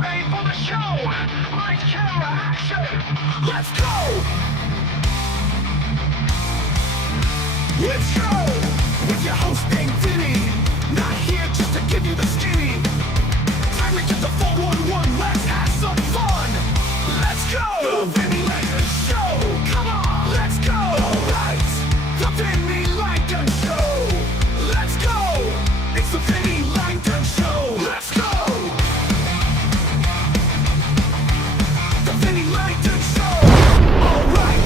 ready for the show? Lights, camera, action! Let's go! Let's go! It's your host named Vinnie. Not here just to give you the skinny. Time to get the 411. Let's have some fun. Let's go! The Vinnie Langdon Show. Come on, let's go! Alright, the Vinnie Langdon Show. Let's go! It's the Vinnie Langdon Show. Let's go! The Vinnie Langdon Show. Alright,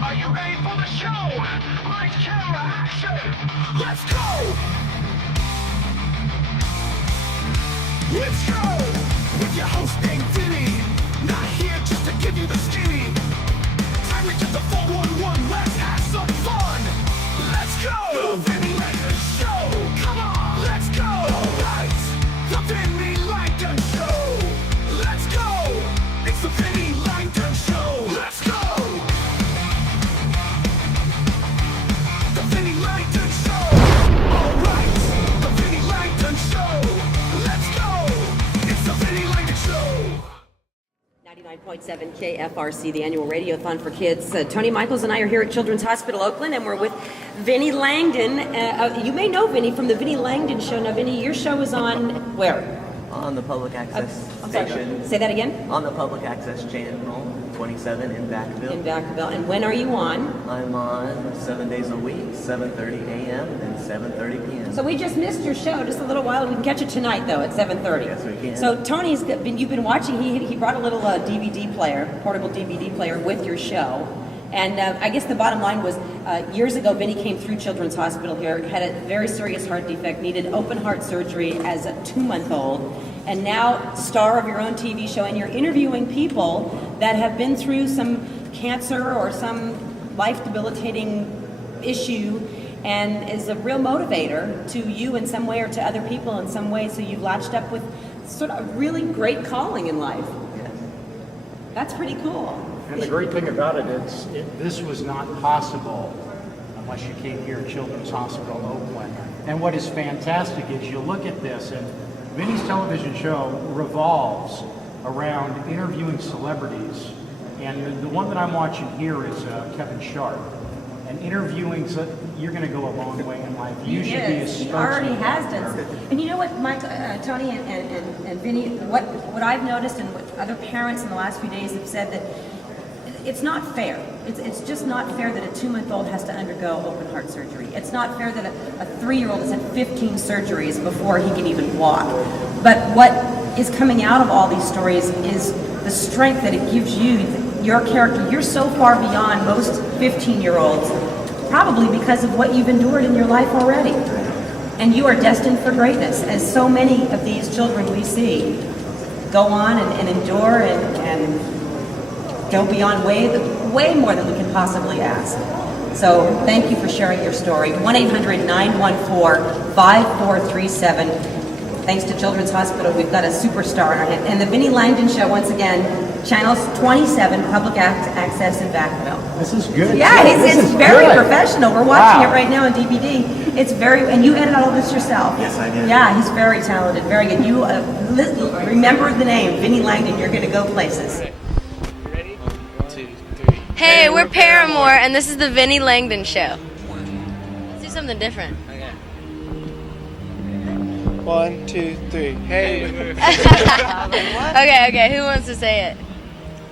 Are you ready for the show? Lights, camera, action! Let's go! Let's go! With your host named Vinnie, not here just to give you the skinny. Time to get the 411, let's have some fun! Let's go! The Vinnie Langdon Show! Come on, let's go! Alright, the Vinnie Langdon Show! Let's go! It's the Vinnie Langdon Show! Let's go! The Vinnie Langdon Show! Alright, the Vinnie Langdon Show! Let's go! It's the Vinnie Langdon Show! 99.7 KFRC, the annual radiothon for kids. Tony Michaels and I are here at Children's Hospital Oakland, and we're with Vinnie Langdon. You may know Vinnie from the Vinnie Langdon Show. Now, Vinnie, your show is on where? On the public access station. Say that again? On the public access channel 27 in Vacaville. In Vacaville. And when are you on? I'm on 7 days a week, 7:30 a.m. and 7:30 p.m. So we just missed your show just a little while. We can catch it tonight, though, at 7:30. Yes, we can. So you've been watching. He brought a little DVD player, portable DVD player, with your show. And I guess the bottom line was, years ago, Vinnie came through Children's Hospital here, had a very serious heart defect, needed open heart surgery as a 2-month-old, and now star of your own TV show, and you're interviewing people that have been through some cancer or some life-debilitating issue, and is a real motivator to you in some way or to other people in some way, so you've latched up with sort of a really great calling in life. Yes. That's pretty cool. And the great thing about it is, this was not possible unless you came here at Children's Hospital Oakland. And what is fantastic is you look at this, and Vinnie's television show revolves around interviewing celebrities. And the one that I'm watching here is Kevin Sharp. And interviewing, you're going to go a long way in life. You should be a He already has done. And you know what, Mike, Tony, and Vinnie, what I've noticed and what other parents in the last few days have said, that it's not fair. It's just not fair that a 2-month-old has to undergo open heart surgery. It's not fair that a 3-year-old has had 15 surgeries before he can even walk. But what is coming out of all these stories is the strength that it gives you, your character. You're so far beyond most 15-year-olds, probably because of what you've endured in your life already. And you are destined for greatness, as so many of these children we see go on and endure and go beyond way more than we can possibly ask. So thank you for sharing your story. 1-800-914-5437. Thanks to Children's Hospital, we've got a superstar on it. And the Vinnie Langdon Show, once again, channels 27, public access in Vacaville. This is good. Yeah, it's very good. professional. We're watching it right now on DVD. It's and you edit all this yourself. Yes, I did. Yeah, he's very talented, very good. You remember the name, Vinnie Langdon, you're gonna go places. Hey, we're Paramore, and this is the Vinnie Langdon Show. Let's do something different. Okay. 1, 2, 3. Hey. Okay, who wants to say it?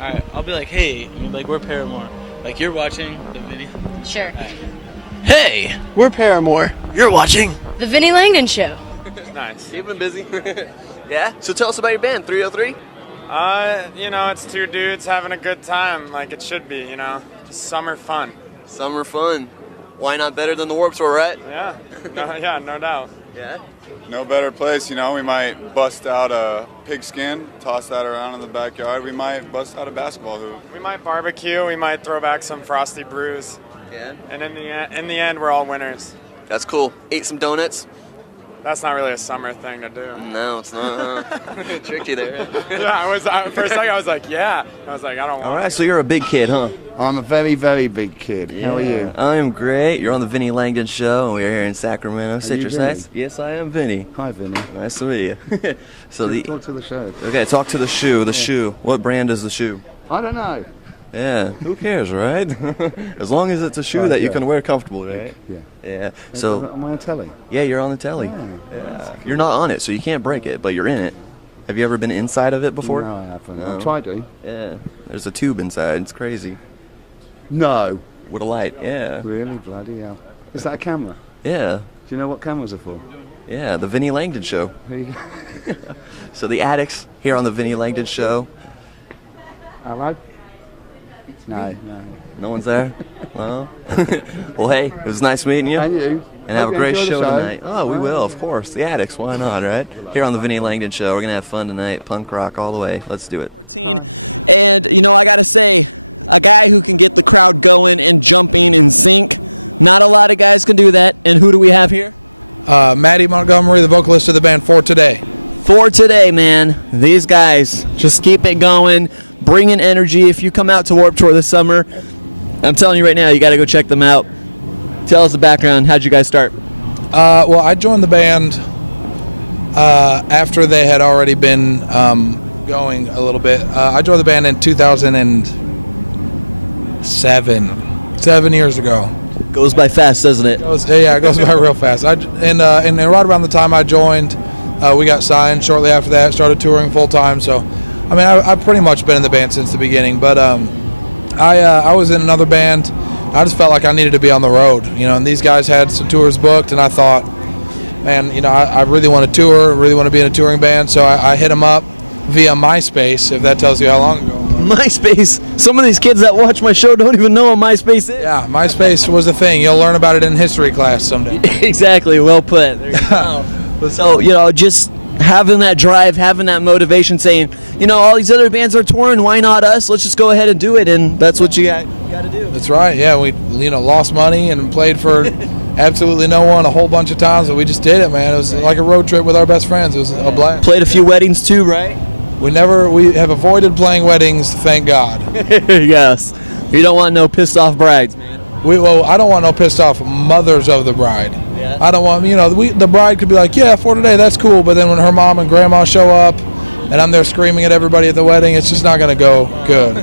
Alright, I'll be like, hey, and you'll be like, we're Paramore. Like, you're watching the video. Sure. Right. Hey, we're Paramore. You're watching The Vinnie Langdon Show. Nice. You've been busy. Yeah? So tell us about your band, 303? It's 2 dudes having a good time, like it should be, just summer fun. Summer fun. Why not better than the Warped Tour, right? Yeah, no doubt. Yeah? No better place, we might bust out a pigskin, toss that around in the backyard. We might bust out a basketball hoop. We might barbecue, we might throw back some Frosty Brews. Yeah? And in the end, we're all winners. That's cool. Ate some donuts? That's not really a summer thing to do. No, it's not. Tricked you there. Yeah, for a second I was like, yeah. I was like, I don't want All right, so you're a big kid, huh? I'm a very, very big kid. How are you? I'm great. You're on the Vinnie Langdon Show, and we're here in Sacramento. Citrus Vinnie? Heights. Yes, I am Vinnie. Hi, Vinnie. Nice to meet you. Talk to the show. Okay, talk to the shoe. The shoe. What brand is the shoe? I don't know. Yeah, who cares, right? As long as it's a shoe that you can wear comfortably, right? Yeah. Yeah. So. Am I on telly? Yeah, you're on the telly. Yeah. You're not on it, so you can't break it, but you're in it. Have you ever been inside of it before? No, I haven't. No. I've tried to. Yeah. There's a tube inside. It's crazy. No. With a light. Yeah. Really? Bloody hell. Is that a camera? Yeah. Do you know what cameras are for? Yeah, the Vinnie Langdon Show. There you go. So the addicts here on the Vinnie Langdon Show. Hello? No. No one's there? Well, well, hey, it was nice meeting you. And you. And have a Okay, great enjoy the show show. tonight. Oh, we will, of course. The Addicts, why not, right? Here on the Vinnie Langdon Show. We're going to have fun tonight. Punk rock all the way. Let's do it. 14. And, you know, I got to say, a guy who can get the crowd going and jumping in sync, not a lot of guys can do that. And who do we have here? Maddie Montgomery, the vocalist of the band For Today. For Today, man. These guys just keep it going, bringing energy. If you come out to Warped Tour this summer, I'm telling you right now, you got to go check them out. Tell us the background. How'd you guys start? Well, I joined the band after they had already been going a little bit. I joined the band in 2007, 7 years ago. Goes by fast, doesn't it? It goes by real fast. And right around the time I joined, we got signed shortly after that, started touring full time. So, I mean, I've pretty much been in the band since the beginning. But I was in another band. I just felt like I needed to be on the road, you know, and these guys had some tours booked, and I thought, man, you know, I really want to tour, really want to be in a touring band, so I hit them up via MySpace, if that tells you how long ago. MySpace? Some of these kids that watch my show don't even know what MySpace is. Yeah, MySpace was a thing. You'll learn about it in history class someday. Exactly, well put. There you go. So, you know, just having that drive, having that motivation, saying, you know, all these other bands are touring, why not us? Let's just go ahead and do it, and that's what you got to do. That's right, yeah. We, you know, lost money and played for absolutely no one a whole bunch of times, but we just did it, man. It was like a road trip with our best friends. It was a blast. Played a few weddings too, right? We have avoided playing weddings, thank God. Yes. You don't want no pissed off brides, man. I don't want no pissed off mothers of the bride. Yeah. I don't want, you know, the bride could be like, yeah, For Today, that's cool, but then when her mom and grandma show up and I'm there screaming at everybody at the wedding, it's just not going to go good.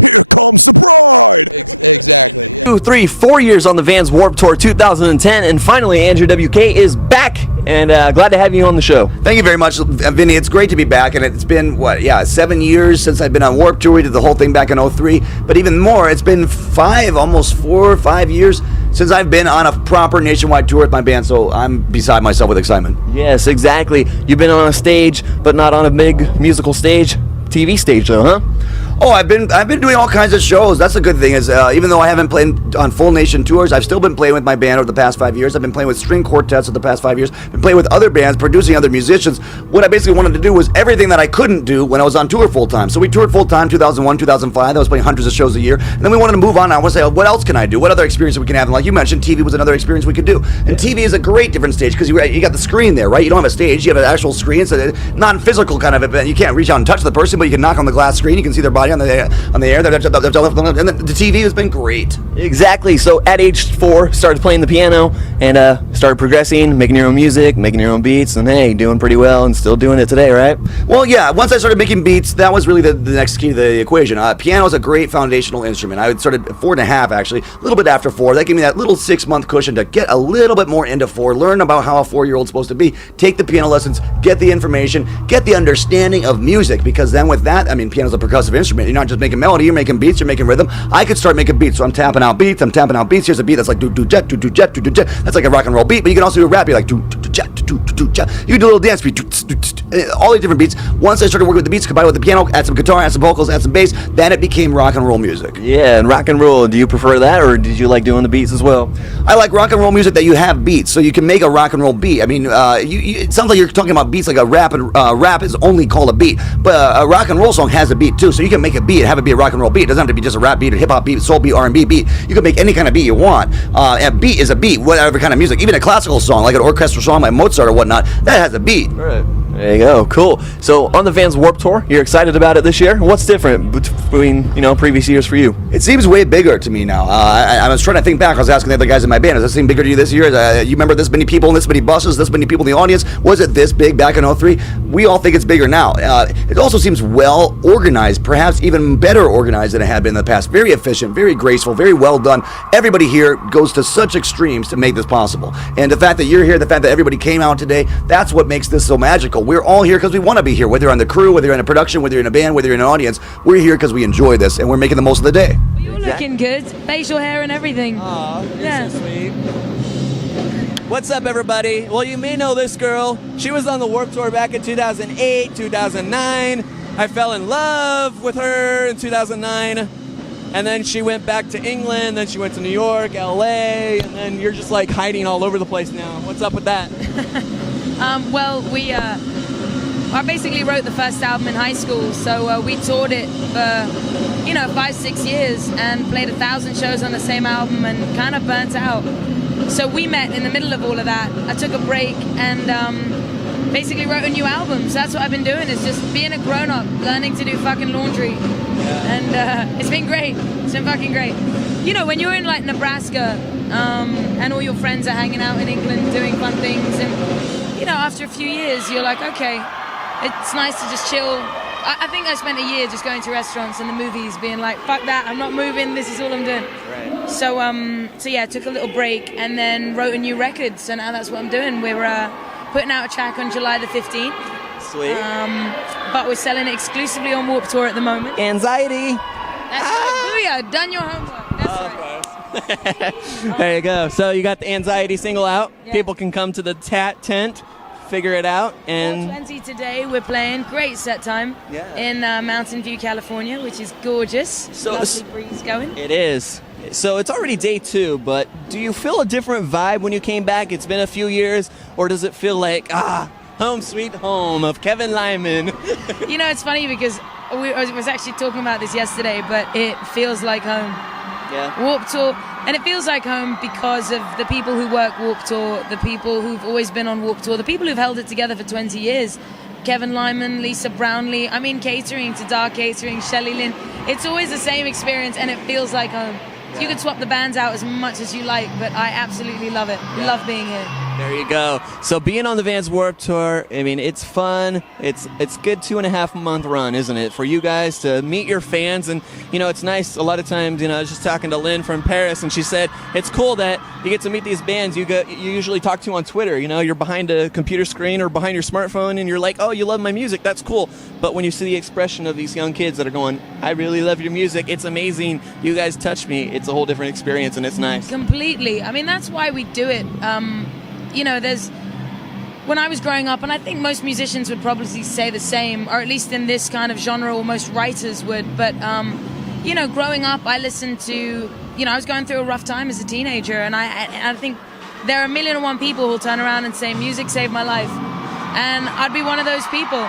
Here comes the bride! Exactly. Yeah. 2, 3, 4 years on the Vans Warped Tour 2010, and finally Andrew WK is back, and glad to have you on the show. Thank you very much, Vinny. It's great to be back, and it's been, 7 years since I've been on Warped Tour. We did the whole thing back in 03, but even more, it's been almost 4 or 5 years since I've been on a proper nationwide tour with my band, so I'm beside myself with excitement. Yes, exactly. You've been on a stage, but not on a big musical stage. TV stage though, huh? Oh, I've been doing all kinds of shows. That's the good thing is, even though I haven't played on full nation tours, I've still been playing with my band over the past 5 years. I've been playing with string quartets over the past 5 years. Been playing with other bands, producing other musicians. What I basically wanted to do was everything that I couldn't do when I was on tour full time. So we toured full time 2001, 2005. I was playing hundreds of shows a year, and then we wanted to move on. I want to say, what else can I do? What other experience we can have? And like you mentioned, TV was another experience we could do. And TV is a great different stage because you got the screen there, right? You don't have a stage. You have an actual screen. It's a non-physical kind of event. You can't reach out and touch the person, but you can knock on the glass screen. You can see their body on the air. And the TV has been great. Exactly. So at age 4, started playing the piano and started progressing, making your own music, making your own beats, and hey, doing pretty well and still doing it today, right? Well, yeah. Once I started making beats, that was really the next key to the equation. Piano is a great foundational instrument. I started at 4.5 actually, a little bit after 4. That gave me that little 6-month cushion to get a little bit more into 4, learn about how a 4-year-old's supposed to be, take the piano lessons, get the information, get the understanding of music, because then with that, I mean, piano's a percussive instrument. You're not just making melody, you're making beats, you're making rhythm. I could start making beats, so I'm tapping out beats. Here's a beat that's like do-do-jet, do-do-jet, do-do-jet. That's like a rock and roll beat, but you can also do a rap. You're like do-do-jet, do-do-jet. You can do a little dance beat, all these different beats. Once I started working with the beats, combined with the piano, add some guitar, add some vocals, add some bass, then it became rock and roll music. Yeah, and rock and roll, do you prefer that, or did you like doing the beats as well? I like rock and roll music that you have beats, so you can make a rock and roll beat. I mean, it sounds like you're talking about beats like a rap, and rap is only called a beat, but a rock and roll song has a beat too, so you can make a beat and have it be a rock and roll beat. It doesn't have to be just a rap beat, a hip hop beat, soul beat, R&B beat. You can make any kind of beat you want. A beat is a beat, whatever kind of music. Even a classical song, like an orchestral song like Mozart or whatnot, that has a beat. Right. There you go. Cool. So on the Vans Warped Tour, you're excited about it this year? What's different between previous years for you? It seems way bigger to me now. I was trying to think back. I was asking the other guys in my band, does this seem bigger to you this year? You remember this many people and this many buses, this many people in the audience? Was it this big back in 03? We all think it's bigger now. It also seems well organized, perhaps even better organized than it had been in the past. Very efficient, very graceful, very well done. Everybody here goes to such extremes to make this possible. And the fact that you're here, the fact that everybody came out today, that's what makes this so magical. We're all here because we want to be here, whether you're on the crew, whether you're in a production, whether you're in a band, whether you're in an audience. We're here because we enjoy this, and we're making the most of the day. Well, you're looking good. Facial hair and everything. Aw, you're so sweet. What's up, everybody? Well, you may know this girl. She was on the Warped Tour back in 2008, 2009. I fell in love with her in 2009. and then she went back to England, then she went to New York, LA, and then you're just like hiding all over the place now. What's up with that? Well, I basically wrote the first album in high school, so we toured it for, 5-6 years and played 1,000 shows on the same album and kind of burnt out. So we met in the middle of all of that. I took a break and basically wrote a new album. So that's what I've been doing, is just being a grown-up, learning to do fucking laundry. And it's been great. It's been fucking great. When you're in like Nebraska and all your friends are hanging out in England doing fun things, and after a few years you're like, okay, it's nice to just chill. I think I spent a year just going to restaurants and the movies, being like, fuck that, I'm not moving, this is all I'm doing. Right. So yeah, took a little break and then wrote a new record. So now that's what I'm doing. We're putting out a track on July the 15th. Sweet. But we're selling it exclusively on Warped Tour at the moment. Anxiety. That's right. Booyah, done your homework. That's right. There you go. So you got the Anxiety single out. Yeah. People can come to the tent, figure it out, and 4:20 today we're playing. Great set time. Yeah. In Mountain View, California, which is gorgeous. So lovely breeze going. it is. So it's already day 2, but do you feel a different vibe when you came back? It's been a few years, or does it feel like home sweet home of Kevin Lyman? It's funny because I was actually talking about this yesterday, but it feels like home. Yeah. Warped Tour, and it feels like home because of the people who work Warped Tour, the people who've always been on Warped Tour, the people who've held it together for 20 years. Kevin Lyman, Lisa Brownlee, catering to Dark Catering, Shelley Lynn. It's always the same experience, and it feels like home. So you can swap the bands out as much as you like, but I absolutely love it. Yeah. Love being here. There you go. So being on the Vans Warped Tour, it's fun. It's good 2.5 month run, isn't it, for you guys to meet your fans? And it's nice. A lot of times, I was just talking to Lynn from Paris, and she said it's cool that you get to meet these bands you usually talk to on Twitter. You're behind a computer screen or behind your smartphone, and you're like, oh, you love my music. That's cool. But when you see the expression of these young kids that are going, I really love your music. It's amazing. You guys touch me. It's a whole different experience, and it's nice. Completely. That's why we do it. When I was growing up, and I think most musicians would probably say the same, or at least in this kind of genre, or most writers would, but, growing up, I listened to, I was going through a rough time as a teenager, and I think there are 1,000,001 people who'll turn around and say, music saved my life, and I'd be one of those people.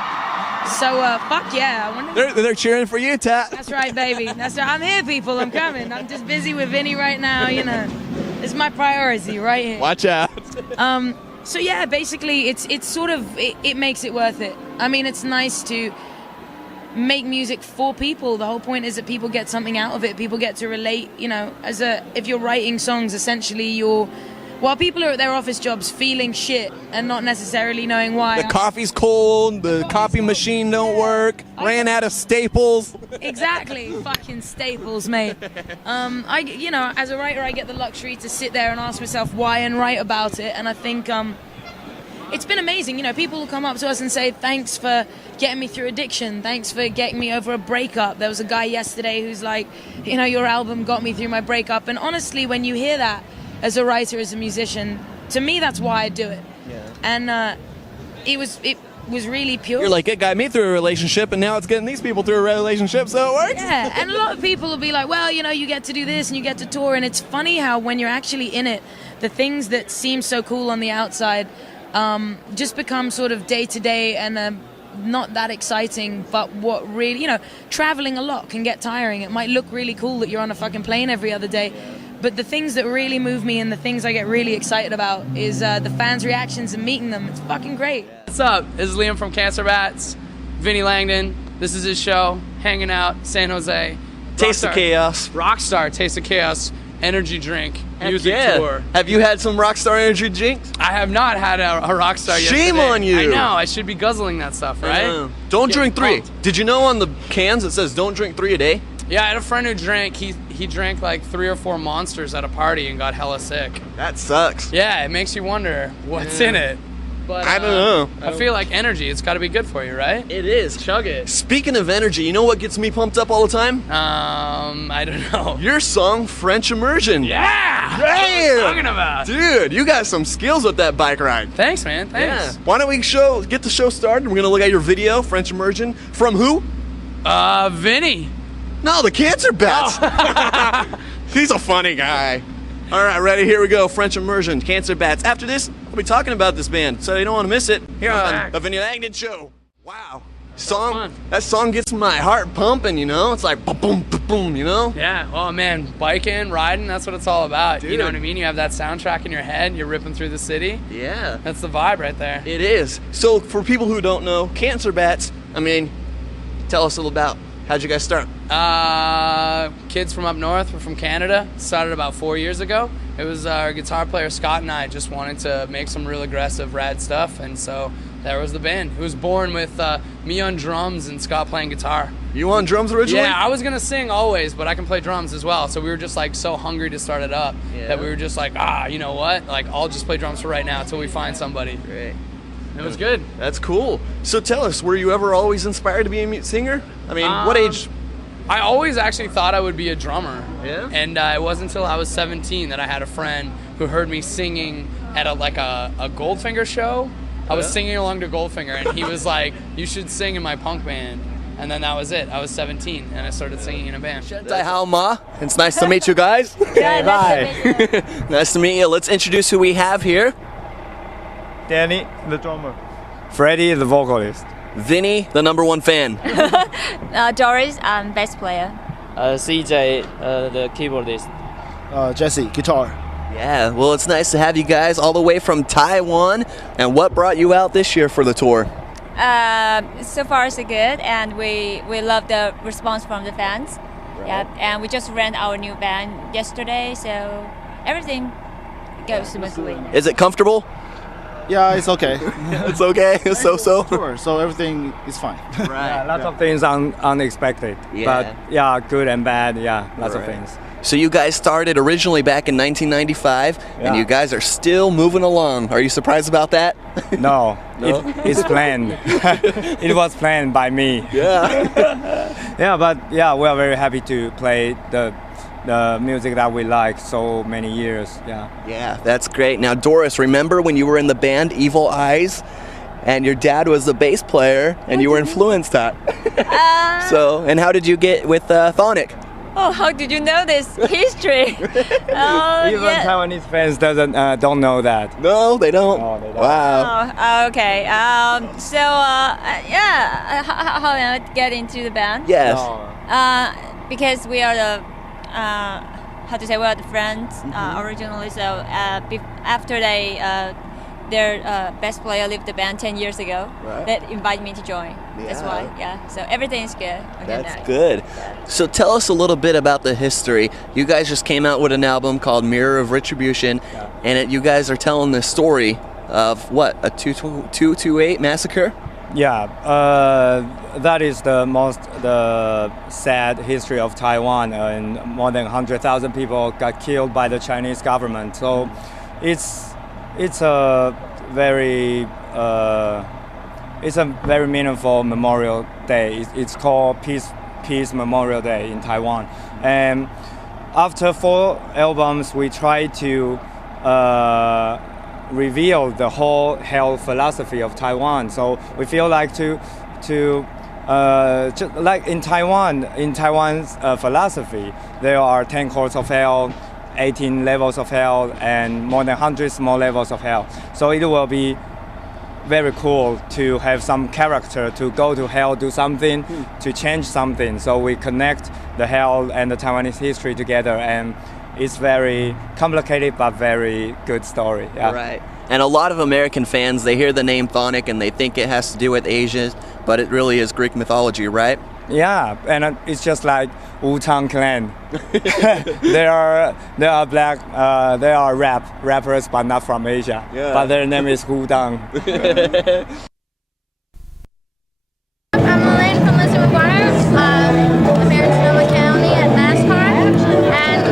So, fuck yeah. They're cheering for you, Tat. That's right, baby. That's right. I'm here, people. I'm coming. I'm just busy with Vinnie right now, It's my priority right here. Watch out. So yeah, basically it's sort of, it makes it worth it. It's nice to make music for people. The whole point is that people get something out of it. People get to relate, if you're writing songs, essentially while people are at their office jobs feeling shit and not necessarily knowing why. The coffee's cold, the copy machine don't work, ran out of staples. Exactly, fucking staples, mate. As a writer, I get the luxury to sit there and ask myself why and write about it, and I think it's been amazing. People will come up to us and say, thanks for getting me through addiction, thanks for getting me over a breakup. There was a guy yesterday who's like, your album got me through my breakup, and honestly, when you hear that, as a writer, as a musician, to me, that's why I do it. Yeah. And it was really pure. You're like, it got me through a relationship, and now it's getting these people through a relationship, so it works. Yeah, and a lot of people will be like, well, you get to do this and you get to tour, and it's funny how when you're actually in it, the things that seem so cool on the outside just become sort of day-to-day and not that exciting, but what really, traveling a lot can get tiring. It might look really cool that you're on a fucking plane every other day, but the things that really move me and the things I get really excited about is the fans' reactions and meeting them. It's fucking great. What's up? This is Liam from Cancer Bats, Vinnie Langdon. This is his show, hanging out, San Jose. Taste of Chaos. Rockstar, Taste of Chaos, energy drink, music yeah. tour. Have you had some Rockstar energy drinks? I have not had a Rockstar yet. Shame today. on you. I know, I should be guzzling that stuff, right? Don't drink 3. Did you know on the cans it says don't drink 3 a day? Yeah, I had a friend who drank, he drank like 3 or 4 Monsters at a party and got hella sick. That sucks. Yeah, it makes you wonder what's in it. But I don't know. I feel like energy, it's got to be good for you, right? It is. Chug it. Speaking of energy, you know what gets me pumped up all the time? I don't know. Your song, French Immersion. Yeah! Damn! What are you talking about? Dude, you got some skills with that bike ride. Thanks, man. Thanks. Yeah. Why don't we get the show started? We're going to look at your video, French Immersion. From who? Vinnie. No, the Cancer Bats. He's a funny guy. All right, ready? Here we go. French immersion, Cancer Bats. After this, we'll be talking about this band, so you don't want to miss it here on the Vinnie Langdon Show. Wow. That song gets my heart pumping, you know? It's like boom, boom, boom, boom, you know? Yeah, oh man, biking, riding, that's what it's all about. Dude. You know what I mean? You have that soundtrack in your head, you're ripping through the city. Yeah. That's the vibe right there. It is. So for people who don't know, Cancer Bats, I mean, tell us a little about how'd you guys start? Kids from up north, we're from Canada, started about 4 years ago. It was our guitar player Scott and I just wanted to make some real aggressive, rad stuff, and so there was the band. It was born with me on drums and Scott playing guitar. You on drums originally? Yeah, I was gonna sing always, but I can play drums as well. So we were just like so hungry to start it up that we were just like, you know what? Like, I'll just play drums for right now until we find somebody. Great. It was good. That's cool. So tell us, were you ever always inspired to be a singer? I mean, what age? I always actually thought I would be a drummer. Yeah? And it wasn't until I was 17 that I had a friend who heard me singing at a Goldfinger show. I was singing along to Goldfinger, and he was like, you should sing in my punk band. And then that was it. I was 17, and I started singing in a band. How Ma? It's nice to meet you guys. Okay, bye. Nice to meet you. Let's introduce who we have here. Danny, the drummer. Freddie, the vocalist. Vinny, the #1 fan. Doris, bass player. CJ, the keyboardist. Jesse, guitar. Yeah, well, it's nice to have you guys all the way from Taiwan. And what brought you out this year for the tour? So far so good, and we love the response from the fans. Right. Yeah, and we just ran our new band yesterday, so everything goes smoothly. Is it comfortable? Yeah, it's okay. It's okay. So. Sure. So everything is fine. Right. Yeah, lots of things unexpected. Yeah. But yeah, good and bad. Yeah, lots of things. So you guys started originally back in 1995, and you guys are still moving along. Are you surprised about that? No, it's planned. It was planned by me. Yeah. Yeah, but yeah, we are very happy to play the music that we like so many years. Yeah. Yeah, that's great. Now, Doris, remember when you were in the band Evil Eyes, and your dad was the bass player, and you were influenced that? So, and how did you get with Thonic? Oh, how did you know this history? Even Taiwanese fans don't know that. No, they don't. No, they don't. Wow. Oh, okay. How I get into the band? Yes. Because we are the we are the friends originally. So after their bass player left the band 10 years ago, that invited me to join. That's why. Yeah. So everything is good. That's good. So tell us a little bit about the history. You guys just came out with an album called Mirror of Retribution, and you guys are telling the story of what, a 228 massacre? Yeah, that is the sad history of Taiwan, and more than 100,000 people got killed by the Chinese government. So it's a very meaningful Memorial Day. It's called Peace Memorial Day in Taiwan. And after 4 albums, we try to reveal the whole health philosophy of Taiwan. So we feel like just like in Taiwan's philosophy, there are 10 courts of hell, 18 levels of hell, and more than 100 small levels of hell. So it will be very cool to have some character to go to hell, do something, to change something. So we connect the hell and the Taiwanese history together, and it's very complicated but very good story. Yeah. Right. And a lot of American fans, they hear the name Thonic and they think it has to do with Asia, but it really is Greek mythology, right? Yeah, and it's just like Wu-Tang Clan. They are black. They are rappers, but not from Asia. Yeah. But their name is Wu-Tang. I'm Elaine from Lisbon McGuire. I'm here in Sonoma County at NASCAR, and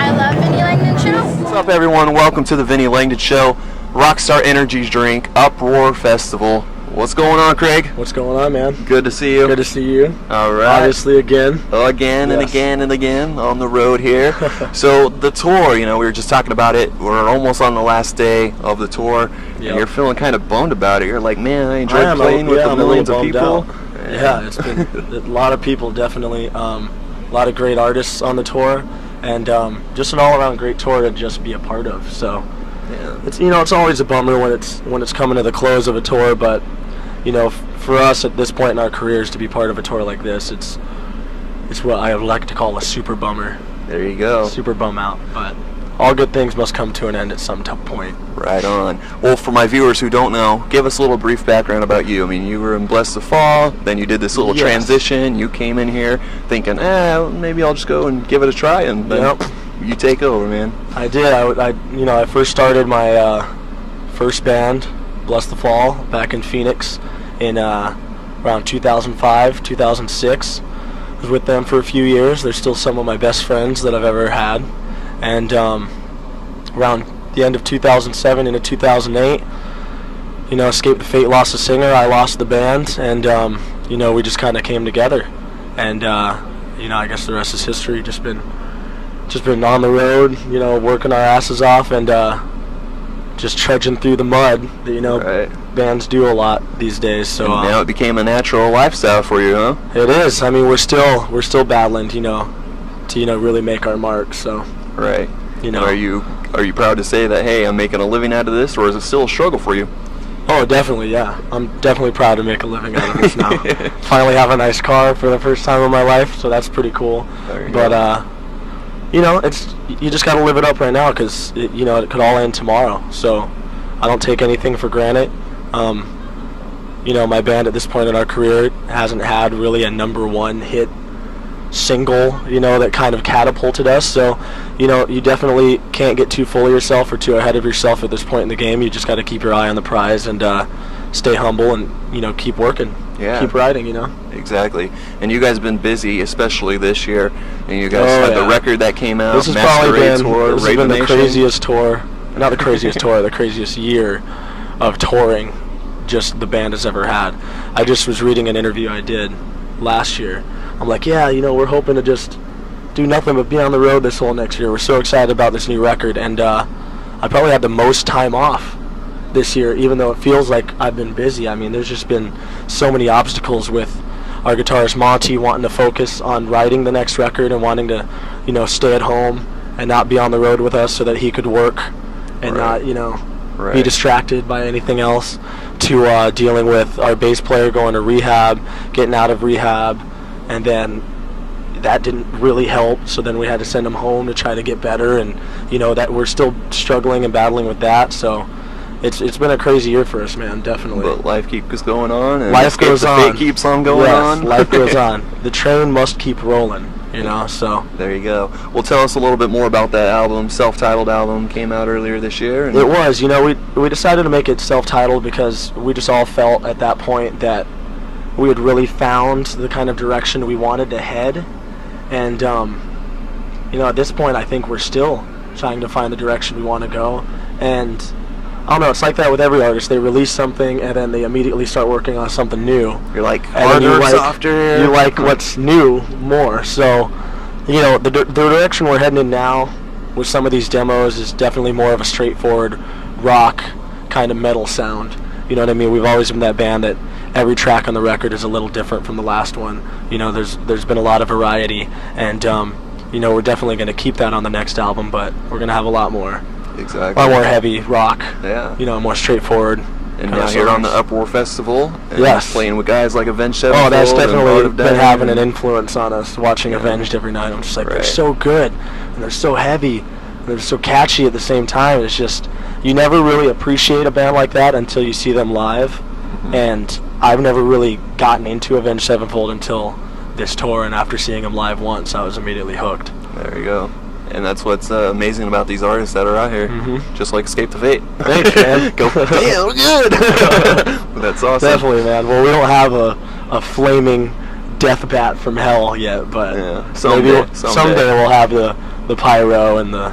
I love Vinnie Langdon Show. What's up, everyone? Welcome to the Vinnie Langdon Show, Rockstar Energy Drink Uproar Festival. What's going on, Craig? What's going on, man? Good to see you. Good to see you. All right. Obviously, again. Again and again and again on the road here. So the tour, we were just talking about it. We're almost on the last day of the tour. And you're feeling kind of bummed about it. You're like, man, I enjoyed playing with the millions of people. Yeah, it's been a lot of people definitely a lot of great artists on the tour, and just an all-around great tour to just be a part of. So it's it's always a bummer when it's coming to the close of a tour, but for us at this point in our careers to be part of a tour like this, it's what I would like to call a super bummer. There you go. Super bum out, but all good things must come to an end at some point. Right on. Well, for my viewers who don't know, give us a little brief background about you. I mean, you were in Bless the Fall, then you did this little transition. You came in here thinking, maybe I'll just go and give it a try, and then you take over, man. I did. I first started my first band, Bless the Fall, back in Phoenix in around 2005, 2006. I was with them for a few years. They're still some of my best friends that I've ever had. And around the end of 2007 into 2008, Escape the Fate lost a singer, I lost the band, and we just kind of came together. And I guess the rest is history. Just been on the road, working our asses off, and just trudging through the mud that bands do a lot these days. So and now it became a natural lifestyle for you, huh? It is. I mean, we're still battling, to really make our mark. So. Right. Are you proud to say that, hey, I'm making a living out of this, or is it still a struggle for you? Oh, definitely, yeah. I'm definitely proud to make a living out of this now. Finally have a nice car for the first time in my life, so that's pretty cool. But you just got to live it up right now, because it could all end tomorrow. So I don't take anything for granted. My band at this point in our career hasn't had really a #1 hit single, that kind of catapulted us. So, you definitely can't get too full of yourself or too ahead of yourself at this point in the game. You just got to keep your eye on the prize and stay humble and, keep working. Yeah. Keep writing, Exactly. And you guys have been busy, especially this year. And you guys had the record that came out, this has probably been the craziest tour, not the craziest tour, the craziest year of touring just the band has ever had. I just was reading an interview I did last year. I'm like, we're hoping to just do nothing but be on the road this whole next year. We're so excited about this new record, and I probably had the most time off this year, even though it feels like I've been busy. I mean, there's just been so many obstacles with our guitarist Monty wanting to focus on writing the next record and wanting to, stay at home and not be on the road with us so that he could work and not, be distracted by anything else, to dealing with our bass player going to rehab, getting out of rehab, and then that didn't really help, so then we had to send him home to try to get better, and that we're still struggling and battling with that. So it's been a crazy year for us, man, definitely. But life keeps going on, and life goes on. Fate keeps on going on. Life goes on. The train must keep rolling, so. There you go. Well, tell us a little bit more about that album. Self-titled album came out earlier this year. It was, we decided to make it self-titled because we just all felt at that point that we had really found the kind of direction we wanted to head, and at this point I think we're still trying to find the direction we want to go. And I don't know, it's like that with every artist. They release something and then they immediately start working on something new. You're like harder, softer. You like what's new more. So the direction we're heading in now with some of these demos is definitely more of a straightforward rock kind of metal sound. You know what I mean? We've always been that band that every track on the record is a little different from the last one. There's been a lot of variety, and we're definitely going to keep that on the next album, but we're going to have a lot more. Exactly. A lot more heavy rock. Yeah. More straightforward. And now here on the Uproar Festival, and playing with guys like Avenged Sevenfold. Oh, that's definitely been having an influence on us, watching Avenged every night. I'm just like, they're so good, and they're so heavy, and they're so catchy at the same time. It's just, you never really appreciate a band like that until you see them live. Mm-hmm. And I've never really gotten into Avenged Sevenfold until this tour, and after seeing them live once, I was immediately hooked. There you go. And that's what's amazing about these artists that are out here. Mm-hmm. Just like Escape the Fate. Thanks, man. Go, damn, good. That's awesome. Definitely, man. Well, we don't have a flaming death bat from hell yet, but someday we'll have the pyro and the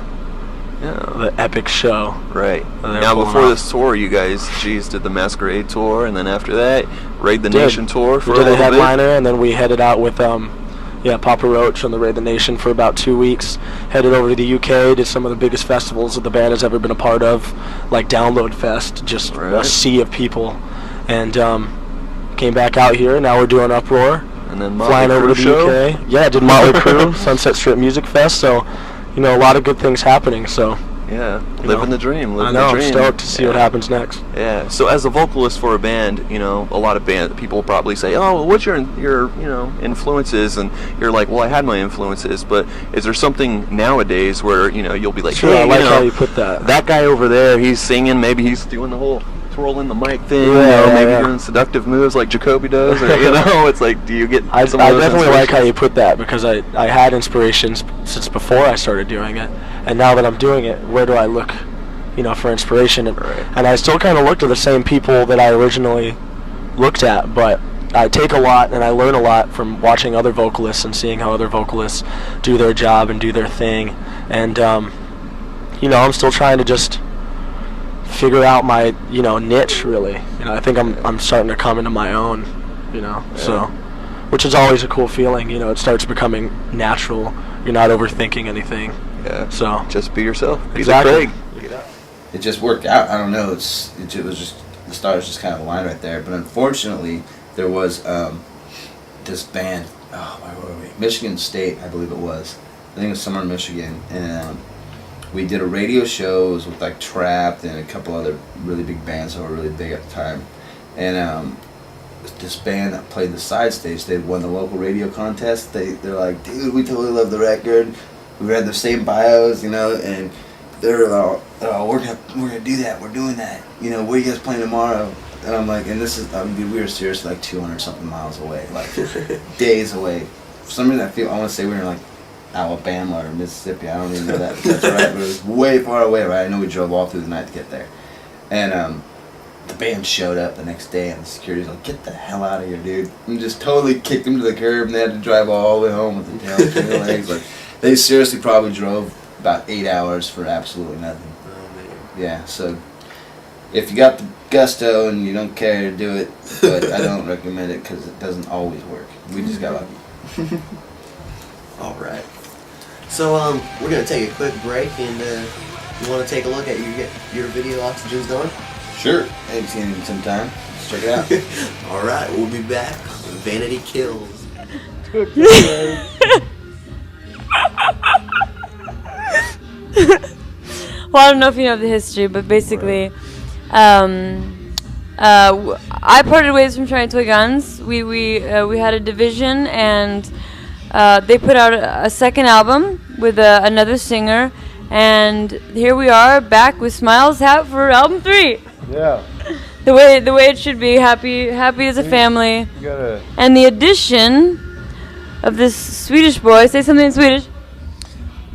epic show. Right. Now, before this tour, you guys, did the Masquerade tour, and then after that, Raid the Nation tour for a little bit. We did a headliner, and then we headed out with Papa Roach on the Raid the Nation for about 2 weeks. Headed over to the UK, did some of the biggest festivals that the band has ever been a part of, like Download Fest, just a sea of people. And came back out here, and now we're doing Uproar. And then Motley flying over Crue to the show. UK. Yeah, I did Motley Crue, Sunset Strip Music Fest. So, you know, a lot of good things happening. So, Yeah, living the dream. Living I know. the dream. I'm stoked to see what happens next. Yeah. So as a vocalist for a band, you know, a lot of people probably say, "Oh, well, what's your influences?" And you're like, "Well, I had my influences." But is there something nowadays where you'll be like, Sure, "Hey, I like how you put that. That guy over there, he's singing. Maybe he's doing the whole twirling the mic thing. Maybe doing seductive moves like Jacoby does, or it's like, do you get? I some of those definitely like how inspirations? you put that because I had inspirations since before I started doing it, and now that I'm doing it, where do I look, for inspiration? And I still kind of look to the same people that I originally looked at, but I take a lot and I learn a lot from watching other vocalists and seeing how other vocalists do their job and do their thing, and I'm still trying to just figure out my niche really. I think I'm starting to come into my own, so, which is always a cool feeling. It starts becoming natural. You're not overthinking anything. Yeah. So just be yourself. Be exactly. the Craig. It just worked out. I don't know. It was just the stars just kind of aligned right there. But unfortunately, there was this band. Oh, where were we? Michigan State, I believe it was. I think it was somewhere in Michigan, and we did a radio show. It was with like Trapped and a couple other really big bands that were really big at the time. And this band that played the side stage, they won the local radio contest. They're like, dude, we totally love the record. We read the same bios, and they're all, we're gonna do that. We're doing that. Where are you guys playing tomorrow? And I'm like, and this is, we were seriously like 200 something miles away, like days away. For some reason, I want to say we were in like Alabama or Mississippi. I don't even know that. That's right, but it was way far away, right? I know we drove all through the night to get there. And the band showed up the next day, and the security's like, get the hell out of here, dude. And just totally kicked them to the curb, and they had to drive all the way home with the tail between their legs. Like, they seriously probably drove about 8 hours for absolutely nothing. Yeah, so if you got the gusto and you don't care to do it, but I don't recommend it because it doesn't always work. We just got lucky. All right. So we're gonna take a quick break, and you want to take a look at your video Oxygen's Gone? Sure. I haven't seen it in some time. Let's check it out. All right, we'll be back. Vanity Kills. Well, I don't know if you know the history, but basically, I parted ways from Trying Toy Guns. We had a division, and they put out a second album with another singer, and here we are back with Smiles Hat for album 3. Yeah. The way it should be, happy as a family. And the addition of this Swedish boy. Say something in Swedish.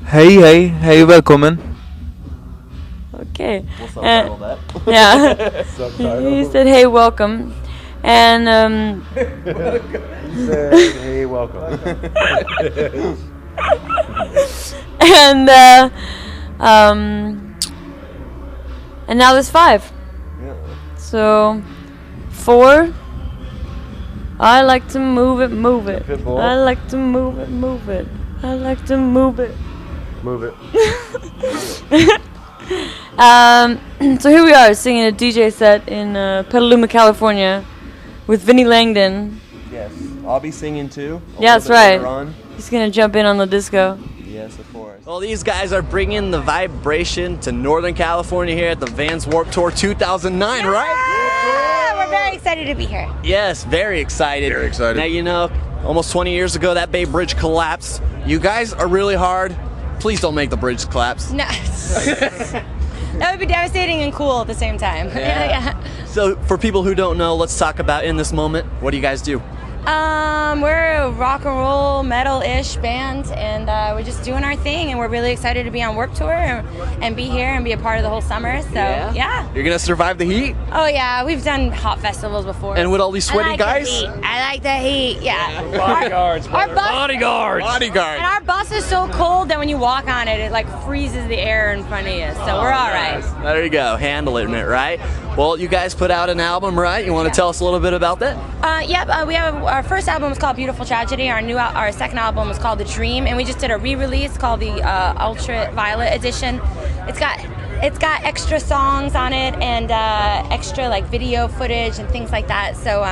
Hej, välkommen. Okay. We'll subtitle that. Yeah. Subtitle. He said, "Hey, welcome," and He said, "Hey, welcome." and now there's 5. So 4. I like to move it, move it. Pitbull. I like to move it, move it. I like to move it. Move it. So here we are singing a DJ set in Petaluma, California, with Vinnie Langdon. Yes, I'll be singing too. Yeah, that's right. Later on. He's gonna jump in on the disco. Yes, of course. Well, these guys are bringing the vibration to Northern California here at the Vans Warped Tour 2009, right? We're very excited to be here. Yes, very excited. Very excited. Now, almost 20 years ago, that Bay Bridge collapsed. You guys are really hard. Please don't make the bridge collapse. No. That would be devastating and cool at the same time. Yeah. So, for people who don't know, let's talk about In This Moment. What do you guys do? We're a rock and roll metal-ish band, and we're just doing our thing, and we're really excited to be on Warped Tour and be here and be a part of the whole summer. So yeah. You're gonna survive the heat? Oh yeah, we've done hot festivals before. And with all these sweaty guys? I like the heat. Yeah. Bodyguards. Our bus, Bodyguards. And our bus is so cold that when you walk on it, it like freezes the air in front of you. So we're all right. There you go, handling it, right? Well, you guys put out an album, right? You want to tell us a little bit about that? We have our first album is called Beautiful Tragedy. Our second album is called The Dream, and we just did a re-release called the Ultraviolet Edition. It's got it's got extra songs on it and extra like video footage and things like that. So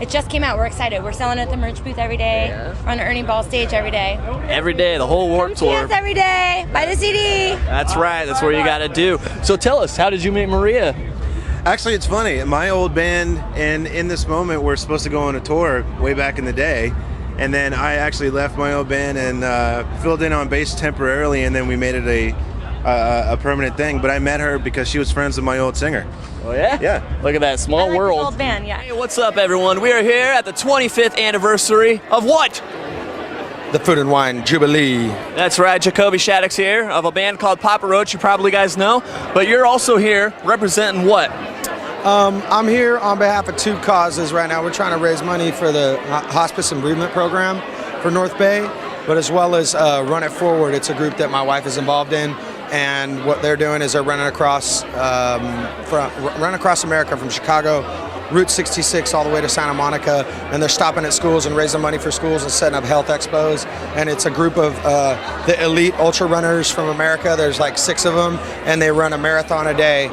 it just came out. We're excited. We're selling it at the merch booth every day. We're on the Ernie Ball stage every day. Every day, the whole Warped Tour. Yes, every day. Buy the CD. That's right. That's what you got to do. So tell us, how did you meet Maria? Actually, it's funny. My old band and In This Moment were supposed to go on a tour way back in the day. And then I actually left my old band and filled in on bass temporarily, and then we made it a permanent thing. But I met her because she was friends with my old singer. Oh, yeah? Yeah. Look at that small world. Old band, yeah. Hey, what's up, everyone? We are here at the 25th anniversary of what? The Food and Wine Jubilee. That's right, Jacoby Shaddix here of a band called Papa Roach, you probably guys know. But you're also here representing what? I'm here on behalf of two causes right now. We're trying to raise money for the hospice and bereavement program for North Bay, but as well as Run It Forward. It's a group that my wife is involved in, and what they're doing is they're running across America from Chicago, Route 66 all the way to Santa Monica, and they're stopping at schools and raising money for schools and setting up health expos. And it's a group of the elite ultra runners from America. There's like 6 of them, and they run a marathon a day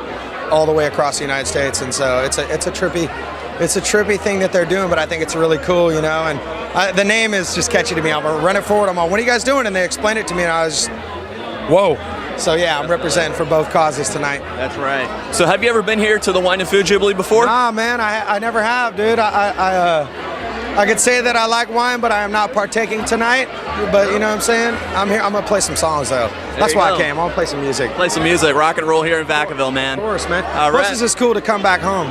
all the way across the United States. And so it's a trippy thing that they're doing, but I think it's really cool, you know. And the name is just catchy to me. I'm gonna Run It Forward. I'm all, what are you guys doing? And they explained it to me, and I was, whoa. So yeah, I'm representing for both causes tonight. That's right. So have you ever been here to the Wine and Food Jubilee before? Nah, man, I never have, dude. I could say that I like wine, but I am not partaking tonight. But you know what I'm saying? I'm here. I'm gonna play some songs though. That's why I came. I'm gonna play some music. Play some music, rock and roll here in Vacaville, man. Of course, man. All Plus, right. it's just cool to come back home.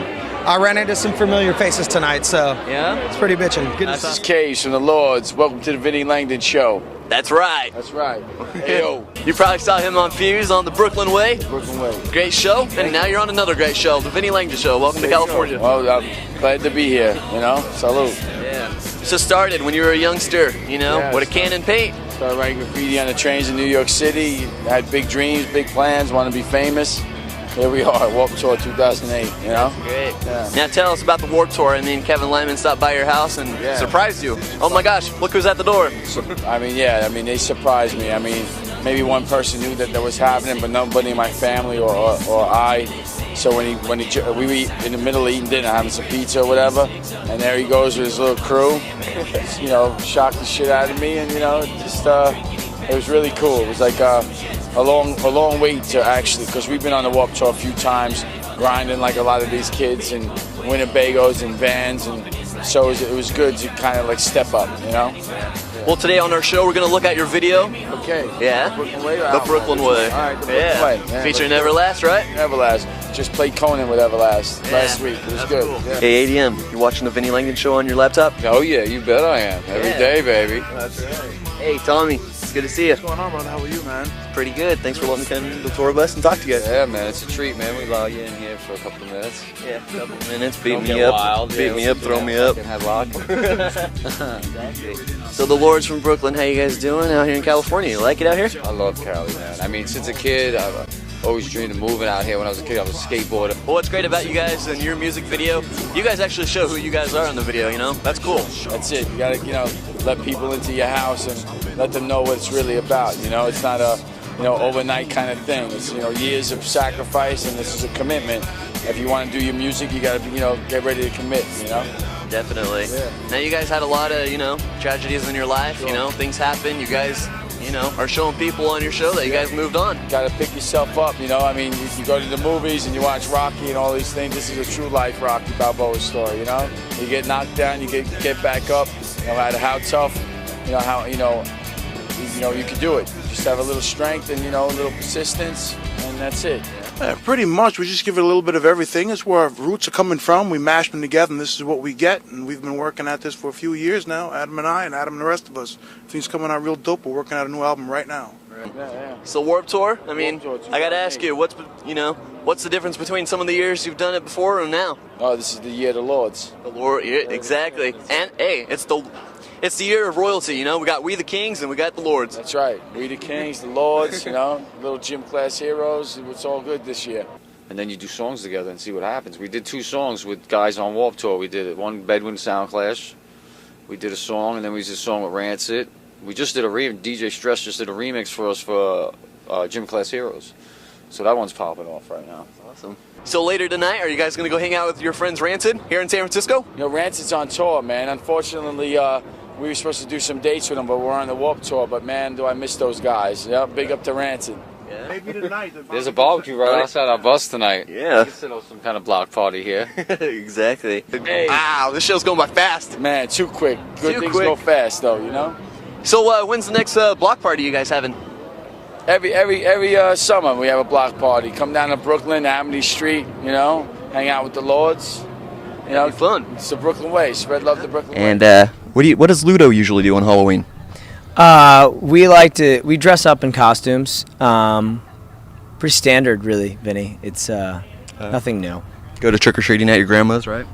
I ran into some familiar faces tonight, so yeah, it's pretty bitchin'. Good This is Case from the Lords. Welcome to the Vinnie Langdon Show. That's right. That's right. Hey, yo. You probably saw him on Fuse on the Brooklyn Way. Brooklyn Way. Great show. And now you're on another great show, the Vinnie Langdon Show. Welcome to California. Well, I'm glad to be here, you know. Salute. Yeah. So started when you were a youngster, you know, Yeah, with a can and paint. Started writing graffiti on the trains in New York City. Had big dreams, big plans, wanted to be famous. Here we are, Warped Tour 2008, you know? Great. Yeah. Now tell us about the Warped Tour. I mean, Kevin Lyman stopped by your house and surprised you. Oh my gosh, look who's at the door. They surprised me. I mean, maybe one person knew that was happening, but nobody in my family or I. So when we were in the middle of eating dinner, having some pizza or whatever, and there he goes with his little crew, you know, shocked the shit out of me, and you know, just it was really cool. It was like a long wait to actually, because we've been on the Warped Tour a few times, grinding like a lot of these kids and Winnebagos and vans, and so it was good to kind of like step up, you know. Well, today on our show, we're going to look at your video. Okay. Yeah. Brooklyn Way. The Brooklyn Way. All right. The Brooklyn Way. Yeah, featuring Everlast, right? Everlast. Just played Conan with Everlast last week. It was good. Cool. Yeah. Hey, ADM, you watching the Vinnie Langdon Show on your laptop? Oh yeah, you bet I am. Every day, baby. That's right. Hey, Tommy, it's good to see you. What's going on, brother? How are you, man? Pretty good. Thanks for letting me come to the tour bus and talk to you. Yeah, man, it's a treat, man. We allow you in here for a couple of minutes. Yeah, a couple of minutes. Beat me up. Beat me up. Throw me up. Headlock. Exactly. So the Lords from Brooklyn, how you guys doing out here in California? You like it out here? I love Cali, man. I mean, since a kid, I've always dreamed of moving out here. When I was a kid, I was a skateboarder. Well, what's great about you guys and your music video, you guys actually show who you guys are in the video, you know? That's cool. That's it. You gotta, you know, let people into your house and let them know what it's really about. You know, it's not a, you know, overnight kind of thing. It's, you know, years of sacrifice, and this is a commitment. If you want to do your music, you gotta, you know, get ready to commit, you know? Definitely. Yeah. Now you guys had a lot of, you know, tragedies in your life, you know, things happen, you guys, you know, are showing people on your show that you guys moved on. You gotta pick yourself up, you know. I mean, you go to the movies and you watch Rocky and all these things. This is a true life Rocky Balboa story, you know. You get knocked down, you get back up, no matter how tough, you know, how, you know, you can do it. Just have a little strength and, you know, a little persistence, and that's it. Pretty much. We just give it a little bit of everything. It's where our roots are coming from. We mash them together, and this is what we get. And we've been working at this for a few years now, Adam and I, and Adam and the rest of us. Things coming out real dope. We're working on a new album right now. So Warped Tour, I mean, I gotta ask you, what's the difference between some of the years you've done it before and now? Oh, this is the year of the Lords. The Lord, yeah, exactly. And hey, it's the year of royalty, you know. We got We the Kings and we got the Lords. That's right. We the Kings, the Lords, you know, little gym class heroes. It's all good this year. And then you do songs together and see what happens. We did 2 songs with guys on Warped Tour. We did one Bedouin Sound Clash. We did a song, and then we did a song with Rancid. We just did DJ Stress just did a remix for us for Gym Class Heroes. So that one's popping off right now. Awesome. So later tonight, are you guys going to go hang out with your friends Rancid here in San Francisco? You know, Rancid's on tour, man. Unfortunately, we were supposed to do some dates with them, but we're on the Warped Tour. But man, do I miss those guys. Yeah, big up to Rancid. Maybe tonight. There's a barbecue right outside our bus tonight. Yeah. Consider some kind of block party here. Exactly. Hey. Wow, this show's going by fast. Man, too quick. Good Too things quick. go fast, though, you know? So when's the next block party you guys having? Every summer we have a block party. Come down to Brooklyn, Amity Street, you know, hang out with the Lords. You know, fun. It's the Brooklyn way. Spread love to Brooklyn way. And what does Ludo usually do on Halloween? We dress up in costumes. Pretty standard, really, Vinny. It's nothing new. Go to trick or treating at your grandma's, right?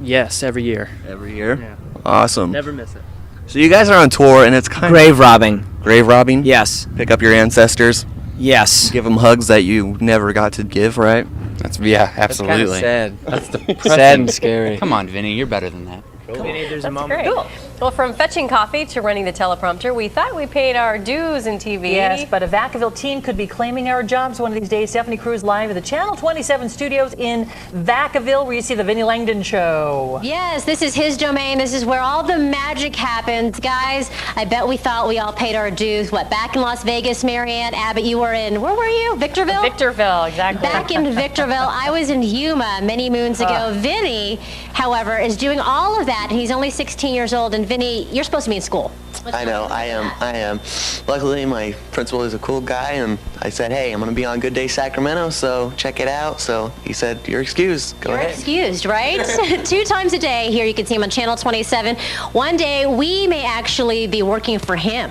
Yes, every year. Every year. Yeah. Awesome. Never miss it. So you guys are on tour, and it's kind Grave robbing. Grave robbing. Yes. Pick up your ancestors. Yes. Give them hugs that you never got to give, right? Absolutely. That's kind of sad. That's depressing. Sad and scary. Come on, Vinny, you're better than that. Vinny, there's a That's moment. great. Cool. Well, from fetching coffee to running the teleprompter, we thought we paid our dues in TV. Yes, but a Vacaville teen could be claiming our jobs one of these days. Stephanie Cruz live at the Channel 27 studios in Vacaville, where you see the Vinnie Langdon Show. Yes, this is his domain. This is where all the magic happens. Guys, I bet we thought we all paid our dues. What, back in Las Vegas, Marianne, Abbott, you were in, where were you? Victorville? Victorville, exactly. Back in Victorville. I was in Yuma many moons ago. Vinny, however, is doing all of that, and he's only 16 years old. And Vinny, you're supposed to be in school. I know, I am. Luckily, my principal is a cool guy, and I said, hey, I'm going to be on Good Day Sacramento, so check it out. So he said, you're excused. Go You're ahead. excused, right? 2 times a day here. You can see him on Channel 27. One day, we may actually be working for him.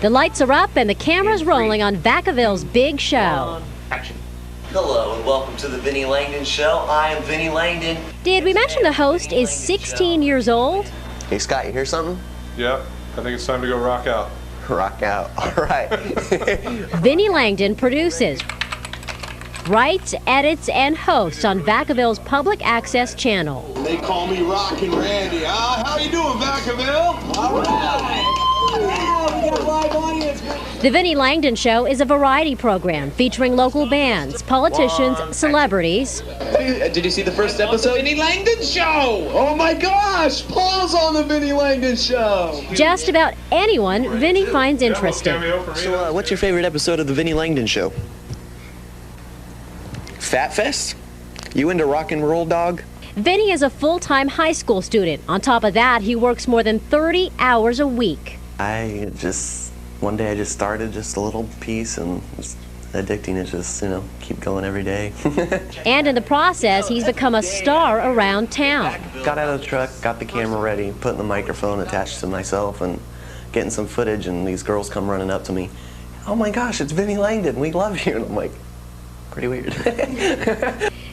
The lights are up and the camera's rolling on Vacaville's big show. Action. Hello, and welcome to the Vinnie Langdon Show. I am Vinnie Langdon. Did we mention the host is 16 years old? Hey, Scott, you hear something? Yep, I think it's time to go rock out. Rock out. All right. Vinnie Langdon produces, writes, edits, and hosts on Vacaville's public access channel. They call me Rockin' Randy. How you doing, Vacaville? All right. Yeah, we got a live audience. The Vinnie Langdon Show is a variety program featuring local bands, politicians, celebrities. Did you see the first episode? Vinnie Langdon Show! Oh my gosh! Paul's on the Vinnie Langdon Show! Just about anyone Vinnie finds interesting. So, what's your favorite episode of the Vinnie Langdon Show? Fat Fest? You into rock and roll, dog? Vinnie is a full-time high school student. On top of that, he works more than 30 hours a week. One day I just started just a little piece, and it's addicting to just, keep going every day. And in the process, he's become a star around town. Got out of the truck, got the camera ready, putting the microphone attached to myself, and getting some footage, and these girls come running up to me. Oh my gosh, it's Vinnie Langdon, we love you. And I'm like, pretty weird.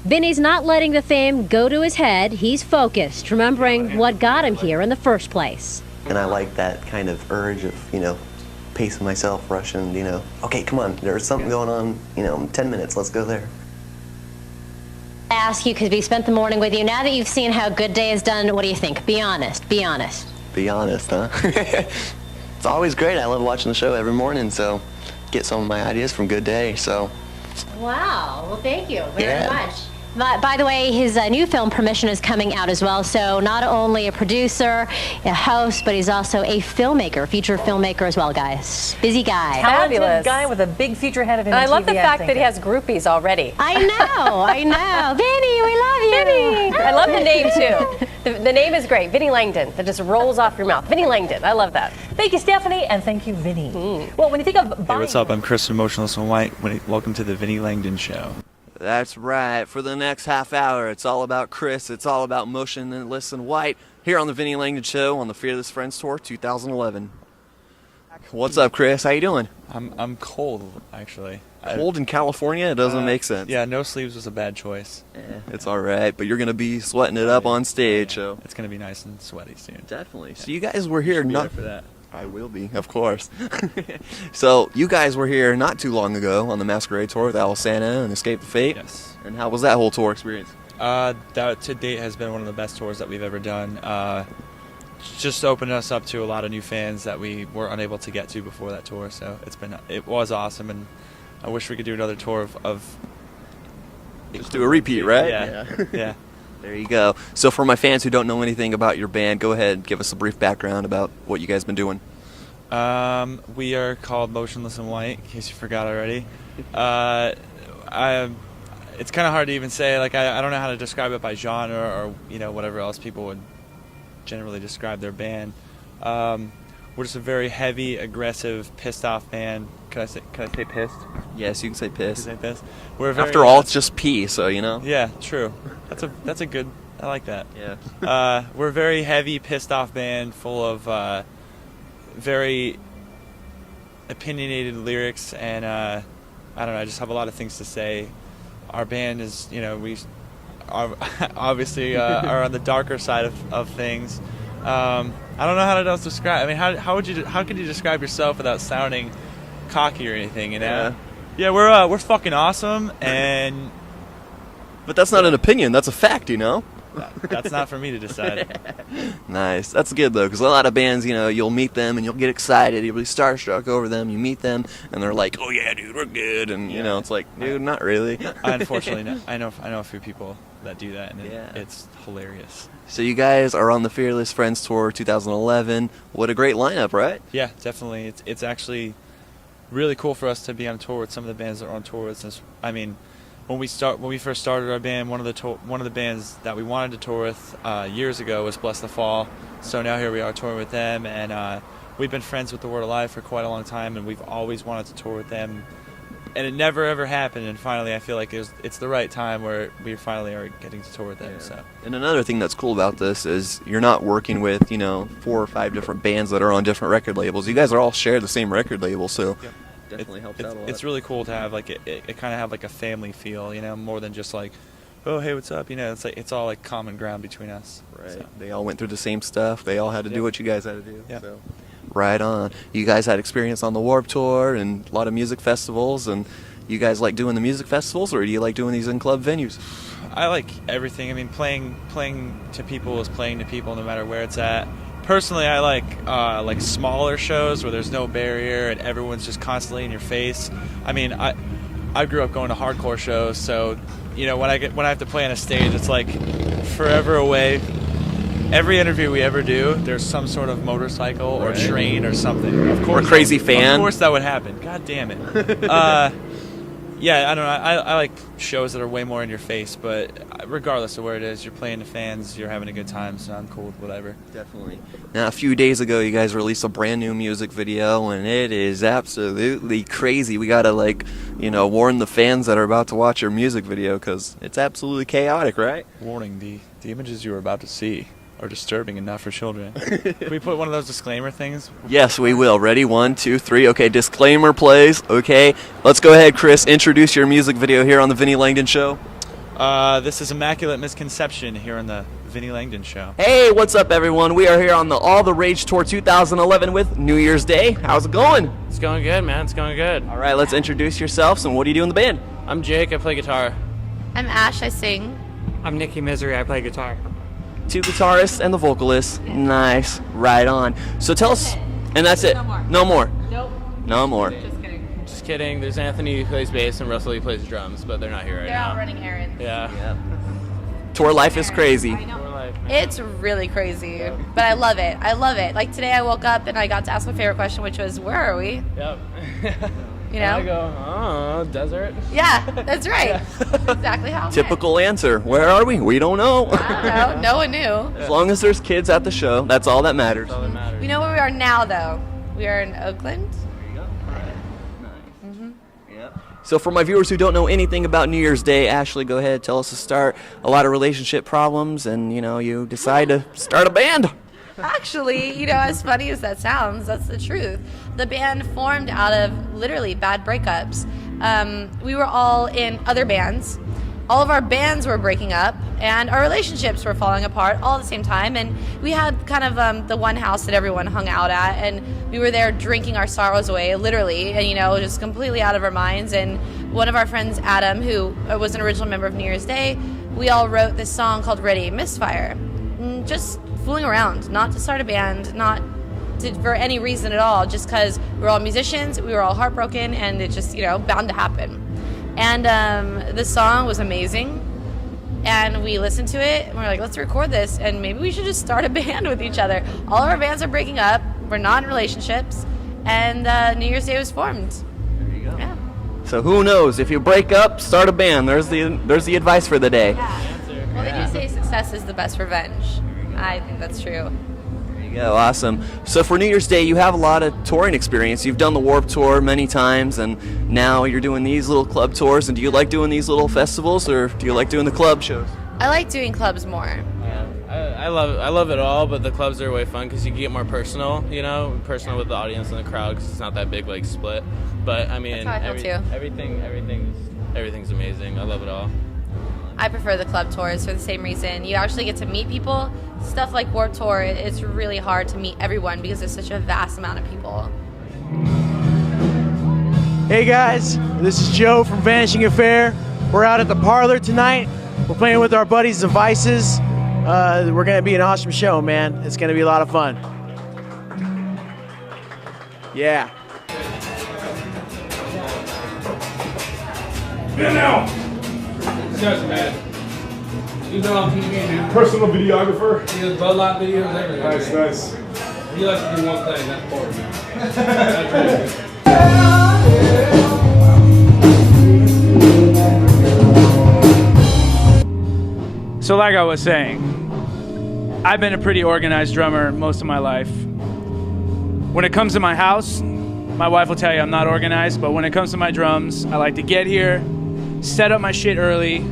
Vinnie's not letting the fame go to his head. He's focused, remembering what got him here in the first place. And I like that kind of urge of, pacing myself, rushing, okay, come on, there's something going on, 10 minutes, let's go there. I ask you, because we spent the morning with you. Now that you've seen how Good Day is done, what do you think? Be honest, be honest. Be honest, huh? It's always great. I love watching the show every morning, so get some of my ideas from Good Day, so. Wow, well, thank you very much. By the way, his new film, Permission, is coming out as well. So not only a producer, a host, but he's also a filmmaker, feature filmmaker as well, guys. Busy guy. Talented guy with a big future ahead of him. I in love TV the fact acting. that he has groupies already. I know. Vinny, we love you. Vinny. I love the name, too. The name is great. Vinnie Langdon. That just rolls off your mouth. Vinnie Langdon. I love that. Thank you, Stephanie, and thank you, Vinny. Well, when you think of Hey, what's up? I'm Chris from Emotionless and White. Welcome to the Vinnie Langdon Show. That's right. For the next half hour, it's all about Chris. It's all about Motionless and White here on the Vinnie Langdon Show on the Fearless Friends Tour 2011. What's up, Chris? How you doing? I'm cold, actually. Cold in California? It doesn't make sense. Yeah, no sleeves was a bad choice. It's all right, but you're going to be sweating it up on stage, so. It's going to be nice and sweaty soon. Definitely. So you guys were here should be not there for that. I will be, of course. So you guys were here not too long ago on the Masquerade Tour with Al Santa and Escape the Fate. Yes. And how was that whole tour experience? That to date has been one of the best tours that we've ever done. just opened us up to a lot of new fans that we were unable to get to before that tour. So it was awesome, and I wish we could do another tour of just do a repeat, right? Yeah. There you go. So for my fans who don't know anything about your band, go ahead and give us a brief background about what you guys been doing. We are called Motionless in White, in case you forgot already. It's kind of hard to even say. Like I don't know how to describe it by genre or whatever else people would generally describe their band. We're just a very heavy, aggressive, pissed off band. Can I say pissed? Yes, you can say pissed. You can say pissed. We're very, after all, it's just pee, so Yeah, true. That's a good. I like that. Yeah. We're a very heavy, pissed off band, full of very opinionated lyrics, and I don't know. I just have a lot of things to say. Our band is, we are obviously are on the darker side of things. I don't know how to else describe. I mean, how could you describe yourself without sounding cocky or anything? Yeah, we're fucking awesome, and but that's not an opinion. That's a fact, That's not for me to decide. Nice. That's good, though, because a lot of bands, you'll meet them and you'll get excited. You'll be starstruck over them. You meet them, and they're like, oh, yeah, dude, we're good. And, it's like, dude, not really. Unfortunately, I know a few people that do that, and it's hilarious. So you guys are on the Fearless Friends Tour 2011. What a great lineup, right? Yeah, definitely. It's actually really cool for us to be on tour with some of the bands that are on tour with us. I mean, when we first started our band, one of the bands that we wanted to tour with years ago was Bless the Fall. So now here we are touring with them, and we've been friends with The Word Alive for quite a long time, and we've always wanted to tour with them, and it never ever happened. And finally, I feel like it's the right time where we finally are getting to tour with them. So. And another thing that's cool about this is you're not working with 4 or 5 different bands that are on different record labels. You guys are all share the same record label, so. Yep. Definitely helps out a lot. It's really cool to have it kind of have like a family feel, more than just like, oh hey, what's up? It's like it's all like common ground between us. Right. So. They all went through the same stuff. They all had to do what you guys had to do. Yeah. So. Right on. You guys had experience on the Warped Tour and a lot of music festivals, and you guys like doing the music festivals, or do you like doing these in club venues? I like everything. I mean, playing to people is playing to people, no matter where it's at. Personally, I like smaller shows where there's no barrier and everyone's just constantly in your face. I mean, I grew up going to hardcore shows, so when I have to play on a stage, it's like forever away. Every interview we ever do, there's some sort of motorcycle or train or something. Of course, or a crazy fan. Of course, that would happen. God damn it. Yeah, I don't know. I like shows that are way more in your face, but regardless of where it is, you're playing to fans, you're having a good time, so I'm cool with whatever. Definitely. Now, a few days ago, you guys released a brand new music video, and it is absolutely crazy. We gotta warn the fans that are about to watch your music video, because it's absolutely chaotic, right? Warning: the images you are about to see are disturbing and not for children. Can we put one of those disclaimer things? Yes, we will. Ready? 1, 2, 3. Okay, disclaimer plays. Okay, let's go ahead, Chris. Introduce your music video here on the Vinnie Langdon Show. This is Immaculate Misconception here on the Vinnie Langdon Show. Hey, what's up, everyone? We are here on the All the Rage Tour 2011 with New Year's Day. How's it going? It's going good, man. It's going good. All right, let's introduce yourselves, and what do you do in the band? I'm Jake. I play guitar. I'm Ash. I sing. I'm Nikki Misery. I play guitar. 2 guitarists and the vocalist. Nice. Right on. So tell us, and that's it. No more. No more. Nope. No more. Just kidding. Just kidding. There's Anthony who plays bass and Russell who plays drums, but they're not here right They're now. out running errands. Yeah. Tour life is crazy. It's really crazy, but I love it. I love it. Like today I woke up and I got to ask my favorite question, which was, where are we? Yep. You know? I go, oh, desert. Yeah, that's right. That's exactly how it went. Typical answer. Where are we? We don't know. I don't know. No one knew. As long as there's kids at the show, that's all that matters. That's all that matters. We know where we are now, though. We are in Oakland. So for my viewers who don't know anything about New Year's Day, Ashley, go ahead, tell us to start. A lot of relationship problems, and you decide to start a band. Actually, as funny as that sounds, that's the truth. The band formed out of literally bad breakups. We were all in other bands. All of our bands were breaking up, and our relationships were falling apart all at the same time. And we had kind of the one house that everyone hung out at, and we were there drinking our sorrows away, literally, and just completely out of our minds. And one of our friends, Adam, who was an original member of New Year's Day, we all wrote this song called Ready Misfire. Just fooling around, not to start a band, not for any reason at all, just because we were all musicians, we were all heartbroken, and it just, bound to happen. And the song was amazing, and we listened to it, and we're like, let's record this, and maybe we should just start a band with each other. All of our bands are breaking up, we're not in relationships, and New Year's Day was formed. There you go. Yeah. So who knows? If you break up, start a band. There's the advice for the day. Well, they do say success is the best revenge. I think that's true. There you go. Awesome. So for New Year's Day, you have a lot of touring experience. You've done the Warped Tour many times, and now you're doing these little club tours. And do you like doing these little festivals, or do you like doing the club shows? I like doing clubs more. I love it all, but the clubs are way fun because you can get more personal, personal with the audience and the crowd because it's not that big like split. But I mean, That's how I feel too. everything's amazing. I love it all. I prefer the club tours for the same reason. You actually get to meet people. Stuff like Warped Tour, it's really hard to meet everyone because there's such a vast amount of people. Hey guys, this is Joe from Vanishing Affair. We're out at the Parlor tonight. We're playing with our buddies, the Vices. We're gonna be an awesome show, man. It's gonna be a lot of fun. Yeah. Yeah, now. This guy's mad. He's been on TV, dude. Personal videographer. He does Bud Light videos, everything. Nice. He likes to do one thing, that's part of it. So like I was saying, I've been a pretty organized drummer most of my life. When it comes to my house, my wife will tell you I'm not organized, but when it comes to my drums, I like to get here, set up my shit early,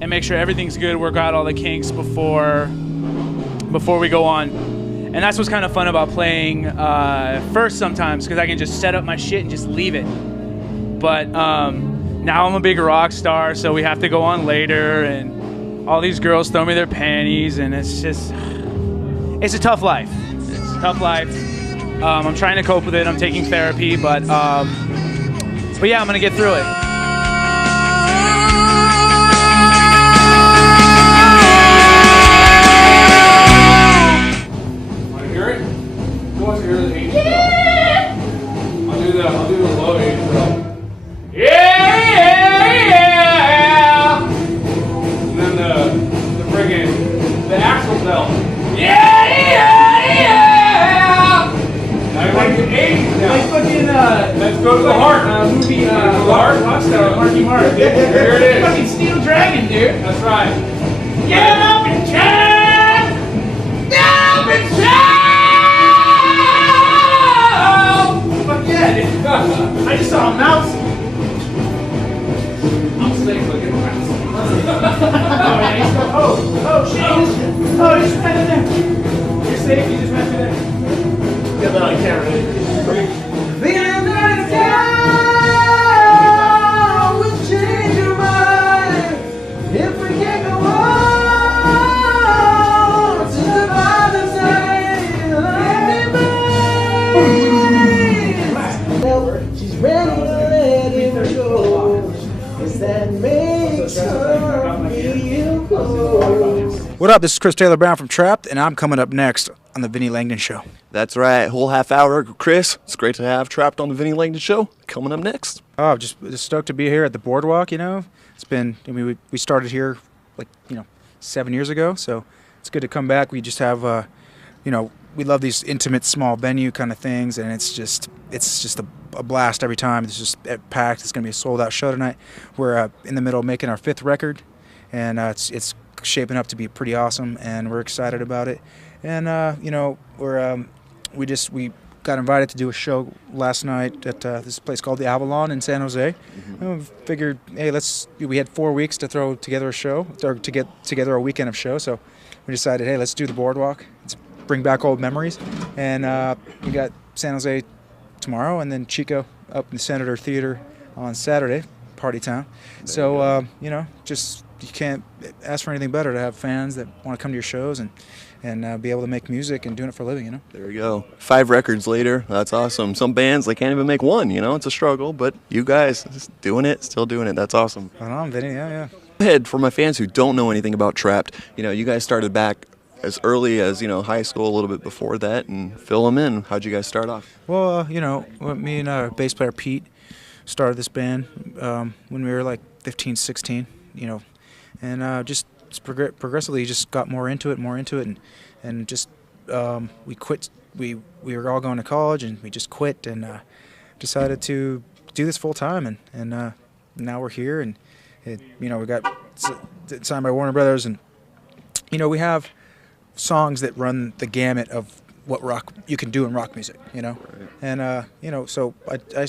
and make sure everything's good, work out all the kinks before we go on. And that's what's kind of fun about playing first sometimes, because I can just set up my shit and just leave it. But now I'm a big rock star, so we have to go on later, and all these girls throw me their panties, and it's a tough life. It's a tough life. I'm trying to cope with it. I'm taking therapy, but yeah, I'm gonna get through it. Want to hear it? Who wants to hear the 80s? Yeah! I'll do the low 80s though. Yeah! And then the friggin' the axle bell. Yeah! Like the 80s now. Like fucking, let's go to the heart. Movie, the heart, Rockstar, Marky Mark, dude. Here it is. Fucking Steel Dragon, dude. That's right. Get up and shine! Get up and shine! Fuck yeah, dude. I just saw a mouse. I'm snake looking mouse. Oh, shit. Oh, you just went in there. You're safe, you just went through there. Get that on camera, dude. The end of the sky will change your mind if we can go on to the Father's day. She's ready to let him go. Is that makes her feel close. What up? This is Chris Taylor Brown from Trapped, and I'm coming up next on the Vinnie Langdon Show. That's right. Whole half hour. Chris, it's great to have Trapped on the Vinnie Langdon Show. Coming up next. Oh, just stoked to be here at the Boardwalk, It's been, we started here 7 years ago, so it's good to come back. We just have, we love these intimate small venue kind of things, and it's just a blast every time. It's just packed. It's going to be a sold-out show tonight. We're in the middle of making our 5th record, and it's shaping up to be pretty awesome, and we're excited about it. And we got invited to do a show last night at this place called the Avalon in San Jose. And we figured, hey, we had 4 weeks to throw together a show, or to get together a weekend of show. So we decided, hey, let's do the Boardwalk. Let's bring back old memories. And we got San Jose tomorrow, and then Chico up in the Senator Theater on Saturday, party town. So you can't ask for anything better to have fans that want to come to your shows and be able to make music and doing it for a living, There we go. 5 records later. That's awesome. Some bands, they can't even make one, It's a struggle, but you guys just doing it, still doing it. That's awesome. Right on, Vinny. Yeah. Go ahead, for my fans who don't know anything about Trapped, you guys started back as early as, high school, a little bit before that, and fill them in. How'd you guys start off? Well, me and our bass player Pete started this band when we were like 15, 16, and just progressively just got more into it, and just we quit. We were all going to college, and we just quit and decided to do this full time, and now we're here, and we got signed by Warner Brothers, and we have songs that run the gamut of what rock you can do in rock music, and so I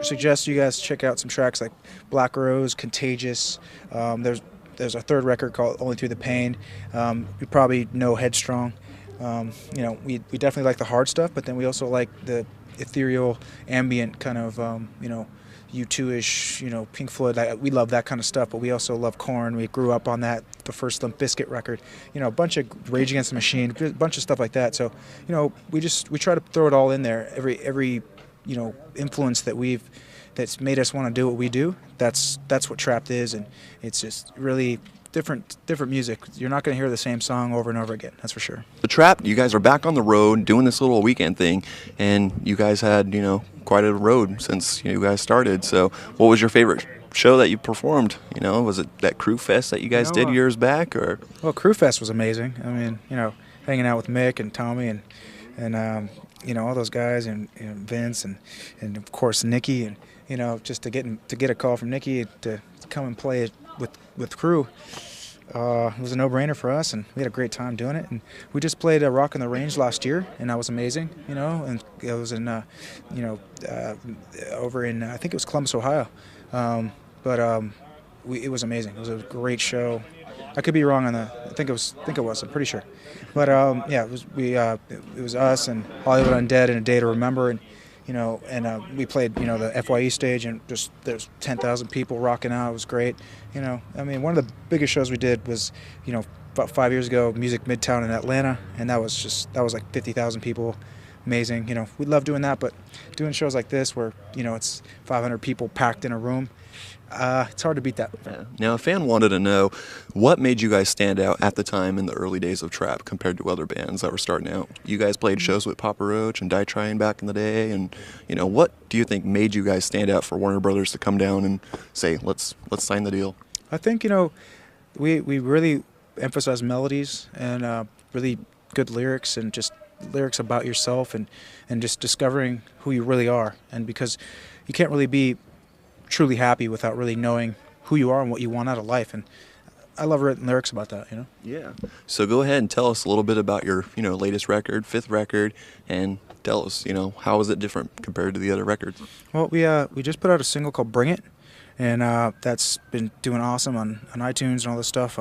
suggest you guys check out some tracks like Black Rose, Contagious. There's a third record called Only Through the Pain. You probably know Headstrong. We definitely like the hard stuff, but then we also like the ethereal, ambient kind of, U2-ish, Pink Floyd. We love that kind of stuff, but we also love Korn. We grew up on that, the first Limp Bizkit record, a bunch of Rage Against the Machine, a bunch of stuff like that. So, we try to throw it all in there. Every influence that's made us want to do what we do. That's what Trapped is, and it's just really different music. You're not going to hear the same song over and over again, that's for sure. The Trapped, you guys are back on the road doing this little weekend thing, and you guys had, quite a road since you guys started. So what was your favorite show that you performed? Was it that Crew Fest that you guys did years back? Or? Well, Crew Fest was amazing. I mean, hanging out with Mick and Tommy and all those guys, and Vince and of course Nikki, and just to get a call from Nikki to come and play it with Crew. It was a no-brainer for us, and we had a great time doing it. And we just played Rock on the Range last year, and that was amazing, and it was in, over in, I think it was Columbus, Ohio. It was amazing. It was a great show. I could be wrong on that. I think it was. I'm pretty sure. But it was it was us and Hollywood Undead and A Day to Remember, and we played, the FYE stage, and just there's 10,000 people rocking out. It was great. One of the biggest shows we did was, about 5 years ago, Music Midtown in Atlanta, and that was like 50,000 people. Amazing. We love doing that, but doing shows like this where, it's 500 people packed in a room, it's hard to beat that. Yeah. Now, a fan wanted to know what made you guys stand out at the time in the early days of Trap compared to other bands that were starting out. You guys played shows with Papa Roach and Die Trying back in the day, and what do you think made you guys stand out for Warner Brothers to come down and say, let's sign the deal? I think we really emphasize melodies and really good lyrics, and just lyrics about yourself, and just discovering who you really are, and because you can't really be truly happy without really knowing who you are and what you want out of life. And I love writing lyrics about that, Yeah. So go ahead and tell us a little bit about your, latest record, fifth record, and tell us, how is it different compared to the other records? Well, we just put out a single called Bring It, and that's been doing awesome on iTunes and all this stuff.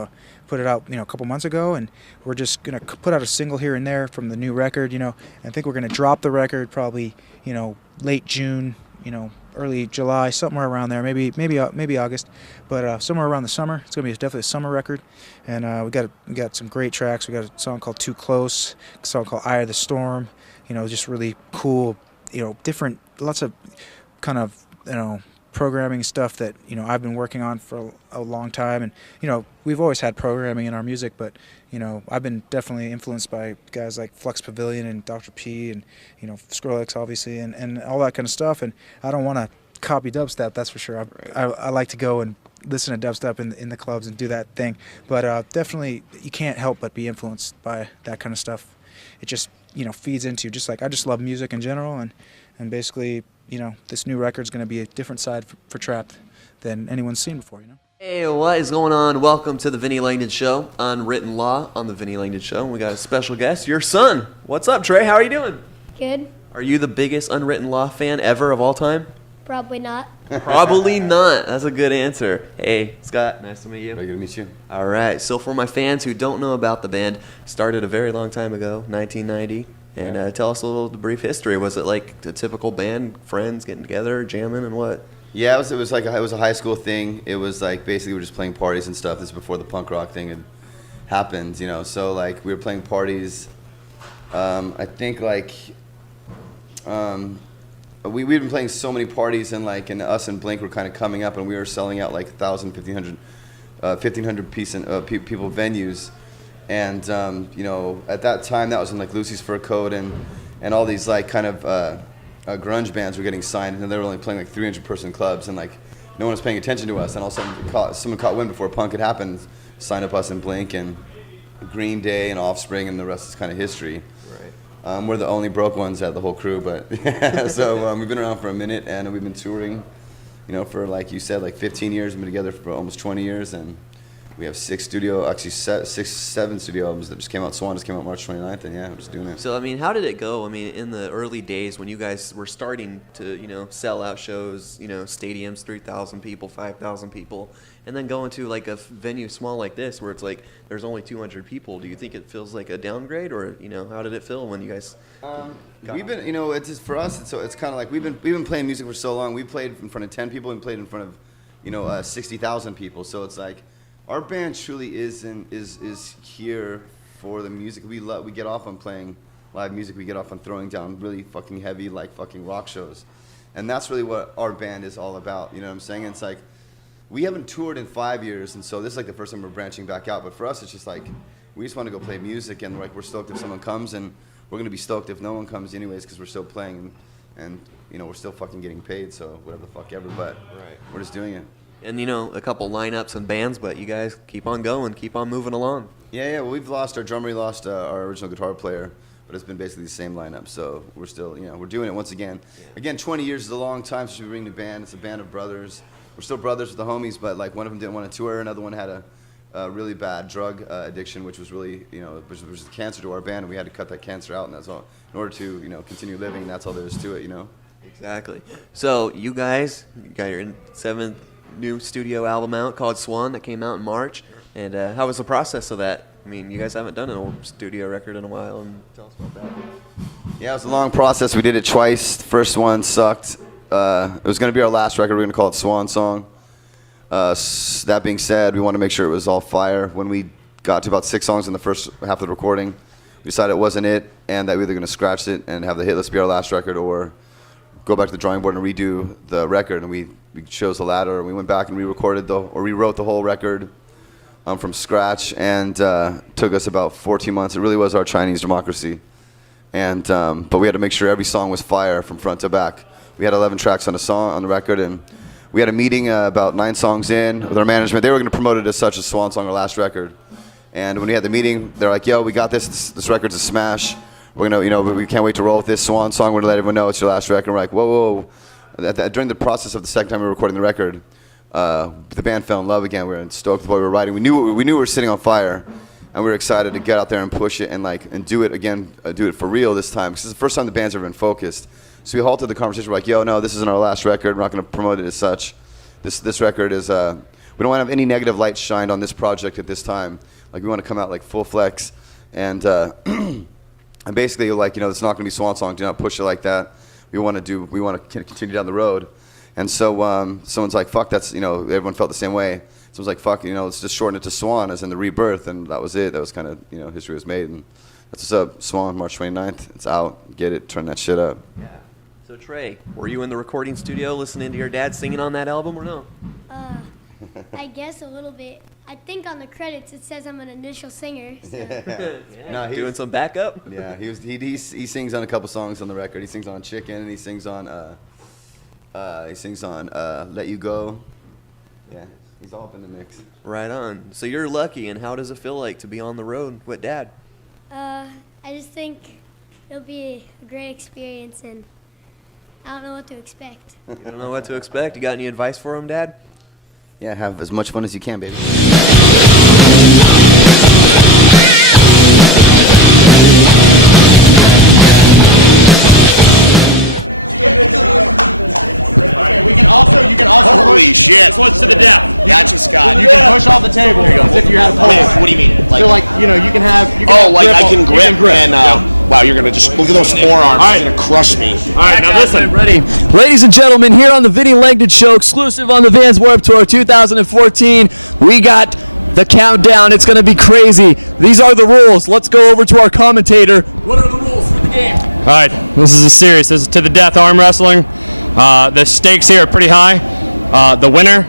Put it out, a couple months ago, and we're just going to put out a single here and there from the new record, I think we're going to drop the record probably, late June, early July, somewhere around there, maybe August, but somewhere around the summer. It's gonna be definitely a summer record, and we got some great tracks. We got a song called Too Close, a song called Eye of the Storm. Just really cool, different, lots of kind of programming stuff that I've been working on for a long time, and we've always had programming in our music, but I've been definitely influenced by guys like Flux Pavilion and Dr. P and Skrillex obviously, and all that kind of stuff, and I don't want to copy dubstep, that's for sure. I like to go and listen to dubstep in the clubs and do that thing, but definitely you can't help but be influenced by that kind of stuff. It just feeds into, just like I just love music in general, and basically this new record's going to be a different side for Trapped than anyone's seen before, Hey, what is going on? Welcome to the Vinnie Langdon Show, Unwritten Law on the Vinnie Langdon Show. We got a special guest, your son. What's up, Trey? How are you doing? Good. Are you the biggest Unwritten Law fan ever of all time? Probably not. Probably not. That's a good answer. Hey, Scott, nice to meet you. Very good to meet you. All right, so for my fans who don't know about the band, started a very long time ago, 1990. And tell us a little brief history. Was it like a typical band, friends getting together, jamming, and what? Yeah, it was a high school thing. It was like basically we were just playing parties and stuff. This is before the punk rock thing had happened, So like we were playing parties. I think like we'd been playing so many parties, and us and Blink were kind of coming up, and we were selling out like 1,000, 1,500 people venues. And you know, at that time, that was when like Lucy's Fur Coat and all these like kind of grunge bands were getting signed, and they were only playing like 300-person clubs, and like no one was paying attention to us. And all of a sudden, someone caught wind before punk had happened, signed up us in Blink and Green Day and Offspring, and the rest is kind of history. Right. We're the only broke ones out of the whole crew, but so we've been around for a minute, and we've been touring, you know, for like you said, like 15 years. We've been together for almost 20 years, and we have 7 studio albums that just came out. Swan just came out March 29th, and yeah, we're just doing it. So, I mean, how did it go? I mean, in the early days when you guys were starting to, you know, sell out shows, you know, stadiums, 3,000 people, 5,000 people, and then going to like a venue small like this where it's like there's only 200 people, do you think it feels like a downgrade, or, you know, how did it feel when you guys we've been, you know, it's just for us, it's kind of like we've been playing music for so long. We played in front of 10 people and played in front of, you know, 60,000 people. So it's like our band truly is here for the music. We get off on playing live music. We get off on throwing down really fucking heavy, like fucking rock shows, and that's really what our band is all about. You know what I'm saying? It's like we haven't toured in 5 years, and so this is like the first time we're branching back out. But for us, it's just like we just want to go play music, and like we're stoked if someone comes, and we're gonna be stoked if no one comes anyways, because we're still playing, and you know we're still fucking getting paid. So whatever the fuck ever, but we're just doing it. And, you know, a couple lineups and bands, but you guys keep on going, keep on moving along. Yeah, well, we've lost our drummer, we lost our original guitar player, but it's been basically the same lineup. So we're still, you know, we're doing it once again. Yeah. Again, 20 years is a long time since we bring the band. It's a band of brothers. We're still brothers with the homies, but like one of them didn't want to tour, another one had a really bad drug addiction, which was really, you know, which was cancer to our band, and we had to cut that cancer out, and that's all in order to, you know, continue living. That's all there is to it, you know. Exactly. So you guys, you got your 7th new studio album out called Swan that came out in March, and how was the process of that? I mean, you guys haven't done an old studio record in a while, and tell us about that. Yeah, it was a long process. We did it twice. The first one sucked. It was going to be our last record. We were going to call it Swan Song. That being said, we wanted to make sure it was all fire. When we got to about 6 songs in the first half of the recording, we decided it wasn't it, and that we were either going to scratch it and have the hit list be our last record, or go back to the drawing board and redo the record. And we chose the latter, and we went back and rewrote the whole record from scratch, and took us about 14 months. It really was our Chinese democracy, and but we had to make sure every song was fire from front to back. We had 11 tracks on the record, and we had a meeting about 9 songs in with our management. They were going to promote it as such as Swan Song, our last record. And when we had the meeting, they're like, "Yo, we got this. This record's a smash. We're gonna, you know, we can't wait to roll with this Swan Song. We're gonna let everyone know it's your last record." And we're like, whoa. During the process of the second time we were recording the record, the band fell in love again. We were stoked with what we were writing. We knew we were sitting on fire, and we were excited to get out there and push it and do it again, do it for real this time. Because it's the first time the band's ever been focused. So we halted the conversation. We're like, "Yo, no, this isn't our last record. We're not gonna promote it as such. This record is. We don't want to have any negative light shined on this project at this time. Like we want to come out like full flex, and." And basically, like, you know, it's not going to be Swan Song. Do not push it like that. We want to continue down the road. And so someone's like, "Fuck, that's," you know, everyone felt the same way. Someone's like, "Fuck, you know, let's just shorten it to Swan," as in the rebirth. And that was it. That was kind of, you know, history was made. And that's what's up. Swan, March 29th. It's out. Get it. Turn that shit up. Yeah. So Trey, were you in the recording studio listening to your dad singing on that album or no? I guess a little bit. I think on the credits it says I'm an initial singer. So. Yeah. No, Doing some backup? Yeah, he sings on a couple songs on the record. He sings on Chicken, and he sings on Let You Go. Yeah, he's all up in the mix. Right on. So you're lucky, and how does it feel like to be on the road with Dad? I just think it'll be a great experience, and I don't know what to expect. You don't know what to expect? You got any advice for him, Dad? Yeah, have as much fun as you can, baby. You can also holy shit. This one's to the death. Gotcha, Scott. You can push off the table as if you had a pole. What do you mean? Like, so like, you know, you can have I can grip and wow, you're gonna just look at those forearms. Right. You're gonna crush me. All right, now listen. Ready. Ladies and gentlemen, here on the Vinnie Langdon Show, exclusive on the Vans Warped Tour 2014, we got the countdown. It's gonna be crazy. These are the rules. Let's go over to our commentator. What are the rules for the game? All right, this is a series. This is to the death arm wrestling. The stakes here are pretty high. The winner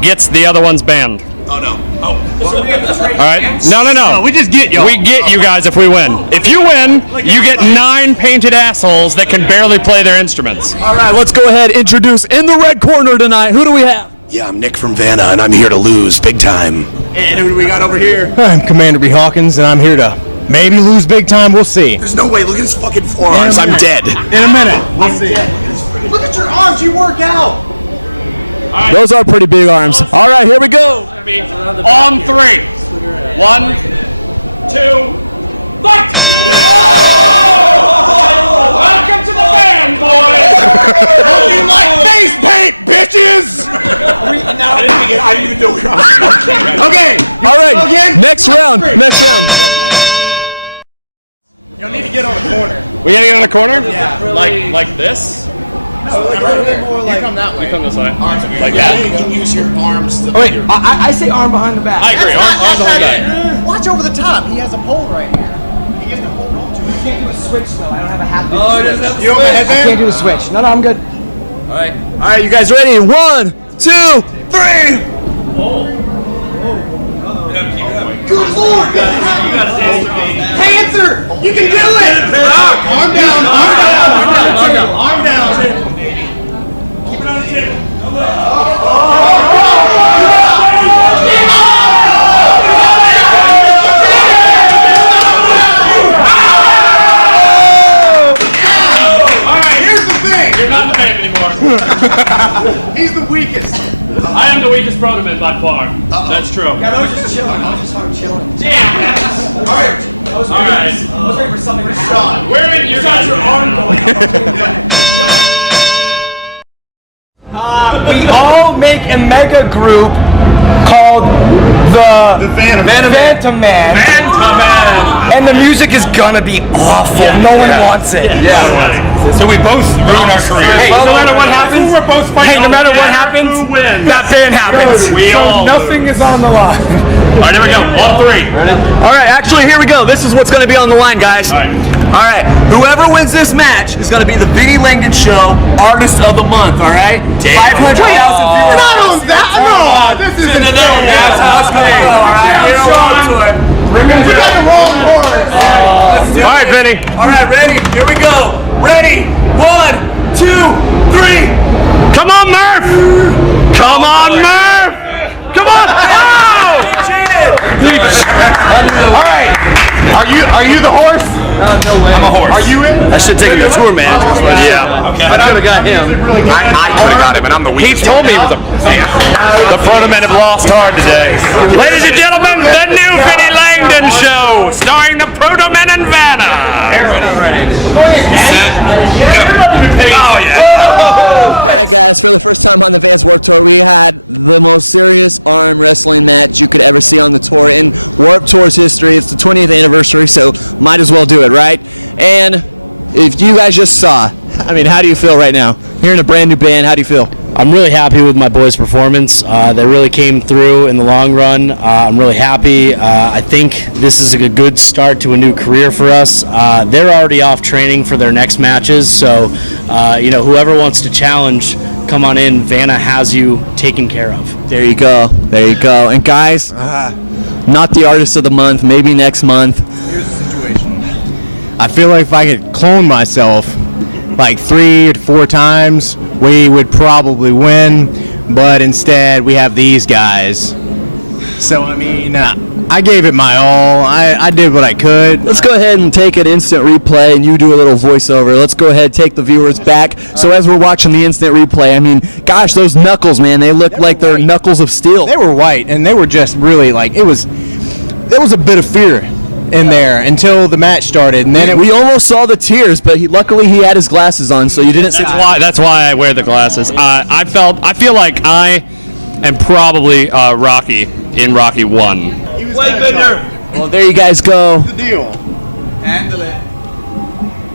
gets the other one's banned. Oh no. Oh. All right. No. We just get y'all. We get you guys if we win. If you win, you get 9 painted assholes that can barely play their instruments. All right, let's go ahead and introduce in the red corner tonight. Who do we have? Yeah, I'm Nick from Vanna, and I'm here to lose big time. And who do we got over here? I'm Commander B. Hawkins, and I'm here to maybe lose big time. We'll see. There's no way. Look at his fucking forearms. I'm dead. In a minute. We'll see. Look at your arms. You work out. Those are pretty big arms. All right, here we go. On 3. 1, 2, fight! Welcome to the band, boys! You like face paint, bitches! I didn't even know we were on. Okay. All right, next round. You'll need to get on the corner. We gotta get on the corner? Yeah. Like this? No, like a little bit more like. You come that way. You come this way. Like that. You can use your arms to. Oh, wait, I say arm behind the back. I agree. Arm behind the back. Watch over the top. He has a pole right here. He gets to hold on to it. You can't do a switch though. I don't have a hat. Oh, it doesn't have You don't have a headband? I can't do the switch. No, I'm good. All right. All right, you guys ready? 1, 2, 3. Good Lord! Panther! You can do it! Arm down, arm down, arm down, arm down. Keep it on the table. Alright, here's the thing. You're not in the band anymore. He's the weakest. I am the weakest protoman by far. That's true. Yeah, I was just chilling. I was just hard chilling. Damn! Alright. I was waiting for something to happen. Where in your guys' arm going? We all make a mega group called the Phantom Man. And the music is gonna be awful. No one wants it. So we both ruin our career. Hey, no matter what happens, we're both fighting. hey, no matter what happens, that band happens. We all nothing is on the line. All right, here we go. On 3. Ready? All right, actually, here we go. This is what's going to be on the line, guys. All right. All right, whoever wins this match is going to be the Vinnie Langdon Show Artist of the Month, all right? 500,000 viewers. Not on that. No, this is insane. That's how it's going to go, all right? Here on to it. We got the wrong chorus. All right, Vinny. All right, ready? Here we go. Ready? 1, 2, 3. Come on, Murph! Come on, Murph! Come on! Oh! All right. Are you the horse? No way. I'm a horse. Are you in? I should take him to tour manager. Yeah. Okay. I could have got him. I could have got him, and I'm the weakest. He told me he was the protomen have lost hard today. Ladies and gentlemen, the new Vinnie Langdon Show, starring the protomen and Vanna. Oh, yeah. All right, guys, for the first time on the Vans Warped Tour, we had the most serious arm wrestling match you could ever see on the tour in Warped Tour's history. It's the 20th anniversary, so might as well do it, right? And if you guys just saw, I mean, how do you feel right now? Hearing a brand new band, how do you feel? I'm really happy with my boys' performance. They really came through in the long run. I'm really happy. I think this is a good start to a new career for us. They're already off training for their next matches, so whoever wants to challenge, come on in. Vanna has you taken care of. There you go. There you go. And guys, not the Artist of the Month, maybe next month. Here's the situation. I feel like if I could clone myself like 3 or 4 times, we would probably win, but instead we have these guys. So, I mean, I gave it my all. I did what I could. Let's go ahead and take an instant replay, and you do a little voiceover. Let's go ahead and take the viewers back. So as we're watching the instant replay, I mean, gosh, those knuckles, man, they look like they're knuckles of steel. They were white, and they were just really like, there was a bit of fear in there until the match started, and then we almost saw the tears, but luckily he had his glasses on, so you didn't see. That's why I wear the glasses. I feel like I am probably Rocky in Rocky 1. Way good nerve. Well, there you guys go. The deal. Handle it.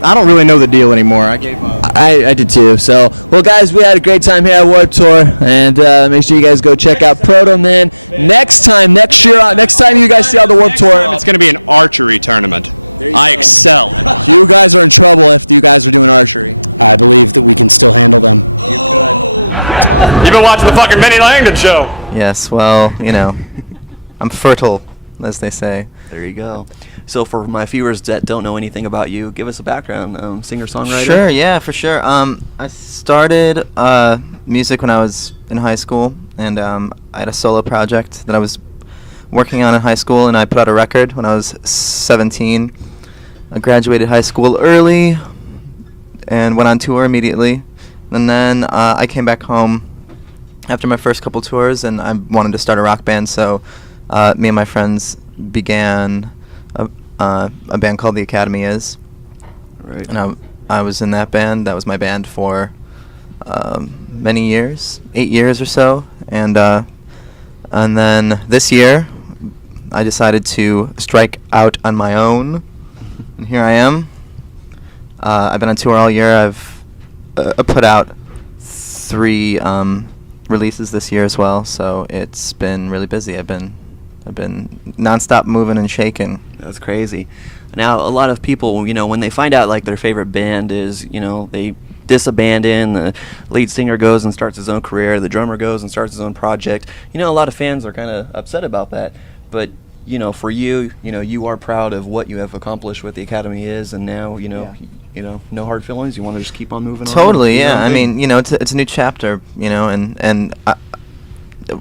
I don't really know the deal anymore. I gave up. I did too. So, well, guys, we had a great time here at Warped Tour, and make sure you guys go check out Proto Man next time you guys see on the Warped Tour. It's going to be an archery tournament. I excel. You guys are in trouble if you guys are doing archery. I believe that we can still handle them. You've been watching the fucking Vinnie Langdon Show. Yes, well, I'm fertile, as they say. There you go. So for my viewers that don't know anything about you, give us a background. Singer-songwriter? Sure, yeah, for sure. I started music when I was in high school, and I had a solo project that I was working on in high school, and I put out a record when I was 17. I graduated high school early and went on tour immediately. And then I came back home after my first couple tours, and I wanted to start a rock band, so me and my friends began a band called The Academy Is. Right. And I was in that band. That was my band for many years, 8 years or so. And then this year, I decided to strike out on my own, and here I am. I've been on tour all year. I've put out 3 releases this year as well, so it's been really busy. I've been nonstop moving and shaking. That's crazy. Now, a lot of people, when they find out like their favorite band is, they disabandon, the lead singer goes and starts his own career, the drummer goes and starts his own project. A lot of fans are kind of upset about that. But, for you, you are proud of what you have accomplished with the Academy Is, and now, no hard feelings. You want to just keep on moving on. Totally, yeah. I mean, it's a new chapter, and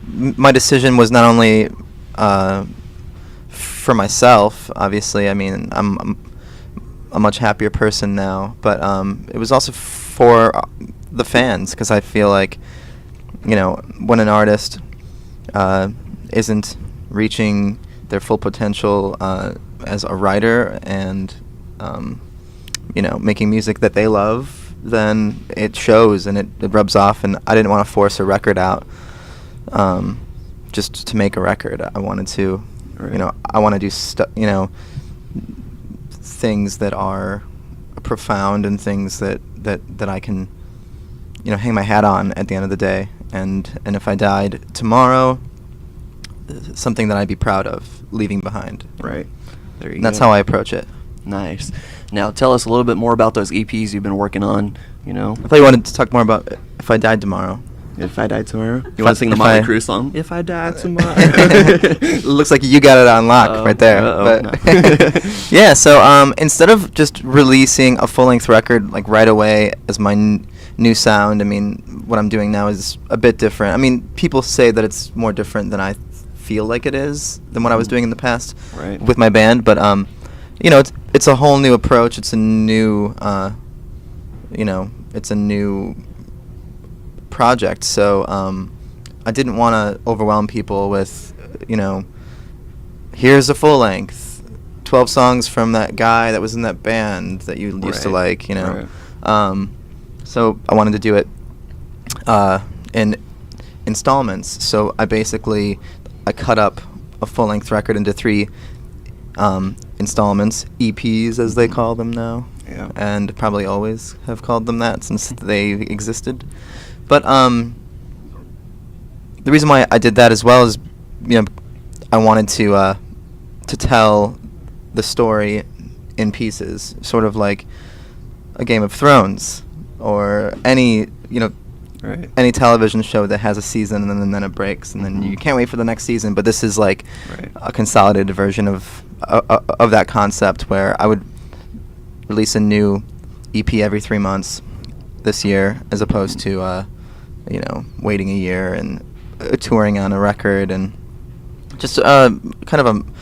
my decision was not only for myself, obviously. I mean, I'm a much happier person now, but it was also for the fans, because I feel like, when an artist isn't reaching their full potential as a writer and making music that they love, then it shows and it rubs off. And I didn't want to force a record out just to make a record. I wanted to, I want to do things that are profound and things that I can, hang my hat on at the end of the day. And if I died tomorrow, something that I'd be proud of leaving behind. Right. There you go. And that's how I approach it. Nice. Now tell us a little bit more about those EPs you've been working on. I thought you wanted to talk more about If I Died Tomorrow. If I Died Tomorrow? You want to sing the Motley Crue song? If I died tomorrow. Looks like you got it on lock right there. But yeah, so instead of just releasing a full-length record like right away as my new sound, I mean, what I'm doing now is a bit different. I mean, people say that it's more different than I feel like it is than what I was doing in the past with my band, but it's a whole new approach. It's a new it's a new project, so I didn't want to overwhelm people with here's a full length 12 songs from that guy that was in that band that you used to like, so I wanted to do it in installments. So I cut up a full-length record into 3 installments, EPs as they call them now, and probably always have called them that since they existed. But the reason why I did that as well is, I wanted to tell the story in pieces, sort of like a Game of Thrones or any any television show that has a season and then it breaks and then you can't wait for the next season. But this is like a consolidated version of that concept, where I would release a new EP every 3 months this year, as opposed to waiting a year and touring on a record, and just kind of an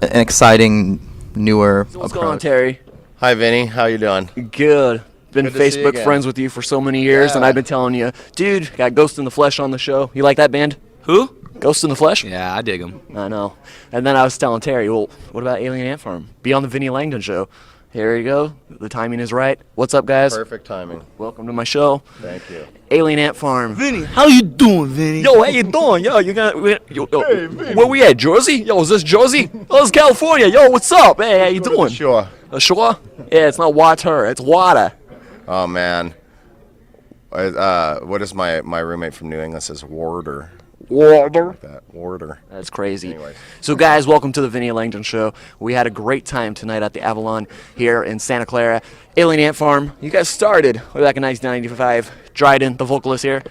exciting newer So what's approach. going on, Terry? Hi, Vinny. How you doing? Good. Been Good to see you Facebook again. friends with you for so many years, and I've been telling you, dude, got Ghost in the Flesh on the show. You like that band? Who? Ghost in the Flesh? Yeah, I dig them. I know. And then I was telling Terry, well, what about Alien Ant Farm? Be on the Vinnie Langdon show. Here you go. The timing is right. What's up, guys? Perfect timing. Welcome to my show. Thank you. Alien Ant Farm. Vinny, how you doing, Vinny? Yo, how you doing? Yo, you got where we at? Jersey? Yo, is this Jersey? Oh, it's California. Yo, what's up? Hey, how you doing? Sure. Shore? Yeah, it's not water. It's water. Oh man. What is my roommate from New England says? Warder. Warder. Like that. Warder. That's crazy. Anyways. So, guys, welcome to the Vinnie Langdon Show. We had a great time tonight at the Avalon here in Santa Clara. Alien Ant Farm. You guys started way back in 1995. Dryden, the vocalist here.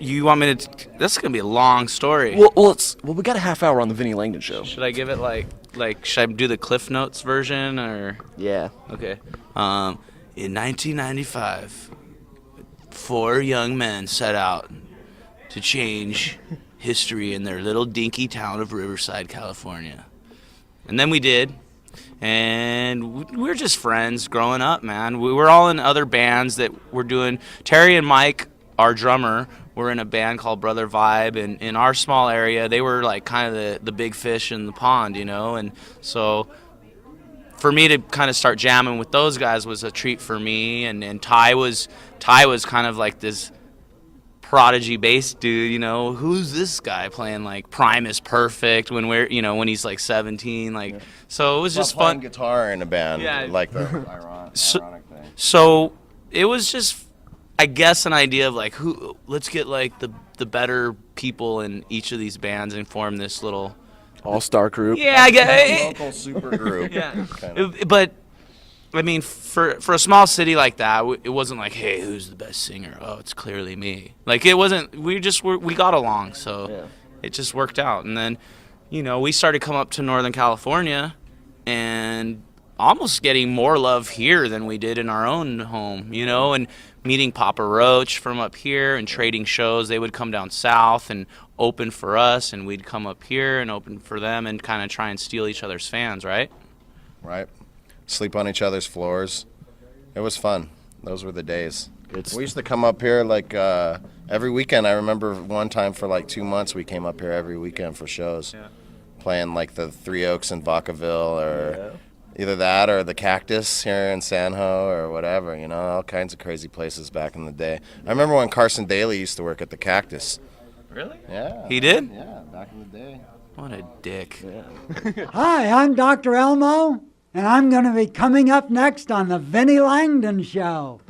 You want me to? This is gonna be a long story. Well, we got a half hour on the Vinnie Langdon show. Should I give it like should I do the Cliff Notes version or? Yeah. Okay. In 1995, 4 young men set out to change history in their little dinky town of Riverside, California. And then we did. And we were just friends growing up, man. We were all in other bands that were doing. Terry and Mike, our drummer, were in a band called Brother Vibe. And in our small area, they were like kind of the big fish in the pond, you know. And so for me to kind of start jamming with those guys was a treat for me. And Ty was kind of like this prodigy bass dude, you know. Who's this guy playing like Primus Perfect when when he's like 17, like. So it was just fun. Guitar in a band, Yeah. like the ironic thing. So it was just, I guess, an idea of like, let's get like the better people in each of these bands and form this little all-star group. Yeah, I get local super group. Yeah, but I mean, for a small city like that, it wasn't like, hey, who's the best singer? Oh, it's clearly me. Like, it wasn't. We got along, so it just worked out. And then, we started coming up to Northern California and almost getting more love here than we did in our own home, and meeting Papa Roach from up here and trading shows. They would come down south and open for us, and we'd come up here and open for them and kind of try and steal each other's fans, right? Right. Sleep on each other's floors. It was fun. Those were the days. We used to come up here like every weekend. I remember one time for like 2 months we came up here every weekend for shows. Yeah. Playing like the Three Oaks in Vacaville or either that or the Cactus here in San Ho or whatever, all kinds of crazy places back in the day. I remember when Carson Daly used to work at the Cactus. Really? Yeah. He did? Yeah, back in the day. What a dick. Yeah. Hi, I'm Dr. Elmo, and I'm going to be coming up next on the Vinnie Langdon Show.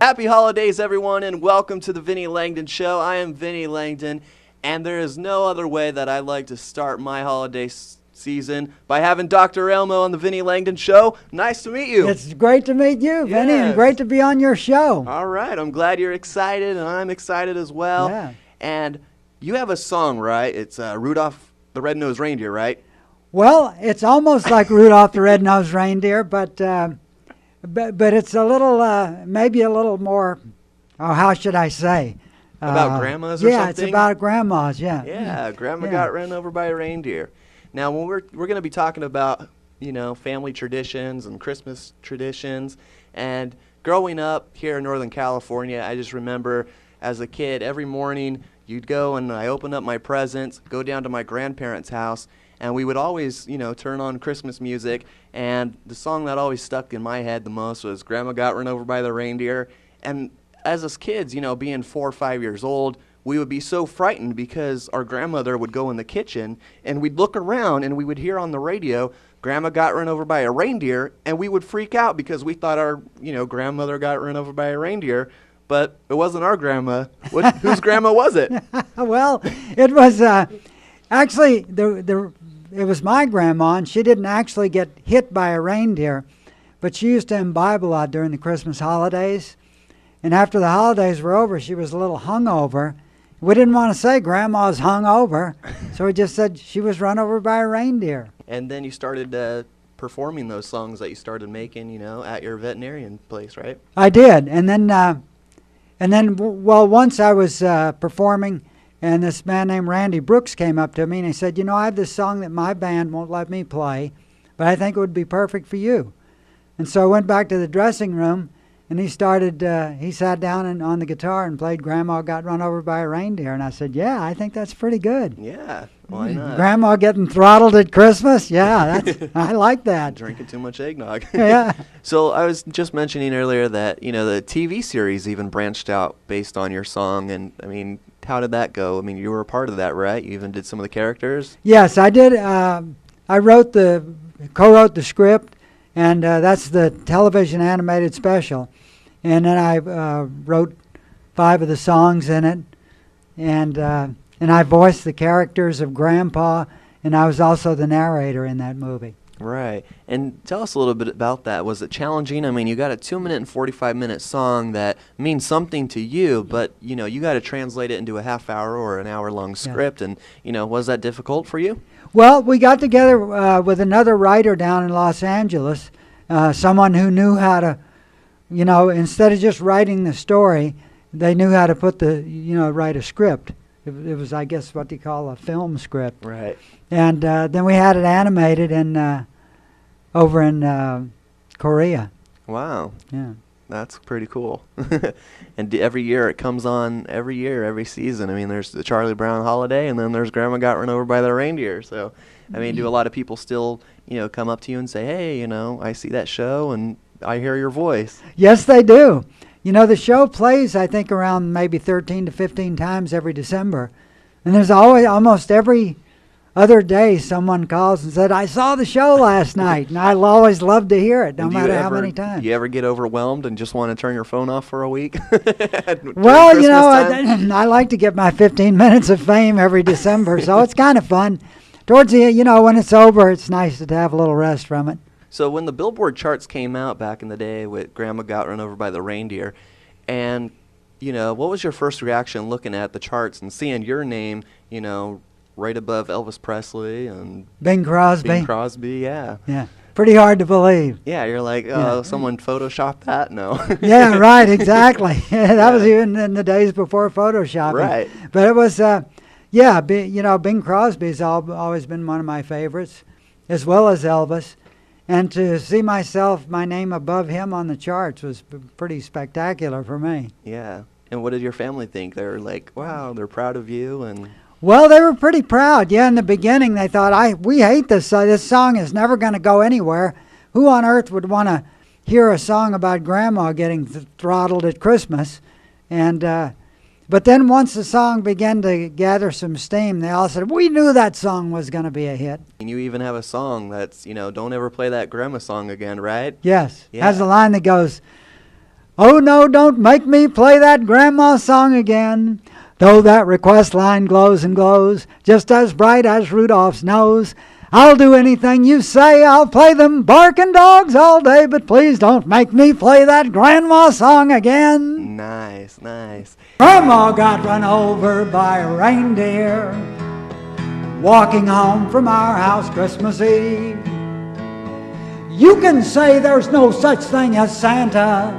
Happy holidays, everyone, and welcome to the Vinnie Langdon Show. I am Vinnie Langdon, and there is no other way that I like to start my holiday season by having Dr. Elmo on the Vinnie Langdon Show. Nice to meet you. It's great to meet you, Vinnie, and great to be on your show. All right, I'm glad you're excited, and I'm excited as well. Yeah. And you have a song, right? It's Rudolph the Red-Nosed Reindeer, right? Well, it's almost like Rudolph the Red-Nosed Reindeer, but it's a little, maybe a little more, how should I say? About grandmas or something? Yeah, it's about grandmas, yeah. Yeah, grandma got run over by a reindeer. Now, when we're going to be talking about, family traditions and Christmas traditions, and growing up here in Northern California, I just remember as a kid, every morning you'd go and I open up my presents, go down to my grandparents' house, and we would always, turn on Christmas music, and the song that always stuck in my head the most was Grandma Got Run Over by the Reindeer. And as us kids, being 4 or 5 years old, we would be so frightened because our grandmother would go in the kitchen and we'd look around and we would hear on the radio, Grandma got run over by a reindeer, and we would freak out because we thought our, grandmother got run over by a reindeer, but it wasn't our grandma. Whose grandma was it? Well, it was actually, it was my grandma, and she didn't actually get hit by a reindeer, but she used to imbibe a lot during the Christmas holidays. And after the holidays were over, she was a little hungover. We didn't want to say Grandma's hungover, so we just said she was run over by a reindeer. And then you started performing those songs that you started making, at your veterinarian place, right? I did, and then, once I was performing, and this man named Randy Brooks came up to me and he said, I have this song that my band won't let me play, but I think it would be perfect for you. And so I went back to the dressing room. And he sat down on the guitar and played Grandma Got Run Over by a Reindeer. And I said, yeah, I think that's pretty good. Yeah, why not? Grandma getting throttled at Christmas? Yeah, I like that. Drinking too much eggnog. Yeah. So I was just mentioning earlier that, the TV series even branched out based on your song. And, how did that go? You were a part of that, right? You even did some of the characters? Yes, I did. I co-wrote the script. And that's the television animated special. And then I wrote 5 of the songs in it. And I voiced the characters of Grandpa, and I was also the narrator in that movie. Right. And tell us a little bit about that. Was it challenging? I mean, you got a 2-minute and 45-minute song that means something to you, but, you got to translate it into a half-hour or an hour-long script. And, was that difficult for you? Well, we got together with another writer down in Los Angeles, someone who knew how to, instead of just writing the story, they knew how to put write a script. It was, I guess, what they call a film script. Right. And then we had it animated over in Korea. Wow. Yeah. That's pretty cool. And every year it comes on, every season. I mean, there's the Charlie Brown holiday, and then there's Grandma Got Run Over by the Reindeer. So, I mean, do a lot of people still, come up to you and say, hey, I see that show and I hear your voice? Yes, they do. The show plays, I think, around maybe 13 to 15 times every December. And there's almost every other day someone calls and said, I saw the show last night. And I always love to hear it, no matter how many times. Do you ever get overwhelmed and just want to turn your phone off for a week? Well, I like to get my 15 minutes of fame every December, so it's kind of fun. Towards the, when it's over, it's nice to have a little rest from it. So when the Billboard charts came out back in the day with Grandma Got Run Over by the Reindeer, and, what was your first reaction looking at the charts and seeing your name, right above Elvis Presley and Bing Crosby? Bing Crosby, yeah. Yeah, pretty hard to believe. Yeah, you're like, oh, someone photoshopped that? No. Yeah, right, exactly. That was even in the days before Photoshopping. Right. But it was, Bing Crosby's always been one of my favorites, as well as Elvis. And to see my name above him on the charts was pretty spectacular for me. Yeah. And what did your family think? They were like, wow, they're proud of you? And well, they were pretty proud. Yeah, in the beginning they thought, we hate this. This song is never going to go anywhere. Who on earth would want to hear a song about Grandma getting throttled at Christmas? And but then once the song began to gather some steam, they all said, we knew that song was going to be a hit. And you even have a song that's, don't ever play that Grandma song again, right? Yes. Yeah. Has a line that goes, oh no, don't make me play that Grandma song again. Though that request line glows and glows, just as bright as Rudolph's nose. I'll do anything you say, I'll play them barking dogs all day, but please don't make me play that Grandma song again. Nice, nice. Grandma got run over by a reindeer, walking home from our house Christmas Eve. You can say there's no such thing as Santa,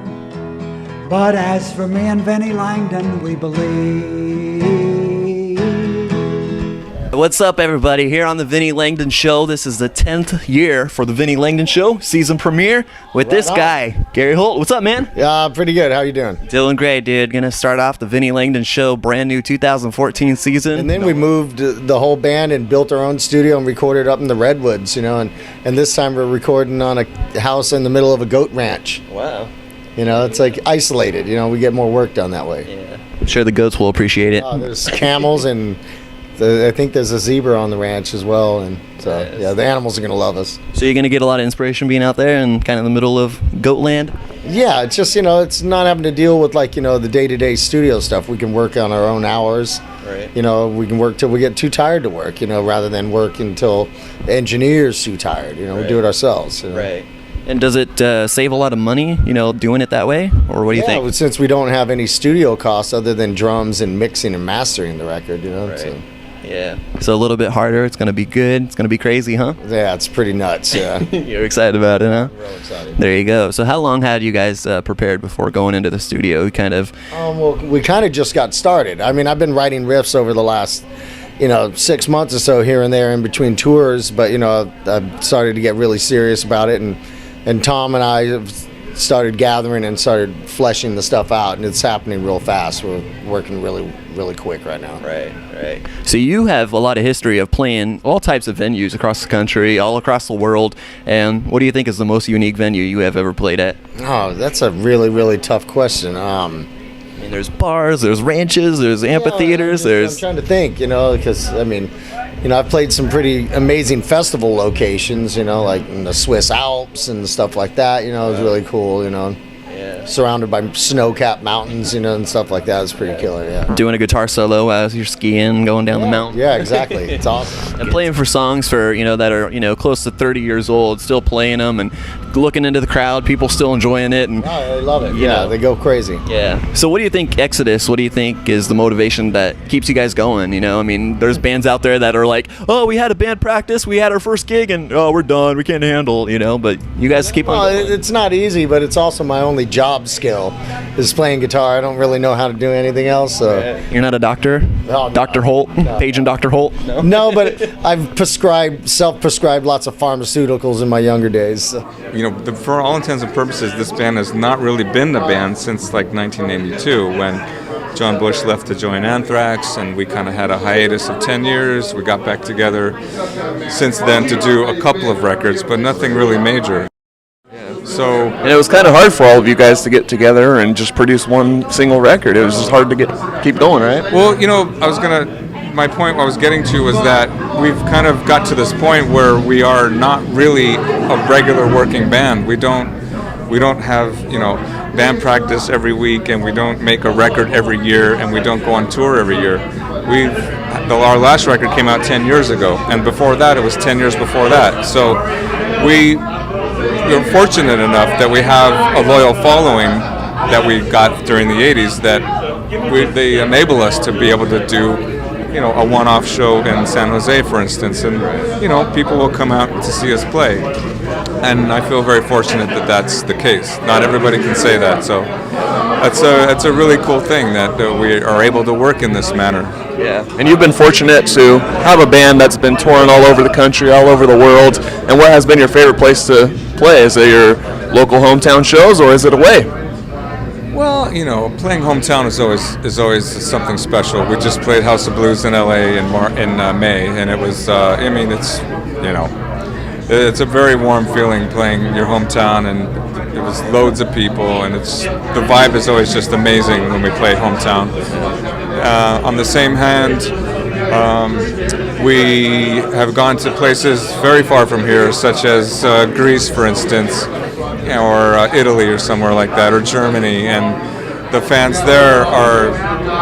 but as for me and Vinnie Langdon, we believe. What's up, everybody? Here on the Vinnie Langdon Show. This is the 10th year for the Vinnie Langdon Show season premiere with this guy, Gary Holt. What's up, man? Yeah, pretty good. How you doing? Doing great, dude. Gonna start off the Vinnie Langdon Show brand new 2014 season. And then we moved the whole band and built our own studio and recorded up in the Redwoods, and this time we're recording on a house in the middle of a goat ranch. Wow. It's like isolated. We get more work done that way. Yeah. I'm sure the goats will appreciate it. There's camels and I think there's a zebra on the ranch as well, and so the animals are gonna love us. So you're gonna get a lot of inspiration being out there and kind of in the middle of goat land. Yeah, it's just it's not having to deal with the day-to-day studio stuff. We can work on our own hours. Right. We can work till we get too tired to work. Rather than work until the engineer's too tired. Right. We do it ourselves. Right. And does it save a lot of money, doing it that way? Or what do you think? Yeah, since we don't have any studio costs other than drums and mixing and mastering the record, Right. So. Yeah. So a little bit harder. It's going to be good. It's going to be crazy, huh? Yeah, it's pretty nuts, yeah. You're excited about it, huh? Real excited. There you go. So how long had you guys prepared before going into the studio? We kind of... we kind of just got started. I mean, I've been writing riffs over the last... 6 months or so here and there in between tours, but I've started to get really serious about it, and Tom and I have started gathering and started fleshing the stuff out, and it's happening real fast. We're working really, really quick right now. Right. So you have a lot of history of playing all types of venues across the country, all across the world, and what do you think is the most unique venue you have ever played at? Oh, that's a really, really tough question. I mean, there's bars, there's ranches, there's amphitheaters, I'm trying to think, because, I've played some pretty amazing festival locations, like in the Swiss Alps and stuff like that, it was really cool, Yeah. surrounded by snow-capped mountains, and stuff like that. It's pretty killer, yeah. Doing a guitar solo as you're skiing, going down the mountain. Yeah, exactly. It's awesome. And playing for songs for, that are, close to 30 years old, still playing them and looking into the crowd, people still enjoying it. And I love it. Yeah, they go crazy. Yeah. So what do you think, Exodus, what do you think is the motivation that keeps you guys going? There's bands out there that are like, oh, we had a band practice, we had our first gig, and oh, we're done, we can't handle, but you guys keep on going. It's not easy, but it's also my only job skill is playing guitar. I don't really know how to do anything else. So. You're not a doctor? No, Dr. Holt? No. Page and Dr. Holt? No, but I've self-prescribed lots of pharmaceuticals in my younger days. So. For all intents and purposes, this band has not really been a band since like 1982 when John Bush left to join Anthrax, and we kind of had a hiatus of 10 years. We got back together since then to do a couple of records, but nothing really major. And it was kind of hard for all of you guys to get together and just produce one single record. It was just hard to keep going, right? Well, my point I was getting to was that we've kind of got to this point where we are not really a regular working band. We don't have, band practice every week, and we don't make a record every year, and we don't go on tour every year. Our last record came out 10 years ago, and before that it was 10 years before that. So we're fortunate enough that we have a loyal following that we got during the 80s that they enable us to be able to do a one-off show in San Jose, for instance, and people will come out to see us play, and I feel very fortunate that that's the case. Not everybody can say that, so that's a really cool thing that we are able to work in this manner. Yeah, and you've been fortunate to have a band that's been touring all over the country, all over the world. And what has been your favorite place to play? Is it your local hometown shows, or is it away? Well, playing hometown is always something special. We just played House of Blues in LA in May, and it was it's a very warm feeling playing your hometown, and it was loads of people, and the vibe is always just amazing when we play hometown. On the same hand, we have gone to places very far from here, such as Greece, for instance, or Italy or somewhere like that, or Germany, and the fans there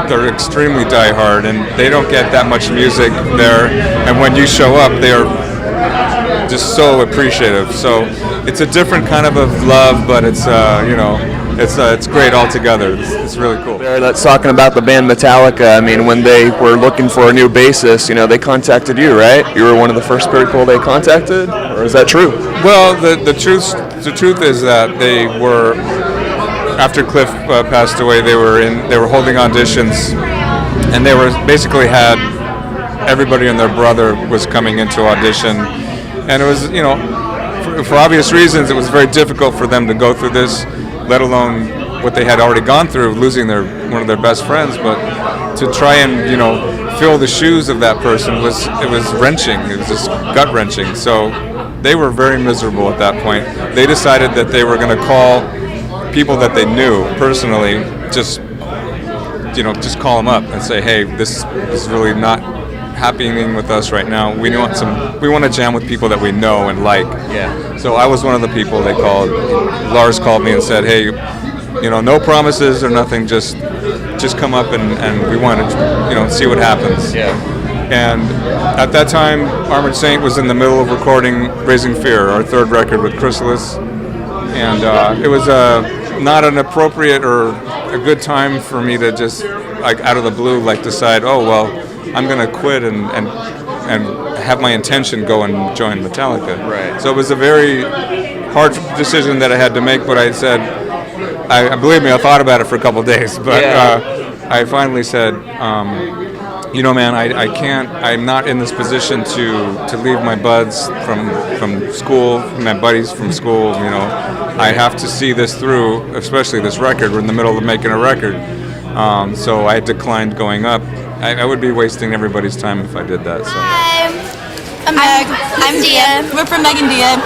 they're extremely diehard, and they don't get that much music there, and when you show up, they are just so appreciative. So it's a different kind of love, but it's it's great altogether. It's really cool. That's talking about the band Metallica. When they were looking for a new bassist, they contacted you, right? You were one of the first people they contacted, or is that true? Well, the truth is that they were, after Cliff passed away, they were holding auditions, and they were basically had everybody and their brother was coming into audition, and it was for obvious reasons it was very difficult for them to go through this, let alone what they had already gone through, losing one of their best friends. But to try and fill the shoes of that person was wrenching. It was just gut wrenching. So they were very miserable at that point. They decided that they were going to call people that they knew personally, just call them up and say, hey, this is really not happening with us right now. We want to jam with people that we know and like. Yeah. So I was one of the people they called. Lars called me and said, hey, no promises or nothing, just come up and we want to see what happens. Yeah. And at that time, Armored Saint was in the middle of recording Raising Fear, our third record with Chrysalis, and it was not an appropriate or a good time for me to just out of the blue decide, oh well, I'm going to quit and have my intention go and join Metallica. Right. So it was a very hard decision that I had to make, but I said, believe me, I thought about it for a couple of days, but I finally said, man, I can't, I'm not in this position to leave my buds from school, my buddies from school, I have to see this through, especially this record. We're in the middle of making a record. So I declined going up. I would be wasting everybody's time if I did that. So. Hi, I'm Meg. I'm Dia. We're from Meg and Dia.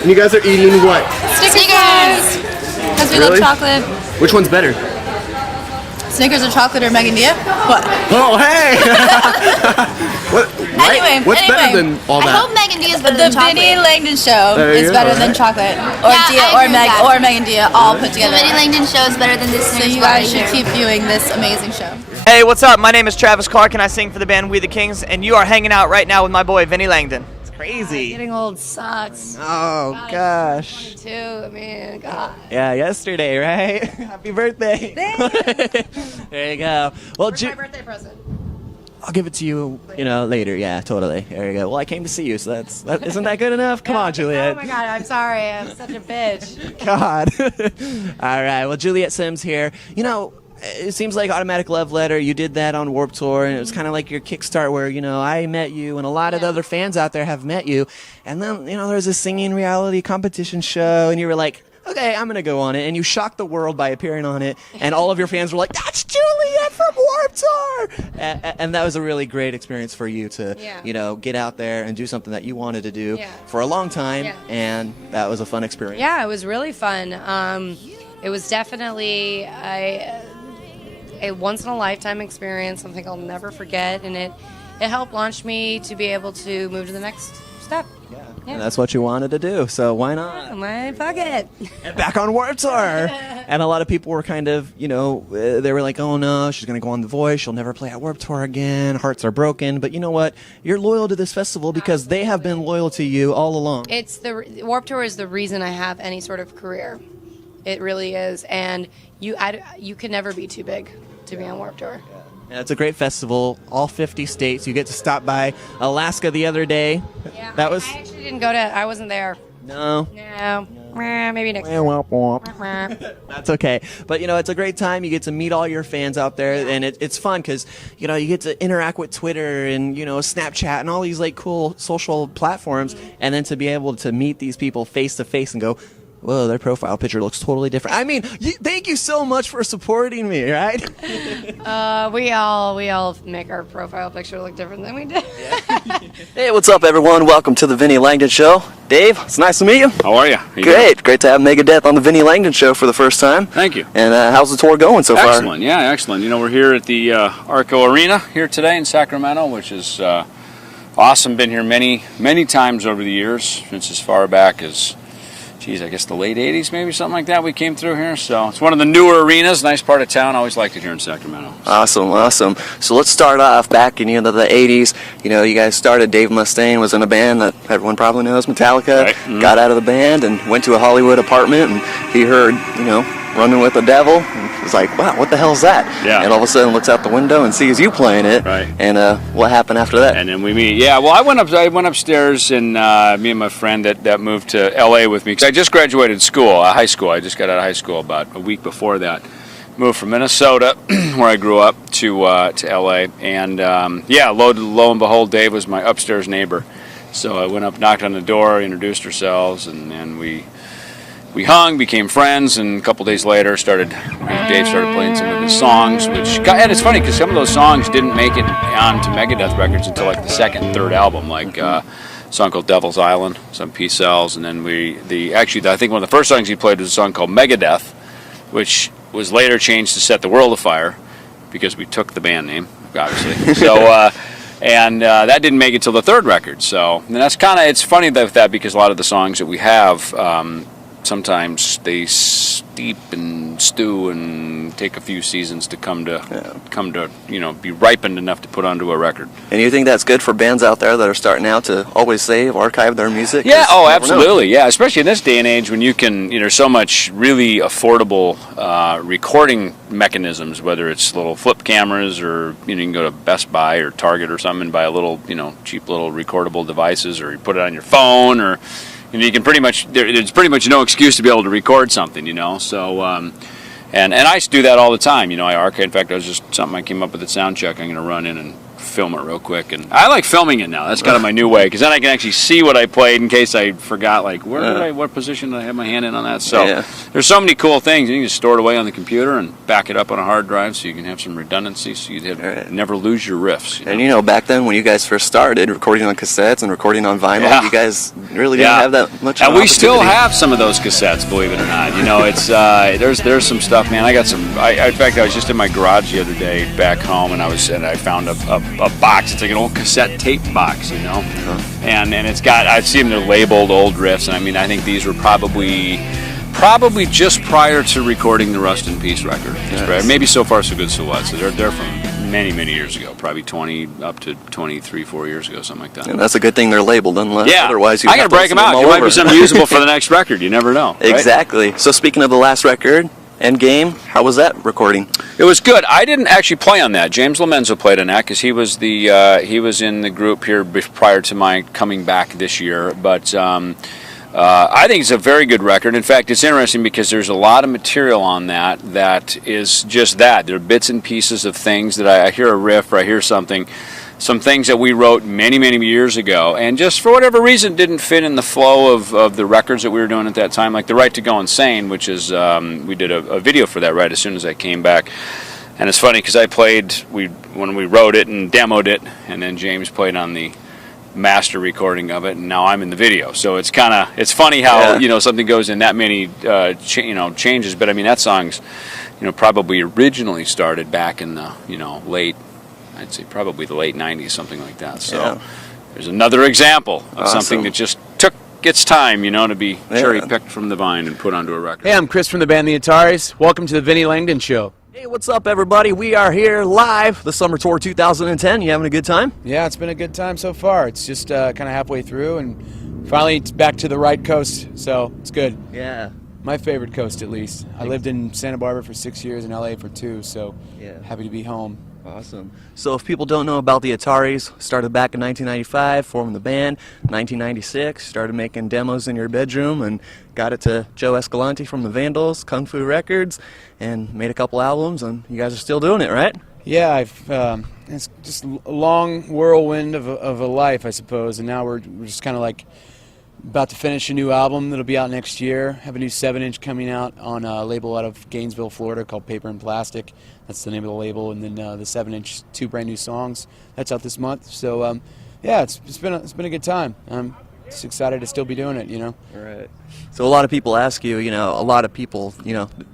And you guys are eating what? Snickers! Because we love chocolate. Which one's better? Snickers or chocolate or Megandia? What? Oh, hey! Anyway, What's better than all I that? hope Megandia is better than chocolate. The Vinnie Langdon show There you is go. better than chocolate. Or Dia or Meg or Megandia all put together. The Vinnie Langdon show is better than this. So you guys should keep viewing this amazing show. Hey, what's up? My name is Travis Clark, and I sing for the band We the Kings, and you are hanging out right now with my boy Vinnie Langdon. It's crazy. Getting old sucks. Oh gosh. Too, man. God. Yeah, yesterday, right? Happy birthday. There you go. Well, Where's my birthday present? I'll give it to you, later. Yeah, totally. There you go. Well, I came to see you, so isn't that good enough? Come on, Juliet. Oh my God, I'm sorry. I'm such a bitch. God. All right. Well, Juliet Sims here. It seems like Automatic Love Letter, you did that on Warped Tour, and it was kind of like your kickstart where, I met you, and a lot of the other fans out there have met you. And then, there's a singing reality competition show, and you were like, okay, I'm going to go on it. And you shocked the world by appearing on it, and all of your fans were like, that's Juliet from Warped Tour! And that was a really great experience for you to, get out there and do something that you wanted to do for a long time, and that was a fun experience. Yeah, it was really fun. It was definitely a once-in-a-lifetime experience, something I'll never forget, and it helped launch me to be able to move to the next step. Yeah. And that's what you wanted to do, so why not? My pocket. And back on Warped Tour. And a lot of people were kind of, they were like, oh no, she's going to go on The Voice, she'll never play at Warped Tour again, hearts are broken. But you know what? You're loyal to this festival because they have been loyal to you all along. Warped Tour is the reason I have any sort of career. It really is, and you can never be too big to be on Warped Tour. Yeah, it's a great festival, all 50 states. You get to stop by Alaska the other day. Yeah, that was. I actually didn't go to. I wasn't there. No. No. Maybe next year. That's okay. But, it's a great time. You get to meet all your fans out there, and it's fun because, you get to interact with Twitter and, Snapchat and all these, cool social platforms, and then to be able to meet these people face to face and go, whoa, their profile picture looks totally different. I mean, thank you so much for supporting me, right? We all make our profile picture look different than we did. Hey, what's up, everyone? Welcome to the Vinnie Langdon Show. Dave, it's nice to meet you. How are you? Great to have Megadeth on the Vinnie Langdon Show for the first time. Thank you. And how's the tour going so far? Excellent, yeah, excellent. We're here at the Arco Arena here today in Sacramento, which is awesome. Been here many, many times over the years, since as far back as I guess the late 80s, maybe, something like that, we came through here. So it's one of the newer arenas, nice part of town. Always liked it here in Sacramento. Awesome. So let's start off back in the 80s. You guys started, Dave Mustaine was in a band that everyone probably knows, Metallica. Right. Mm-hmm. Got out of the band and went to a Hollywood apartment, and he heard, Running with the Devil. And was like, wow, what the hell's that? Yeah. And all of a sudden looks out the window and sees you playing it. Right. And what happened after that? And then we meet. Yeah, well, I went upstairs, and me and my friend that moved to L.A. with me. 'Cause I just graduated school, high school. I just got out of high school about a week before that. Moved from Minnesota, where I grew up, to L.A. And, lo and behold, Dave was my upstairs neighbor. So I went up, knocked on the door, introduced ourselves, and then we hung, became friends, and a couple days later, Dave started playing some of his songs, and it's funny because some of those songs didn't make it onto Megadeth records until like the second and third album, like a song called Devil's Island, some Peace Cells, and then I think one of the first songs he played was a song called Megadeth, which was later changed to Set the World Afire, because we took the band name, obviously. So, and that didn't make it till the third record. So, and that's it's funny with that because a lot of the songs that we have, sometimes they steep and stew and take a few seasons to come to be ripened enough to put onto a record. And you think that's good for bands out there that are starting out to always save, archive their music? Yeah, absolutely. Yeah, especially in this day and age when you can, there's so much really affordable recording mechanisms, whether it's little flip cameras or, you can go to Best Buy or Target or something and buy a little, cheap little recordable devices, or you put it on your phone, or you can there's pretty much no excuse to be able to record something, So, and I used to do that all the time, I archive. In fact, something I came up with at Soundcheck. I'm going to run in and film it real quick. And I like filming it now. That's kind of my new way, because then I can actually see what I played in case I forgot, like, what position did I have my hand in on that? So there's so many cool things. You can just store it away on the computer and back it up on a hard drive so you can have some redundancy, so you never lose your riffs. And back then when you guys first started recording on cassettes and recording on vinyl, you guys really didn't have that much. And we still have some of those cassettes, believe it or not. It's there's some stuff, man. I got some. In fact, I was just in my garage the other day back home, and I found a box. It's like an old cassette tape box, and it's got. I see them. They're labeled old riffs, and I think these were probably just prior to recording the Rust in Peace record. Yes. Maybe So Far So Good So What. So they're from many years ago, probably 20 up to 23, 4 years ago, something like that. And that's a good thing they're labeled, otherwise you I gotta break them out. There might be something usable for the next record. You never know. Right? Exactly. So speaking of the last record, Endgame, how was that recording? It was good. I didn't actually play on that. James Lomenzo played on that because he was in the group here prior to my coming back this year. But I think it's a very good record. In fact, it's interesting because there's a lot of material on that is just that. There are bits and pieces of things that I hear a riff or I hear some things that we wrote many years ago, and just for whatever reason didn't fit in the flow of the records that we were doing at that time, like The Right to Go Insane, which is, we did a video for that right as soon as I came back. And it's funny because I played, when we wrote it and demoed it, and then James played on the master recording of it, and now I'm in the video. So it's funny how something goes in that many changes. But I mean, that song's probably originally started back in the late, I'd say probably the late 90s, something like that. So there's another example of something that just took its time, to be cherry picked from the vine and put onto a record. Hey, I'm Chris from the band The Ataris. Welcome to the Vinnie Langdon Show. Hey, what's up, everybody? We are here live, the Summer Tour 2010. You having a good time? Yeah, it's been a good time so far. It's just kind of halfway through, and finally it's back to the right coast, so it's good. Yeah. My favorite coast, at least. I lived in Santa Barbara for 6 years, in LA for 2, so happy to be home. Awesome. So if people don't know about the Ataris, started back in 1995, formed the band. 1996, started making demos in your bedroom and got it to Joe Escalante from the Vandals, Kung Fu Records, and made a couple albums, and you guys are still doing it, right? Yeah, it's just a long whirlwind of a life, I suppose, and now we're just kind of like about to finish a new album that'll be out next year. Have a new 7-inch coming out on a label out of Gainesville, Florida called Paper and Plastic. That's the name of the label. And then the 7-inch, 2 brand new songs. That's out this month. So yeah, it's been a good time. I'm just excited to still be doing it. All right. So a lot of people ask you, a lot of people,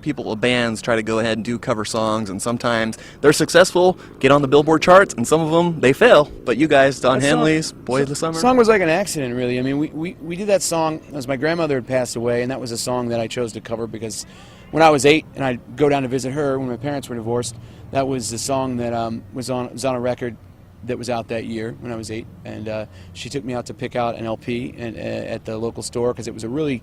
people with bands try to go ahead and do cover songs, and sometimes they're successful, get on the Billboard charts, and some of them they fail. But you guys, Don Henley's Boy of the Summer. The song was like an accident, really. I mean, we did that song as my grandmother had passed away, and that was a song that I chose to cover because when I was 8 and I'd go down to visit her when my parents were divorced, that was the song that was on a record that was out that year when I was 8, and she took me out to pick out an LP at the local store because it was a really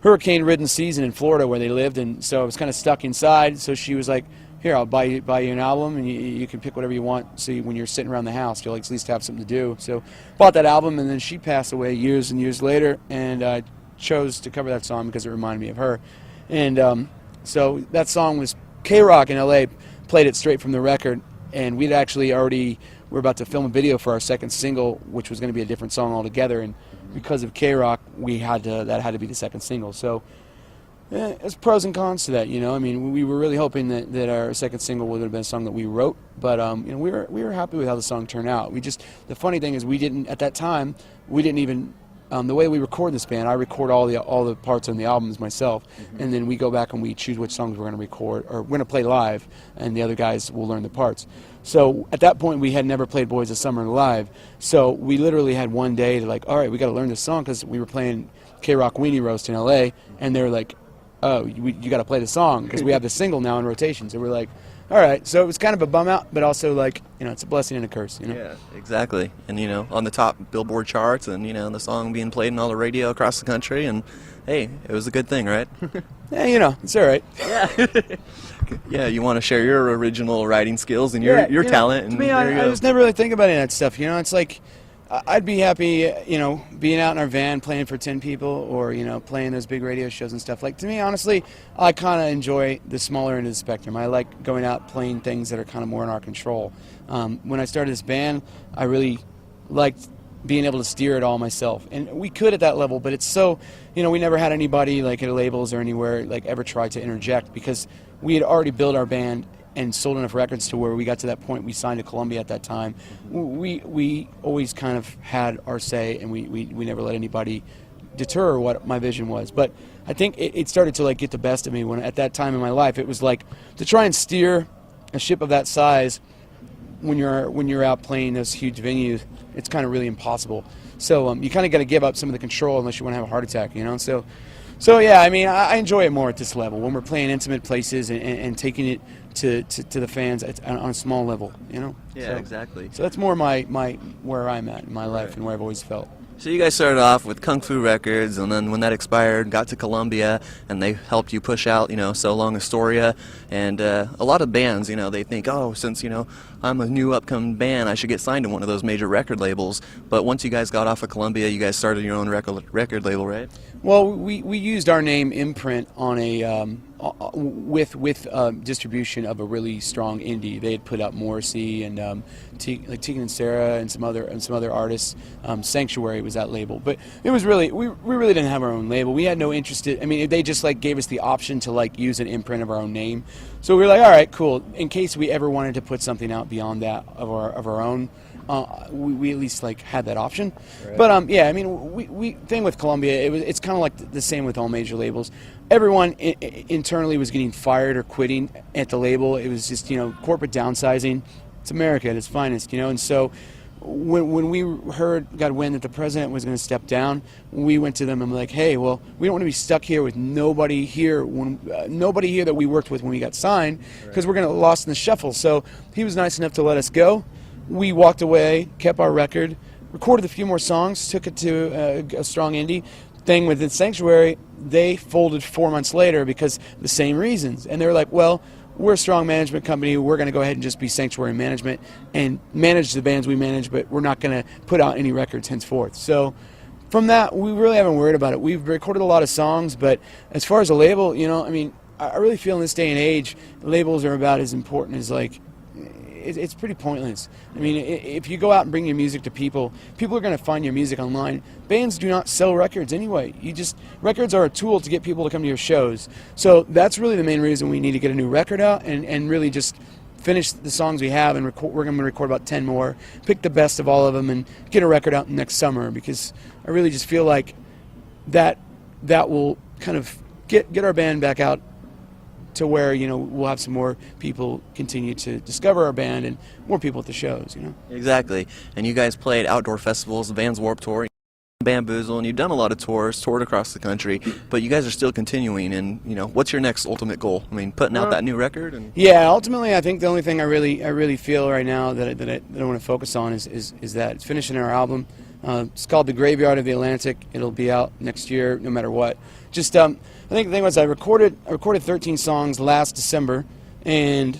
hurricane-ridden season in Florida where they lived, and so I was kind of stuck inside. So she was like, "Here, I'll buy you an album, and you can pick whatever you want. So when you're sitting around the house, you'll at least have something to do." So bought that album, and then she passed away years and years later, and I chose to cover that song because it reminded me of her. And so that song was K-Rock in LA played it straight from the record, and we'd actually we're about to film a video for our second single, which was going to be a different song altogether, and because of K-Rock, that had to be the second single. So there's pros and cons to that, I mean, we were really hoping that our second single would have been a song that we wrote, but we were happy with how the song turned out. The funny thing is at that time, we didn't even the way we record this band, I record all the parts on the albums myself, and then we go back and we choose which songs we're going to record or we're going to play live, and the other guys will learn the parts. So at that point, we had never played Boys of Summer live, so we literally had one day to all right, we got to learn this song because we were playing K-Rock Weenie Roast in LA, and they're like, "Oh, you got to play the song because we have the single now in rotation." So we're like, all right. So it was kind of a bum out, but also it's a blessing and a curse. Yeah, exactly. And on the top Billboard charts, and the song being played on all the radio across the country, and hey, it was a good thing, right? Yeah, it's all right. Yeah. Yeah, you want to share your original writing skills and your talent. And to me, I just never really think about any of that stuff. It's like I'd be happy, being out in our van playing for 10 people, or playing those big radio shows and stuff. Like, to me, honestly, I kind of enjoy the smaller end of the spectrum. I like going out playing things that are kind of more in our control. When I started this band, I really liked being able to steer it all myself, and we could at that level, but it's so, we never had anybody like at labels or anywhere like ever try to interject, because we had already built our band and sold enough records to where we got to that point. We signed to Columbia at that time. We always kind of had our say, and we never let anybody deter what my vision was. But I think it started to like get the best of me when at that time in my life it was like to try and steer a ship of that size when you're out playing those huge venues. It's kind of really impossible. So you kind of got to give up some of the control unless you want to have a heart attack, So yeah, I mean, I enjoy it more at this level when we're playing intimate places and taking it to the fans on a small level, Yeah, so, exactly. So that's more my where I'm at in my life and where I've always felt. So you guys started off with Kung Fu Records, and then when that expired, got to Columbia, and they helped you push out, So Long Astoria, and a lot of bands, they think, oh, since, I'm a new upcoming band, I should get signed to one of those major record labels. But once you guys got off of Columbia, you guys started your own record label, right? Well, we used our name imprint on a with distribution of a really strong indie. They had put out Morrissey and Tegan and Sarah and some other artists. Sanctuary was that label, but it was really we really didn't have our own label. We had no interest. They just like gave us the option to like use an imprint of our own name. So we were like, all right, cool. In case we ever wanted to put something out beyond that of our own. We at least like had that option, right. But we thing with Columbia, it's kind of like the same with all major labels. Everyone internally was getting fired or quitting at the label. It was just corporate downsizing. It's America at its finest, and so when we got wind that the president was going to step down, we went to them and were like, hey, well, we don't want to be stuck here with nobody here that we worked with when we got signed, because we're going to get lost in the shuffle. So he was nice enough to let us go. We walked away, kept our record, recorded a few more songs, took it to a strong indie thing within Sanctuary. They folded 4 months later because of the same reasons. And they were like, well, we're a strong management company. We're going to go ahead and just be Sanctuary Management and manage the bands we manage, but we're not going to put out any records henceforth. So from that, we really haven't worried about it. We've recorded a lot of songs, but as far as a label, I really feel in this day and age, labels are about as important as like, it's pretty pointless. If you go out and bring your music to people are going to find your music online. Bands do not sell records anyway. Records are a tool to get people to come to your shows. So that's really the main reason we need to get a new record out and really just finish the songs we have, and we're going to record about 10 more, pick the best of all of them, and get a record out next summer, because I really just feel like that will kind of get our band back out to where we'll have some more people continue to discover our band and more people at the shows. Exactly. And you guys played outdoor festivals, the Vans Warped Tour, Bamboozle, and you've done a lot of tours, toured across the country, but you guys are still continuing. And what's your next ultimate goal? Putting out that new record. Yeah, ultimately, I think the only thing I really feel right now that I want to focus on is that it's finishing our album. It's called The Graveyard of the Atlantic. It'll be out next year, no matter what. Just I think the thing was I recorded 13 songs last December and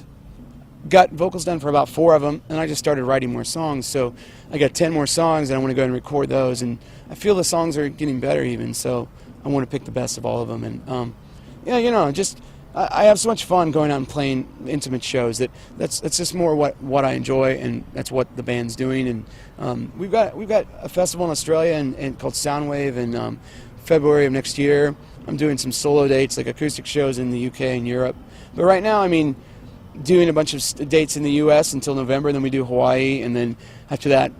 got vocals done for about 4 of them, and I just started writing more songs. So I got 10 more songs, and I want to go ahead and record those. And I feel the songs are getting better even, so I want to pick the best of all of them. And I have so much fun going out and playing intimate shows that's just more what I enjoy, and that's what the band's doing. And we've got a festival in Australia and called Soundwave in February of next year. I'm doing some solo dates, like acoustic shows in the UK and Europe. But right now, doing a bunch of dates in the US until November, then we do Hawaii, and then after that,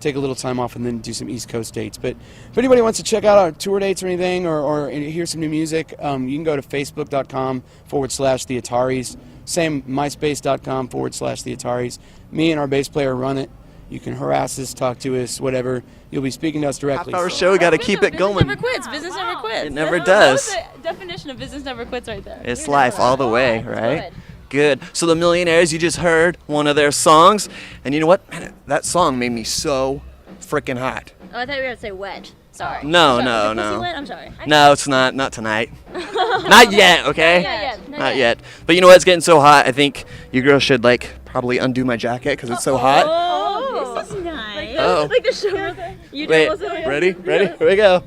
take a little time off and then do some East Coast dates. But if anybody wants to check out our tour dates or anything, or hear some new music, you can go to facebook.com/The Ataris. Same, myspace.com/The Ataris. Me and our bass player run it. You can harass us, talk to us, whatever. You'll be speaking to us directly. Half-hour show, got to keep it going. Business never quits. Business never quits. It never does. That was the definition of business never quits right there. It's life all the way, right? Good. So the Millionaires, you just heard one of their songs, and you know what? Man, that song made me so freaking hot. Oh, I thought you were going to say wet. Sorry. No. Is pussy wet? I'm sorry. No, it's not. Not tonight. Not yet, okay? Not yet. But you know what? It's getting so hot, I think you girls should, probably undo my jacket because it's so hot. Oh, this is nice. Oh. Like the show. You Wait, also- ready? Ready? Here we go.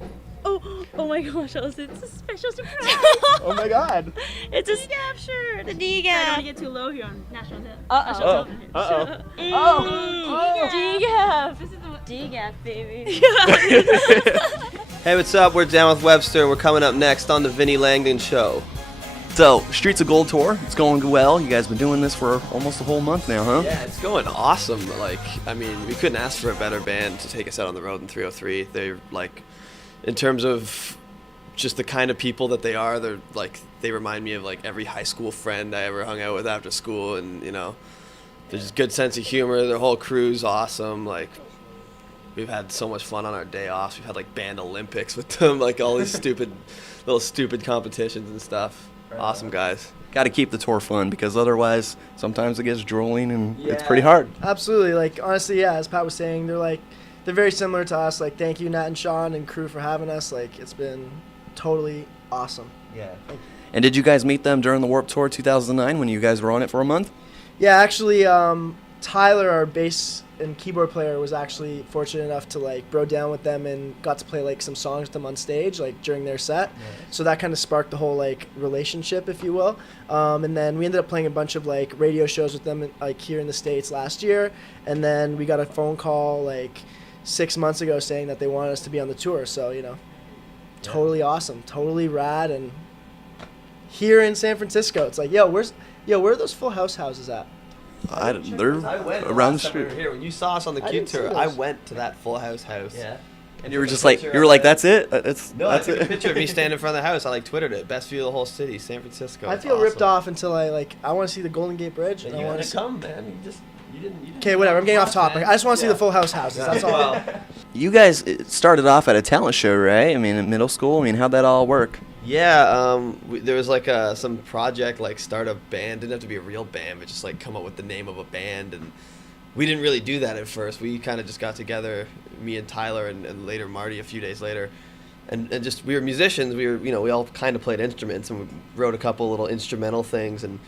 Oh my gosh, Alice, it's a special surprise. Oh my God. It's a DGAF shirt. The DGAF. I don't want to get too low here on national television. Uh-oh. DGAF. This is the DGAF, baby. Hey, what's up? We're down with Webster. We're coming up next on the Vinnie Langdon Show. So, Streets of Gold tour, it's going well. You guys been doing this for almost a whole month now, huh? Yeah, it's going awesome. Like, I mean, we couldn't ask for a better band to take us out on the road in 303. They're like, in terms of just the kind of people that they are, they're like, they remind me of like every high school friend I ever hung out with after school, and you know, there's a good sense of humor. Their whole crew's awesome. Like, we've had so much fun on our day offs. We've had like band Olympics with them, like all these stupid competitions and stuff. Awesome guys. Got to keep the tour fun because otherwise sometimes it gets drooling and it's pretty hard. Absolutely. Like, honestly, yeah, as Pat was saying, they're very similar to us. Like, thank you, Nat and Sean and crew for having us. Like, it's been totally awesome. Yeah. And did you guys meet them during the Warped Tour 2009 when you guys were on it for a month? Yeah, actually, Tyler, our bass and keyboard player, was actually fortunate enough to like bro down with them and got to play like some songs with them on stage like during their set. So that kind of sparked the whole like relationship, if you will. And then we ended up playing a bunch of like radio shows with them like here in the States last year. And then we got a phone call like 6 months ago saying that they wanted us to be on the tour. So, you know, totally awesome, totally rad. And here in San Francisco, it's like, where are those Full House houses at? They're around the street. Here, when you saw us on the Cube tour, I went to that Full House house. Yeah. And you were just like, that's it? I That's took a it. picture of me standing in front of the house. I like Twittered it. Best view of the whole city, San Francisco. I It's feel awesome. ripped off until I want to see the Golden Gate Bridge. And And you I had want to to come, man. You didn't. Okay, whatever. I'm getting off topic. I just want to see the Full House houses. That's all. You guys started off at a talent show, right? I mean, in middle school. I mean, how'd that all work? Yeah, there was like some project, like start a band. Didn't have to be a real band, but just like come up with the name of a band. And we didn't really do that at first. We kind of just got together, me and Tyler, and later Marty a few days later, and just we were musicians. We were, we all kind of played instruments, and we wrote a couple little instrumental things. And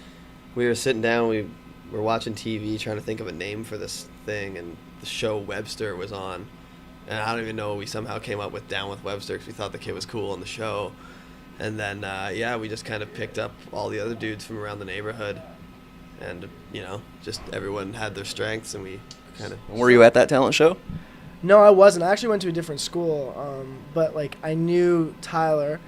we were sitting down, we were watching TV, trying to think of a name for this thing, and the show Webster was on. And I don't even know, we somehow came up with Down with Webster because we thought the kid was cool on the show. And then, we just kind of picked up all the other dudes from around the neighborhood. And, just everyone had their strengths, and we kind of... Were you at that talent show? No, I wasn't. I actually went to a different school, but like I knew Tyler.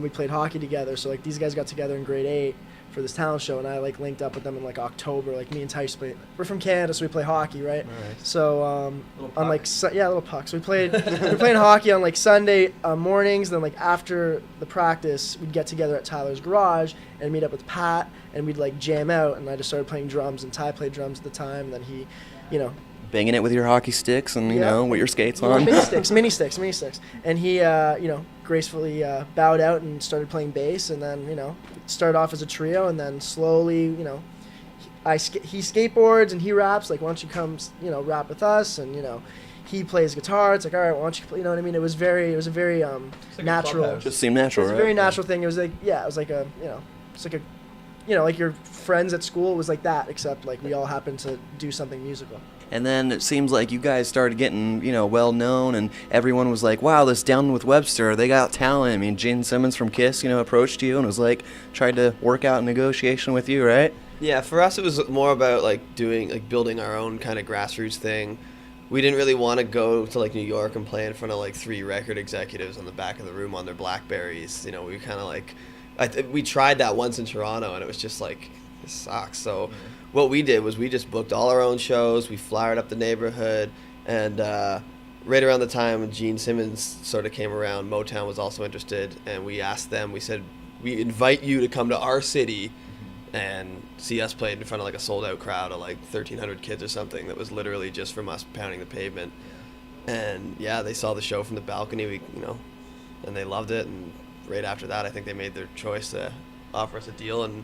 We played hockey together, so like these guys got together in grade 8 for this talent show, and I like linked up with them in like October. Like me and Tyson played. We're from Canada, so we play hockey, right? Nice. So on like little pucks. We played. we were playing hockey on like Sunday mornings. Then like after the practice, we'd get together at Tyler's garage and meet up with Pat, and we'd like jam out. And I just started playing drums, and Ty played drums at the time. And then he, Banging it with your hockey sticks and, with your skates on. Mini sticks. And he, gracefully bowed out and started playing bass. And then, started off as a trio. And then slowly, he skateboards and he raps. Like, why don't you come, rap with us? And, he plays guitar. It's like, all right, why don't you play? You know what I mean? It was a very natural. Just seemed natural, It was a very natural thing. It was like, it was like it's like like your friends at school. It was like that, except like we all happened to do something musical. And then it seems like you guys started getting, well known, and everyone was like, wow, this Down with Webster, they got talent. I mean, Gene Simmons from Kiss, approached you and was like, tried to work out a negotiation with you, right? Yeah, for us it was more about like building our own kind of grassroots thing. We didn't really want to go to like New York and play in front of like 3 record executives on the back of the room on their Blackberries. We kind of like, we tried that once in Toronto, and it was just like, this sucks. So what we did was we just booked all our own shows. We flyered up the neighborhood, and right around the time when Gene Simmons sort of came around, Motown was also interested, and we asked them, we said, we invite you to come to our city and see us play in front of like a sold out crowd of like 1,300 kids or something that was literally just from us pounding the pavement. And they saw the show from the balcony, and they loved it. And right after that, I think they made their choice to offer us a deal. And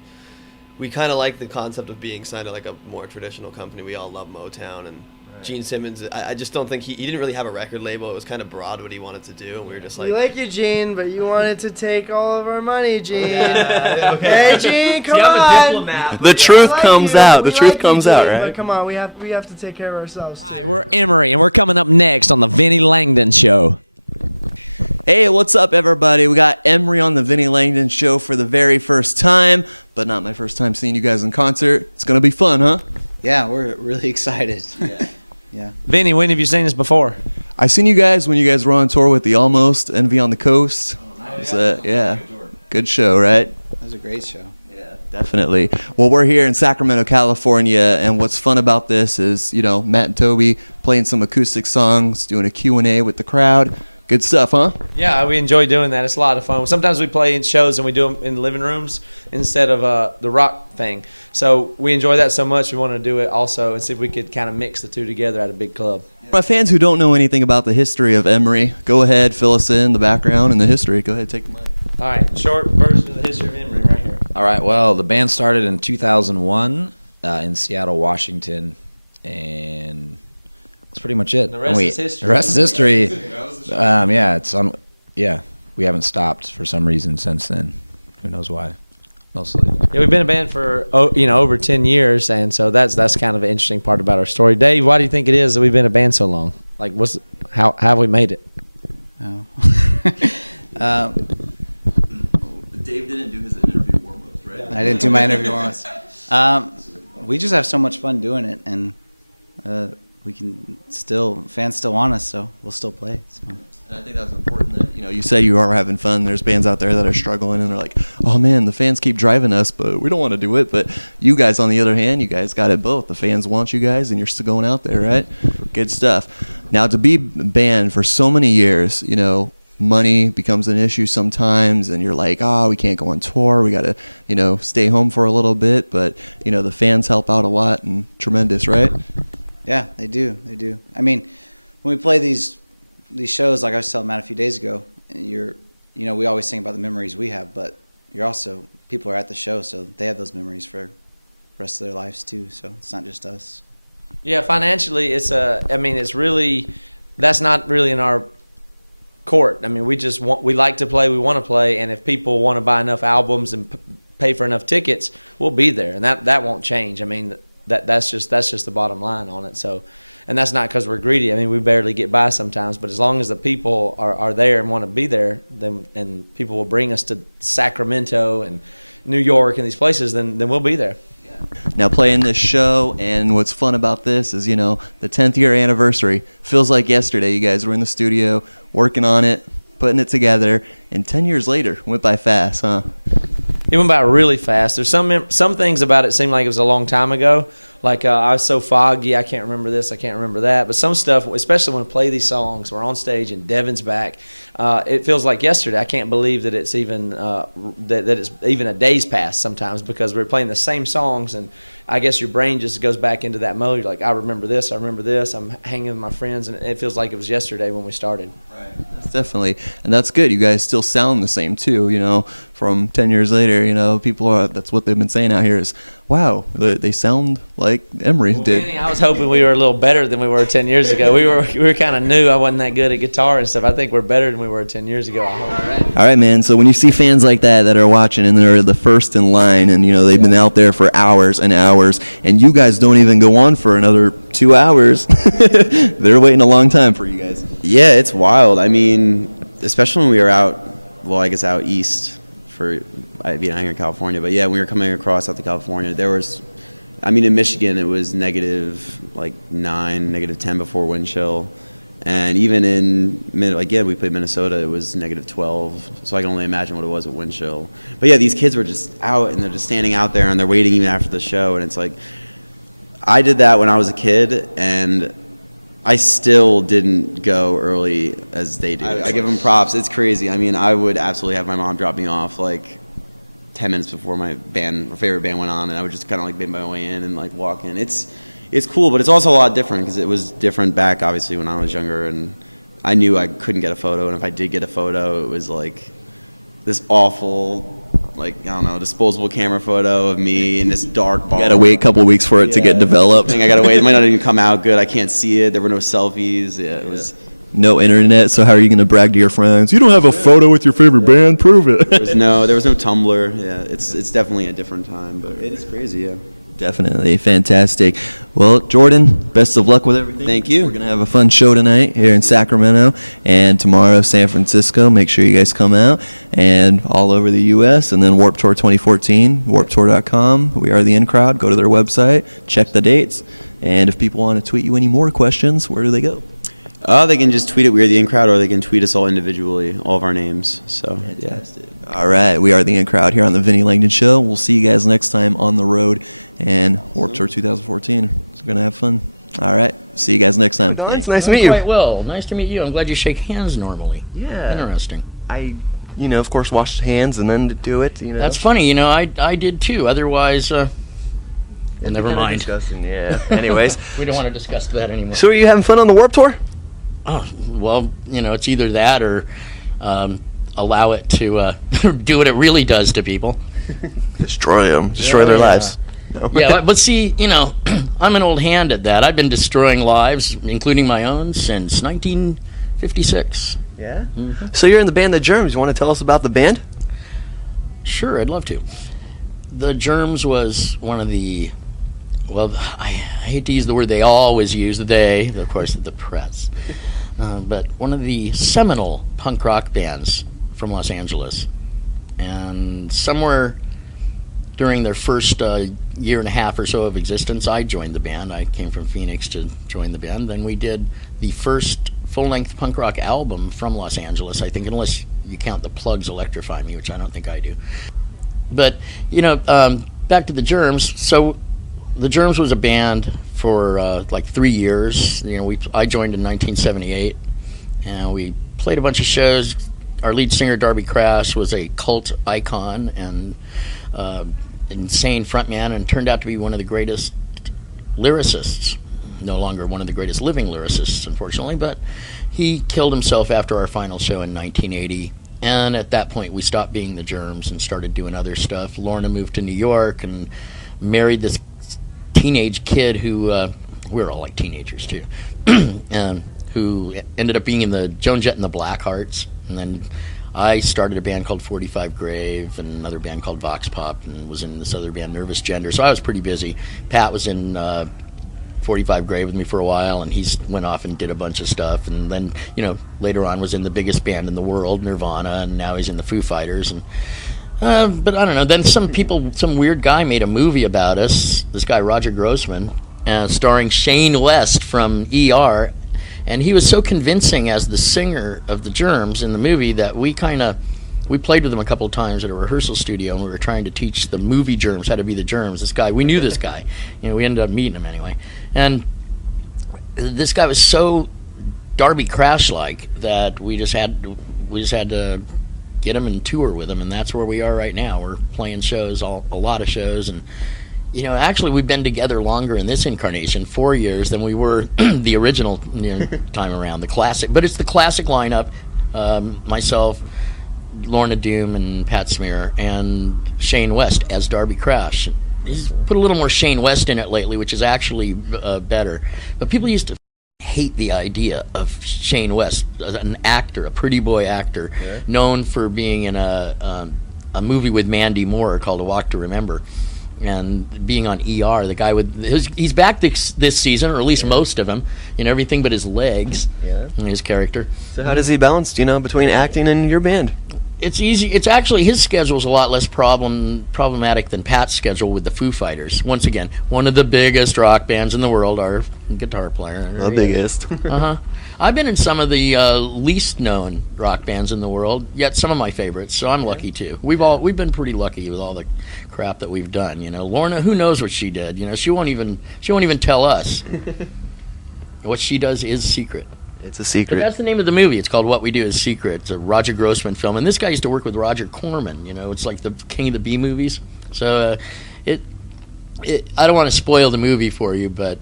we kind of like the concept of being signed to like a more traditional company. We all love Motown, and Gene Simmons, I just don't think he didn't really have a record label. It was kind of broad what he wanted to do, and we were just like, We like you, Gene, but you wanted to take all of our money, Gene. okay. Hey, Gene, come See, I'm a on. diplomat. The truth comes out. The We truth like comes you, out, Gene, right? But come on, we have to take care of ourselves. Too. Hi, we're Emery, and we're coming up next on the Vinnie Langdon Show. Hey, what's up, everybody? We got Emery on the Vinnie Langdon Show for the very first time, but not my first time seeing you guys in concert. It's going to be fun, huh? Yeah, we're really excited. Yeah. Vinnie, when have you seen us before? I seen you guys when you guys were on tour with the Almost, Envy on the Coast. Yeah, good show, right? That was a great show. Yeah, definitely. Well, we're here in Sacramento, California, and what's fun about this is, Matt and Toby playing some acoustic songs, doing a Q&A with the crowd. Good stuff, huh? Yeah, we enjoy doing that. It's a lot of fun. Sometimes we play in shows and we do them in the living rooms instead of the rock thing. So we enjoy that so much, we want to do it also and see if we could kind of mix the two together at a big club. My fans who don't know anything about the history of Emery, go ahead, fill us in the background and the history. Go ahead, take the mic. All right, short version of the history of Emery right here. All right, well, the band started in 2001 in Seattle, Washington, and that's pretty much it. The rest is history. The rest is history. We haven't stopped for some reason since then. Who knows why? Mostly. Yeah, we've been a band for over 10 years, and so that's kind of an interesting part about our story. Dave, why do you think it is that we've been a band so long? Like, how have we made it? Oh. Dave didn't do his interview warm-ups, right? I didn't do my interview warm-ups. We just have so much fun doing it, and we can fans still want us, so we'll still play. So. And I think that's important that, you say you are having fun. There's bands out there that are struggling and they're like, oh man, the fans keep driving us, but we don't want to do it. But you guys, on the other hand, you guys got it both. The fans want you guys and you're still going out there, right? Good stuff. Now, to be banned for so many years, money becomes an issue sometimes and you're like, we can't go on tour. We got to, stay home for a little bit. But, the fans help out a lot and tremendous, right? Yeah, they do. I mean, when we play these shows, like I was telling Matt a few days ago, we always think about the memories we have, but people are at the show, so they have those memories for the rest of their lives too. So it's not just us. Yeah, financially, that's not really in our court. I mean, we like to play, we want to play, and if people want to buy enough albums and pay for enough tickets, we'll be there, and that won't change. I mean, that's just the bottom line on it. So. And that's not because we're greedy. I mean, we barely get by sometimes. But as long as the people are there and want to be there, and people will bring us to Sacramento and New York and these places, then we'll be there. Now, playing this show, and what's fun about this is, the 10th year anniversary. Feels like yesterday. You guys were in the studio working on it, putting it together, and 10 years later, went by fast, huh? It went by really fast. There's some things about it seem like it was a long time ago. Like I was so foggy, I can't remember this, I can't remember that. But some stuff, especially when we play these songs, we're on stage and Devin's back. It feels like yesterday. I can't believe that it's even that it's even a day's past sometimes because we're playing the same songs, and I guess your brain just goes back into that mode. You're like, I remember this, I'm hanging with my friends, and it feels like it was yesterday when we started. Right. That's definitely, and that's good. You guys still sound the same too. From 10 years later, people that's what they've been saying out here is, wow, they sound like Emery did. Vinnie, I was hoping we were a little better than we were 10 years ago. We were kind of new. I wasn't that good at guitar and stuff. I think we're better than we were 10 years ago. I hope. All right, man. So when you see fans like that are watching and they're the first in line, and they've been out there for hours and hours, and you guys don't even go on for another 2 hours, they're waiting a long time for you guys. Yeah, it's wild. I mean, especially when we were out east for being out here in California. But yeah, when we were coming across out to California, there was, in Michigan it was negative 9, negative 10 before wind chill. And even we played Minnesota, it was negative 12. So I can only imagine what it was at wind chill. But yeah, these kids were just out and they're just standing out there and they're waiting even after the show. And it's like, I did that when I was a kid and I still didn't go early as they do. I give them props. It's crazy. I would absolutely have my mom drop me off 10 minutes before my favorite band went on, and I would just kind of make my way in and walk in. It's cool, but it's also a lot different because it was different back obviously when I was younger, and I knew I couldn't get a photo, and if I did get a photo, it was this awful like, I don't know, disposable camera photo of me in this dark bar. You gotta wait a couple weeks for it to get developed. I think I gotta wait. It might not even come out good. I can't see it. There were no selfies. Yeah, it was. No internet, so how are you going to brag to your friends? You don't have a photo with your favorite band? Prove it. There was no Tumblr. Yeah, it's definitely a different time, but it is crazy. Yeah. Definitely. Fantastic. Well, Jordan, best of luck with everything. Thank you. We're going to have a fun show tonight here in Sacramento and tomorrow San Francisco. Make sure you guys come out and all over the U.S. and then Warped Tour 2014, warptour.com. We are the In Crowd. Go to their website, check the dates, and if people want to tweet you any more questions, where do they go? They can just tweet at We Are the In Crowd, or they can tweet us all individually, all of our names. So, fantastic. Yeah. All right, We Are the In Crowd here on the Vinnie Langdon Show. We'll see you guys next time on the road and Warped Tour 2014. It's going to have fun. All right, see you guys next time. Thanks. Nice to meet you. Quite well. Nice to meet you. I'm glad you shake hands normally. Yeah. Interesting. Of course, wash hands and then do it. That's funny. I did too. Otherwise, never mind. Disgusting. Yeah. Anyways, we don't want to discuss that anymore. So, are you having fun on the Warped Tour? Oh, well, it's either that or allow it to do what it really does to people. Destroy them. Destroy their lives. No. Yeah, but see, I'm an old hand at that. I've been destroying lives, including my own, since 1956. Yeah? Mm-hmm. So you're in the band The Germs. You want to tell us about the band? Sure, I'd love to. The Germs was one of the... Well, I hate to use the word they always use, they, of course, the press. But one of the seminal punk rock bands from Los Angeles. And somewhere during their first year and a half or so of existence, I joined the band. I came from Phoenix to join the band. Then we did the first full-length punk rock album from Los Angeles, I think, unless you count the Plugs Electrify Me, which I don't think I do. But, back to the Germs. So the Germs was a band for like 3 years. I joined in 1978, and we played a bunch of shows. Our lead singer Darby Crash was a cult icon and insane frontman, and turned out to be one of the greatest lyricists. No longer one of the greatest living lyricists, unfortunately, but he killed himself after our final show in 1980. And at that point, we stopped being the Germs and started doing other stuff. Lorna moved to New York and married this teenage kid who we were all like teenagers too, and who ended up being in the Joan Jett and the Blackhearts. And then I started a band called 45 Grave and another band called Vox Pop, and was in this other band, Nervous Gender. So I was pretty busy. Pat was in 45 Grave with me for a while, and he went off and did a bunch of stuff. And then, later on was in the biggest band in the world, Nirvana, and now he's in the Foo Fighters. And but I don't know. Then some weird guy made a movie about us. This guy Roger Grossman, starring Shane West from ER, and he was so convincing as the singer of the Germs in the movie that we played with him a couple of times at a rehearsal studio, and we were trying to teach the movie Germs how to be the Germs. This guy, we knew this guy. We ended up meeting him anyway, and this guy was so Darby Crash-like that we just had to get him and tour with him, and that's where we are right now. We're playing shows, a lot of shows, and actually we've been together longer in this incarnation, 4 years, than we were the original time around, the classic. But it's the classic lineup: myself, Lorna Doom, and Pat Smear, and Shane West as Darby Crash. He's put a little more Shane West in it lately, which is actually better. But people used to hate the idea of Shane West, an actor, a pretty boy actor, known for being in a movie with Mandy Moore called A Walk to Remember, and being on ER. The guy he's back this season, or at least most of him, everything but his legs. Yeah. His character. So how does he balance, between acting and your band? It's easy. It's actually, his schedule's a lot less problematic than Pat's schedule with the Foo Fighters. Once again, one of the biggest rock bands in the world. Our guitar player. The biggest. I've been in some of the least known rock bands in the world, yet some of my favorites. So I'm lucky too. We've been pretty lucky with all the crap that we've done. Lorna, who knows what she did? She won't even tell us. What she does is secret. It's a secret. But that's the name of the movie. It's called What We Do Is Secret. It's a Roger Grossman film. And this guy used to work with Roger Corman. It's like the king of the B movies. So I don't want to spoil the movie for you, but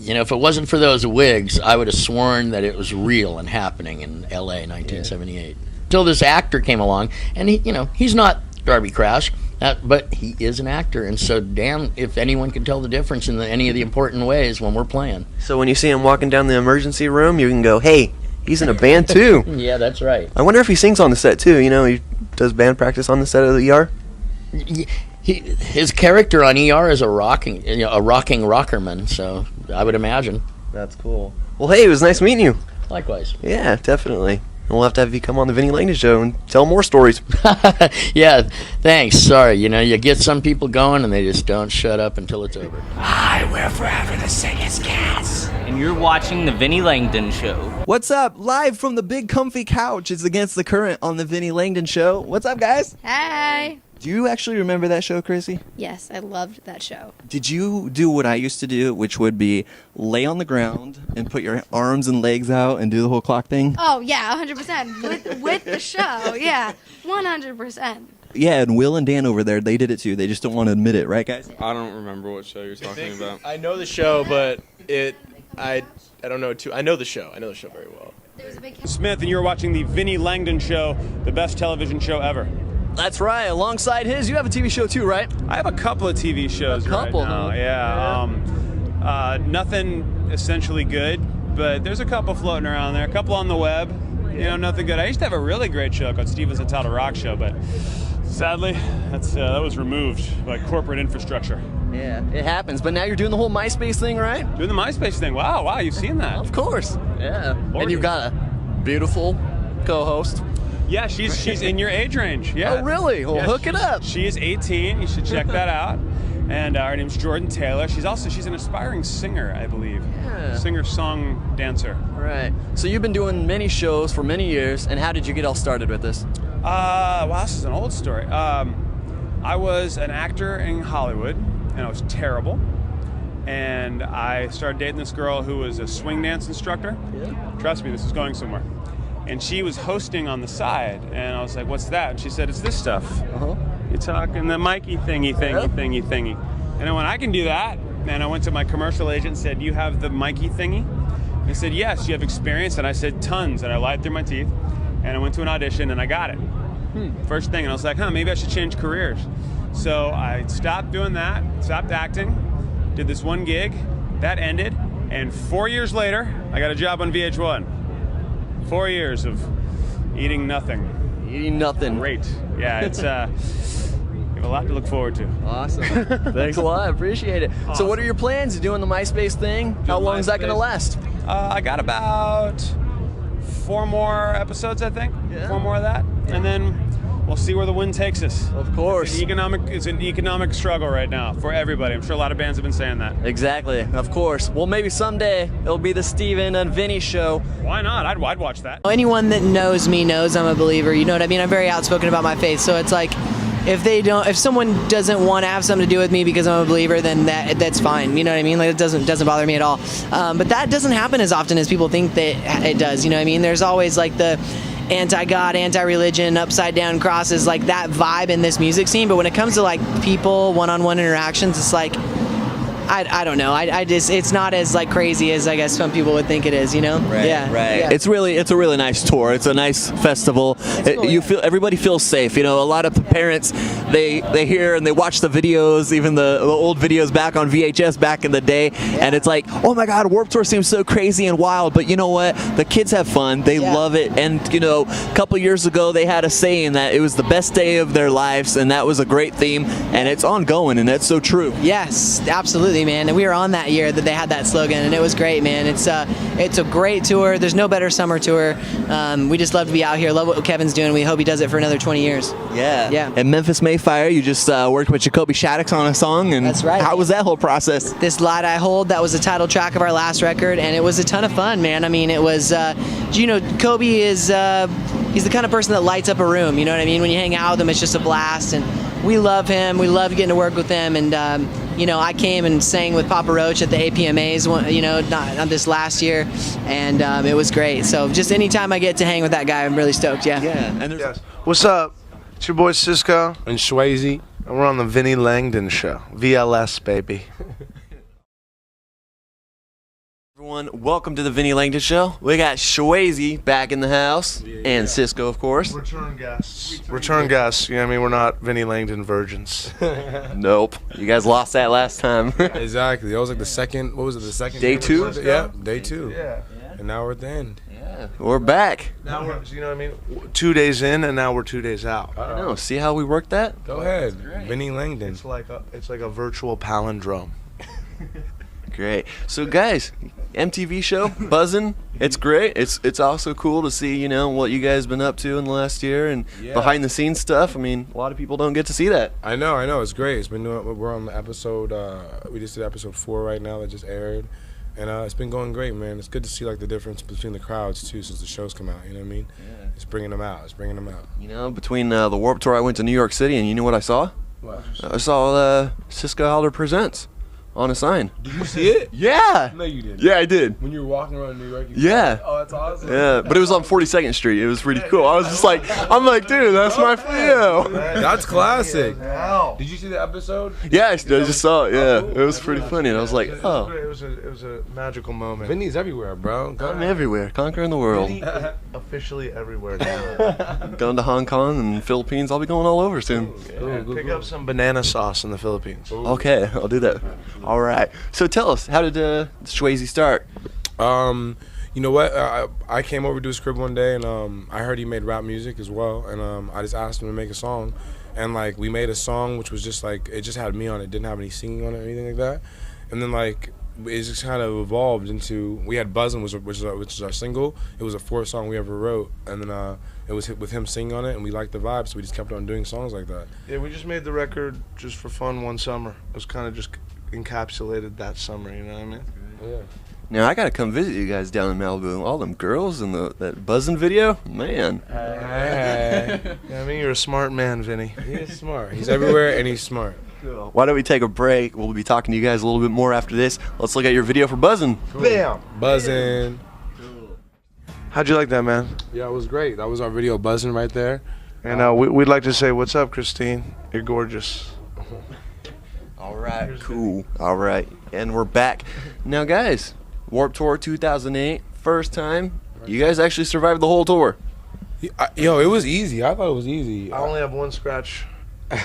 if it wasn't for those wigs, I would have sworn that it was real and happening in L.A. 1978. Until this actor came along, and he's not Darby Crash, but he is an actor, and so damn if anyone can tell the difference in any of the important ways when we're playing. So when you see him walking down the emergency room, you can go, hey, he's in a band too. Yeah, that's right. I wonder if he sings on the set too. You know, he does band practice on the set of the ER. His character on ER is a rocking rockerman, so I would imagine. That's cool. Well, hey, it was nice meeting you. Likewise. Yeah, definitely. And we'll have to have you come on the Vinnie Langdon show and tell more stories. Yeah, thanks. Sorry, you get some people going and they just don't shut up until it's over. Hi, we're forever the sickest cats. And you're watching the Vinnie Langdon Show. What's up? Live from the big comfy couch. It's Against the Current on the Vinnie Langdon Show. What's up, guys? Hi. Do you actually remember that show, Chrissy? Yes, I loved that show. Did you do what I used to do, which would be lay on the ground and put your arms and legs out and do the whole clock thing? Oh, yeah, 100%. With the show, yeah, 100%. Yeah, and Will and Dan over there, they did it too. They just don't want to admit it, right, guys? I don't remember what show you're talking about. I know the show, but I don't know too. I know the show. I know the show very well. Smith, and you're watching the Vinnie Langdon Show, the best television show ever. That's right. Alongside his, you have a TV show too, right? I have a couple of TV shows right now. Yeah. Nothing essentially good, but there's a couple floating around there. A couple on the web. You know, nothing good. I used to have a really great show called Steven's Entitled Rock Show, but sadly, that was removed by corporate infrastructure. Yeah, it happens. But now you're doing the whole MySpace thing, right? Doing the MySpace thing. Wow, you've seen that. Of course. Yeah. And you've got a beautiful co-host. Yeah, she's in your age range. Yeah. Oh, really? Well, hook it up. She is 18. You should check that out. And her name's Jordan Taylor. She's an aspiring singer, I believe. Yeah. Singer, song, dancer. Right. So you've been doing many shows for many years. And how did you get all started with this? Wow, this is an old story. I was an actor in Hollywood, and I was terrible. And I started dating this girl who was a swing dance instructor. Yeah. Trust me, this is going somewhere. And she was hosting on the side, and I was like, what's that? And she said, it's this stuff. You talking the Mikey thingy. And I went, I can do that. And I went to my commercial agent and said, you have the Mikey thingy? And he said, yes, you have experience. And I said, tons. And I lied through my teeth. And I went to an audition, and I got it. First thing. And I was like, maybe I should change careers. So I stopped doing that, stopped acting, did this one gig. That ended. And 4 years later, I got a job on VH1. 4 years of eating nothing. Eating nothing. Great. Yeah, it's we have a lot to look forward to. Awesome. Thanks a lot. I appreciate it. Awesome. So what are your plans? You doing the MySpace thing? How long is that going to last? I got about 4 more episodes, I think. Yeah. 4 more of that. Yeah. And then we'll see where the wind takes us. Of course. It's an economic struggle right now for everybody. I'm sure a lot of bands have been saying that. Exactly. Of course. Well, maybe someday it'll be the Steven and Vinnie show. Why not? I'd watch that. Anyone that knows me knows I'm a believer. You know what I mean? I'm very outspoken about my faith. So it's like, if someone doesn't want to have something to do with me because I'm a believer, then that's fine. You know what I mean? Like, it doesn't bother me at all. But that doesn't happen as often as people think that it does. You know what I mean? There's always like the anti-God, anti-religion, upside-down crosses, like that vibe in this music scene. But when it comes to like people, one-on-one interactions, it's like, I don't know. I just, it's not as like crazy as I guess some people would think it is, you know? Right, yeah. right. Yeah. It's a really nice tour. It's a nice festival. Everybody feels safe. You know, a lot of the parents, they hear and they watch the videos, even the old videos back on VHS back in the day, and it's like, oh my God, Warped Tour seems so crazy and wild. But you know what? The kids have fun. They love it. And you know, a couple years ago they had a saying that it was the best day of their lives, and that was a great theme, and it's ongoing, and that's so true. Yes, absolutely, man. And we were on that year that they had that slogan, and it was great, man. It's a great tour. There's no better summer tour. We just love to be out here. Love what Kevin's doing. We hope he does it for another 20 years. Yeah. Yeah. And Memphis Mayfire, you just worked with Jacoby Shaddix on a song, and that's right. How was that whole process? This Light I Hold, that was the title track of our last record, and it was a ton of fun, man. I mean, it was, you know, Kobe is, he's the kind of person that lights up a room, you know what I mean? When you hang out with him, it's just a blast, and we love him. We love getting to work with him, and you know, I came and sang with Papa Roach at the APMAs, you know, not this last year, and it was great. So just anytime I get to hang with that guy, I'm really stoked. Yeah. Yeah. And yes. What's up? It's your boy Cisco and Swayze, and we're on the Vinnie Langdon Show. VLS, baby. Everyone, welcome to the Vinnie Langdon Show. We got Swayze back in the house, and Cisco, of course. Return guests. Return guests. You know what I mean? We're not Vinnie Langdon virgins. Nope. You guys lost that last time. Exactly. That was like the second. What was it? The second Day 2? Yeah, day 2. Yeah. And now we're at the end. Yeah. We're back. Now we're, you know what I mean? 2 days in, and now we're 2 days out. I know. See how we worked that? Go ahead, Vinnie Langdon. It's like a virtual palindrome. Great. So guys, MTV show, buzzing. It's great. It's also cool to see, you know, what you guys been up to in the last year and behind the scenes stuff. I mean, a lot of people don't get to see that. I know. It's great. It's been we're on the episode. We just did episode 4 right now that just aired, and it's been going great, man. It's good to see like the difference between the crowds too since the show's come out. You know what I mean? Yeah. It's bringing them out. You know, between the Warped Tour, I went to New York City, and you know what I saw? What? I saw Cisco Halder Presents on a sign. Did you see it? Yeah. No, you didn't. Yeah, I did. When you were walking around New York. Yeah. Oh, that's awesome. Yeah, but it was on 42nd Street. It was pretty cool. I was just like, dude, that's my video. That's classic. Did you see the episode? Yeah, I just saw it. Yeah, it was pretty funny. And I was like, oh. It was a magical moment. Vinny's everywhere, bro. I'm everywhere, conquering the world. Vinny is officially everywhere now. Going to Hong Kong and Philippines. I'll be going all over soon. Pick up some banana sauce in the Philippines. Okay, I'll do that. All right. So tell us, how did Swayze start? You know what? I came over to do a script one day, and I heard he made rap music as well, and I just asked him to make a song, and like we made a song which was just like it just had me on it, didn't have any singing on it or anything like that, and then like it just kind of evolved into we had Buzzin', which is our single. It was a 4th song we ever wrote, and then it was with him singing on it, and we liked the vibe, so we just kept on doing songs like that. Yeah, we just made the record just for fun one summer. It was kind of just encapsulated that summer, you know what I mean? Yeah. Now I gotta come visit you guys down in Malibu. All them girls in that Buzzin' video, man. Yeah, I mean, you're a smart man, Vinny. He is smart. He's everywhere, and he's smart. Cool. Why don't we take a break? We'll be talking to you guys a little bit more after this. Let's look at your video for Buzzin'. Cool. Bam! Buzzin'. Cool. How'd you like that, man? Yeah, it was great. That was our video, Buzzin', right there. And we'd like to say, what's up, Christine? You're gorgeous. All right, cool. All right, and we're back. Now, guys, Warped Tour 2008, first time. You guys actually survived the whole tour. Yo, it was easy. I thought it was easy. I only have one scratch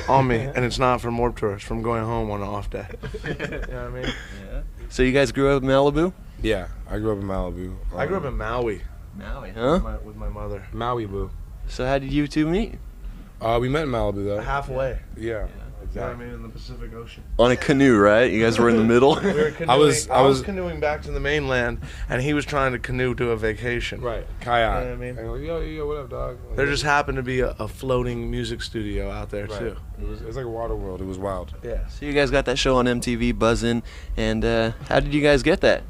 on me, and it's not from Warped Tour. It's from going home on an off day. You know what I mean? Yeah. So you guys grew up in Malibu? Yeah, I grew up in Malibu. I grew up in Maui. Maui, huh? With my mother. Maui boo. So how did you two meet? We met in Malibu though. Halfway. Yeah. You know what I mean, in the Pacific Ocean. On a canoe, right? You guys were in the middle. We were canoeing. I was canoeing back to the mainland, and he was trying to canoe to a vacation. Right, kayak. You know what I mean? And like, yo, what up, dog? There just happened to be a floating music studio out there too. It was like a water world. It was wild. Yeah. So you guys got that show on MTV, Buzzin', and how did you guys get that?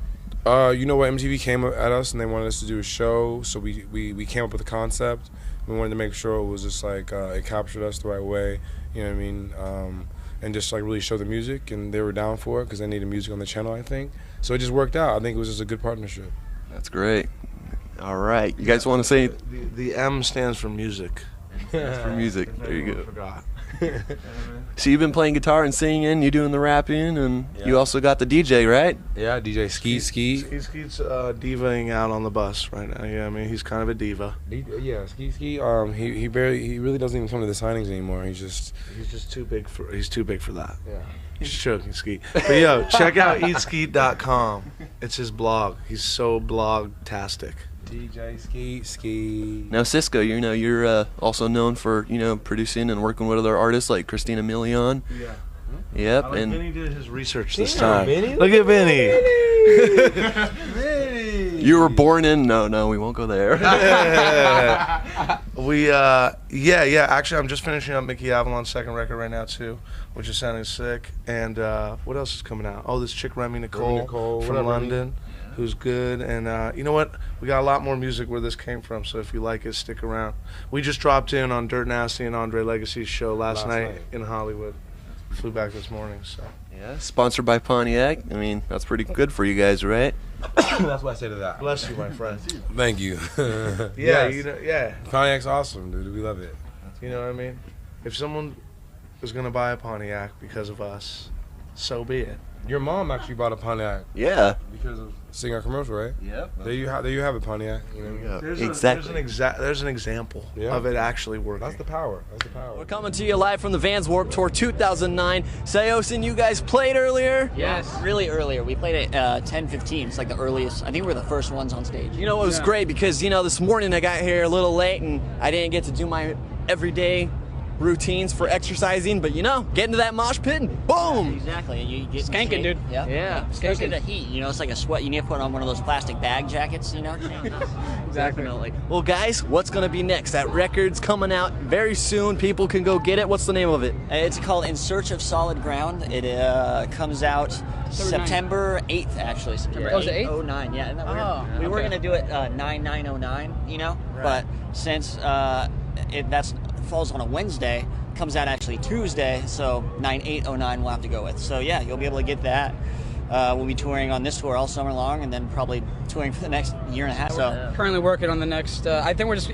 You know what? MTV came at us and they wanted us to do a show, so we came up with a concept. We wanted to make sure it was just like it captured us the right way. You know what I mean? And just like really show the music, and they were down for it because they needed music on the channel, I think. So it just worked out. I think it was just a good partnership. That's great. All right, you guys want to say? The M stands for music. Stands for music. There you go. Forgot. So you've been playing guitar and singing, you doing the rapping, and you also got the DJ, right? Yeah, DJ Ski. Skeet's divaing out on the bus right now. Yeah, I mean he's kind of a diva. Yeah, Ski. He really doesn't even come to the signings anymore. He's just too big for that. Yeah. He's joking, Skeet. But yo, check out eatskeet.com. It's his blog. He's so blog-tastic. DJ Ski. Now Cisco, you know you're also known for producing and working with other artists like Christina Milian. Yeah. Yep. I like and Vinny did his research this time. Look at Vinny. You were born in no, we won't go there. Actually, I'm just finishing up Mickey Avalon's second record right now too, which is sounding sick. And what else is coming out? Oh, this chick Remy Nicole from London. Who's good, and you know what? We got a lot more music where this came from, so if you like it, stick around. We just dropped in on Dirt Nasty and Andre Legacy's show last night in Hollywood. Flew back this morning, so. Yeah, sponsored by Pontiac. I mean, that's pretty good for you guys, right? That's what I say to that. Bless you, my friend. Thank you. Yeah, Pontiac's awesome, dude. We love it. You know what I mean? If someone is gonna buy a Pontiac because of us, so be it. Your mom actually bought a Pontiac. Yeah. Because of seeing our commercial, right? Yep. There you have a Pontiac. You know? There's an example of it actually working. That's the power. We're coming to you live from the Vans Warped Tour 2009. Sayosin, you guys played earlier? Yes, really earlier. We played at 10:15. It's like the earliest. I think we were the first ones on stage. You know, it was great because, you know, this morning I got here a little late and I didn't get to do my everyday routines for exercising, but you know, get into that mosh pit and boom! Exactly. You get Skanking, dude. Yeah. Especially the heat. You know, it's like a sweat. You need to put on one of those plastic bag jackets, you know? Definitely. Well, guys, what's going to be next? That record's coming out very soon. People can go get it. What's the name of it? It's called In Search of Solid Ground. It comes out September 8th, actually. September 8th? 09, yeah. Isn't that weird? We were going to do it 9/9/09, you know? Right. But since that falls on a Wednesday, comes out actually Tuesday, so 9/8/09 we'll have to go with. So yeah, you'll be able to get that. We'll be touring on this tour all summer long, and then probably touring for the next year and a half. So currently working on the next. I think most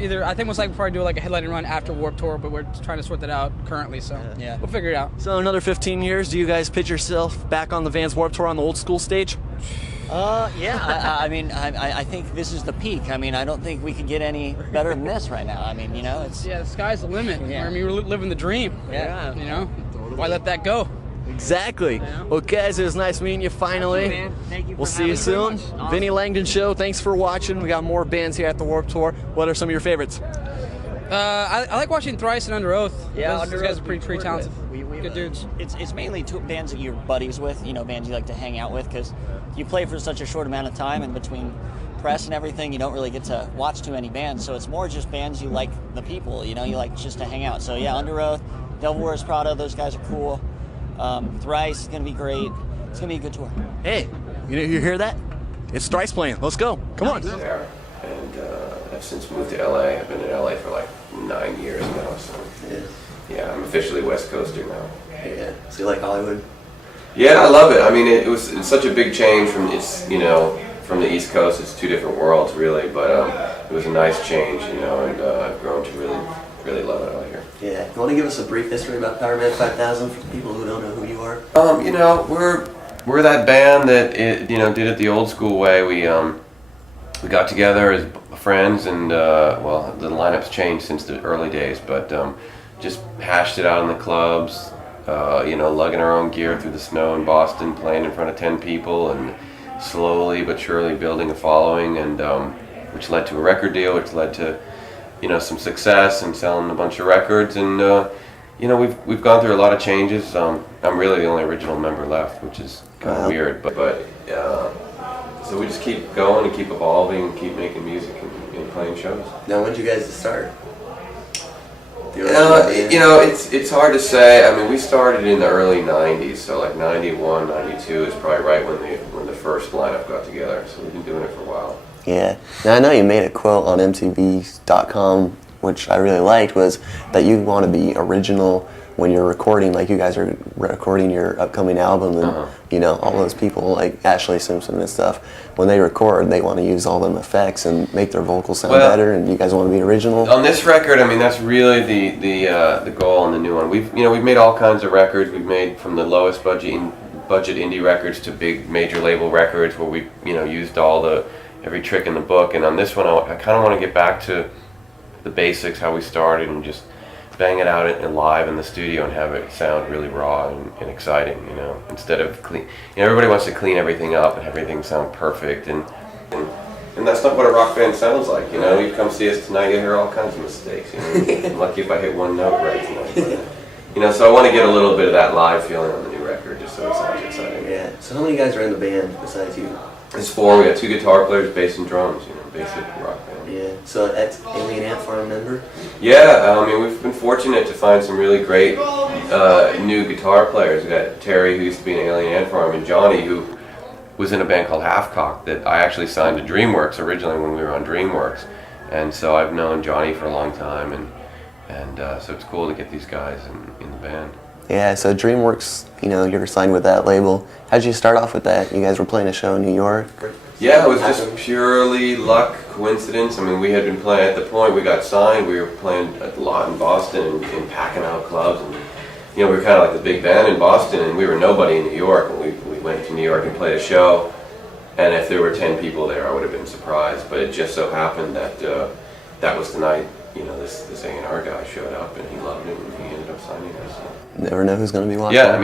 likely probably do like a headlining run after Warped Tour, but we're trying to sort that out currently. So Yeah. we'll figure it out. So another 15 years, do you guys pitch yourself back on the Vans Warped Tour on the old school stage? Yeah. I mean, I think this is the peak. I mean, I don't think we could get any better than this right now. I mean, you know, it's the sky's the limit. Yeah. I mean, we're living the dream. Yeah. You know, why let that go? Exactly. Well, guys, it was nice meeting you finally. Thank you, man. Thank you for We'll see you soon. Awesome. Vinnie Langdon Show, thanks for watching. We got more bands here at the Warped Tour. What are some of your favorites? I like watching Thrice and Under Oath. Yeah, those guys are pretty talented. Good dudes. It's mainly two bands that you're buddies with, you know, bands you like to hang out with, because you play for such a short amount of time, and between press and everything, you don't really get to watch too many bands. So it's more just bands you like the people, you know, you like just to hang out. So yeah, Under Oath, Devil Wears Prada, those guys are cool. Thrice is gonna be great. It's gonna be a good tour. Hey, you hear that? It's Thrice playing. Let's go. Come on. There. And I've since moved to LA. I've been in LA for like 9 years now, so yeah, I'm officially West Coaster now. Yeah. So you like Hollywood? Yeah, I love it. I mean, it's such a big change from from the East Coast. It's two different worlds, really. But it was a nice change, you know, and I've grown to really love it out here. Yeah. You want to give us a brief history about Power Man 5000 for people who don't know who you are? You know, we're that band that did it the old school way. We got together as friends, and well, the lineup's changed since the early days, but just hashed it out in the clubs. Lugging our own gear through the snow in Boston, playing in front of 10 people, and slowly but surely building a following, and which led to a record deal, which led to some success and selling a bunch of records, and we've gone through a lot of changes. I'm really the only original member left, which is kind of weird, but so we just keep going and keep evolving and keep making music and playing shows. Now, when did you guys start? It's hard to say. I mean, we started in the early 90s, so like 91, 92 is probably right when the first lineup got together, so we've been doing it for a while. Yeah. Now, I know you made a quote on MTV.com, which I really liked, was that you want to be original when you're recording, like you guys are recording your upcoming album, and all those people like Ashley Simpson and stuff, when they record, they want to use all them effects and make their vocals sound better, and you guys want to be original. On this record, I mean, that's really the goal on the new one. We've made all kinds of records. We've made from the lowest budget indie records to big major label records where we used every trick in the book. And on this one, I kind of want to get back to the basics, how we started, and just bang it out live in the studio and have it sound really raw and exciting, instead of clean. Everybody wants to clean everything up and everything sound perfect, and that's not what a rock band sounds like. You come see us tonight, you hear all kinds of mistakes. I'm lucky if I hit one note right tonight. But, so I want to get a little bit of that live feeling on the new record, just so it sounds exciting. Yeah. So how many guys are in the band besides you? It's 4. We got 2 guitar players, bass and drums. Basic rock band. Yeah. So that's Alien Ant Farm member? Yeah, I mean, we've been fortunate to find some really great new guitar players. We got Terry, who used to be in Alien Ant Farm, and Johnny, who was in a band called Half Cock that I actually signed to DreamWorks originally when we were on DreamWorks. And so I've known Johnny for a long time, and so it's cool to get these guys in the band. Yeah, so DreamWorks, you were signed with that label. How did you start off with that? You guys were playing a show in New York? Yeah, it was just purely luck, coincidence. I mean, we had been playing, at the point we got signed, we were playing a lot in Boston and packing out clubs. And, we were kind of like the big band in Boston, and we were nobody in New York. And we went to New York and played a show, and if there were 10 people there, I would have been surprised. But it just so happened that that was the night, this A&R guy showed up, and he loved it, and he ended up signing us. So. Never know who's going to be watching. Yeah,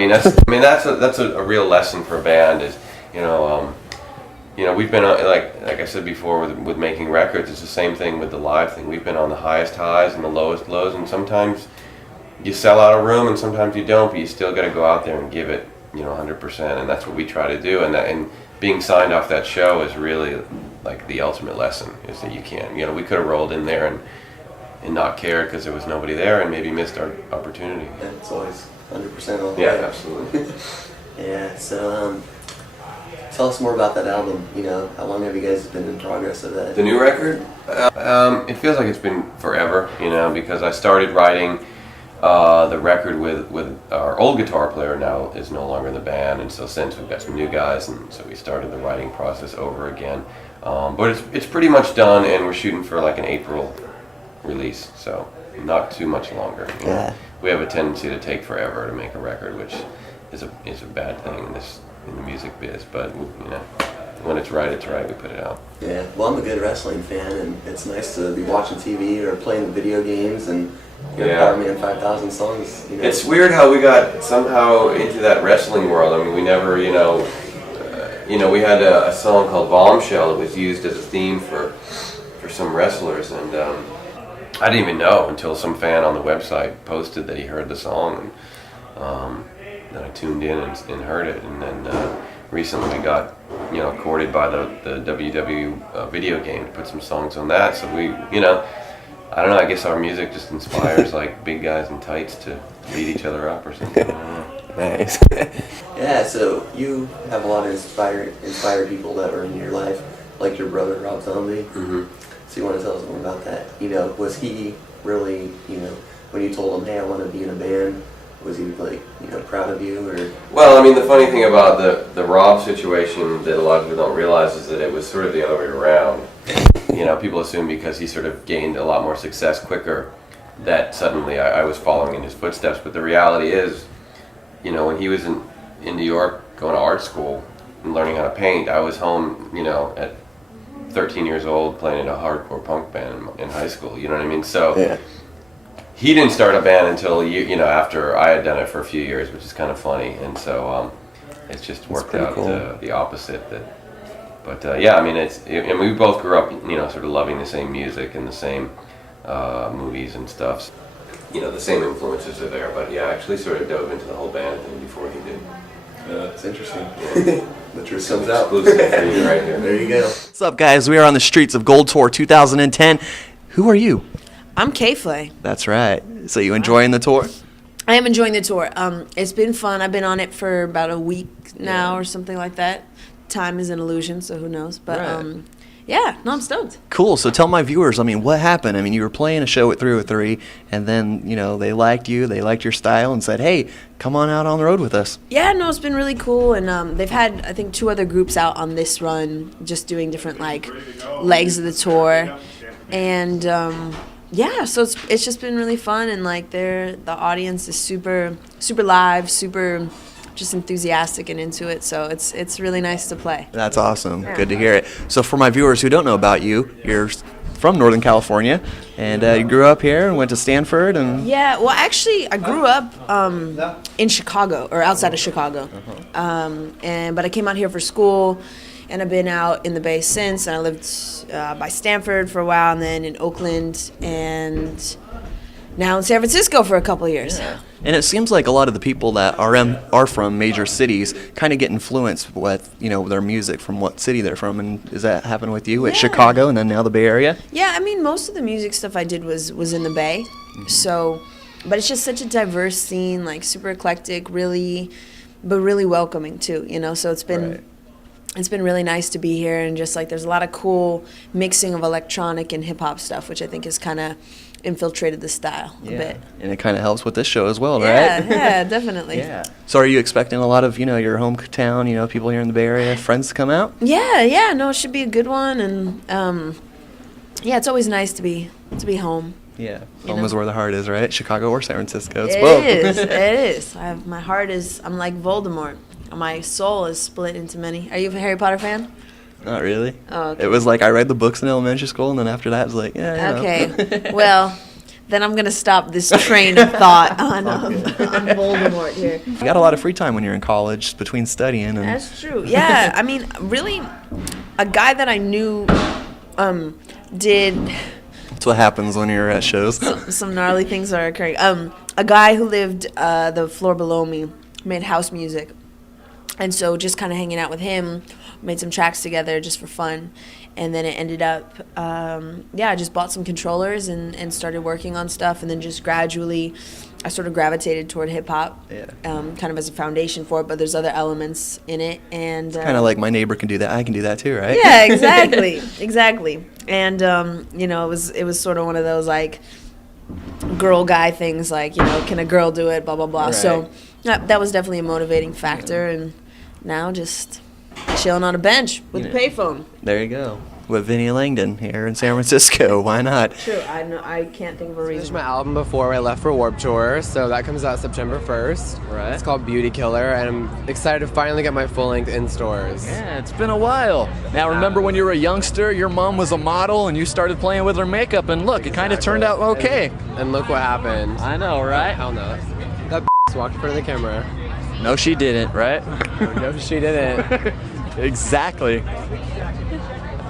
that's a real lesson for a band is, we've been like I said before with making records. It's the same thing with the live thing. We've been on the highest highs and the lowest lows, and sometimes you sell out a room, and sometimes you don't. But you still got to go out there and give it, 100%, and that's what we try to do. And being signed off that show is really like the ultimate lesson. Is that you can't. We could have rolled in there and not cared because there was nobody there, and maybe missed our opportunity. Yeah, it's always 100% all the Yeah, way. absolutely. Yeah. So tell us more about that album. How long have you guys been in progress of that? The new record? It feels like it's been forever, because I started writing the record with our old guitar player now is no longer in the band, and so since we've got some new guys, and so we started the writing process over again. But it's pretty much done, and we're shooting for like an April release, so not too much longer. Yeah. We have a tendency to take forever to make a record, which is a bad thing in the music biz, but when it's right, we put it out. Yeah. Well, I'm a good wrestling fan, and it's nice to be watching TV or playing video games and Power Man 5000 songs. It's weird how we got somehow into that wrestling world. I mean, we never, we had a song called Bombshell that was used as a theme for some wrestlers, and I didn't even know until some fan on the website posted that he heard the song, and then I tuned in and heard it, and then recently we got courted by the WW video game to put some songs on that. So we, I don't know, I guess our music just inspires like big guys in tights to beat each other up or something. I don't know. Nice. Yeah, so you have a lot of inspired people that were in your life, like your brother Rob Zombie. Mm-hmm. So you want to tell us more about that? Was he really, when you told him, hey, I want to be in a band, was he like, proud of you, or? Well, I mean, the funny thing about the Rob situation that a lot of people don't realize is that it was sort of the other way around. People assume because he sort of gained a lot more success quicker that suddenly I was following in his footsteps. But the reality is, when he was in New York going to art school and learning how to paint, I was home, at 13 years old playing in a hardcore punk band in high school. You know what I mean? So. Yeah. He didn't start a band until after I had done it for a few years, which is kind of funny, and so it's just worked out cool. the opposite. And we both grew up, sort of loving the same music and the same movies and stuff. The same influences are there, but yeah, I actually sort of dove into the whole band thing before he did. It's interesting. Yeah. The truth comes out. Exclusive for you right here. There you go. What's up, guys? We are on the streets of Gold Tour 2010. Who are you? I'm K-Flay. That's right. So you enjoying the tour? I am enjoying the tour. It's been fun. I've been on it for about a week now or something like that. Time is an illusion, so who knows? But Right. I'm stoked. Cool. So tell my viewers, what happened? You were playing a show at 303, and then, they liked you, they liked your style, and said, hey, come on out on the road with us. Yeah, no, it's been really cool. And they've had, I think, 2 other groups out on this run, just doing different, legs of the tour. And, so it's just been really fun, and the audience is super live, super just enthusiastic and into it. So it's really nice to play. That's awesome. Yeah. Good to hear it. So for my viewers who don't know about you, you're from Northern California, and you grew up here and went to Stanford. And yeah, well, actually, I grew up in Chicago or outside of Chicago, but I came out here for school. And I've been out in the Bay since, and I lived by Stanford for a while, and then in Oakland, and now in San Francisco for a couple of years. Yeah. And it seems like a lot of the people that are from major cities kind of get influenced with, their music from what city they're from. And does that happen with you at Chicago and then now the Bay Area? Yeah, most of the music stuff I did was in the Bay. Mm-hmm. So, but it's just such a diverse scene, super eclectic, really welcoming too, So it's been... Right. It's been really nice to be here, and just there's a lot of cool mixing of electronic and hip-hop stuff, which I think has kind of infiltrated the style a bit. And it kind of helps with this show as well, right? Yeah, definitely. Yeah. So are you expecting a lot of, your hometown, people here in the Bay Area, friends to come out? Yeah, no, it should be a good one, and it's always nice to be home. Yeah, home is where the heart is, right? Chicago or San Francisco, it's both. It is. I'm like Voldemort. my soul is split into many. Are you a Harry Potter fan? Not really. Oh, okay. It was like I read the books in elementary school, and then after that, it was like, yeah. Okay. Well, then I'm gonna stop this train of thought on Voldemort here. You got a lot of free time when you're in college between studying and. That's true. Yeah, I mean, really, a guy that I knew did. That's what happens when you're at shows. Some gnarly things are occurring. A guy who lived the floor below me made house music, and so just kind of hanging out with him, made some tracks together just for fun, and then it ended up, I just bought some controllers and started working on stuff, and then just gradually, I sort of gravitated toward hip hop, kind of as a foundation for it. But there's other elements in it, and Kind of like my neighbor can do that, I can do that too, right? yeah, exactly. And it was sort of one of those like girl guy things, like, can a girl do it, blah blah blah. Right. So that was definitely a motivating factor, and now just chilling on a bench with a payphone. There you go. With Vinnie Langdon here in San Francisco. Why not? True. I can't think of a reason. Finished my album before I left for Warped Tour, so that comes out September 1st. Right. It's called Beauty Killer, and I'm excited to finally get my full length in stores. Yeah, it's been a while. Now, remember when you were a youngster, your mom was a model, and you started playing with her makeup, and look, it kind of turned out okay. And look what happened. I know, right? Hell no. That walked in front of the camera. No, she didn't, right? No, she didn't. Exactly.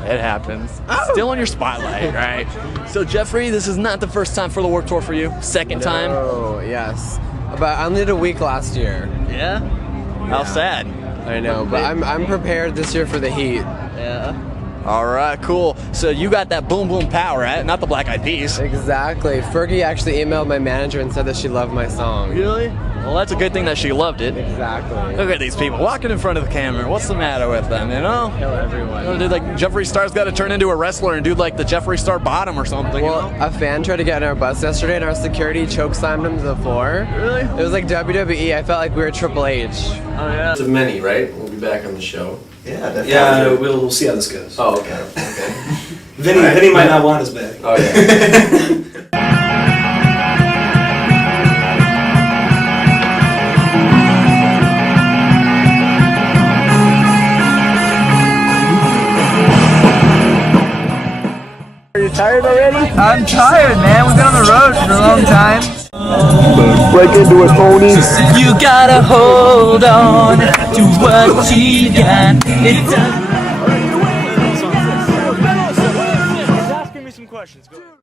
It happens. Still on your spotlight, right? So, Jeffrey, this is not the first time for the Warped Tour for you. Second time. Oh, yes. But I only did a week last year. Yeah? How sad. I know, but I'm prepared this year for the heat. Yeah. All right, cool. So you got that boom boom pow, right? Not the Black Eyed Peas. Exactly. Fergie actually emailed my manager and said that she loved my song. Really? Well, that's a good thing that she loved it. Exactly. Look at these people walking in front of the camera. What's the matter with them, you know? Kill everyone. Dude, like Jeffree Star's got to turn into a wrestler and do like the Jeffree Star bottom or something. Well, you know? a fan tried to get on our bus yesterday, and our security choke slammed him to the floor. Really? It was like WWE. I felt like we were Triple H. Oh yeah. Of many, right? We'll be back on the show. Yeah, definitely. Yeah, we'll see how this goes. Oh, okay. Vinnie might not want us back. Oh yeah. Are you tired already? I'm tired, man. We've been on the road for a long time. Break into it, Tony. You gotta hold on to what you got. It's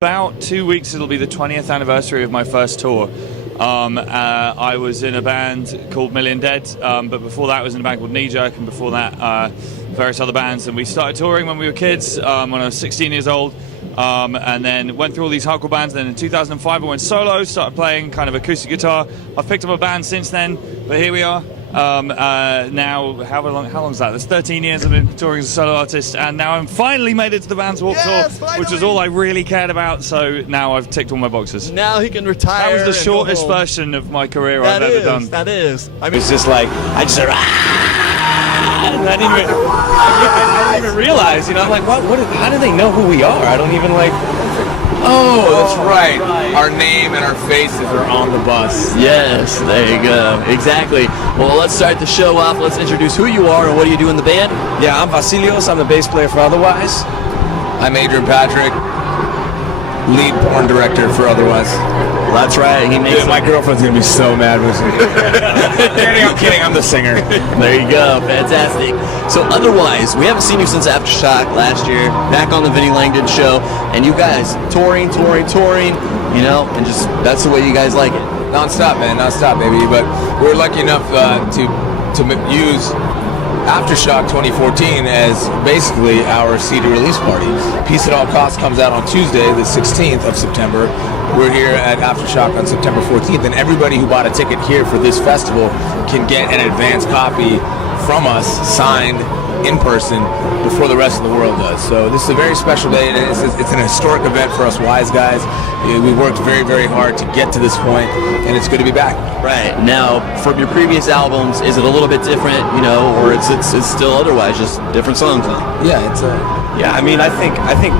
About 2 weeks, it'll be the 20th anniversary of my first tour. I was in a band called Million Dead, but before that I was in a band called Nija. Before that, various other bands. And we started touring when we were kids, when I was 16 years old, and then went through all these hardcore bands. Then in 2005 I went solo, started playing kind of acoustic guitar. I've picked up a band since then, but here we are. Now, how long is that? It's 13 years I've been touring as a solo artist, and now I'm finally made it to the band tour. Yes, finally! Which is all I really cared about, so now I've ticked all my boxes. Now he can retire and go home. Version of my career. That is. I mean, it's just like I just said, ah! And I didn't even realize. I'm like, what? How do they know who we are? I don't even like. Oh, that's right. Our name and our faces are on the bus. Yes, there you go. Exactly. Well, let's start the show off. Let's introduce who you are and what do you do in the band? Yeah, I'm Vasilios. I'm the bass player for Otherwise. I'm Adrian Patrick, lead porn director for Otherwise. Well, that's right. He makes. Dude, my girlfriend's gonna be so mad when she hears that. I'm kidding. I'm the singer. There you go. Fantastic. So, Otherwise, we haven't seen you since Aftershock last year. Back on the Vinnie Langdon show, and you guys touring. And just that's the way you guys like it. Non-stop, man. Non-stop, baby. But we were lucky enough to use Aftershock 2014 as basically our CD release party. Peace at All Costs comes out on Tuesday, the 16th of September. We're here at Aftershock on September 14th, and everybody who bought a ticket here for this festival can get an advance copy from us, signed in person, before the rest of the world does. So this is a very special day. It's an historic event for us Wise guys. We worked very, very hard to get to this point, and it's good to be back. Right. Now, from your previous albums, is it a little bit different, or it's still Otherwise, just different songs, huh? Yeah, it's Yeah, I mean, I think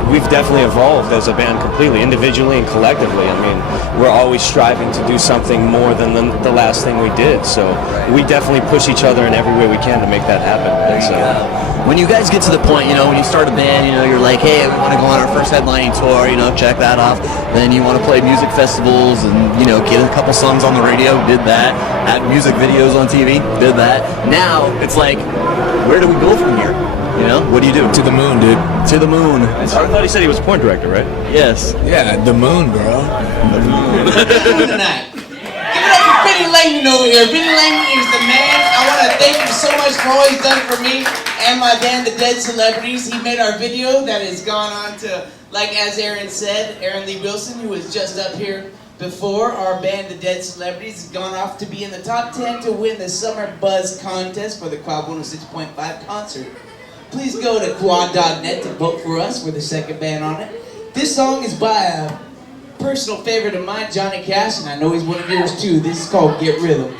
we've definitely evolved as a band completely, individually and collectively. I mean, we're always striving to do something more than the last thing we did. So we definitely push each other in every way we can to make that happen, man. There you go. When you guys get to the point, when you start a band, you're like, hey, we want to go on our first headlining tour, check that off. Then you want to play music festivals and, get a couple songs on the radio, did that. Had music videos on TV, did that. Now it's like, where do we go from here? What do you do? To the moon, dude. To the moon. I thought he said he was porn director, right? Yes. Yeah, the moon, bro. The moon. Give it up for Vinnie Langdon over here. Vinnie Langdon is the man. I want to thank him so much for all he's done for me and my band, The Dead Celebrities. He made our video that has gone on to, like as Aaron said, Aaron Lee Wilson, who was just up here before. Our band, The Dead Celebrities, has gone off to be in the top 10 to win the Summer Buzz contest for the Quad 106.5 concert. Please go to quad.net to vote for us. We're the second band on it. This song is by a personal favorite of mine, Johnny Cash, and I know he's one of yours too. This is called Get Rhythm.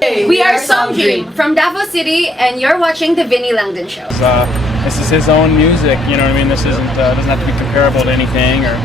We are Song Dream from Davao City, and you're watching the Vinnie Langdon Show. This is his own music, you know what I mean? This isn't doesn't have to be comparable to anything or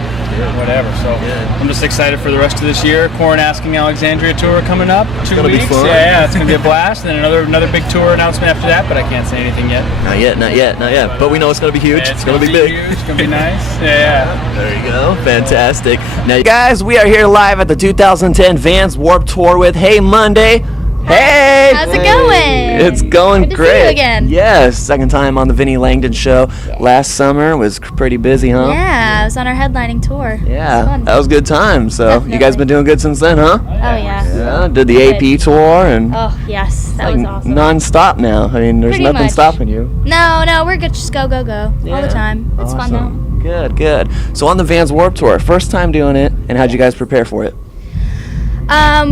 whatever. So I'm just excited for the rest of this year. Corn Asking Alexandria tour coming up. 2 gonna be weeks. fun. Yeah, it's gonna be a blast. And then another big tour announcement after that, but I can't say anything yet. Not yet. But we know it's gonna be huge. It's gonna be big. Huge. It's gonna be nice. Yeah. There you go. Fantastic. Now, guys, we are here live at the 2010 Vans Warped Tour with Hey Monday. Hey! How's it going? It's going Good to great. see you again. Yes, second time on the Vinnie Langdon show. Last summer was pretty busy, huh? Yeah, I was on our headlining tour. Yeah, that was a good time. So you guys been doing good since then, huh? Oh yeah. Yeah, did the AP tour and Oh yes, that was awesome. non-stop now. I mean, there's Pretty nothing much. stopping you. No, we're good. Just go all the time. It's fun though. Good. So on the Vans Warped Tour, first time doing it, and how'd you guys prepare for it?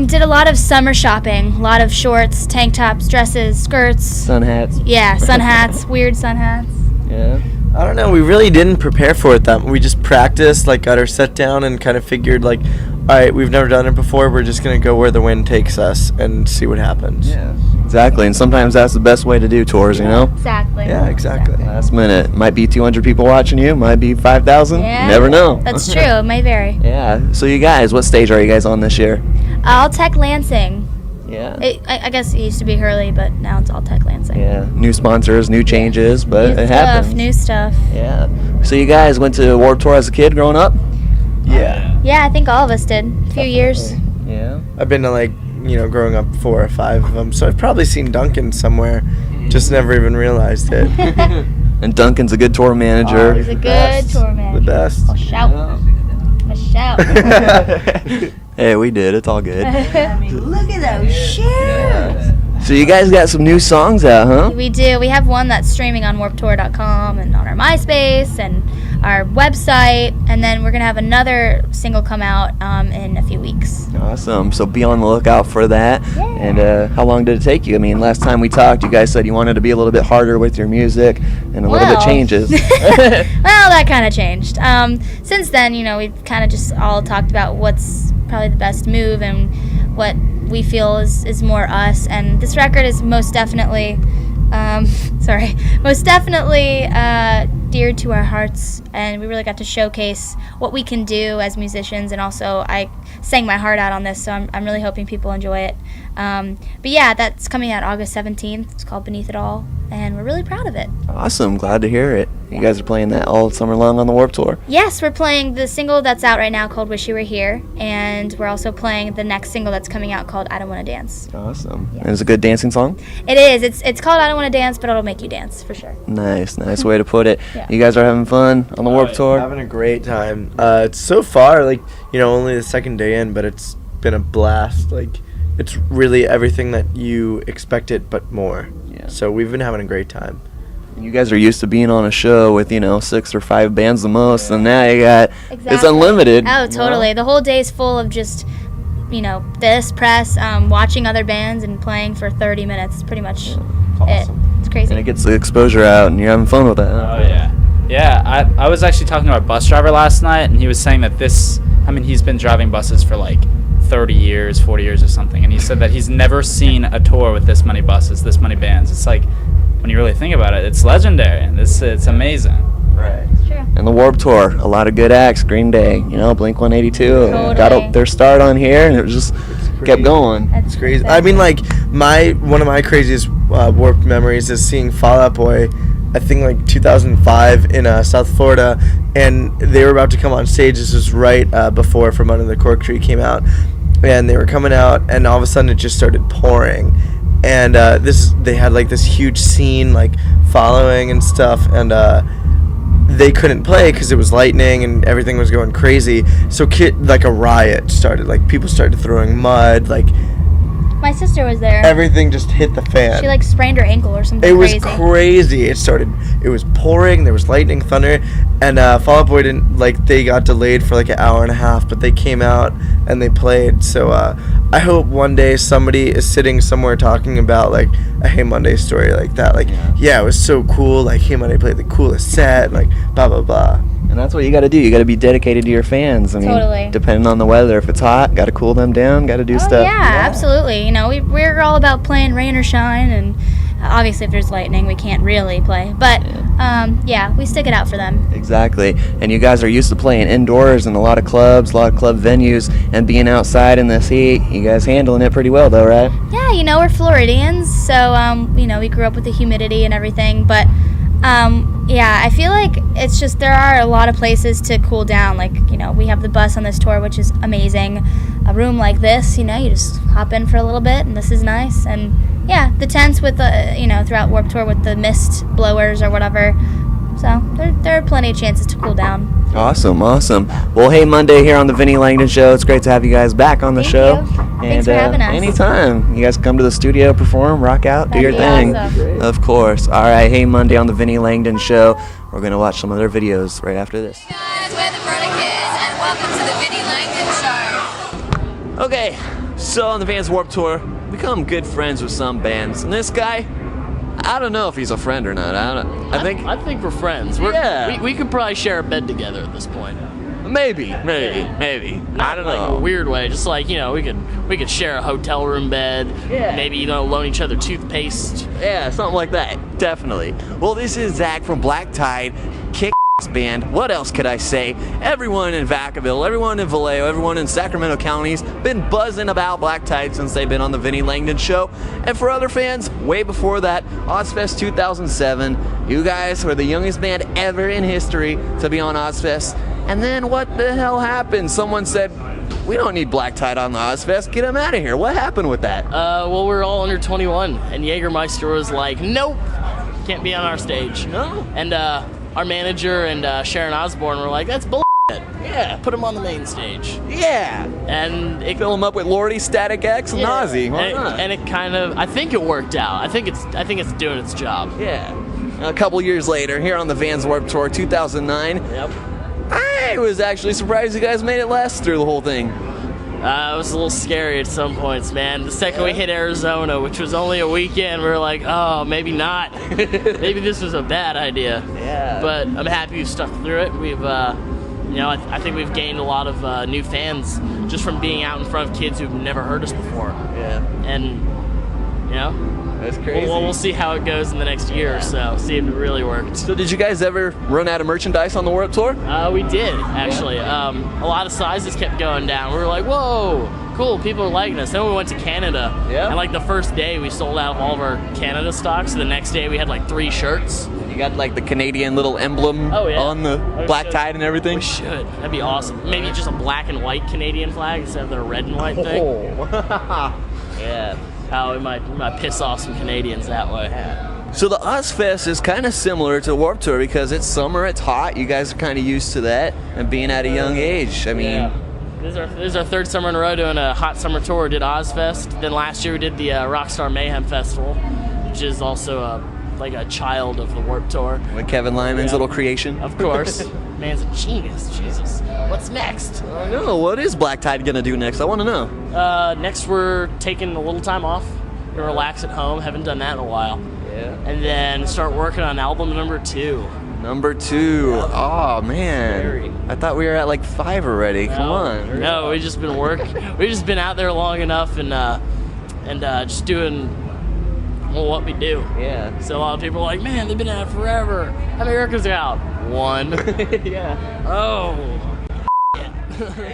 Did a lot of summer shopping. A lot of shorts, tank tops, dresses, skirts. Sun hats. Yeah, sun hats, weird sun hats. Yeah. I don't know. We really didn't prepare for it that much. We just practiced, got our set down and kind of figured, all right, we've never done it before. We're just going to go where the wind takes us and see what happens. Yeah. Exactly. And sometimes that's the best way to do tours, Exactly. Yeah, exactly. Last minute. Might be 200 people watching you. Might be 5,000. Yeah. Never know. That's true. It may vary. Yeah. So you guys, what stage are you guys on this year? All Tech Lansing. Yeah. I guess it used to be Hurley, but now it's All Tech Lansing. Yeah. New sponsors, new changes, but it happens. New stuff. Yeah. So you guys went to Warped Tour as a kid growing up? Yeah. Yeah, I think all of us did. A few years. Yeah. I've been to growing up 4 or 5 of them, so I've probably seen Duncan somewhere, just never even realized it. And Duncan's a good tour manager. He's a good tour manager. The best. I'll shout. Hey, we did. It's all good. Look at those shoes. So you guys got some new songs out, huh? We do. We have one that's streaming on warptour.com and on our MySpace and our website, and then we're gonna have another single come out in a few weeks. Awesome. So be on the lookout for that. Yeah. And how long did it take you? I mean, last time we talked, you guys said you wanted to be a little bit harder with your music, and a little bit changes. Well, that kind of changed. Since then, we've kind of just all talked about what's probably the best move and what we feel is more us. And this record is most definitely, dear to our hearts. And we really got to showcase what we can do as musicians. And also, I sang my heart out on this, so I'm really hoping people enjoy it. But yeah, that's coming out August 17th. It's called Beneath It All, and we're really proud of it. Awesome. Glad to hear it. You guys are playing that all summer long on the Warped Tour. Yes, we're playing the single that's out right now called Wish You Were Here, and we're also playing the next single that's coming out called I Don't Want to Dance. Awesome. Yeah. And it's a good dancing song? It is. It's called I Don't Want to Dance, but it'll make you dance for sure. Nice way to put it. Yeah. You guys are having fun on the Warped Tour? Having a great time. It's so far, only the second day in, but it's been a blast. It's really everything that you expected, but more. Yeah. So we've been having a great time. You guys are used to being on a show with 6 or 5 bands the most, and now you got it's unlimited. Oh, totally. The whole day is full of just this press, watching other bands, and playing for 30 minutes. Pretty much it. It's crazy. And it gets the exposure out, and you're having fun with that. Huh? Oh yeah. Yeah, I was actually talking to our bus driver last night, and he was saying that he's been driving buses for 30 years, 40 years or something, and he said that he's never seen a tour with this many buses, this many bands. It's when you really think about it, it's legendary, and it's amazing. Right. It's true. And the Warped Tour, a lot of good acts. Green Day, you know, Blink-182 Totally. got their start on here, and it just kept going. It's crazy. I mean, like one of my craziest Warped memories is seeing Fall Out Boy. I think like 2005 in South Florida, and they were about to come on stage. This was right before From Under the Cork Tree came out, and they were coming out, and all of a sudden it just started pouring, and they had like this huge scene like following and stuff, and they couldn't play because it was lightning and everything was going crazy. So like a riot started. Like people started throwing mud. Like My sister was there. everything just hit the fan. She like sprained her ankle or something It was crazy. crazy. It was pouring. There was lightning, thunder, and Fall Out Boy didn't they got delayed for like an hour and a half, but they came out and they played. So I hope one day somebody is sitting somewhere talking about like a Hey Monday story like that. Like, yeah, it was so cool. Like Hey Monday played the coolest set. Like blah blah blah. And that's what you got to do. You got to be dedicated to your fans. I mean, Totally. depending on the weather, if it's hot, got to cool them down. Got to do stuff. Yeah, absolutely. You know, we're all about playing rain or shine, and obviously if there's lightning, we can't really play. But yeah, we stick it out for them. Exactly. And you guys are used to playing indoors in a lot of clubs, a lot of club venues, and being outside in this heat. You guys handling it pretty well, though, right? Yeah, you know, we're Floridians, so you know, we grew up with the humidity and everything, but yeah, I feel like it's just there are a lot of places to cool down. Like, you know, we have the bus on this tour, which is amazing. A room like this, you know, you just hop in for a little bit, and this is nice. And yeah, the tents with the, you know, throughout Warped Tour with the mist blowers or whatever. So there are plenty of chances to cool down. Awesome. Well, Hey Monday here on the Vinnie Langdon Show. It's great to have you guys back on the show. Thanks for having us. Anytime. You guys come to the studio, perform, rock out, do your thing. awesome. Of course. All right, Hey Monday on the Vinnie Langdon Show. We're going to watch some of their videos right after this. We're the Verticans, and welcome to the Vinnie Langdon Show. Okay, so on the Vans Warped Tour, become good friends with some bands. And this guy, I don't know if he's a friend or not. I think we're friends. We could probably share a bed together at this point. Maybe. Not I don't like know. a weird way, just like, you know, we could share a hotel room bed. Yeah. Maybe, you know, loan each other toothpaste. Yeah, something like that. Definitely. Well, this is Zach from Black Tide, kick band. What else could I say? Everyone in Vacaville, everyone in Vallejo, everyone in Sacramento counties been buzzing about Black Tide since they've been on the Vinnie Langdon Show. And for other fans, way before that, Ozfest 2007, you guys were the youngest band ever in history to be on Ozfest. And then what the hell happened? Someone said, we don't need Black Tide on the Ozfest. Get them out of here. What happened with that? Well, we're all under 21, and Jägermeister was like, nope, can't be on our stage. No. And our manager and Sharon Osbourne were like, that's bullshit. Yeah, put him on the main stage. Yeah. And it fill him up with Lordy, Static X, and Ozzy. Why not? And it kind of, I think it worked out. I think it's doing its job. Yeah. A couple years later, here on the Vans Warped Tour 2009. Yep. I was actually surprised you guys made it last through the whole thing. It was a little scary at some points, man. The second we hit Arizona, which was only a weekend, we were like, oh, maybe not. Maybe this was a bad idea. Yeah. But I'm happy we stuck through it. We've, you know, I think we've gained a lot of new fans just from being out in front of kids who've never heard us before. Yeah. And, you know, that's crazy. We'll see how it goes in the next year or so. See if it really worked. So did you guys ever run out of merchandise on the Warped Tour? We did, actually. A lot of sizes kept going down. We were like, whoa, cool, people are liking us. Then we went to Canada. Yeah. And like the first day we sold out of all of our Canada stock. So the next day we had like 3 shirts. You got like the Canadian little emblem on the Black Tide and everything? We should. That'd be awesome. Maybe just a black and white Canadian flag instead of their red and white thing. Yeah. How we might piss off some Canadians that way. So the Ozfest is kind of similar to Warped Tour because it's summer, it's hot. You guys are kind of used to that and being at a young age. I mean, This is our 3rd summer in a row doing a hot summer tour. We did Ozfest. Then last year we did the Rockstar Mayhem Festival, which is also like a child of the Warped Tour. With Kevin Lyman's little creation. Of course. Man's a genius. Jesus. What's next? I know. What is Black Tide going to do next? I want to know. Next we're taking a little time off to relax at home. Haven't done that in a while. Yeah. And then start working on album number 2. Number 2. Oh, man. I thought we were at like 5 already. Come on. No, we've just been working. We've just been out there long enough and just doing, well, what we do. Yeah. So a lot of people are like, man, they've been at it forever. How many records are out? One. Yeah. Oh.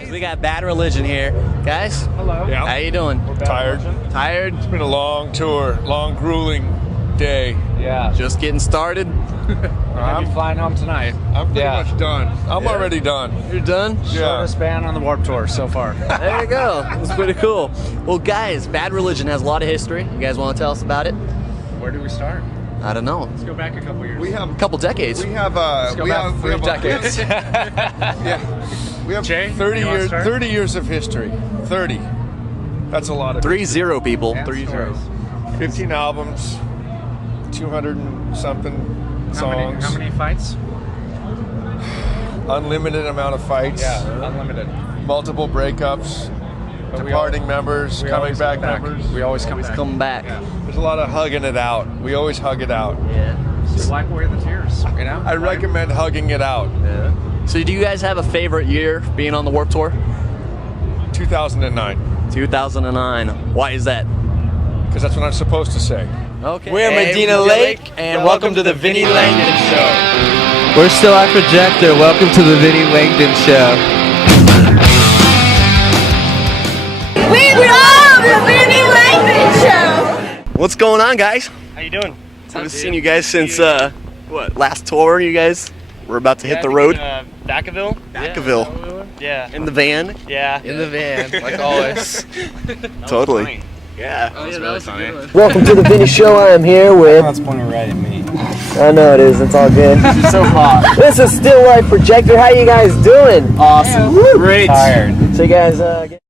We got Bad Religion here. Guys? Hello. Yeah. How you doing? Tired. Tired? It's been a long tour, long grueling day. Yeah. Just getting started? I'm flying home tonight. I'm pretty much done. I'm already done. You're done? Shortest band on the Warped Tour so far. There you go. That's pretty cool. Well, guys, Bad Religion has a lot of history. You guys want to tell us about it? Where do we start? I don't know. Let's go back a couple years. We have A couple decades. we have Let's go back 3 decades. we have Jay, 30 you wanna years start? 30 years of history. 30. That's a lot of 3-0 people. 3-0. 15 albums, 200 and something songs. How many fights? Unlimited amount of fights. Yeah, unlimited. Multiple breakups. But Departing members, we coming always back come back. members. We always come back. Come back. There's a lot of hugging it out. We always hug it out. Yeah. So wipe away the tears, you know? I recommend hugging it out. Yeah. So do you guys have a favorite year being on the Warped Tour? 2009. 2009. Why is that? Because that's what I'm supposed to say. Okay. We're Medina Lake, and welcome to the Vinnie Langdon Show. We're Still Life Projector. Welcome to the Vinnie Langdon Show. We love the Vinnie Langdon Show. What's going on, guys? How you doing? Haven't seen you guys since last tour. You guys were about to hit the road. Vacaville. Vacaville. Yeah. In the van. Yeah. In the van, like always. Totally. Yeah. That was really funny. Welcome to the Vinnie Show. I am here with. That's pointing right at me. I know it is. It's all good. It's so hot. This is Still Life Projector. How you guys doing? Awesome. Great. Tired. So you guys get.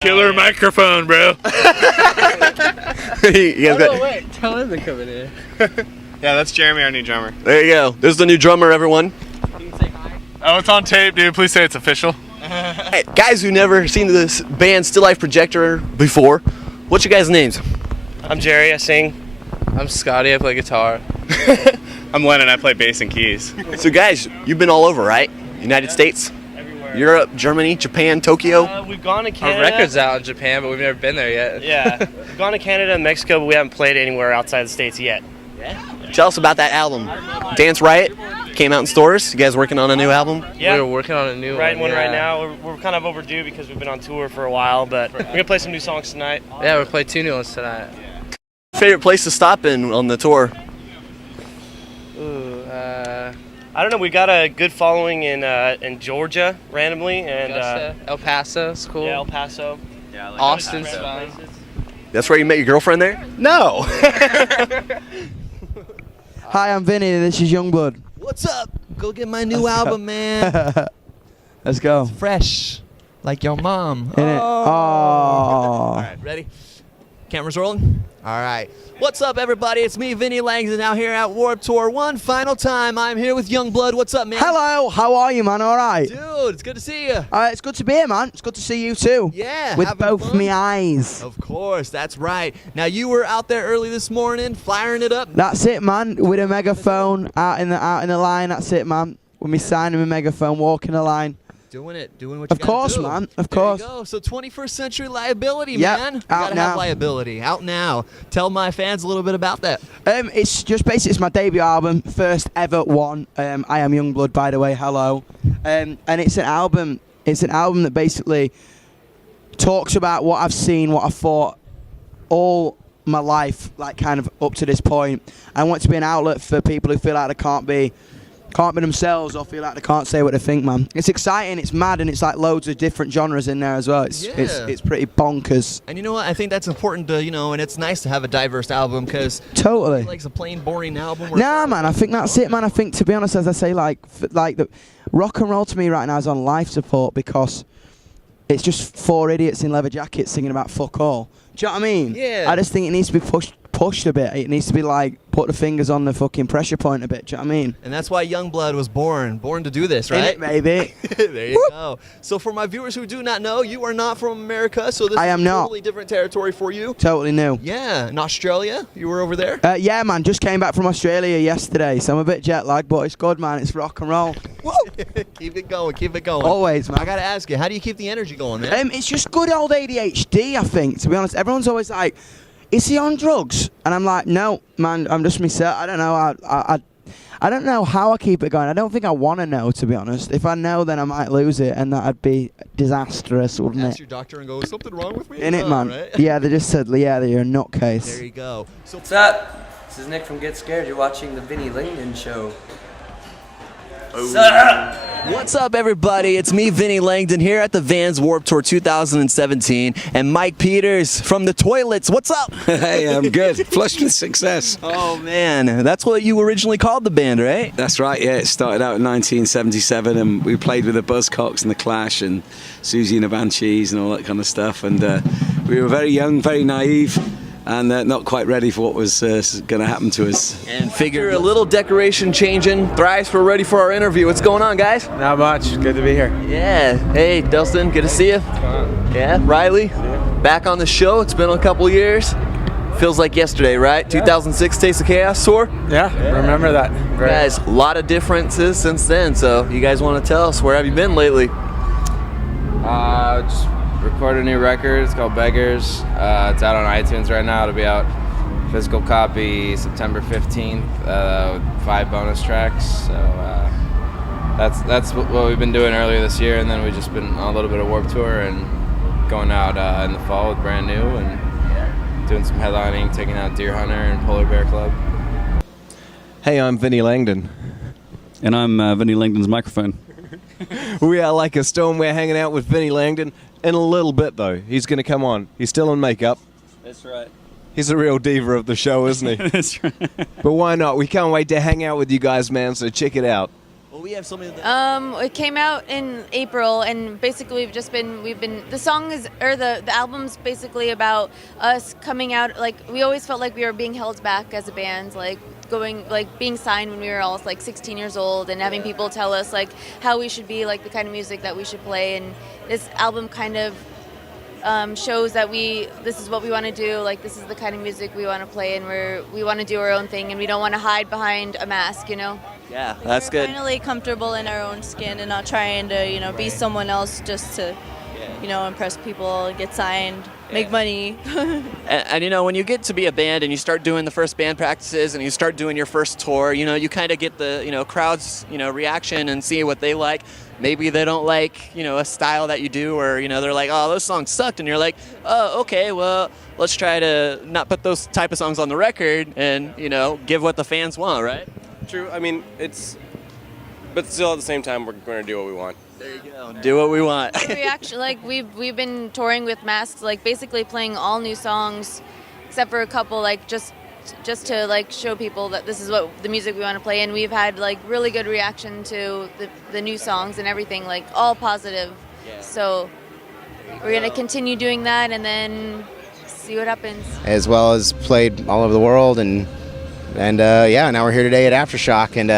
Killer microphone, bro. You guys got. Wait. Tell him to come in here. Yeah, that's Jeremy, our new drummer. There you go. There's the new drummer, everyone. Oh, it's on tape, dude. Please say it's official. Hey, guys who never seen this band Still Life Projector before, what's your guys' names? I'm Jerry, I sing. I'm Scotty. I play guitar. I'm Lennon, I play bass and keys. So guys, you've been all over, right? United States, Everywhere. Europe, Germany, Japan, Tokyo. We've gone to Our Canada. record's out in Japan, but we've never been there yet. Yeah. We've gone to Canada and Mexico, but we haven't played anywhere outside the States yet. Tell us about that album. Dance Riot came out in stores. You guys working on a new album? Yeah. We're working on a new Writing one right yeah. now. We're kind of overdue because we've been on tour for a while, but we're gonna play some new songs tonight. Yeah, we'll play 2 new ones tonight. Favorite place to stop in on the tour? Ooh, I don't know. We got a good following in Georgia randomly, and Augusta, El Paso, it's cool. yeah, El Paso. Yeah, like Austin's fun. That's where you met your girlfriend there? No. Hi, I'm Vinny. This is Youngblood. What's up? Go get my new album, man. Let's go. Fresh, like your mom. Innit? All right, ready? Cameras rolling? All right. What's up, everybody? It's me, Vinnie Langdon, out here at Warped Tour. One final time, I'm here with Youngblood. What's up, man? Hello. How are you, man? All right. Dude, it's good to see you. It's good to be here, man. It's good to see you too. Yeah. With having both fun? me eyes. Of course, that's right. Now, you were out there early this morning, firing it up. That's it, man. With a megaphone out in the line. That's it, man. With me signing a megaphone, walking the line. Doing what you Of course, gotta do. man. Of There course. you go. So 21st century liability, Yep, man. You out gotta now. have liability. Out now. Tell my fans a little bit about that. It's just basically it's my debut album, first ever one. I am Youngblood, by the way. Hello. And it's an album. It's an album that basically talks about what I've seen, what I thought all my life, like kind of up to this point. I want it to be an outlet for people who feel like they can't be themselves or feel like they can't say what they think, man. It's exciting, it's mad, and it's like loads of different genres in there as well. It's pretty bonkers. And you know what? I think that's important to, and it's nice to have a diverse album because Totally. like a plain boring album. Nah, man, I think that's it, man. I think, to be honest, as I say, like the rock and roll to me right now is on life support because it's just 4 idiots in leather jackets singing about fuck all. Do you know what I mean? Yeah. I just think it needs to be pushed a bit. It needs to be like put the fingers on the fucking pressure point a bit. Do you know what I mean? And that's why Youngblood was born to do this, right? Innit, baby? There you go. So for my viewers who do not know, you are not from America, so this I am is not. totally different territory for you. Totally new. Yeah, in Australia, you were over there. Yeah, man, just came back from Australia yesterday, so I'm a bit jet lagged, but it's good, man. It's rock and roll. Keep it going, keep it going. Always, man. I gotta ask you, how do you keep the energy going, man? It's just good old ADHD, I think. To be honest, everyone's always like, is he on drugs? And I'm like, no, man, I'm just myself. I don't know. I don't know how I keep it going. I don't think I want to know, to be honest. If I know, then I might lose it, and that'd be disastrous, wouldn't it? Ask your doctor and go, is something wrong with me? In it, Oh, man. right? Yeah, they just said, yeah, that you're a nutcase. There you go. So what's up? This is Nick from Get Scared. You're watching the Vinnie Langdon Show. What's up, everybody? It's me, Vinnie Langdon, here at the Vans Warped Tour 2017, and Mike Peters from the Toilets. What's up? Hey, I'm good. Flushed with success. Oh, man. That's what you originally called the band, right? That's right, yeah. It started out in 1977, and we played with the Buzzcocks and the Clash and Susie and the Banshees and all that kind of stuff. And we were very young, very naive, and not quite ready for what was going to happen to us. And figure a little decoration changing. Thrice, we're ready for our interview. What's going on, guys? Not much. Good to be here. Yeah. Hey, Dustin, good to see you. Yeah, Riley, back on the show. It's been a couple years. Feels like yesterday, right? 2006 Taste of Chaos tour? Yeah, remember that. Great. Guys, a lot of differences since then. So you guys want to tell us, where have you been lately? Just recorded a new record. It's called Beggars. It's out on iTunes right now. It'll be out physical copy September 15th with 5 bonus tracks. So that's what we've been doing earlier this year, and then we've just been on a little bit of Warped Tour and going out in the fall with Brand New and doing some headlining, taking out Deer Hunter and Polar Bear Club. Hey, I'm Vinnie Langdon. And I'm Vinnie Langdon's microphone. We are like a storm. We're hanging out with Vinnie Langdon. In a little bit, though, he's going to come on. He's still in makeup. That's right. He's a real diva of the show, isn't he? That's right. But why not? We can't wait to hang out with you guys, man, so check it out. Well, we have something it came out in April, and basically the song is, or the album's basically about us coming out. Like, we always felt like we were being held back as a band, being signed when we were all like 16 years old, and having people tell us like how we should be, like the kind of music that we should play. And this album kind of shows that this is what we want to do, like this is the kind of music we want to play, and we want to do our own thing, and we don't want to hide behind a mask, you know? Yeah, that's good. Finally comfortable in our own skin and not trying to, be someone else just to, impress people, get signed, make money. And when you get to be a band and you start doing the first band practices and you start doing your first tour, you kind of get the, crowd's, reaction and see what they like. Maybe they don't like, a style that you do, or, they're like, oh, those songs sucked. And you're like, oh, okay, well, let's try to not put those type of songs on the record and, give what the fans want, right? True. I mean, but still at the same time, we're going to do what we want. There you go. Do what we want. Reaction, like we've been touring with masks, like basically playing all new songs, except for a couple, like just to like show people that this is what the music we want to play. And we've had like really good reaction to the new songs and everything, like all positive. Yeah. So we're gonna continue doing that and then see what happens. As well as played all over the world, and now we're here today at Aftershock, and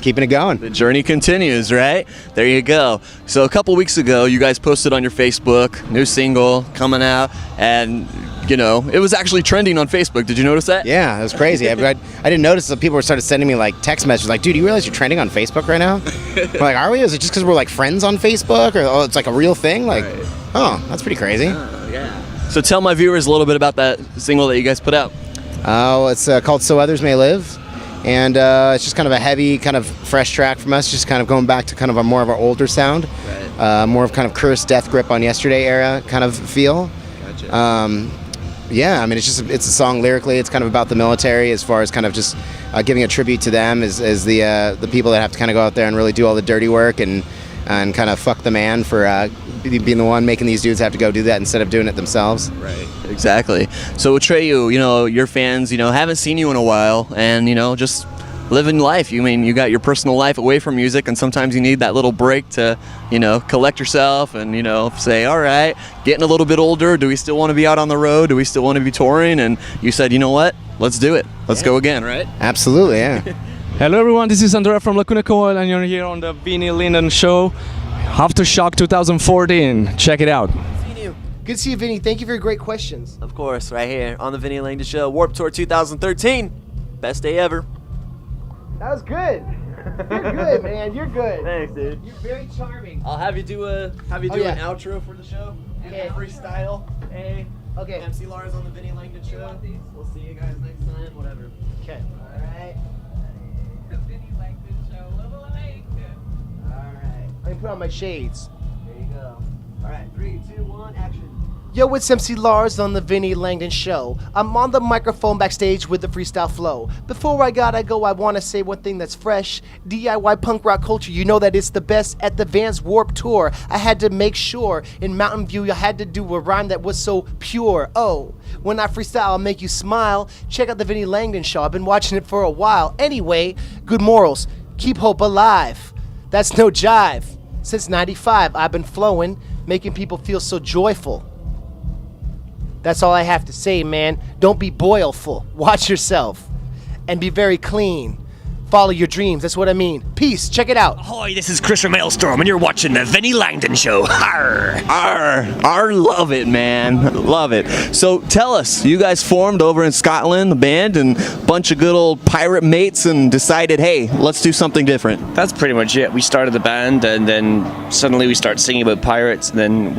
keeping it going. The journey continues, right? There you go. So a couple weeks ago, you guys posted on your Facebook, new single coming out, and it was actually trending on Facebook. Did you notice that? Yeah, it was crazy. I didn't notice that people started sending me like text messages like, dude, you realize you're trending on Facebook right now? I'm like, are we? Is it just because we're like friends on Facebook, or it's like a real thing? Like, right. Oh, that's pretty crazy. Yeah. So tell my viewers a little bit about that single that you guys put out. Oh, it's called So Others May Live. And it's just kind of a heavy, kind of fresh track from us, just kind of going back to kind of more of our older sound. Right. More of kind of Cursed Death Grip on Yesterday era kind of feel. Gotcha. Yeah, I mean, it's a song lyrically. It's kind of about the military, as far as kind of just giving a tribute to them as the people that have to kind of go out there and really do all the dirty work and kind of fuck the man for being the one making these dudes have to go do that instead of doing it themselves. Right. Exactly. So Atreyu, your fans, haven't seen you in a while, and just living life. You got your personal life away from music, and sometimes you need that little break to, collect yourself and, say, all right, getting a little bit older, do we still want to be out on the road? Do we still want to be touring? And you said, you know what? Let's do it. Let's go again, right? Absolutely, yeah. Hello everyone, this is Andrea from Lacuna Coil, and you're here on the Vinnie Langdon Show, Aftershock 2014. Check it out. Good to see you, Vinny. Thank you for your great questions. Of course, right here on the Vinnie Langdon Show, Warped Tour 2013. Best day ever. That was good. You're good, man. You're good. Thanks, dude. You're very charming. I'll have you do an outro for the show. Okay. Freestyle. Hey. Okay. MC Lars on the Vinnie Langdon Show. We'll see you guys next time, whatever. Okay. All right. The Vinnie Langdon Show. Alright. Let me put on my shades. There you go. All right, 3, 2, 1, action. Yo, it's MC Lars on the Vinnie Langdon Show. I'm on the microphone backstage with the freestyle flow. Before I go, I want to say one thing that's fresh. DIY punk rock culture, you know that it's the best at the Vans Warped Tour. I had to make sure in Mountain View I had to do a rhyme that was so pure. Oh, when I freestyle, I'll make you smile. Check out the Vinnie Langdon Show. I've been watching it for a while. Anyway, good morals. Keep hope alive. That's no jive. Since 95, I've been flowing, making people feel so joyful. That's all I have to say, man. Don't be boilful. Watch yourself. And be very clean. Follow your dreams. That's what I mean. Peace. Check it out. Ahoy, this is Chris from Maelstrom, and you're watching the Vinnie Langdon Show. Arr, love it, man. Love it. So tell us, you guys formed over in Scotland, the band, and a bunch of good old pirate mates, and decided, hey, let's do something different. That's pretty much it. We started the band, and then suddenly we started singing about pirates, and then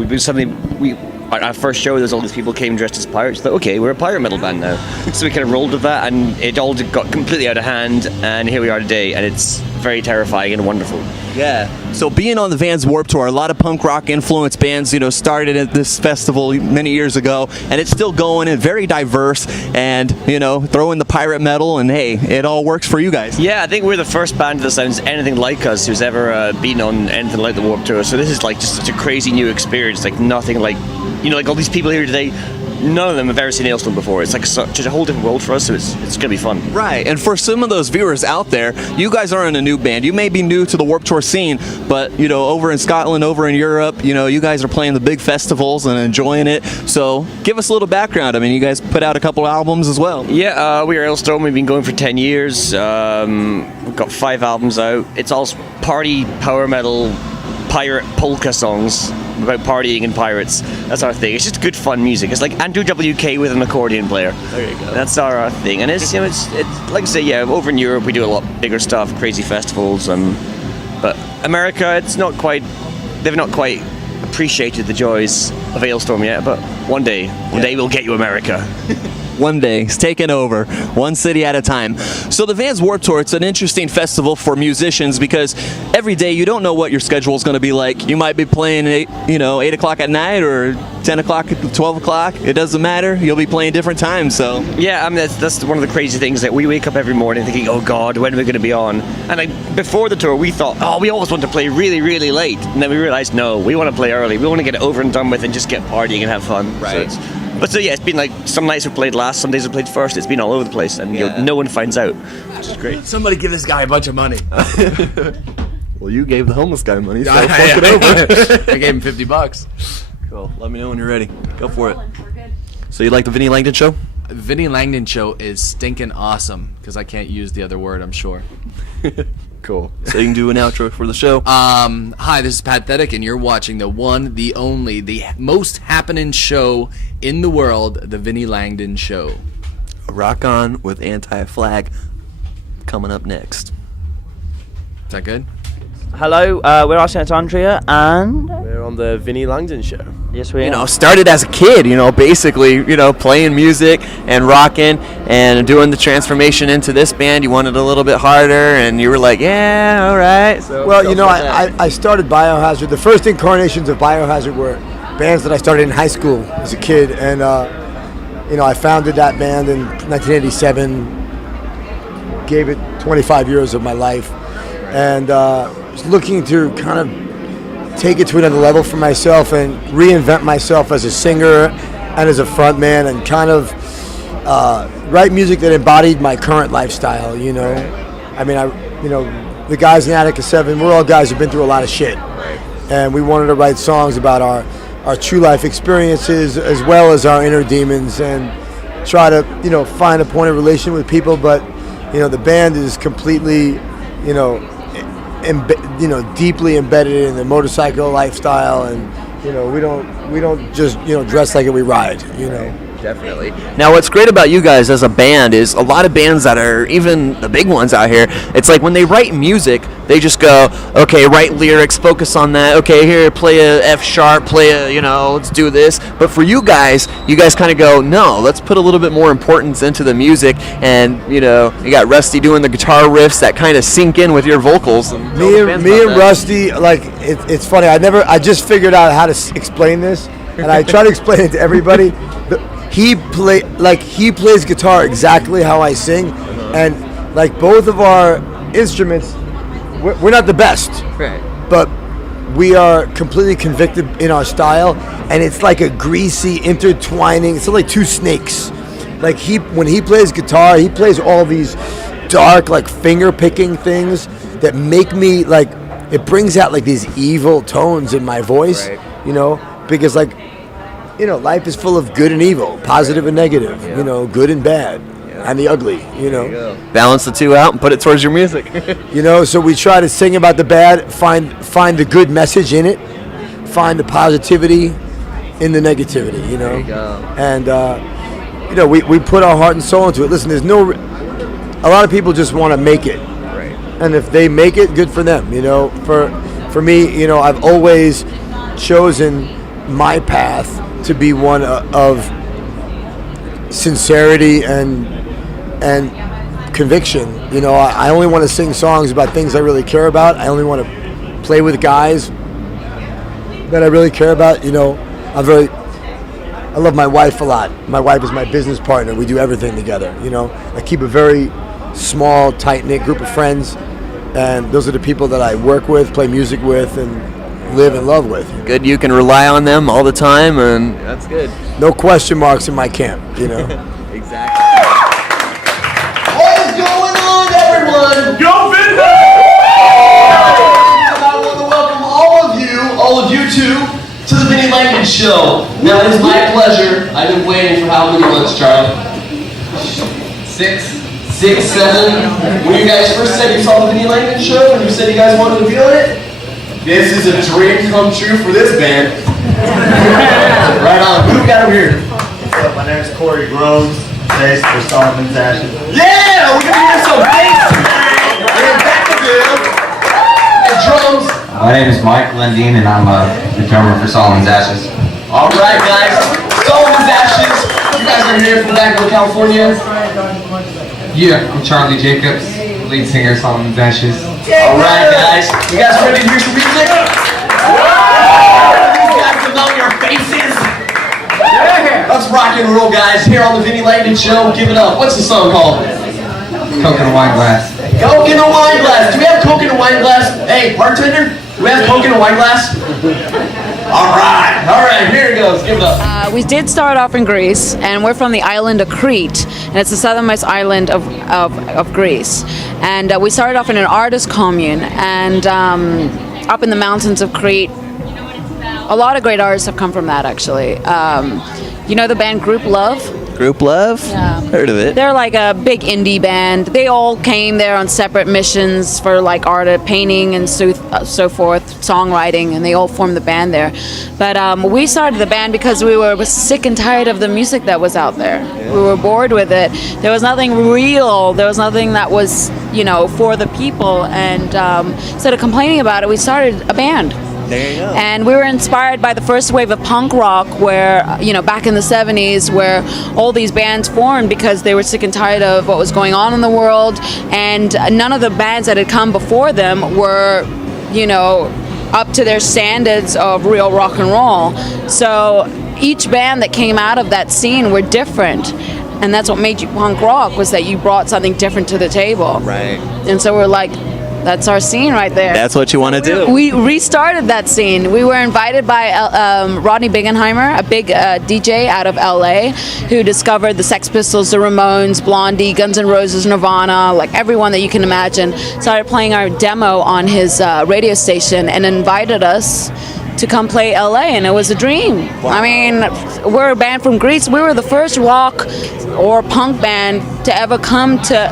our first show, there's all these people came dressed as pirates. Thought, okay, we're a pirate metal band now. So we kind of rolled with that, and it all got completely out of hand, and here we are today, and it's very terrifying and wonderful. Yeah. So being on the Vans Warped Tour, a lot of punk rock influenced bands, started at this festival many years ago, and it's still going and very diverse, and, throw in the pirate metal, and hey, it all works for you guys. Yeah, I think we're the first band that sounds anything like us who's ever been on anything like the Warped Tour. So this is like just such a crazy new experience, like nothing like, like all these people here today, none of them have ever seen Hailstone before. It's like such a whole different world for us, so it's going to be fun. Right, and for some of those viewers out there, you guys aren't a new band. You may be new to the Warped Tour scene, but, over in Scotland, over in Europe, you guys are playing the big festivals and enjoying it. So give us a little background. I mean, you guys put out a couple albums as well. Yeah, we are Hailstone. We've been going for 10 years. We've got 5 albums out. It's all party, power metal, pirate polka songs about partying and pirates. That's our thing. It's just good fun music. It's like Andrew WK with an accordion player. There you go. That's our thing. And it's it's like I say, yeah, over in Europe we do a lot bigger stuff, crazy festivals, but America, they've not quite appreciated the joys of Hailstorm yet, but one day we'll get you America. One day, it's taking over, one city at a time. So the Vans Warped Tour, it's an interesting festival for musicians because every day you don't know what your schedule is going to be like. You might be playing at 8 o'clock at night or 10 o'clock, 12 o'clock. It doesn't matter. You'll be playing different times. So yeah, I mean that's one of the crazy things that we wake up every morning thinking, oh God, when are we going to be on? And before the tour, we thought, oh, we always want to play really, really late, and then we realized, no, we want to play early. We want to get it over and done with and just get partying and have fun. Right. So yeah, it's been like some nights we played last, some days we played first. It's been all over the place, and no one finds out, which is great. Somebody give this guy a bunch of money. Well, you gave the homeless guy money. I gave him $50. Cool. Let me know when you're ready. Go for it. We're good. So you like the Vinnie Langdon Show? Vinnie Langdon Show is stinking awesome because I can't use the other word, I'm sure. Cool. So you can do an outro for the show. Hi, this is Pathetic, and you're watching the one, the only, the most happening show in the world, the Vinnie Langdon Show. Rock On with Anti-Flag coming up next. Is that good? Hello, we're Alexandria, and we're on the Vinnie Langdon Show. Yes, we are. Started as a kid, basically, playing music and rocking and doing the transformation into this band. You wanted a little bit harder, and you were like, yeah, all right. So, well, I started Biohazard. The first incarnations of Biohazard were bands that I started in high school as a kid, and I founded that band in 1987. Gave it 25 years of my life, and was looking to kind of take it to another level for myself and reinvent myself as a singer and as a frontman, and kind of write music that embodied my current lifestyle. I mean, the guys in Attica 7, we're all guys who've been through a lot of shit, and we wanted to write songs about our true life experiences as well as our inner demons, and try to find a point of relation with people. But the band is completely deeply embedded in the motorcycle lifestyle, and we don't just dress like it, we ride. Definitely. Now, what's great about you guys as a band is a lot of bands that are even the big ones out here, it's like when they write music, they just go, okay, write lyrics, focus on that. Okay, here, play a F sharp, play a, let's do this. But for you guys kind of go, no, let's put a little bit more importance into the music. And, you got Rusty doing the guitar riffs that kind of sink in with your vocals. And me and Rusty, like, it's funny. I just figured out how to explain this, and I try to explain it to everybody. He plays guitar exactly how I sing, and like both of our instruments, we're not the best, right? But we are completely convicted in our style, and it's like a greasy intertwining. It's like two snakes. Like when he plays guitar, he plays all these dark, like finger picking things that make me like. It brings out like these evil tones in my voice, right. Because like. Life is full of good and evil, positive and negative, good and bad, and the ugly, Balance the two out and put it towards your music. So we try to sing about the bad, find the good message in it, find the positivity in the negativity, There you go. And, we put our heart and soul into it. Listen, a lot of people just want to make it. Right. And if they make it, good for them, For me, I've always chosen my path to be one of sincerity and conviction. I only want to sing songs about things I really care about. I only want to play with guys that I really care about. I love my wife a lot. My wife is my business partner. We do everything together. I keep a very small, tight-knit group of friends, and those are the people that I work with, play music with, and live and love with. Good, you can rely on them all the time, and that's good. No question marks in my camp, Exactly. What is going on, everyone? Go Vinnie! I want to welcome all of you two, to the Vinnie Langdon Show. Now, it is my pleasure. I've been waiting for how many months, Charlie? 6, 7. When you guys first said you saw the Vinnie Langdon Show and you said you guys wanted to be on it, this is a dream come true for this band. Right on. Who got him here? What's up? My name's Corey Groves, bass for Solomon's Ashes. Yeah! We're going to hear some bass tonight. And back to Bill. And drums. My name is Mike Langdon, and I'm the drummer for Solomon's Ashes. All right, guys. Solomon's Ashes. You guys are here from Langdon, California. Yeah, I'm Charlie Jacobs, lead singer of Solomon's Ashes. All right, guys. You guys ready to hear some music? These guys familiar faces. Let's rock and roll, guys. Here on the Vinnie Langdon Show. Give it up. What's the song called? Coke in a wine glass. Coke in a wine glass. Do we have Coke in a wine glass? Hey, bartender, do we have Coke in a wine glass? All right, here it goes. Give it up. We did start off in Greece, and we're from the island of Crete, and it's the southernmost island of Greece. And we started off in an artist commune, and up in the mountains of Crete. A lot of great artists have come from that, actually. The band Group Love? Group Love? Yeah. Heard of it. They're like a big indie band. They all came there on separate missions for like art, painting, and so forth, songwriting, and they all formed the band there. But we started the band because we were sick and tired of the music that was out there. Yeah. We were bored with it. There was nothing real. There was nothing that was, for the people. And instead of complaining about it, we started a band. There you go. And we were inspired by the first wave of punk rock where, back in the 70s, where all these bands formed because they were sick and tired of what was going on in the world, and none of the bands that had come before them were, up to their standards of real rock and roll. So each band that came out of that scene were different. And that's what made you punk rock, was that you brought something different to the table. Right. And so we're like, that's our scene right there. That's what you want to do. We restarted that scene. We were invited by Rodney Bingenheimer, a big DJ out of LA, who discovered the Sex Pistols, the Ramones, Blondie, Guns N' Roses, Nirvana, like everyone that you can imagine. Started playing our demo on his radio station and invited us to come play LA, and it was a dream. Wow. I mean, we're a band from Greece. We were the first rock or punk band to ever come to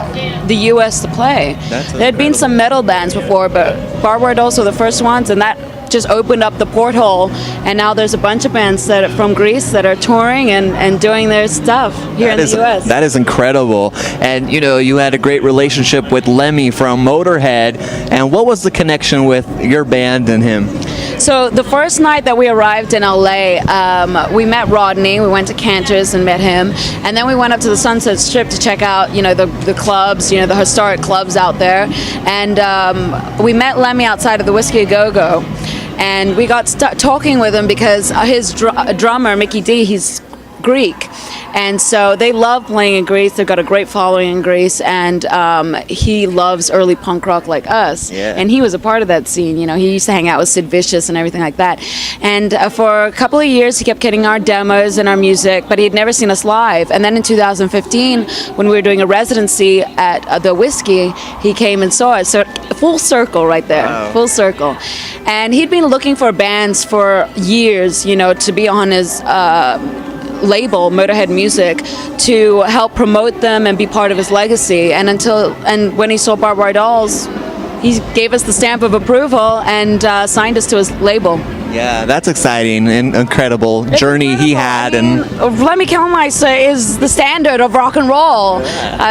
the U.S. to play. There had been some metal bands before, but Bar Were Dolls were the first ones, and that just opened up the porthole, and now there's a bunch of bands that are from Greece that are touring and doing their stuff here in the U.S. That is incredible. And, you had a great relationship with Lemmy from Motorhead. And what was the connection with your band and him? So the first night that we arrived in LA, we met Rodney. We went to Cantor's and met him, and then we went up to the Sunset Strip to check out, the clubs, the historic clubs out there. And we met Lemmy outside of the Whiskey A Go Go, and we got talking with him because his drummer Mickey D, he's Greek, and so they love playing in Greece. They've got a great following in Greece, and he loves early punk rock like us. Yeah. And he was a part of that scene. He used to hang out with Sid Vicious and everything like that. And for a couple of years, he kept getting our demos and our music, but he had never seen us live. And then in 2015, when we were doing a residency at the Whiskey, he came and saw us. So full circle right there. Wow. Full circle. And he'd been looking for bands for years, to be on his label, Motorhead Music, to help promote them and be part of his legacy. And when he saw Barbary Dolls, he gave us the stamp of approval and signed us to his label. Yeah, that's exciting and incredible journey he had. And Lemmy Kilmister is the standard of rock and roll.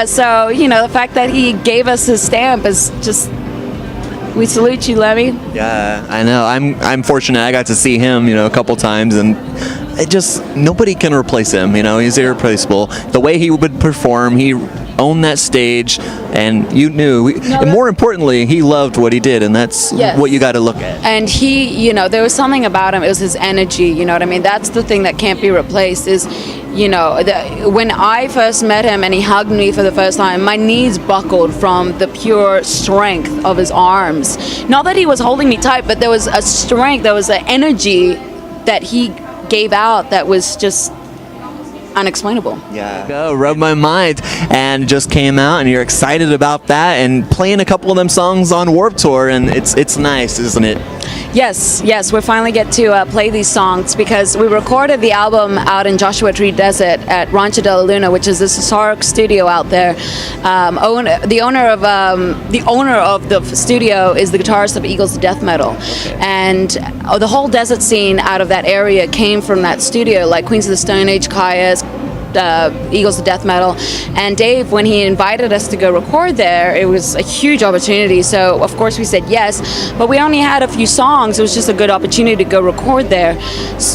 So the fact that he gave us his stamp is just. We salute you, Lemmy. Yeah, I know. I'm fortunate. I got to see him, a couple times, and nobody can replace him. He's irreplaceable. The way he would perform, he owned that stage, and you knew. And more importantly, he loved what he did, and that's what you got to look at. And he, there was something about him. It was his energy. You know what I mean? That's the thing that can't be replaced. Is when I first met him and he hugged me for the first time, my knees buckled from the pure strength of his arms. Not that he was holding me tight, but there was a strength, there was an energy that he gave out that was just unexplainable. Yeah. Go, Rub My Mind, and just came out, and you're excited about that, and playing a couple of them songs on Warped Tour, and it's nice, isn't it? Yes, we finally get to play these songs because we recorded the album out in Joshua Tree Desert at Rancho de la Luna, which is this historic studio out there. The owner of the studio is the guitarist of Eagles of Death Metal, and the whole desert scene out of that area came from that studio, like Queens of the Stone Age, Kaya's, Eagles of Death Metal. And Dave, when he invited us to go record there, it was a huge opportunity, so of course we said yes, but we only had a few songs. It was just a good opportunity to go record there.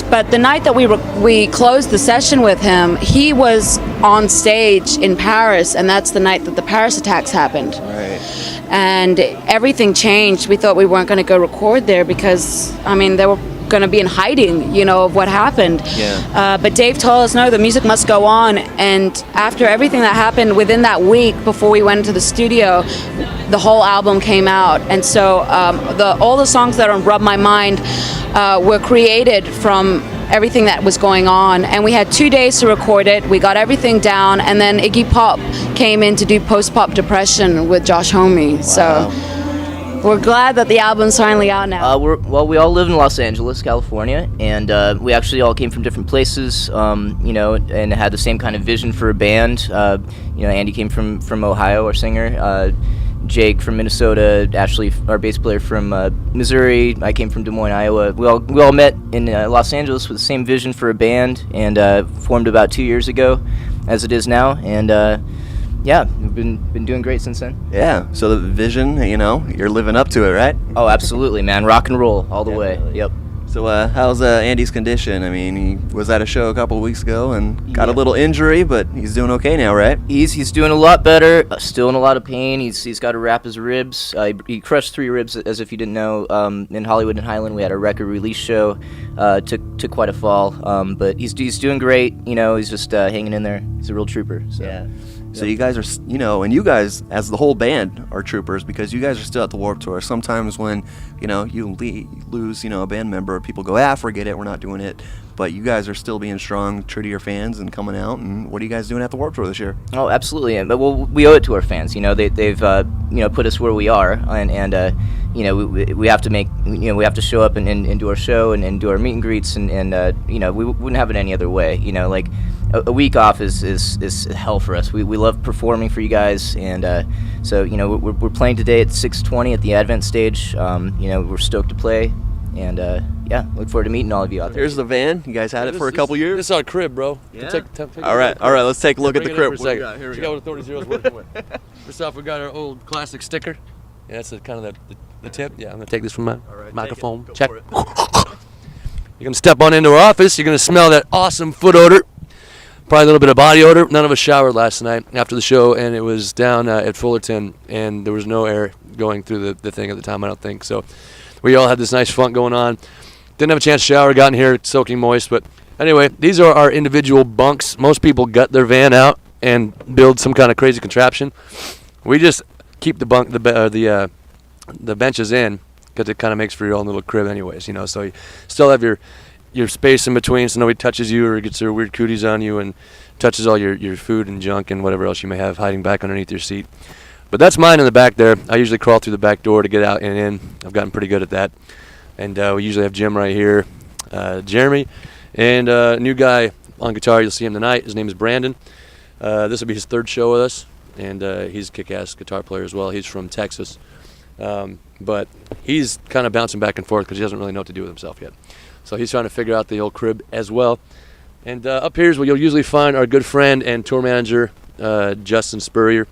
But the night that we closed the session with him, he was on stage in Paris, and that's the night that the Paris attacks happened. Right. And everything changed. We thought we weren't going to go record there because, they were going to be in hiding, of what happened. Yeah. But Dave told us, no, the music must go on. And after everything that happened within that week before we went into the studio, the whole album came out. And so all the songs that are on Rub My Mind were created from everything that was going on, and we had 2 days to record it. We got everything down, and then Iggy Pop came in to do Post-Pop Depression with Josh Homme. Wow. So we're glad that the album's finally out now. We all live in Los Angeles, California, and we actually all came from different places, and had the same kind of vision for a band. Andy came from Ohio, our singer. Jake from Minnesota, Ashley, our bass player from Missouri. I came from Des Moines, Iowa. We all met in Los Angeles with the same vision for a band, and formed about 2 years ago, as it is now. And we've been doing great since then. Yeah. So the vision, you're living up to it, right? Oh, absolutely, man. Rock and roll all the way. Yep. So how's Andy's condition? He was at a show a couple of weeks ago and got a little injury, but he's doing okay now, right? He's doing a lot better. Still in a lot of pain. He's got to wrap his ribs. He crushed 3 ribs, as if you didn't know. In Hollywood and Highland, we had a record release show. Took quite a fall, but he's doing great. He's just hanging in there. He's a real trooper. So. Yeah. So you guys are, and you guys, as the whole band, are troopers because you guys are still at the Warped Tour. Sometimes when, you lose, a band member, people go, forget it, we're not doing it. But you guys are still being strong, true to your fans, and coming out. And what are you guys doing at the Warped Tour this year? Oh, absolutely. But we owe it to our fans. They've put us where we are, and we have to make, we have to show up and do our show and do our meet and greets, and we wouldn't have it any other way. A week off is hell for us. We love performing for you guys, and so we're playing today at 6:20 at the Advent stage. We're stoked to play, And yeah, look forward to meeting all of you out there. Here's the van. You guys had it for a couple years. This is our crib, bro. Yeah. Take All right. Let's take a look at the crib. What What we got? Here we Check go. out what Authority Zero's working with. First off, we got our old classic sticker. Yeah, that's kind of the tip. Yeah, I'm gonna take this from my microphone. Check. You're gonna step on into our office. You're gonna smell that awesome foot odor. Probably a little bit of body odor. None of us showered last night after the show, and it was down at Fullerton, and there was no air going through the thing at the time, I don't think. So we all had this nice funk going on. Didn't have a chance to shower, got in here soaking moist. But anyway, these are our individual bunks. Most people gut their van out and build some kind of crazy contraption. We just keep the benches in because it kind of makes for your own little crib anyways, you know. So you still have your space in between so nobody touches you or gets their weird cooties on you and touches all your food and junk and whatever else you may have hiding back underneath your seat. But that's mine in the back there. I usually crawl through the back door to get out and in. I've gotten pretty good at that. And we usually have Jim right here, Jeremy, and a new guy on guitar. You'll see him tonight. His name is Brandon. This will be his third show with us, and he's a kick-ass guitar player as well. He's from Texas. But he's kind of bouncing back and forth because he doesn't really know what to do with himself yet. So he's trying to figure out the old crib as well. And up here is where you'll usually find our good friend and tour manager, Justin Spurrier.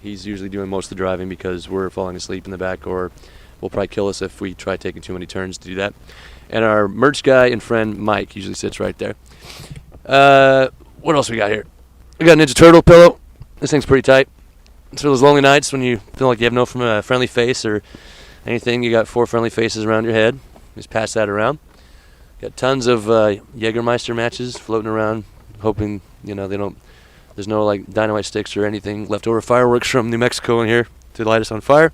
He's usually doing most of the driving because we're falling asleep in the back, or will probably kill us if we try taking too many turns to do that. And our merch guy and friend, Mike, usually sits right there. What else we got here? We got a Ninja Turtle pillow. This thing's pretty tight. It's for those lonely nights when you feel like you have no friendly face or anything. You got 4 friendly faces around your head. Just pass that around. Got tons of Jägermeister matches floating around, hoping, you know, there's no like dynamite sticks or anything leftover fireworks from New Mexico in here to light us on fire.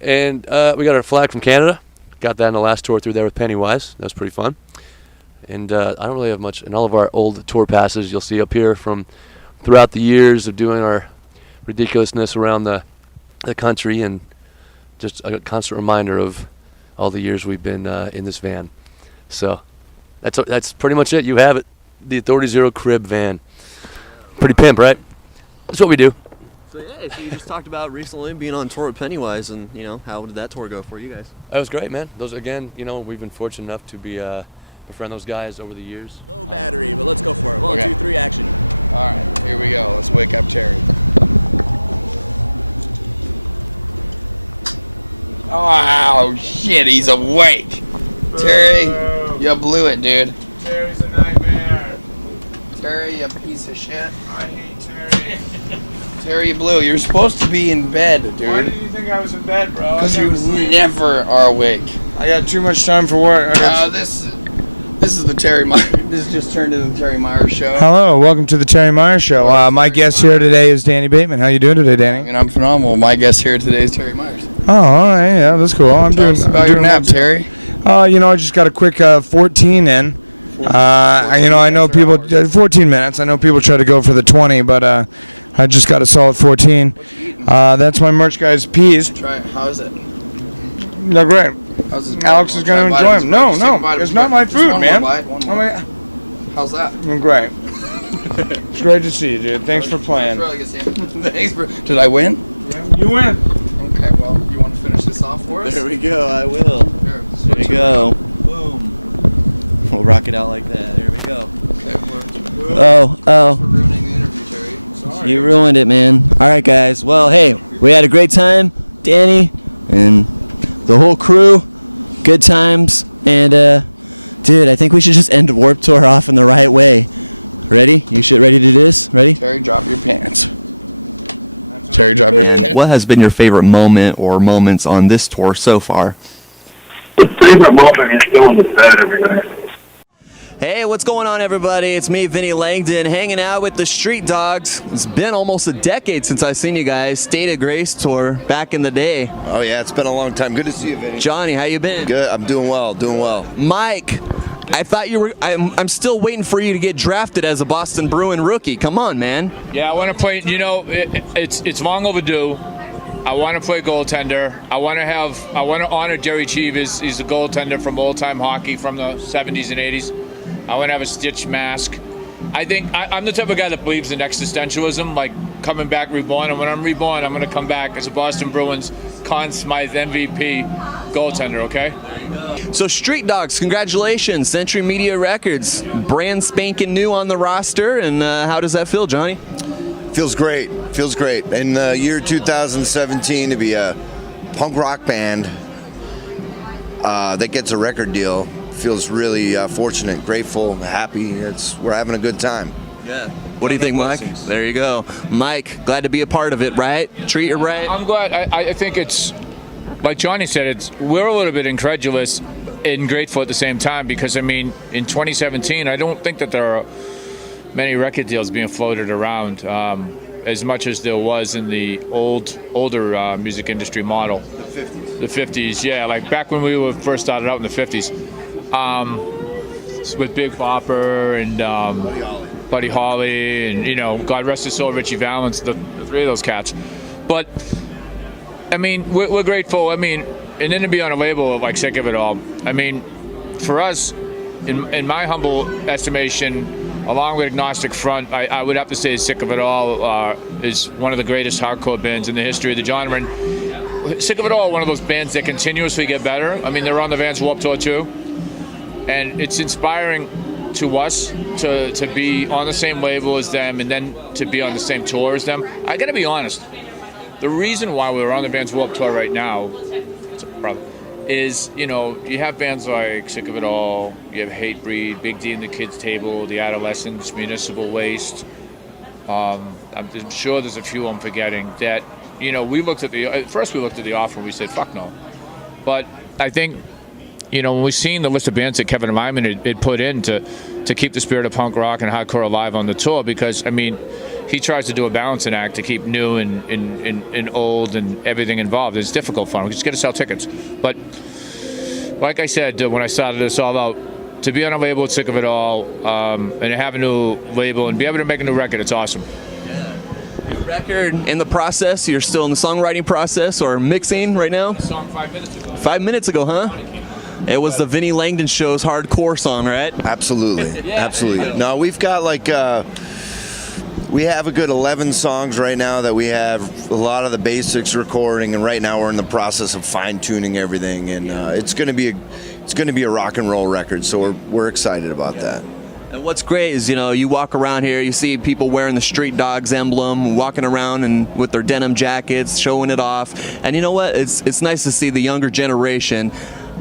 And we got our flag from Canada. Got that in the last tour through there with Pennywise. That was pretty fun. And I don't really have much in all of our old tour passes you'll see up here from throughout the years of doing our ridiculousness around the country, and just a constant reminder of all the years we've been in this van. So that's pretty much it. You have it. The Authority Zero crib van. Pretty pimp, right? That's what we do. So yeah, so you just talked about recently being on tour with Pennywise, and you know, how did that tour go for you guys? That was great, man. Those, again, you know, we've been fortunate enough to be befriend those guys over the years. Low battery, but let's go for it. 1, 2, 3, action. All right, here we go. Let's wake up Terry. Oh shit, he's awake. Terry, you blew it, dude. Terry's a nightmare. Terry, you piece of shit. I hate Terry. Terry, you blew. You're supposed to be in bed, dude. Why did you think I was in bed, bro? Because you never are awake. I got too much time for work. This is the Terry Myers. This just turned into the Terry Myers show. Hello, welcome to the Terry Myers Show. My guest here today is Danny Bateman. How you doing today, Danny? And I'm phenomenal. My guest here today is Terry Myers. Oh, all right, yeah, that's cool. Tell us about your nap, Terry. You know, I just got a quick 14 in. You know, I know people 14 minutes. I know people try to go for the 20, but I just got a solid 14. That's my merch guy's peas. Try it. How is it? They're great. Alex is going to enjoy them. No, it's not my food, man. One more. How's that? Great. It's great to see you, dude. Thanks for playing. Really good seeing you. Thanks for. Did I win? Yeah, you win. Okay, well, you want to finish this off for us? There we go. I will. Here, there we go. Boom. We'll rock it out like that. There we go. Okay, oh. For ruining the interview, Terry. Sorry. You ruined it, man. All right, guys. Well, hey, we had a great time, Danny, and the whole crew. Good times, and dude, I think we should just end the Warped Tour off in the right way. Ready? You shit ready to do this? Ready? Terry, drop your pants. Terry, drop your pants. What has been your favorite moment or moments on this tour so far? The favorite moment is still in the bed every night. Hey, what's going on, everybody? It's me, Vinnie Langdon, hanging out with the Street Dogs. It's been almost a decade since I've seen you guys. State of Grace tour back in the day. Oh yeah, it's been a long time. Good to see you, Vinnie. Johnny, how you been? Good. I'm doing well. Doing well. Mike, I thought you were. I'm still waiting for you to get drafted as a Boston Bruin rookie. Come on, man. Yeah, I want to play. You know, it's long overdue. I want to play goaltender. I want to honor Jerry Cheevers. He's a goaltender from old time hockey from the 70s and 80s. I want to have a stitched mask. I think I'm the type of guy that believes in existentialism, like coming back reborn. And when I'm reborn, I'm going to come back as a Boston Bruins Conn Smythe MVP. goaltender, okay? So Street Dogs, congratulations, Century Media Records, brand spanking new on the roster, and how does that feel, Johnny? Feels great. Feels great. In the year 2017, to be a punk rock band that gets a record deal feels really fortunate, grateful, happy. We're having a good time. Yeah. What do you think, Mike? There you go. Mike, glad to be a part of it, right? Treat it right? I'm glad. I think it's, like Johnny said, we're a little bit incredulous and grateful at the same time because, I mean, in 2017, I don't think that there are many record deals being floated around as much as there was in the older music industry model. The 50s, yeah, like back when we were first started out in the 50s with Big Bopper and Buddy Holly and, you know, God rest his soul, Richie Valens, the three of those cats. But, I mean, we're grateful. I mean, and then to be on a label like Sick of It All, I mean, for us, in my humble estimation, along with Agnostic Front, I would have to say Sick of It All is one of the greatest hardcore bands in the history of the genre. And Sick of It All, one of those bands that continuously get better. I mean, they're on the Vans Warped Tour too. And it's inspiring to us to be on the same label as them and then to be on the same tour as them. I gotta be honest, the reason why we're on the Vans Warped Tour right now is, you know, you have bands like Sick of It All, you have Hatebreed, Big D and the Kids Table, The Adolescents, Municipal Waste. I'm sure there's a few I'm forgetting that, you know, first we looked at the offer and we said, fuck no. But I think, you know, when we've seen the list of bands that Kevin Lyman had put in to keep the spirit of punk rock and hardcore alive on the tour, because, I mean, he tries to do a balancing act to keep new and old and everything involved. It's difficult for him. We just got to sell tickets. But like I said, when I started this all out, to be on a label with Sick of It All and have a new label and be able to make a new record, it's awesome. New record in the process? You're still in the songwriting process or mixing right now? Song 5 minutes ago. 5 minutes ago, huh? It was the Vinnie Langdon Show's hardcore song, right? Absolutely. Yeah. Absolutely. No, we've got like... we have a good 11 songs right now that we have a lot of the basics recording, and right now we're in the process of fine-tuning everything, and it's going to be a rock and roll record, so we're excited about that. And what's great is, you know, you walk around here, you see people wearing the Street Dogs emblem, walking around and with their denim jackets, showing it off, and you know what? It's nice to see the younger generation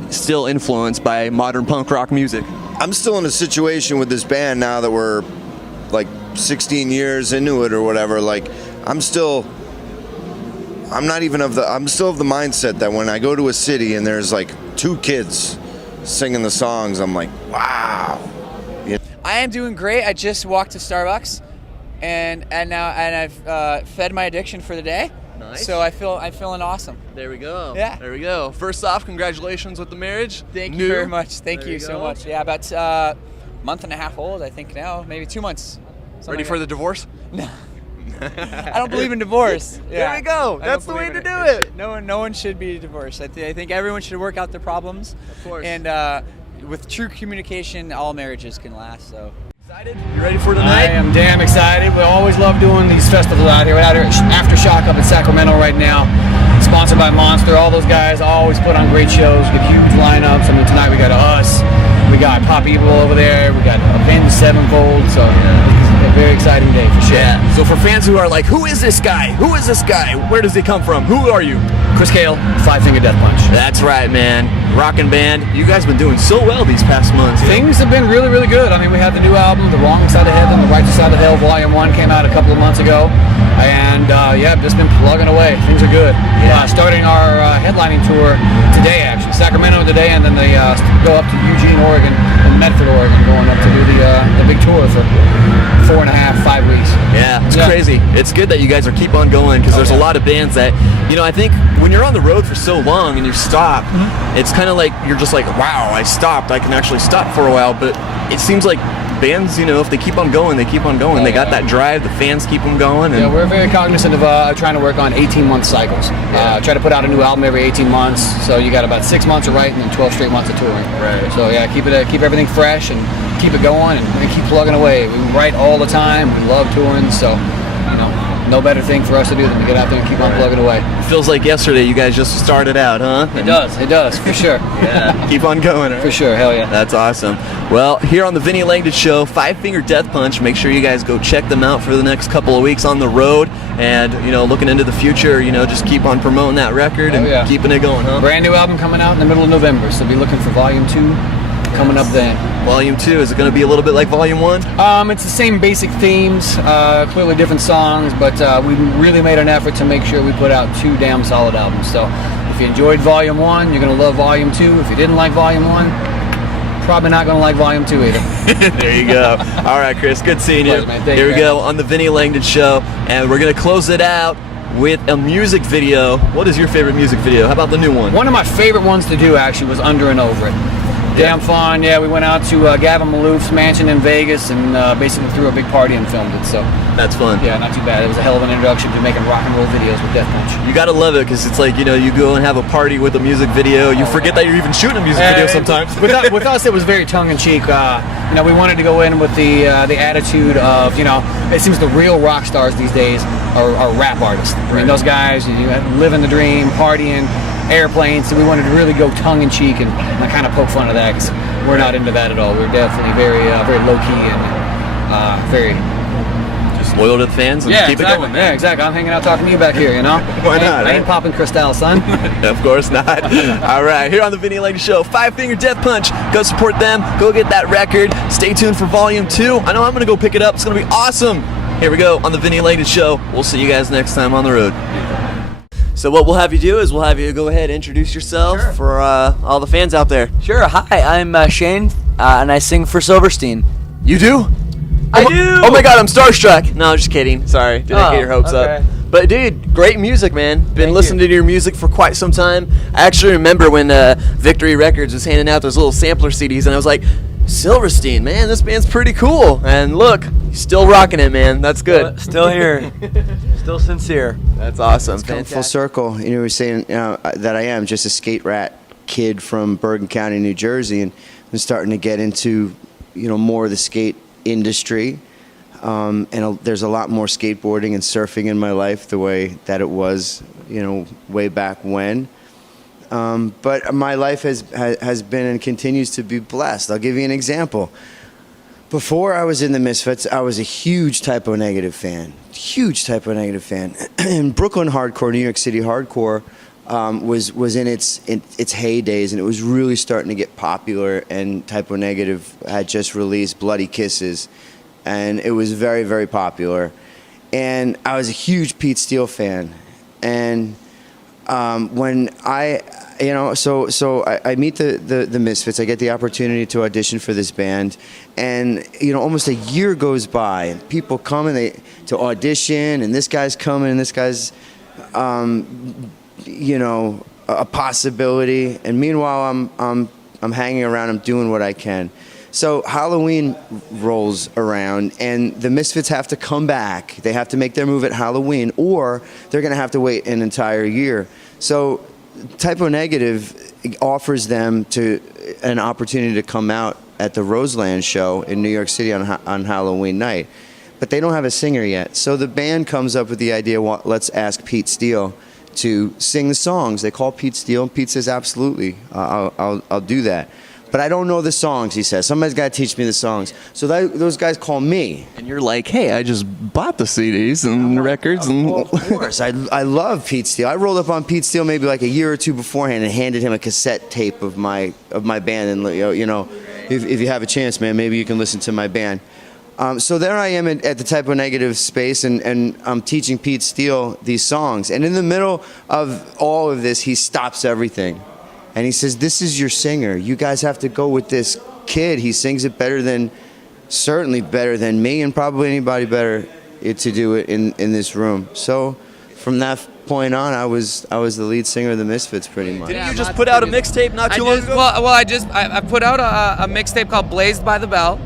still influenced by modern punk rock music. I'm still in a situation with this band now that we're like 16 years into it or whatever. Like I'm still of the mindset that when I go to a city and there's like 2 kids singing the songs, I'm like, wow. You know? I am doing great. I just walked to Starbucks and I've fed my addiction for the day. Nice. So I'm feeling awesome. There we go. Yeah. There we go. First off, congratulations with the marriage. Thank you very much. Thank you so much. Yeah, about a month and a half old, I think now, maybe 2 months. Ready for the divorce? No. I don't believe in divorce. Yeah. There we go. That's the way to do it. No one should be divorced. I think everyone should work out their problems. Of course. And with true communication, all marriages can last. So. Excited? You ready for tonight? I am damn excited. We always love doing these festivals out here. We're out here at Aftershock up in Sacramento right now. Sponsored by Monster. All those guys always put on great shows, get huge lineups. I mean, tonight we got us. We got Pop Evil over there. We got Avenged Sevenfold. So it's a very exciting day for sure. Yeah. So for fans who are like, who is this guy? Who is this guy? Where does he come from? Who are you? Chris Cale, Five Finger Death Punch. That's right, man. Rockin' band. You guys been doing so well these past months. Things have been really, really good. I mean, we have the new album, The Wrong Side of Heaven, The Righteous Side of Hell, Volume 1 came out a couple of months ago. And just been plugging away. Things are good. Yeah. Starting our headlining tour today, actually. Sacramento today, and then they go up to Eugene, Oregon, and Medford, Oregon, going up to do the big tour for 4.5, 5 weeks. Yeah, it's crazy. It's good that you guys are keep on going, because there's a lot of bands that, you know, I think when you're on the road for so long and you stop, it's kind of like you're just like, wow, I stopped. I can actually stop for a while. But it seems like bands, you know, if they keep on going, they keep on going. They got that drive. The fans keep them going. And we're very cognizant of trying to work on 18-month cycles. Try to put out a new album every 18 months. So you got about 6 months of writing and 12 straight months of touring. Right. So keep everything fresh and keep it going and keep plugging away. We write all the time. We love touring. So, you know, no better thing for us to do than to get out there and keep on plugging away. It feels like yesterday you guys just started out, huh? It does, for sure. Yeah, keep on going, right? For sure, hell yeah. That's awesome. Well, here on the Vinnie Langdon Show, Five Finger Death Punch. Make sure you guys go check them out for the next couple of weeks on the road, and looking into the future, just keep on promoting that record and keeping it going, huh? Brand new album coming out in the middle of November, so be looking for Volume 2 coming up then. Volume 2, is it going to be a little bit like Volume 1? It's the same basic themes, clearly different songs, but we really made an effort to make sure we put out 2 damn solid albums. So if you enjoyed Volume 1, you're going to love Volume 2. If you didn't like Volume 1, probably not going to like Volume 2 either. There you go. All right, Chris, good seeing you. Pleasure, man. Thank Here you, we go on the Vinnie Langdon Show, and we're going to close it out with a music video. What is your favorite music video? How about the new one? One of my favorite ones to do actually was Under and Over It. Damn fun. Yeah, we went out to Gavin Malouf's mansion in Vegas and basically threw a big party and filmed it. So that's fun. Yeah, not too bad. It was a hell of an introduction to making rock and roll videos with Death Punch. You gotta love it because it's like you go and have a party with a music video. You forget that you're even shooting a music video sometimes. With us, it was very tongue in cheek. We wanted to go in with the attitude of it seems the real rock stars these days are rap artists. I mean, those guys living the dream, partying, airplanes. So we wanted to really go tongue in cheek and kind of poke fun of that because we're not into that at all. We're definitely very low key and very just loyal to the fans and keep it going. Yeah, exactly. I'm hanging out talking to you back here. Why not? I ain't popping Cristal, son. Of course not. All right, here on the Vinnie Langdon Show, Five Finger Death Punch. Go support them. Go get that record. Stay tuned for Volume 2. I know I'm gonna go pick it up. It's gonna be awesome. Here we go on the Vinnie Langdon Show. We'll see you guys next time on the road. So what we'll have you do is we'll have you go ahead and introduce yourself for all the fans out there. Sure. Hi, I'm Shane, and I sing for Silverstein. You do? I do. Oh my God, I'm starstruck. No, just kidding. Sorry, didn't get your hopes up. But dude, great music, man. Been listening to your music for quite some time. I actually remember when Victory Records was handing out those little sampler CDs, and I was like, Silverstein, man, this band's pretty cool. And look, he's still rocking it, man. That's good. Still here. Still sincere. That's awesome. It's come full circle. You were saying that I am just a skate rat kid from Bergen County, New Jersey, and I'm starting to get into more of the skate industry. And there's a lot more skateboarding and surfing in my life the way that it was, way back when. But my life has been and continues to be blessed. I'll give you an example. Before I was in the Misfits, I was a huge Type O Negative fan. Huge Type O Negative fan. And Brooklyn hardcore, New York City hardcore, was in its heydays, and it was really starting to get popular. And Type O Negative had just released Bloody Kisses, and it was very, very popular. And I was a huge Pete Steele fan. And when I meet the Misfits, I get the opportunity to audition for this band, and almost a year goes by, and people come and to audition, and this guy's coming, and this guy's a possibility, and meanwhile I'm hanging around, I'm doing what I can. So Halloween rolls around, and the Misfits have to come back. They have to make their move at Halloween, or they're going to have to wait an entire year. So Type O Negative offers them an opportunity to come out at the Roseland show in New York City on Halloween night. But they don't have a singer yet. So the band comes up with the idea, let's ask Pete Steele to sing the songs. They call Pete Steele, and Pete says, absolutely, I'll do that. But I don't know the songs, he says. Somebody's got to teach me the songs. So those guys call me. And you're like, hey, I just bought the CDs and records. Well, of course. I love Pete Steele. I rolled up on Pete Steele maybe like a year or two beforehand and handed him a cassette tape of my band. And, if you have a chance, man, maybe you can listen to my band. So there I am at the Type O Negative space, and I'm teaching Pete Steele these songs. And in the middle of all of this, he stops everything. And he says, this is your singer. You guys have to go with this kid. He sings it certainly better than me, and probably anybody better to do it in this room. So from that point on, I was the lead singer of the Misfits pretty much. Didn't you just put out a mixtape not too long ago? Well, I put out a mixtape called Blazed by the Bell,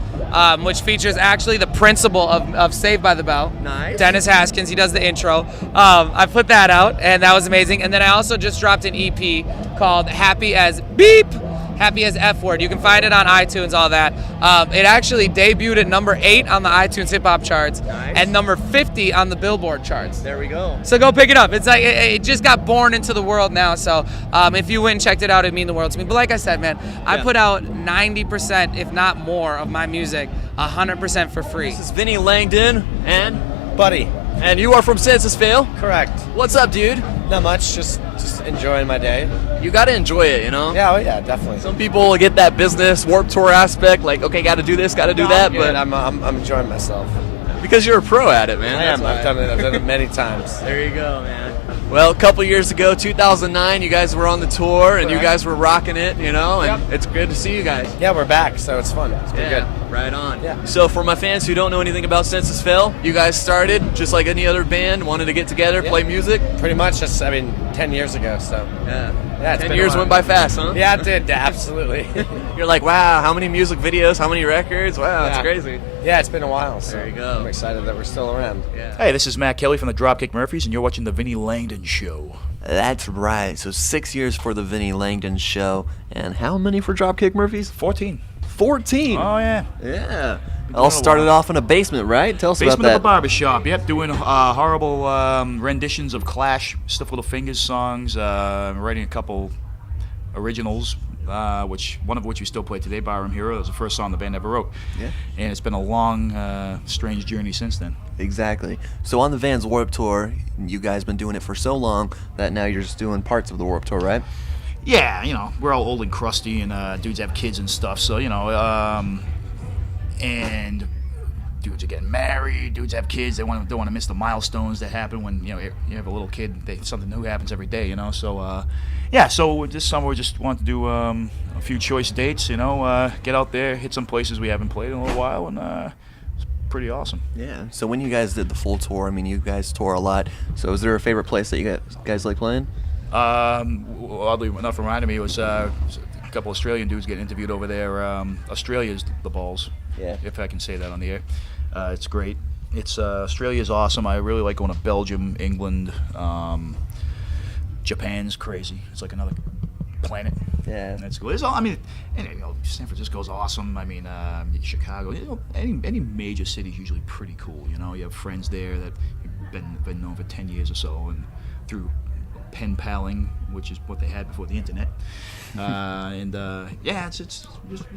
which features actually the principal of Saved by the Bell. Nice. Dennis Haskins, he does the intro. I put that out, and that was amazing. And then I also just dropped an EP called Happy as Beep. Happy as F Word. You can find it on iTunes, all that. It actually debuted at number 8 on the iTunes hip hop charts and number 50 on the Billboard charts. There we go. So go pick it up. It's like it just got born into the world now. So if you went and checked it out, it'd mean the world to me. But like I said, man, I put out 90%, if not more, of my music 100% for free. This is Vinnie Langdon and Buddy. And you are from Census Fail? Correct. What's up, dude? Not much, just enjoying my day. You gotta enjoy it, you know? Yeah, yeah, definitely. Some people get that business Warped Tour aspect, like, okay, gotta do this, gotta do that, but I'm enjoying myself. Because you're a pro at it, man. I am. I've done it many times. There you go, man. Well, a couple years ago, 2009, you guys were on the tour, and you guys were rocking it, you know, and it's good to see you guys. Yeah, we're back, so it's fun. It's been good. Right on. Yeah. So for my fans who don't know anything about Census Fail, you guys started just like any other band, wanted to get together, play music? Pretty much, 10 years ago, so. Yeah, 10 years went by fast, huh? Yeah, it did, absolutely. You're like, wow, how many music videos, how many records? Wow, that's crazy. Yeah, it's been a while, so there you go. I'm excited that we're still around. Yeah. Hey, this is Matt Kelly from the Dropkick Murphys, and you're watching the Vinnie Langdon Show. That's right. So 6 years for the Vinnie Langdon Show. And how many for Dropkick Murphys? 14. 14? Oh, yeah. Yeah. All started off in a basement, right? Tell us about that. Basement of a barbershop, yep. Doing horrible renditions of Clash, Stiff Little Fingers songs, writing a couple originals, one of which we still play today, Barroom Hero. That was the first song the band ever wrote. Yeah. And it's been a long, strange journey since then. Exactly. So on the Vans Warped Tour, you guys been doing it for so long that now you're just doing parts of the Warped Tour, right? Yeah, you know, we're all old and crusty, and dudes have kids and stuff, so, you know, and dudes are getting married, dudes have kids, they don't want to miss the milestones that happen when, you know, you have a little kid, something new happens every day, you know, so, yeah, so this summer we just wanted to do a few choice dates, you know, get out there, hit some places we haven't played in a little while, and it's pretty awesome. Yeah. So when you guys did the full tour, I mean, you guys tour a lot, so is there a favorite place that you guys like playing? Oddly enough, reminded me, it was a couple Australian dudes getting interviewed over there. Australia's the balls, if I can say that on the air. It's great. Australia's awesome. I really like going to Belgium, England. Japan's crazy. It's like another planet. Yeah. And it's cool. I mean, and, you know, San Francisco's awesome. I mean, Chicago. You know, any major city's usually pretty cool. You know, you have friends there that you've been known for 10 years or so, and through pen paling, which is what they had before the internet. Yeah, it's just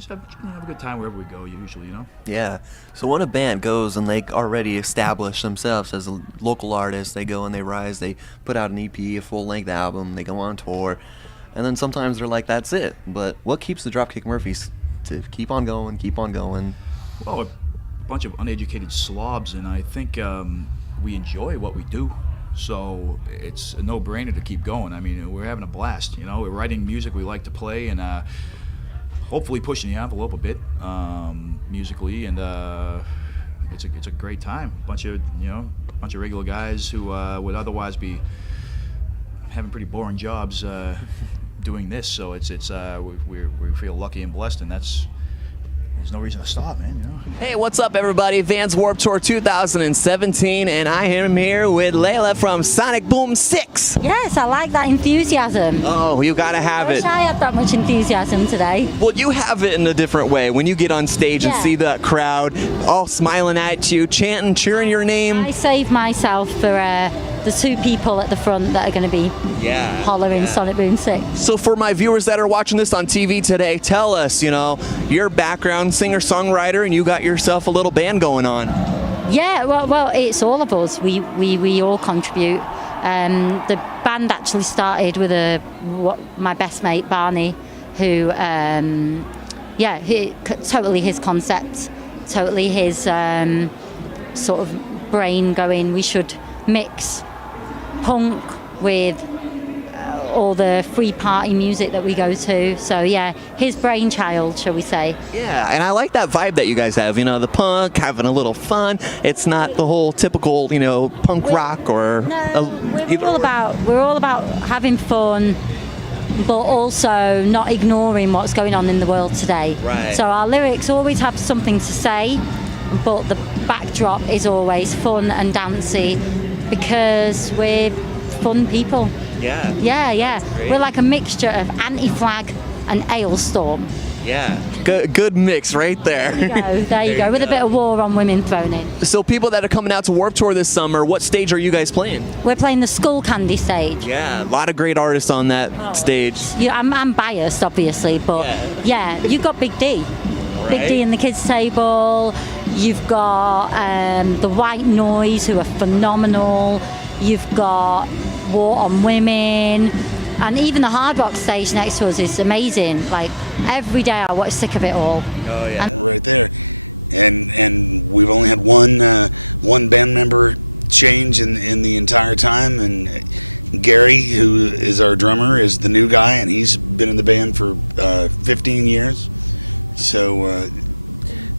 have a good time wherever we go usually, you know. Yeah. So when a band goes and they already establish themselves as a local artist, they go and they rise, they put out an EP, a full-length album, they go on tour, and then sometimes they're like, that's it. But what keeps the Dropkick Murphys to keep on going, keep on going? Well, a bunch of uneducated slobs, and I think we enjoy what we do. So it's a no-brainer to keep going. I mean, we're having a blast. You know, we're writing music we like to play, and hopefully pushing the envelope a bit musically. And it's a great time. A bunch of regular guys who would otherwise be having pretty boring jobs doing this. So we feel lucky and blessed, and there's no reason to stop, man, you know. Hey, what's up, everybody? Vans Warped Tour 2017, and I am here with Layla from Sonic Boom 6. Yes, I like that enthusiasm. Oh, you gotta have I wish it. I had that much enthusiasm today. Well, you have it in a different way. When you get on stage and see that crowd all smiling at you, chanting, cheering your name. I save myself for the two people at the front that are going to be hollering Sonic Boom 6. So for my viewers that are watching this on TV today, tell us, you know, your background, singer-songwriter, and you got yourself a little band going on. Yeah, well, it's all of us. We all contribute. The band actually started with my best mate, Barney, who, totally his concept, totally his sort of brain going, we should mix punk with all the free party music that we go to. So yeah, his brainchild, shall we say. Yeah, and I like that vibe that you guys have, you know, the punk, having a little fun. It's not the whole typical, you know, punk rock or... We're all about having fun, but also not ignoring what's going on in the world today. Right. So our lyrics always have something to say, but the backdrop is always fun and dancey because we're fun people. Yeah. Yeah. Great. We're like a mixture of Anti-Flag an hailstorm. Yeah, good mix right there. There you go, with a bit of War on Women thrown in. So people that are coming out to Warped Tour this summer, what stage are you guys playing? We're playing the Skull Candy stage. Yeah, a lot of great artists on that stage. Yeah, I'm biased, obviously, but yeah, you've got Big D. Big D and the Kids Table. You've got the White Noise, who are phenomenal. You've got War on Women. And even the Hard Rock stage next to us is amazing. Like, every day I watch sick of it all. Oh, yeah. Right there. And we've only had one band member change in the entire time, and Gary, who is our drummer, is the new guy, and he's been in the band for 15 years. So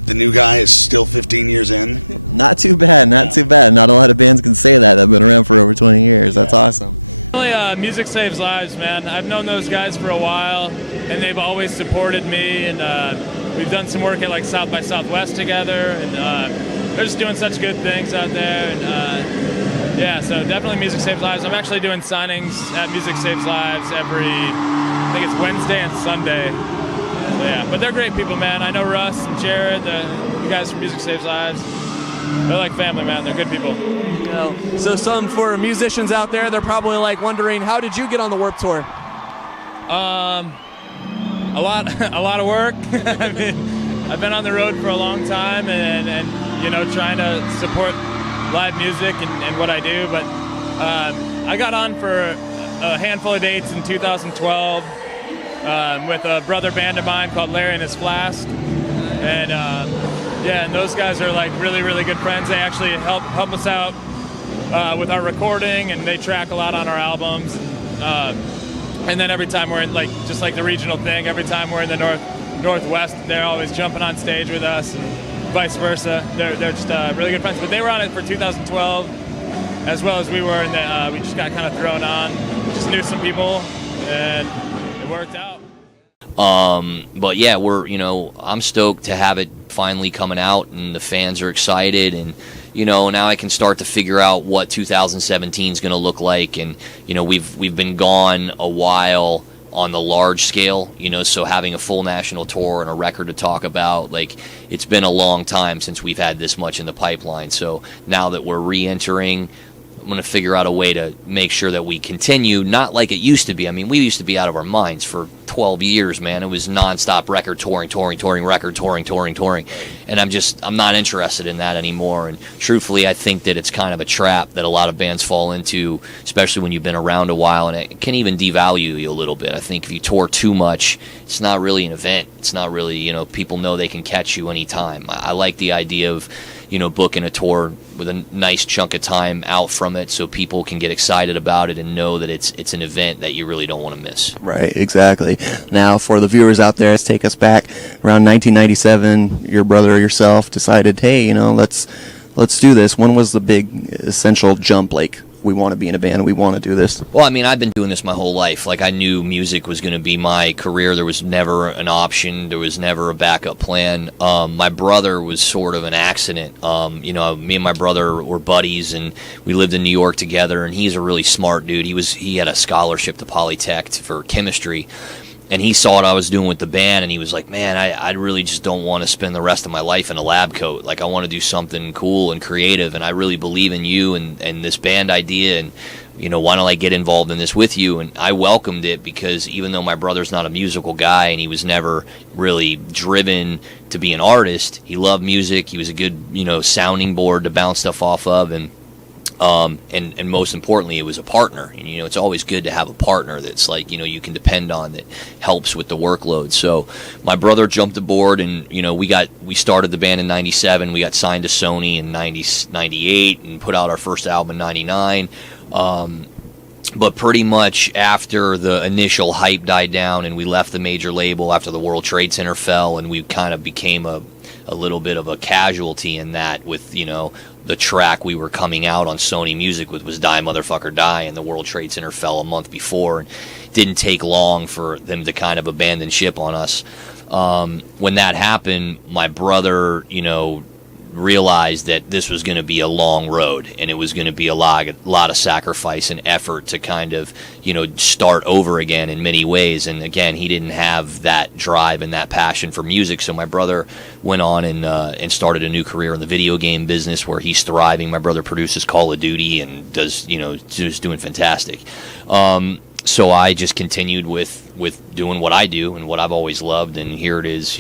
the new guy is still 15 years in. Not too bad, not too bad. Not a lot of bands can say that. They've been around for over 20 years. That's awesome. Really, music saves lives, man. I've known those guys for a while, and they've always supported me, and we've done some work at like South by Southwest together, and they're just doing such good things out there, and yeah, so definitely music saves lives. I'm actually doing signings at Music Saves Lives I think it's Wednesday and Sunday. So yeah, but they're great people, man. I know Russ and Jared, the guys from Music Saves Lives. They're like family, man. They're good people. So some for musicians out there, they're probably like wondering, how did you get on the Warped Tour? A lot of work. I mean, I've been on the road for a long time, and you know, trying to support live music and what I do. But I got on for a handful of dates in 2012 with a brother band of mine called Larry and His Flask, and yeah, and those guys are like really, really good friends. They actually help us out with our recording, and they track a lot on our albums. And then every time we're in, like, just like the regional thing, every time we're in the Northwest, they're always jumping on stage with us, and vice versa. They're just really good friends. But they were on it for 2012, as well as we were, and we just got kind of thrown on. Just knew some people, and it worked out. But yeah, I'm stoked to have it finally coming out, and the fans are excited, and now I can start to figure out what 2017 is going to look like. And we've been gone a while on the large scale, so having a full national tour and a record to talk about, like, it's been a long time since we've had this much in the pipeline. So now that we're re-entering, I'm going to figure out a way to make sure that we continue, not like it used to be. I mean, we used to be out of our minds for 12 years, man. It was nonstop record touring, record touring. And I'm not interested in that anymore. And truthfully, I think that it's kind of a trap that a lot of bands fall into, especially when you've been around a while, and it can even devalue you a little bit. I think if you tour too much, it's not really an event. It's not really, people know they can catch you anytime. I like the idea of, booking a tour with a nice chunk of time out from it, so people can get excited about it and know that it's an event that you really don't want to miss. Right, exactly. Now, for the viewers out there, let's take us back around 1997. Your brother or yourself decided, hey, let's do this. When was the big essential jump? Like, we want to be in a band, we want to do this? Well, I mean, I've been doing this my whole life. Like, I knew music was going to be my career. There was never an option. There was never a backup plan. My brother was sort of an accident. Me and my brother were buddies, and we lived in New York together, and he's a really smart dude. He had a scholarship to Polytech for chemistry, and he saw what I was doing with the band, and he was like, man, I really just don't want to spend the rest of my life in a lab coat. Like, I want to do something cool and creative, and I really believe in you and this band idea, and, why don't I get involved in this with you? And I welcomed it, because even though my brother's not a musical guy, and he was never really driven to be an artist, he loved music. He was a good, sounding board to bounce stuff off of, and most importantly, it was a partner. And, it's always good to have a partner that's like, you can depend on, that helps with the workload. So my brother jumped aboard, and, we started the band in 97. We got signed to Sony in 98 and put out our first album in 99. But pretty much after the initial hype died down and we left the major label after the World Trade Center fell, and we kind of became a little bit of a casualty in that, with, the track we were coming out on Sony Music with was Die Motherfucker Die, and the World Trade Center fell a month before, and it didn't take long for them to kind of abandon ship on us. When that happened, my brother, realized that this was going to be a long road, and it was going to be a lot of sacrifice and effort to kind of, start over again in many ways. And again, he didn't have that drive and that passion for music. So my brother went on and started a new career in the video game business, where he's thriving. My brother produces Call of Duty and does, just doing fantastic. So I just continued with doing what I do and what I've always loved, and here it is,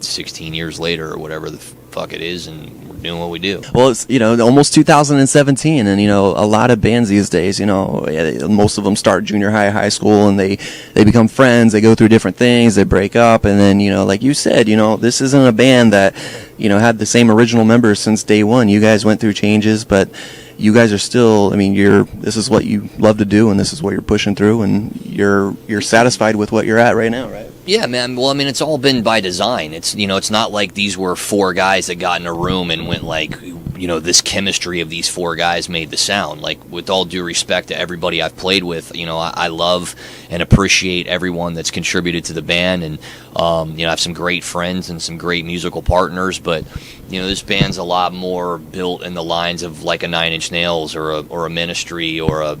16 years later or whatever the fuck it is, and we're doing what we do. Well, it's almost 2017, and a lot of bands these days, most of them start junior high school, and they become friends. They go through different things. They break up, and then like you said, this isn't a band that had the same original members since day one. You guys went through changes, but you guys are still, this is what you love to do, and this is what you're pushing through, and you're satisfied with what you're at right now, right? Yeah, man. Well, it's all been by design. It's, it's not like these were four guys that got in a room and went like, this chemistry of these four guys made the sound. Like, with all due respect to everybody I've played with, I love and appreciate everyone that's contributed to the band, and I have some great friends and some great musical partners, but this band's a lot more built in the lines of like a Nine Inch Nails or a Ministry or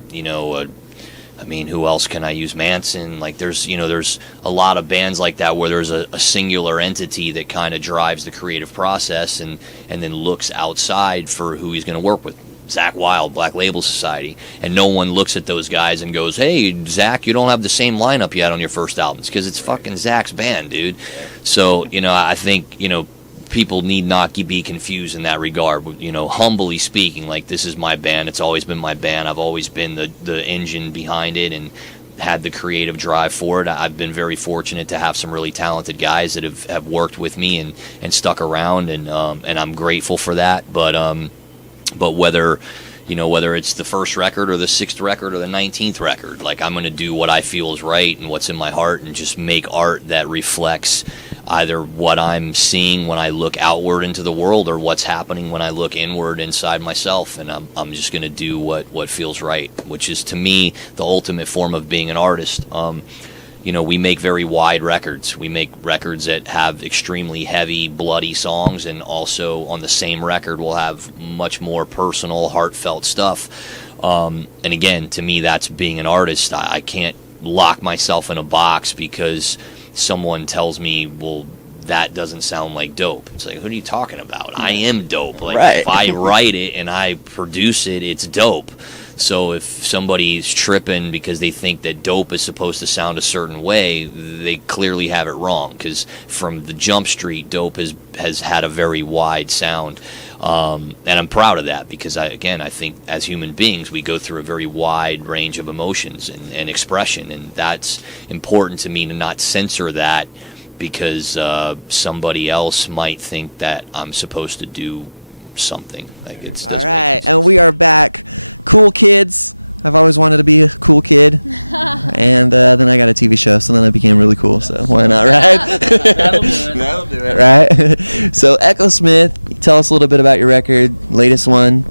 who else can I use? Manson. Like, there's a lot of bands like that where there's a singular entity that kind of drives the creative process and then looks outside for who he's going to work with. Zakk Wylde, Black Label Society, and no one looks at those guys and goes, "Hey, Zakk, you don't have the same lineup you had on your first albums," because it's fucking Zack's band, dude. So I think people need not be confused in that regard. Humbly speaking, like, this is my band. It's always been my band. I've always been the engine behind it and had the creative drive for it. I've been very fortunate to have some really talented guys that have worked with me and stuck around, and I'm grateful for that. But whether it's the first record or the 6th record or the 19th record, like, I'm going to do what I feel is right and what's in my heart, and just make art that reflects either what I'm seeing when I look outward into the world or what's happening when I look inward inside myself. And I'm just going to do what feels right, which is, to me, the ultimate form of being an artist. We make very wide records. We make records that have extremely heavy, bloody songs, and also on the same record we'll have much more personal, heartfelt stuff. And again, to me, that's being an artist. I can't lock myself in a box because someone tells me, well, that doesn't sound like dope. It's like, who are you talking about? I am dope. Like, right. If I write it and I produce it, it's dope. So if somebody's tripping because they think that dope is supposed to sound a certain way, they clearly have it wrong, because from the Jump Street, dope has had a very wide sound. And I'm proud of that, because I think as human beings, we go through a very wide range of emotions and expression, and that's important to me, to not censor that because somebody else might think that I'm supposed to do something. Like, it's all right, and we are back. Cool kids. I've always wanted to be a cool kid, and then I got a TV show, so then I became really cool. So why not, right? That'll do it, right? So Echo Smith, tell us a little bit about your record, latest one.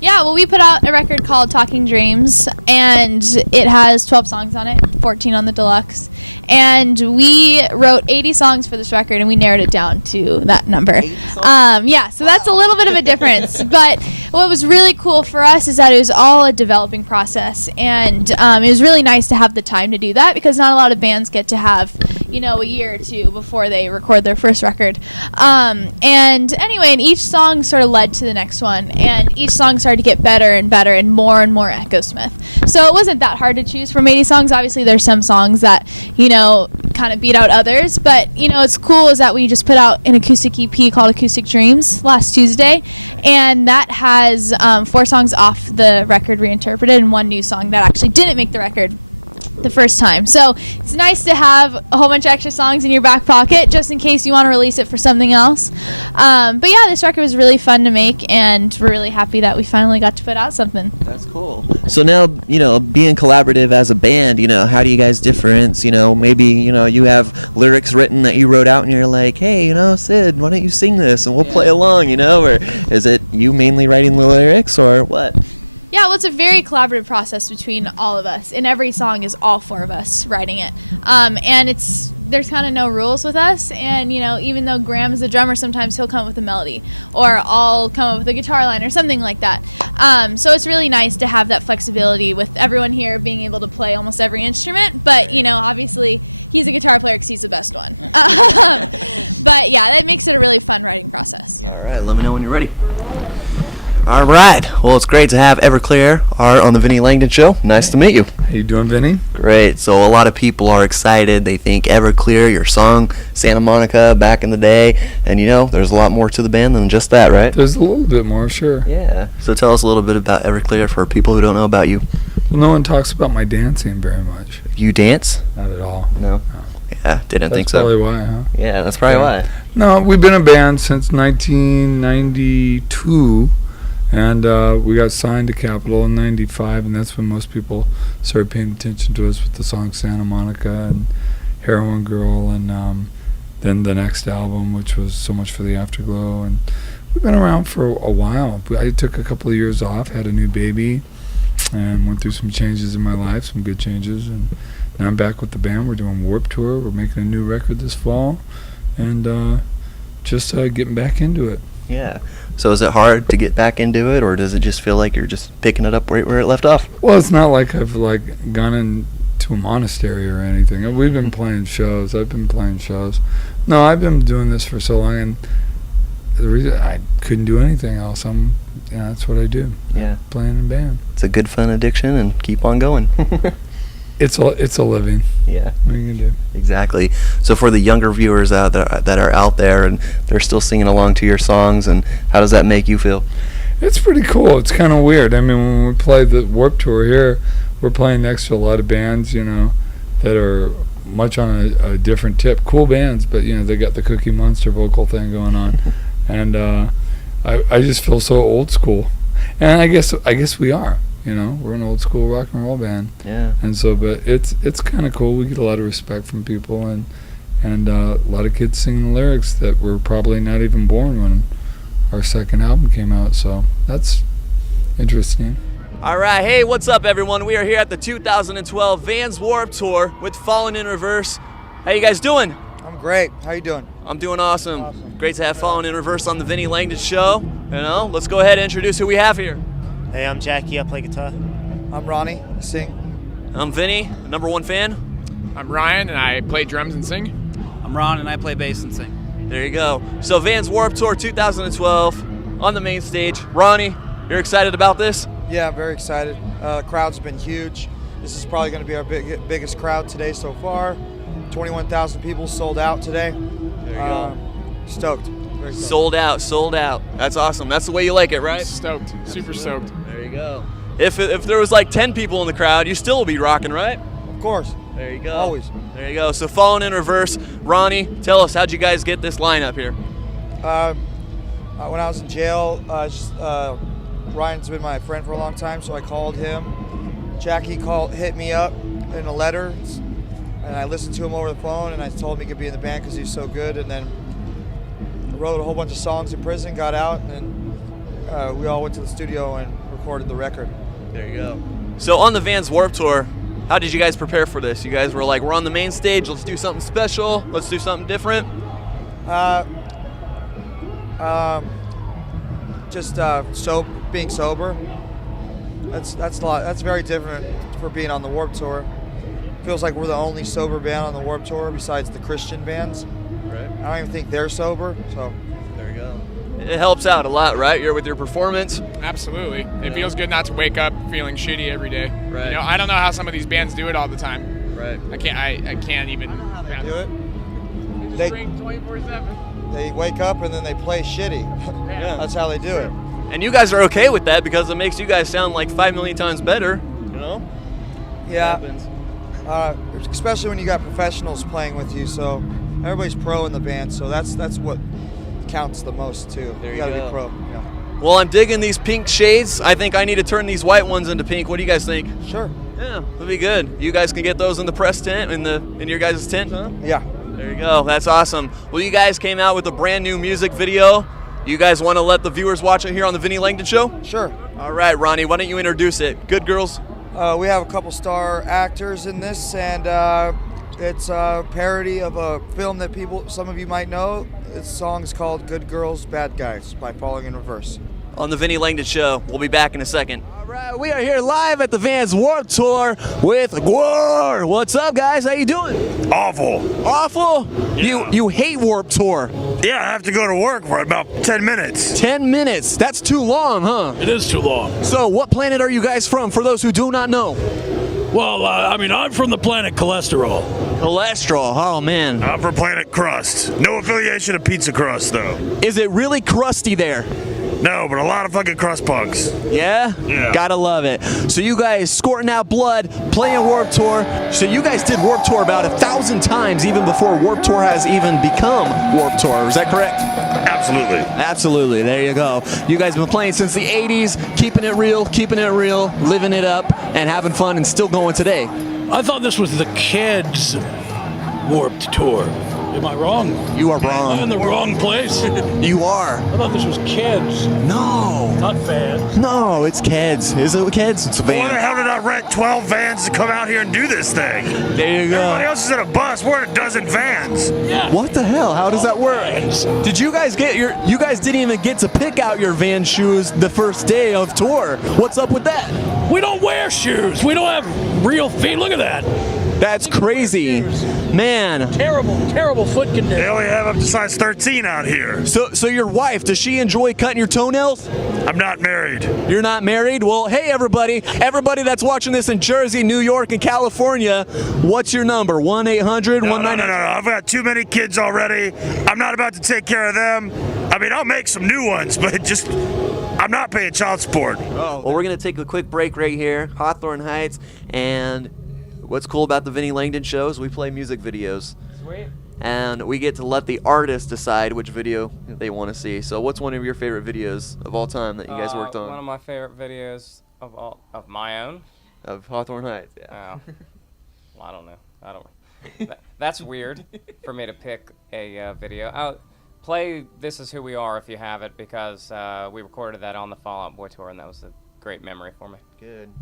Yeah, well, we put out a record called Talking Dreams, and it has 12 songs on it, 14 on the deluxe. And we wrote 80 songs for this record, and we narrowed it down to that number. Yeah, so that's a little bit of a difference. But what was really cool for us is that it was all a developing process, and it was really nice to have the time to do that, because not a lot of bands get to have, a year or two before they record their first record. And anyway, and each song sort of led to the next one, and each song started to get better and better and more Echo Smith. So it wasn't that hard to choose from 80 songs. Obviously, there's some songs that, kind of beat out others, but, what's cool is that we just put out an acoustic EP called Acoustic Dreams last Tuesday, and that has 4 songs off the record reinterpreted and 1 new song that actually didn't make the record the first time. So it's nice to have a whole bunch of extra songs in your back pocket just in case you want to release it for something else. But yeah, this record was really fun to make, and we're really happy that we finally got to put out something. That's cool. So now, being collaborative as a band, how do you guys difference? Maybe, you have lyrics written that you wrote out and you're like, hey, Sid, why don't you sing this and we'll play along, or is it you mainly writing the lyrics, or what? Yeah, well, it's a very collaborative process between all of us, and every song is all 4 of us writing it. And it's there's kind of no rules with us, and even though Graham is the drummer, sometimes he'll come up with a melody, or I'll come up with a guitar line or something like that. So it's really nice to have that flexibility with everyone here being able to play almost every instrument, but obviously he's a guitar player because he's the best one. But yeah, that makes it a really fun writing process. Yeah, all right, let me know when you're ready. All right. Well, it's great to have Everclear Art on the Vinnie Langdon Show. Nice to meet you. How you doing, Vinnie? Great. So a lot of people are excited. They think Everclear, your song, Santa Monica, back in the day. And, there's a lot more to the band than just that, right? There's a little bit more, sure. Yeah. So tell us a little bit about Everclear for people who don't know about you. Well, no one talks about my dancing very much. You dance? Not at all. No. Yeah, didn't think so. That's probably why, huh? Yeah, that's probably why. No, we've been a band since 1992. And we got signed to Capitol in 95, and that's when most people started paying attention to us with the song Santa Monica and Heroin Girl, and then the next album, which was So Much for the Afterglow. And we've been around for a while. I took a couple of years off, had a new baby, and went through some changes in my life, some good changes. And now I'm back with the band. We're doing Warped Tour. We're making a new record this fall, and just getting back into it. Yeah. So is it hard to get back into it, or does it just feel like you're just picking it up right where it left off? Well, it's not like I've gone into a monastery or anything. We've been playing shows. I've been playing shows. No, I've been doing this for so long, and the reason I couldn't do anything else. That's what I do. Yeah. Playing in band. It's a good fun addiction, and keep on going. It's a living. Yeah. What are you gonna do? Exactly. So for the younger viewers out there that are out there and they're still singing along to your songs, and how does that make you feel? It's pretty cool. It's kind of weird. I mean, when we play the Warped Tour here, we're playing next to a lot of bands, that are much on a different tip. Cool bands, but they got the Cookie Monster vocal thing going on, and I just feel so old school, and I guess we are. We're an old school rock and roll band. Yeah. And so, but it's kind of cool. We get a lot of respect from people, and a lot of kids singing lyrics that were probably not even born when our second album came out. So that's interesting. All right. Hey, what's up, everyone? We are here at the 2012 Vans Warped Tour with Fallen in Reverse. How you guys doing? I'm great. How you doing? I'm doing awesome. Great to have Fallen in Reverse on the Vinnie Langdon Show. Let's go ahead and introduce who we have here. Hey, I'm Jackie, I play guitar. I'm Ronnie, I sing. I'm Vinny, #1 fan. I'm Ryan, and I play drums and sing. I'm Ron, and I play bass and sing. There you go. So Vans Warped Tour 2012 on the main stage. Ronnie, you're excited about this? Yeah, I'm very excited. The crowd's been huge. This is probably going to be our biggest crowd today so far. 21,000 people sold out today. There you go. Stoked. Very stoked. Sold out. That's awesome. That's the way you like it, right? Stoked. Super stoked. There you go. If there was like 10 people in the crowd, you still would be rocking, right? Of course. There you go. Always. There you go. So Fallen in Reverse. Ronnie, tell us, how'd you guys get this lineup here? When I was in jail, Ryan's been my friend for a long time, so I called him. Jackie hit me up in a letter, and I listened to him over the phone, and I told him he could be in the band because he's so good, and then wrote a whole bunch of songs in prison, got out, and we all went to the studio and recorded the record. There you go. So on the Vans Warped Tour, how did you guys prepare for this? You guys were like, we're on the main stage, let's do something special, let's do something different? Being sober. That's a lot. That's very different for being on the Warped Tour. Feels like we're the only sober band on the Warped Tour besides the Christian bands. Right. I don't even think they're sober, so. There you go. It helps out a lot, right? You're with your performance. Absolutely. It feels good not to wake up feeling shitty every day. Right. I don't know how some of these bands do it all the time. Right. I can't even do it. They drink 24/7. They wake up and then they play shitty. Yeah. That's how they do it. And you guys are okay with that because it makes you guys sound like 5 million times better, Yeah. Especially when you got professionals playing with you, so everybody's pro in the band, so that's what counts the most too. There you gotta go. be pro. Yeah. Well, I'm digging these pink shades. I think I need to turn these white ones into pink. What do you guys think? Sure. Yeah, that'll be good. You guys can get those in the press tent, in your guys' tent, huh? Yeah. There you go. That's awesome. Well, you guys came out with a brand new music video. You guys want to let the viewers watch it here on the Vinnie Langdon Show? Sure. All right, Ronnie, why don't you introduce it? Good girls? We have a couple star actors in this, and It's a parody of a film that some of you might know. This song is called Good Girls, Bad Guys by Falling in Reverse. On the Vinnie Langdon Show. We'll be back in a second. All right, we are here live at the Vans Warped Tour with Gwar. What's up, guys? How you doing? Awful. Awful? Yeah. You hate Warped Tour. Yeah, I have to go to work for about 10 minutes. 10 minutes? That's too long, huh? It is too long. So what planet are you guys from, for those who do not know? Well, I'm from the planet Cholesterol. Cholesterol, oh man. I'm from planet Crust. No affiliation to Pizza Crust, though. Is it really crusty there? No, but a lot of fucking crust punks. Yeah? Yeah. Gotta love it. So you guys squirting out blood, playing Warped Tour. So you guys did Warped Tour about 1,000 times even before Warped Tour has even become Warped Tour. Is that correct? Absolutely. Absolutely. There you go. You guys have been playing since the 80s, keeping it real, living it up, and having fun, and still going today. I thought this was the kids' Warped Tour. Am I wrong? You are wrong. I'm in the wrong place. You are. I thought this was kids. No. Not fans. No, it's kids. Is it kids? It's a van. Why the hell did I rent 12 vans to come out here and do this thing? There you go. Everybody else is in a bus. We're in a dozen vans. Yeah. What the hell? How does that work? Did you guys you guys didn't even get to pick out your van shoes the first day of tour. What's up with that? We don't wear shoes. We don't have real feet. Look at that. That's crazy. Man. Terrible foot condition. They only have up to size 13 out here. So your wife, does she enjoy cutting your toenails? I'm not married. You're not married? Well, hey everybody that's watching this in Jersey, New York, and California, what's your number? 1-800-19... No. I've got too many kids already. I'm not about to take care of them. I mean, I'll make some new ones, but I'm not paying child support. Oh. Well, we're going to take a quick break right here. Hawthorne Heights, and what's cool about the Vinnie Langdon show is we play music videos. Sweet. And we get to let the artist decide which video they want to see. So what's one of your favorite videos of all time that you guys worked on? One of my favorite videos of my own. Of Hawthorne Heights, yeah. Oh. Well, I don't know. That's weird for me to pick a video. I'll play This Is Who We Are if you have it, because we recorded that on the Fall Out Boy tour, and that was a great memory for me.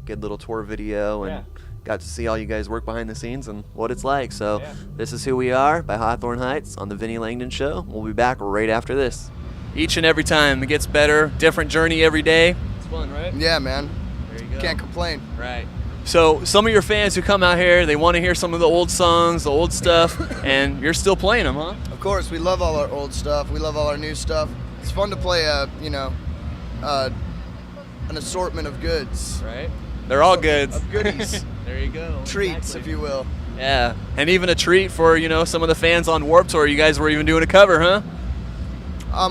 Good little tour video, and got to see all you guys work behind the scenes and what it's like. So This Is Who We Are by Hawthorne Heights on the Vinnie Langdon Show. We'll be back right after this. Each and every time it gets better, different journey every day. It's fun, right? Yeah, man. There you go. Can't complain. Right. So some of your fans who come out here, they want to hear some of the old songs, the old stuff, and you're still playing them, huh? Of course, we love all our old stuff. We love all our new stuff. It's fun to play an assortment of goods. Right. They're all goods. Of goodies. There you go. Treats, if you will. Yeah. And even a treat for, some of the fans on Warped Tour. You guys were even doing a cover, huh?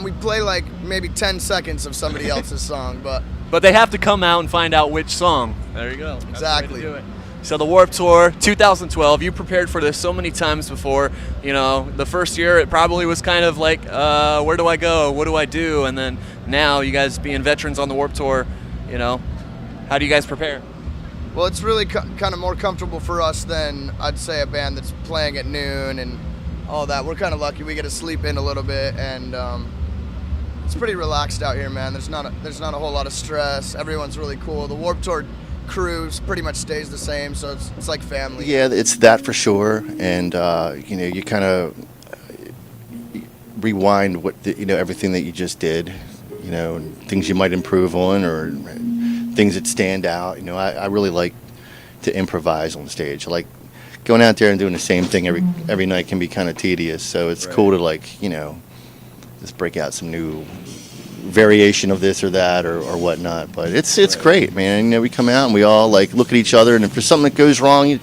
We play like maybe 10 seconds of somebody else's song, but they have to come out and find out which song. There you go. That's exactly. the way to do it. So the Warped Tour 2012, you prepared for this so many times before. The first year it probably was kind of like, where do I go? What do I do? And then now you guys being veterans on the Warped Tour, how do you guys prepare? Well, it's really kind of more comfortable for us than, I'd say, a band that's playing at noon and all that. We're kind of lucky. We get to sleep in a little bit, and it's pretty relaxed out here, man. There's not a whole lot of stress. Everyone's really cool. The Warped Tour crew pretty much stays the same, so it's like family. Yeah, it's that for sure. And you kind of rewind everything that you just did, and things you might improve on or things that stand out. I really like to improvise on stage. I like going out there and doing the same thing every night can be kind of tedious. So it's cool to just break out some new variation of this or that or whatnot. But it's great, man. We come out and we all look at each other, and if there's something that goes wrong,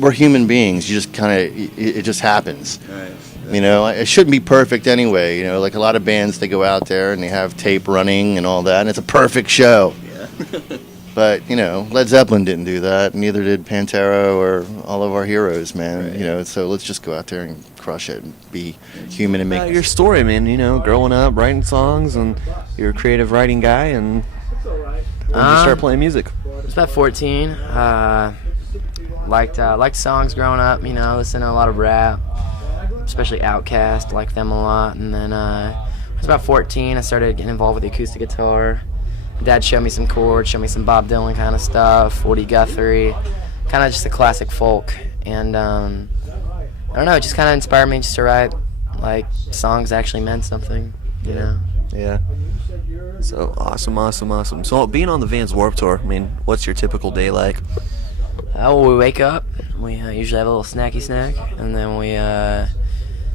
we're human beings. You just it just happens. Right. It shouldn't be perfect anyway. Like a lot of bands, they go out there and they have tape running and all that, and it's a perfect show. Yeah. But Led Zeppelin didn't do that, neither did Pantera or all of our heroes, man. Right. So let's just go out there and crush it and be human and make your story, man. Growing up, writing songs, and you're a creative writing guy, and playing music. I was about 14. Liked songs growing up. Listening to a lot of rap, especially Outkast. Liked them a lot. And then I was about 14. I started getting involved with the acoustic guitar. Dad showed me some chords, showed me some Bob Dylan kind of stuff, Woody Guthrie, kind of just the classic folk. And I don't know, it just kind of inspired me just to write, like, songs that actually meant something, you know? Yeah. So awesome. So being on the Vans Warped Tour, I mean, what's your typical day like? Well, we wake up, we usually have a little snacky snack, and then we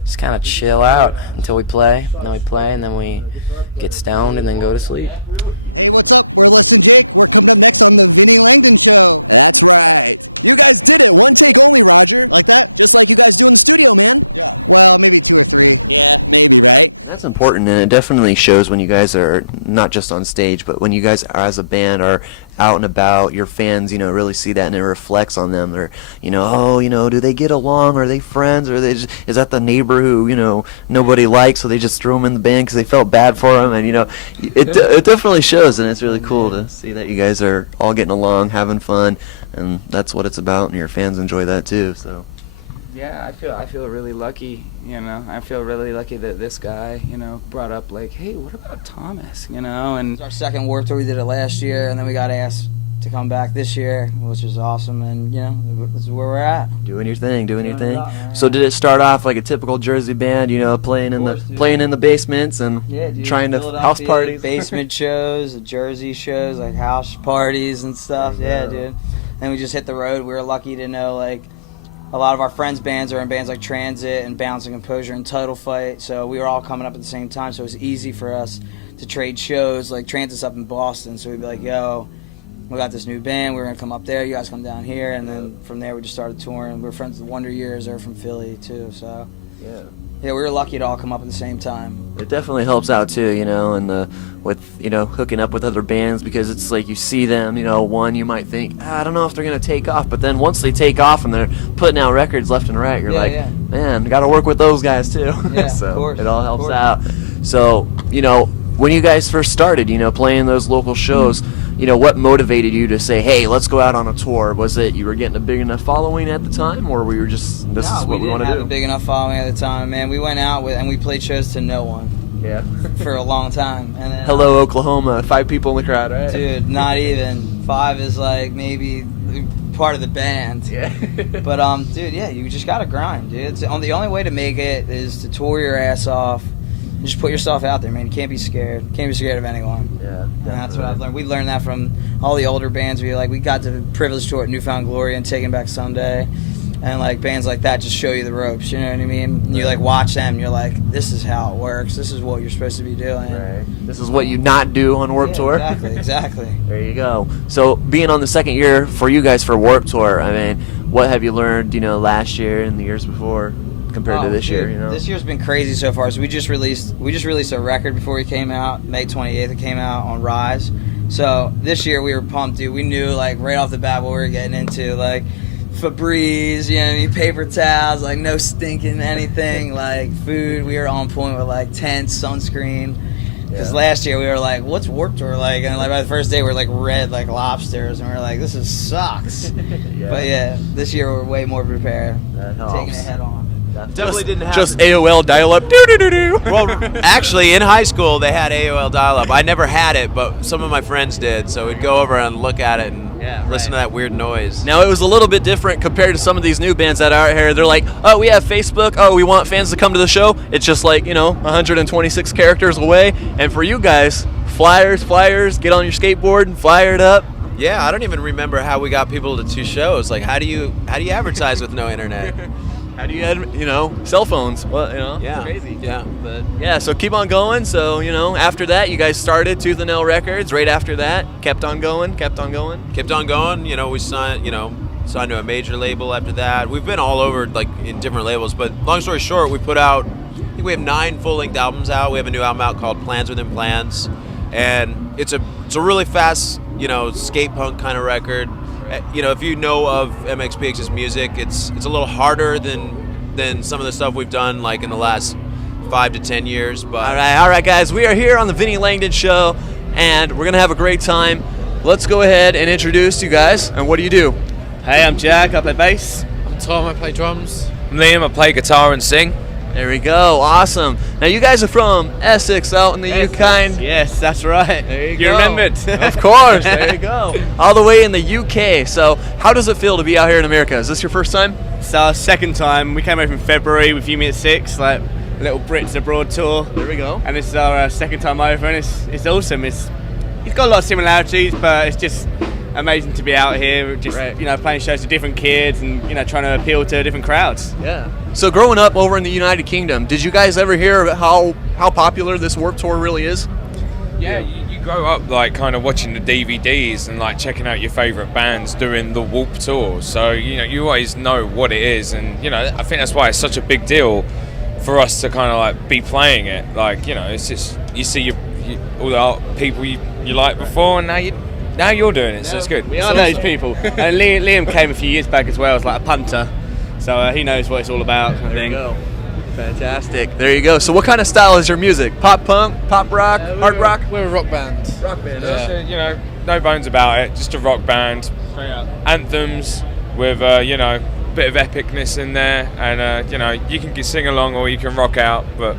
just kind of chill out until we play, and then we play, and then we get stoned and then go to sleep. Hey, what's up? We're Les and Jake. We're coming up next on the Vinnie Langdon Show. That's right. You guys did it. One take only, Roger. Like that? Just like you guys do in the studio, man. Yeah. Well, maybe 2 or 3. Yeah, maybe, right? That's important, and it definitely shows when you guys are not just on stage, but when you guys are, as a band, are out and about, your fans, really see that, and it reflects on them. They're, do they get along? Are they friends? Or are they just, is that the neighbor who, nobody likes, so they just threw him in the band because they felt bad for him? And, it definitely shows, and it's really cool to see that you guys are all getting along, having fun, and that's what it's about, and your fans enjoy that too, so. Yeah, I feel really lucky, I feel really lucky that this guy, brought up like, hey, what about Thomas, and it's our second Warped Tour. We did it last year, and then we got asked to come back this year, which is awesome, and this is where we're at. Doing your thing. So did it start off like a typical Jersey band, playing in the basements and trying to house parties, basement shows, Jersey shows, like house parties and stuff. Yeah, dude. And we just hit the road. We were lucky to know like a lot of our friends' bands are in bands like Transit and Bouncing Composure and Total Fight, so we were all coming up at the same time, so it was easy for us to trade shows. Like Transit's up in Boston, so we'd be like, yo, we got this new band, we're going to come up there, you guys come down here, and then from there we just started touring. We're friends with Wonder Years, they're from Philly too, so yeah, we were lucky to all come up at the same time. It definitely helps out too, and with hooking up with other bands, because it's like you see them, one you might think, I don't know if they're gonna take off, but then once they take off and they're putting out records left and right, you're man, got to work with those guys too. Yeah, so of course, it all helps out. So when you guys first started, playing those local shows, what motivated you to say, hey, let's go out on a tour? Was it you were getting a big enough following at the time, or were you just, this is what we want to do? We didn't have a big enough following at the time, man. We went out and we played shows to no one. Yeah. For a long time. And then, Hello, Oklahoma. 5 people in the crowd, right? Dude, not even. 5 is like maybe part of the band. Yeah. But dude, yeah, you just gotta grind, dude. The only way to make it is to tour your ass off. Just put yourself out there, man. You can't be scared. Can't be scared of anyone. Yeah. And that's what I've learned. We learned that from all the older bands. We got the privilege to tour at Newfound Glory and Taking Back Sunday. And like bands like that just show you the ropes, you know what I mean? And you like watch them, and you're like, this is how it works. This is what you're supposed to be doing. Right. This is what you not do on Warped Tour. Exactly. There you go. So being on the second year for you guys for Warped Tour, I mean, what have you learned, last year and the years before compared to this year? This year's been crazy so far. So we just released a record before we came out. May 28th it came out on Rise. So this year we were pumped, dude. We knew like right off the bat what we were getting into, like Febreze, paper towels, like no stinking anything, like food. We were on point with like tents, sunscreen. Because last year we were like, what's Warped Tour like? And like by the first day we were like red like lobsters, and we were like, this sucks. But yeah, this year we're way more prepared. That helps. Taking it head on. Definitely didn't have just AOL dial-up. Well, actually, in high school they had AOL dial-up. I never had it, but some of my friends did. So we'd go over and look at it and listen to that weird noise. Now, it was a little bit different compared to some of these new bands that are out here. They're like, oh, we have Facebook. Oh, we want fans to come to the show. It's just like, 126 characters away. And for you guys, flyers, get on your skateboard and flyer it up. Yeah, I don't even remember how we got people to 2 shows. Like, how do you advertise with no internet? How do you cell phones? Well, yeah, crazy. Yeah, but yeah. So keep on going. So after that, you guys started Tooth and Nail Records. Right after that, kept on going. We signed to a major label after that. We've been all over like in different labels. But long story short, we put out. I think we have 9 full-length albums out. We have a new album out called Plans Within Plans, and it's a really fast skate punk kind of record. If you know of MXPX's music, it's a little harder than some of the stuff we've done like in the last 5 to 10 years. But all right, guys, we are here on the Vinnie Langdon Show, and we're gonna have a great time. Let's go ahead and introduce you guys. And what do you do? Hey, I'm Jack. I play bass. I'm Tom. I play drums. I'm Liam. I play guitar and sing. There we go. Awesome. Now you guys are from Essex, out in the UK. Yes, that's right. There you You go. remembered. Of course. There you go. All the way in the UK. So how does it feel to be out here in America? Is this your first time? It's our second time. We came over in February with You Me at 6, like a little Brits abroad tour. There we go. And this is our second time over, and it's awesome. It's got a lot of similarities, but it's just amazing to be out here, just playing shows to different kids and trying to appeal to different crowds. Yeah. So growing up over in the United Kingdom, did you guys ever hear how popular this Warped Tour really is? Yeah, you grow up like kind of watching the DVDs and like checking out your favourite bands doing the Warped Tour. So you always know what it is, and I think that's why it's such a big deal for us to kind of like be playing it. Like it's just you see all the people you liked before, and now you're doing it, so it's good. We are those people. And Liam came a few years back as well as like a punter, so he knows what it's all about. I think. There you go. Fantastic. There you go. So what kind of style is your music? Pop punk, pop rock, hard rock? We're a rock band. Rock band. Yeah. No bones about it. Just a rock band. Anthems with bit of epicness in there, and you can sing along or you can rock out, but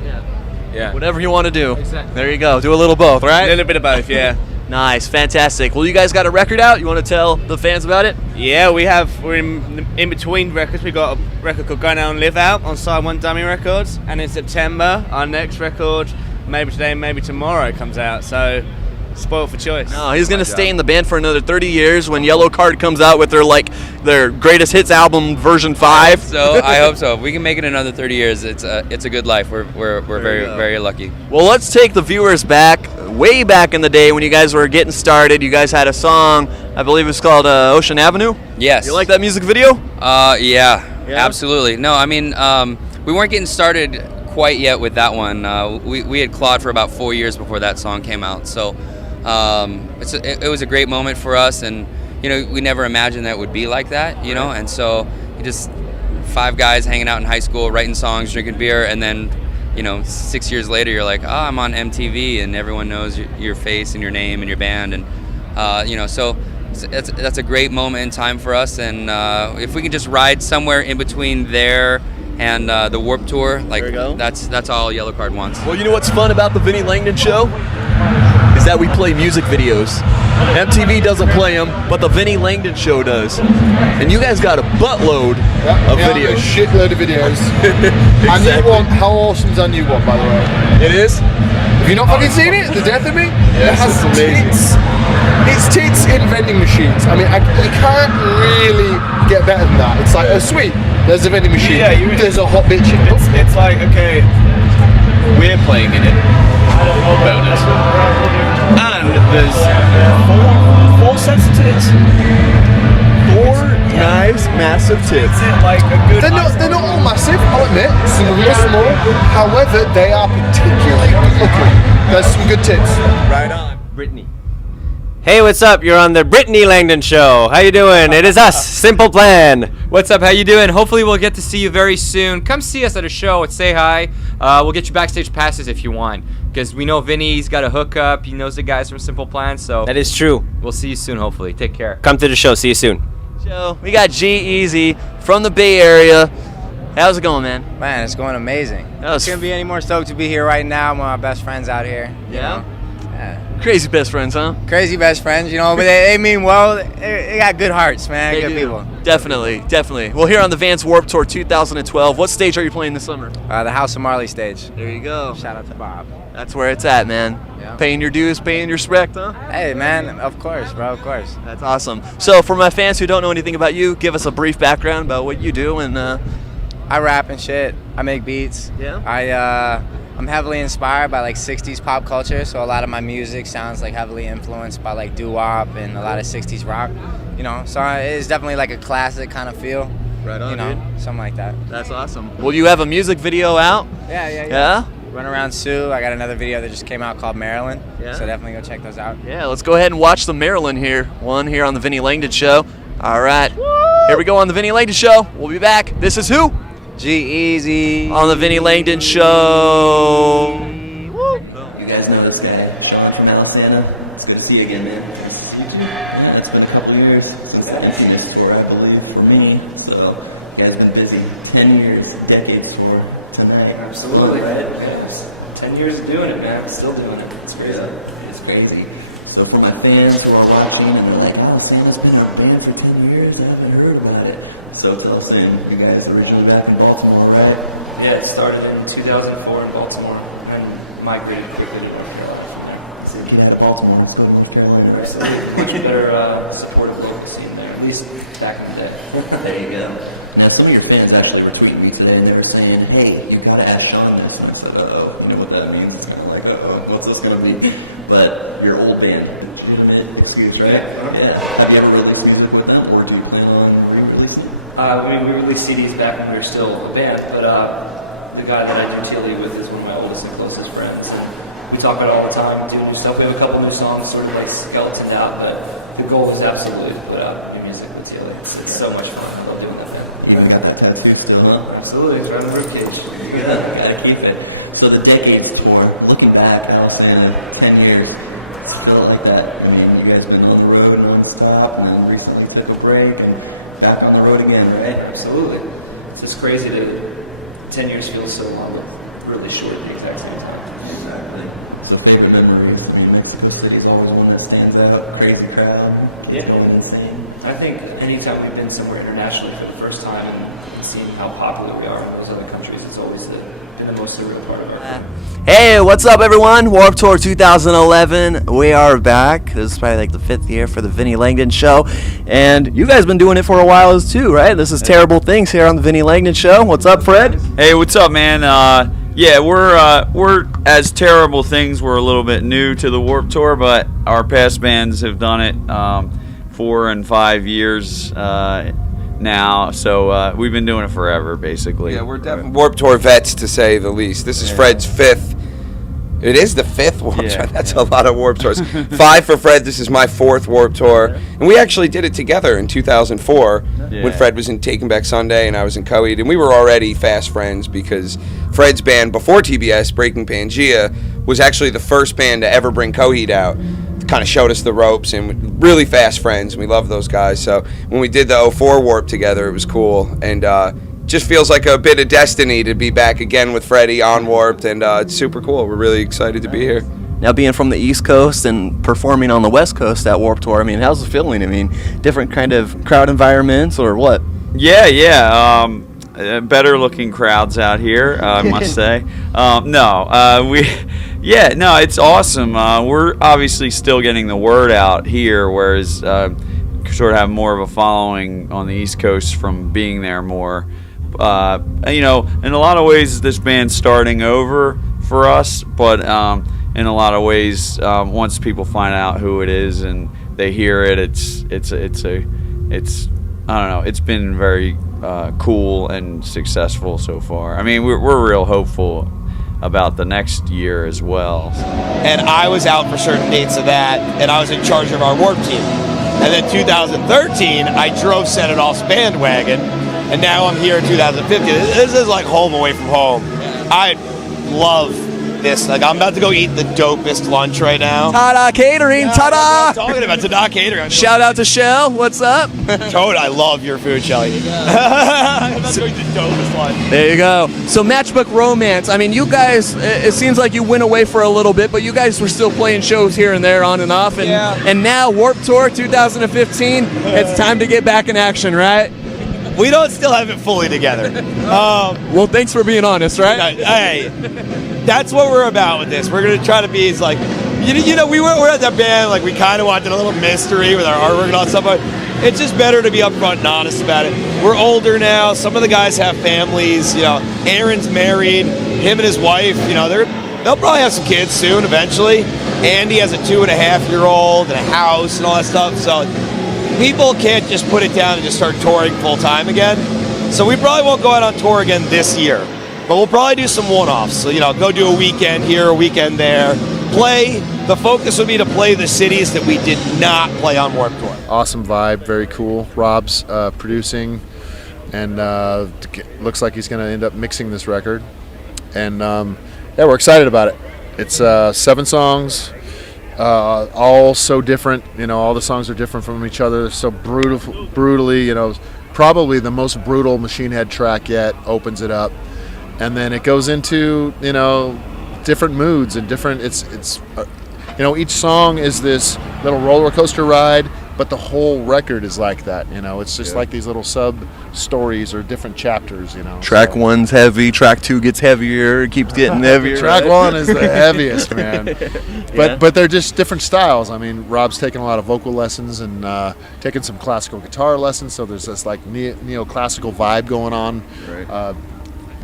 yeah. Whatever you want to do. Exactly. There you go. Do a little both, right? A little bit of both, yeah. Nice, fantastic. Well, you guys got a record out? You want to tell the fans about it? Yeah, we're in between records. We got a record called Go Now and Live Out on Side 1 Dummy Records, and in September our next record, maybe today, maybe tomorrow, comes out. So spoiled for choice. No, he's gonna stay in the band for another 30 years when Yellow Card comes out with their greatest hits album version 5. So I hope so. If we can make it another 30 years, it's a good life. We're very lucky. Well, let's take the viewers back, way back in the day when you guys were getting started. You guys had a song, I believe it was called Ocean Avenue. Yes. You like that music video? Yeah, absolutely. No, I mean we weren't getting started quite yet with that one. We had clawed for about 4 years before that song came out. So. It was a great moment for us, and we never imagined that it would be like that, and so just 5 guys hanging out in high school, writing songs, drinking beer, and then 6 years later you're like, oh, I'm on MTV, and everyone knows your face and your name and your band, and so that's a great moment in time for us, and if we can just ride somewhere in between there and the Warped Tour, that's all Yellow Card wants. Well, you know what's fun about the Vinnie Langdon Show? Is that we play music videos. MTV doesn't play them, but the Vinnie Langdon Show does. And you guys got a buttload of videos. A shitload of videos. Exactly. And new one, how awesome's our new one, by the way? It is? Have you not fucking seen it? The death of me? Yes, it has it's amazing. tits. It's tits in vending machines. I mean, you can't really get better than that. It's like, oh sweet, there's a vending machine. Yeah, there's a hot bitch in it. It's like, okay, we're playing in it. Bonus. And there's 4 sets of tits. 4 nice, massive tits. Like a good. They're not all massive, I'll admit. Some of them are small. However, they are particularly good looking. There's some good tits. Right on. Brittany. Hey, what's up? You're on the Brittany Langdon Show. How you doing? It is us, Simple Plan. What's up? How you doing? Hopefully we'll get to see you very soon. Come see us at a show and say hi. We'll get you backstage passes if you want, because we know Vinny's got a hookup. He knows the guys from Simple Plan, so That is true. we'll see you soon. Hopefully, take care. Come to the show. See you soon. Show. We got G-Eazy from the Bay Area. How's it going, man? Man, it's going amazing. was Couldn't be any more stoked to be here right now. One of my best friends out here. Yeah? Crazy best friends, huh? Crazy best friends, but they mean well. They got good hearts, man. They good do. people. Definitely. Well, here on the Vans Warped Tour 2012, what stage are you playing this summer? The House of Marley stage. There you go. Shout out to Bob. That's where it's at, man. Yeah. Paying your dues, paying your respect, huh? Hey, man, of course, bro, of course. That's awesome. So, for my fans who don't know anything about you, give us a brief background about what you do and. I rap and shit. I make beats. Yeah. I'm heavily inspired by 60s pop culture, so a lot of my music sounds heavily influenced by doo-wop and a lot of 60s rock, so it's definitely a classic kind of feel. Right on, dude. Something like that. That's awesome. Well, you have a music video out? Yeah? Run Around Sue. I got another video that just came out called Maryland, Yeah. so definitely go check those out. Yeah, let's go ahead and watch the Maryland one here on the Vinnie Langdon Show. All right. Here we go on the Vinnie Langdon Show. We'll be back. This is who? G-Eazy. On the Vinnie Langdon Show. You guys know this guy, Sean from Alisana. It's good to see you again, man. Nice to see you too. Yeah, it's been a couple years since the Emptiness tour, I believe, for me. So you guys been busy. 10 years, Decades tour. tonight. Absolutely. It's fun, right? Yes. 10 years of doing it, man. Still doing it. It's crazy. It's crazy. So for my fans who are watching and they're like, Alisana's been our band for 10 years, I haven't heard about it. So tell us in, you guys originally back in Baltimore, right? Yeah, it started in 2004 in Baltimore and then migrated quickly to North Carolina from there. Get out of Baltimore, let's go to North Carolina, right? Absolutely. Much better supportive local scene there, at least back in the day. There you go. Now, some of your fans actually were tweeting me today, and they were saying, hey, you got to ask Sean this. And I said, uh-oh, you know what that means? It's kind of like, uh-oh, what's this going to be? But your old band, legitimate excuse, right? Yeah. Have you ever released music with them, or do you plan on re-releasing it? I mean, we released CDs back when we were still a band, but the guy that I do TLE with is one of my oldest and closest friends, and we talk about it all the time, do new stuff. We have a couple new songs sort of like skeletoned out, but the goal is absolutely to put out new music with TLE. It's so much fun. I love doing that band. You even got that tattoo still, huh? Absolutely. It's right on the ribcage. Gotta keep it. So the Decades Tour, looking back, Alisana, 10 years. Let's feel it like that. I mean, you guys been on the road nonstop, and then recently took a break, and back on the road again, right? Absolutely. It's just crazy to 10 years feels so long, but really short at the exact same time. Exactly. So favorite memories? I mean, Mexico City is always one that stands out. Crazy crowd, kids going insane. I think anytime we've been somewhere internationally for the first time and seen how popular we are in those other countries, it's always been the most surreal part of our career. Hey, what's up, everyone? Warped Tour 2011. We are back. This is probably like the 5th year for the Vinnie Langdon Show. And you guys been doing it for a while too, right? This is Terrible Things here on the Vinnie Langdon Show. What's up, Fred? Hey, what's up, man? Yeah, we're as Terrible Things. We're a little bit new to the Warped Tour, but our past bands have done it 4 and 5 years now, so we've been doing it forever, basically. Yeah, we're definitely Warped Tour vets, to say the least. This is Fred's 5th. It is the 5th Warped Tour. That's a lot of Warped Tours. 5 for Fred. This is my 4th Warped Tour. And we actually did it together in 2004 when Fred was in Taking Back Sunday and I was in Coheed. And we were already fast friends because Fred's band before TBS, Breaking Pangea, was actually the first band to ever bring Coheed out. Kind of showed us the ropes, and really fast friends. We love those guys. So when we did the 04 Warp together, it was cool. And just feels like a bit of destiny to be back again with Freddie on Warped, and it's super cool. We're really excited to be here. Now, being from the East Coast and performing on the West Coast at Warped Tour, I mean, how's it feeling? I mean, different kind of crowd environments or what? Yeah. Better looking crowds out here, I must say. It's awesome. We're obviously still getting the word out here, whereas sort of have more of a following on the East Coast from being there more. In a lot of ways, this band's starting over for us, but in a lot of ways, once people find out who it is and they hear it, it's I don't know. It's been very cool and successful so far. I mean, we're real hopeful about the next year as well. And I was out for certain dates of that, and I was in charge of our Warp team. And then 2013, I drove Set It Off's bandwagon, and now I'm here in 2015. This is like home away from home. I love this. Like, I'm about to go eat the dopest lunch right now. Ta-da Catering, ta-da! That's what I'm talking about, Ta-da Catering. Shout out to Shell, what's up? Toad, I love your food, Shelly. I'm about to go eat the dopest lunch. There you go. So Matchbook Romance, I mean, you guys, it seems like you went away for a little bit, but you guys were still playing shows here and there on and off. And now Warped Tour 2015, it's time to get back in action, right? We don't still have it fully together. Well, thanks for being honest, right? Hey, that's what we're about with this. We're going to try to be as like, we're at that band, like we kind of wanted a little mystery with our artwork and all that stuff, but it's just better to be upfront and honest about it. We're older now. Some of the guys have families. Aaron's married. Him and his wife, they'll probably have some kids soon, eventually. Andy has a 2.5-year-old and a house and all that stuff, so people can't just put it down and just start touring full time again. So we probably won't go out on tour again this year, but we'll probably do some one-offs. So, go do a weekend here, a weekend there. The focus would be to play the cities that we did not play on Warped Tour. Awesome vibe, very cool. Rob's producing, and looks like he's going to end up mixing this record. And we're excited about it. It's 7 songs. All so different, all the songs are different from each other, so brutally, probably the most brutal Machine Head track yet opens it up, and then it goes into different moods and different. It's each song is this little roller coaster ride, but the whole record is like that. It's just like these little sub stories or different chapters. Track 1's heavy, track 2 gets heavier, it keeps getting heavier. Track 1 is the heaviest, man. Yeah. But they're just different styles. I mean, Rob's taken a lot of vocal lessons and taken some classical guitar lessons, so there's this like neoclassical vibe going on. Right.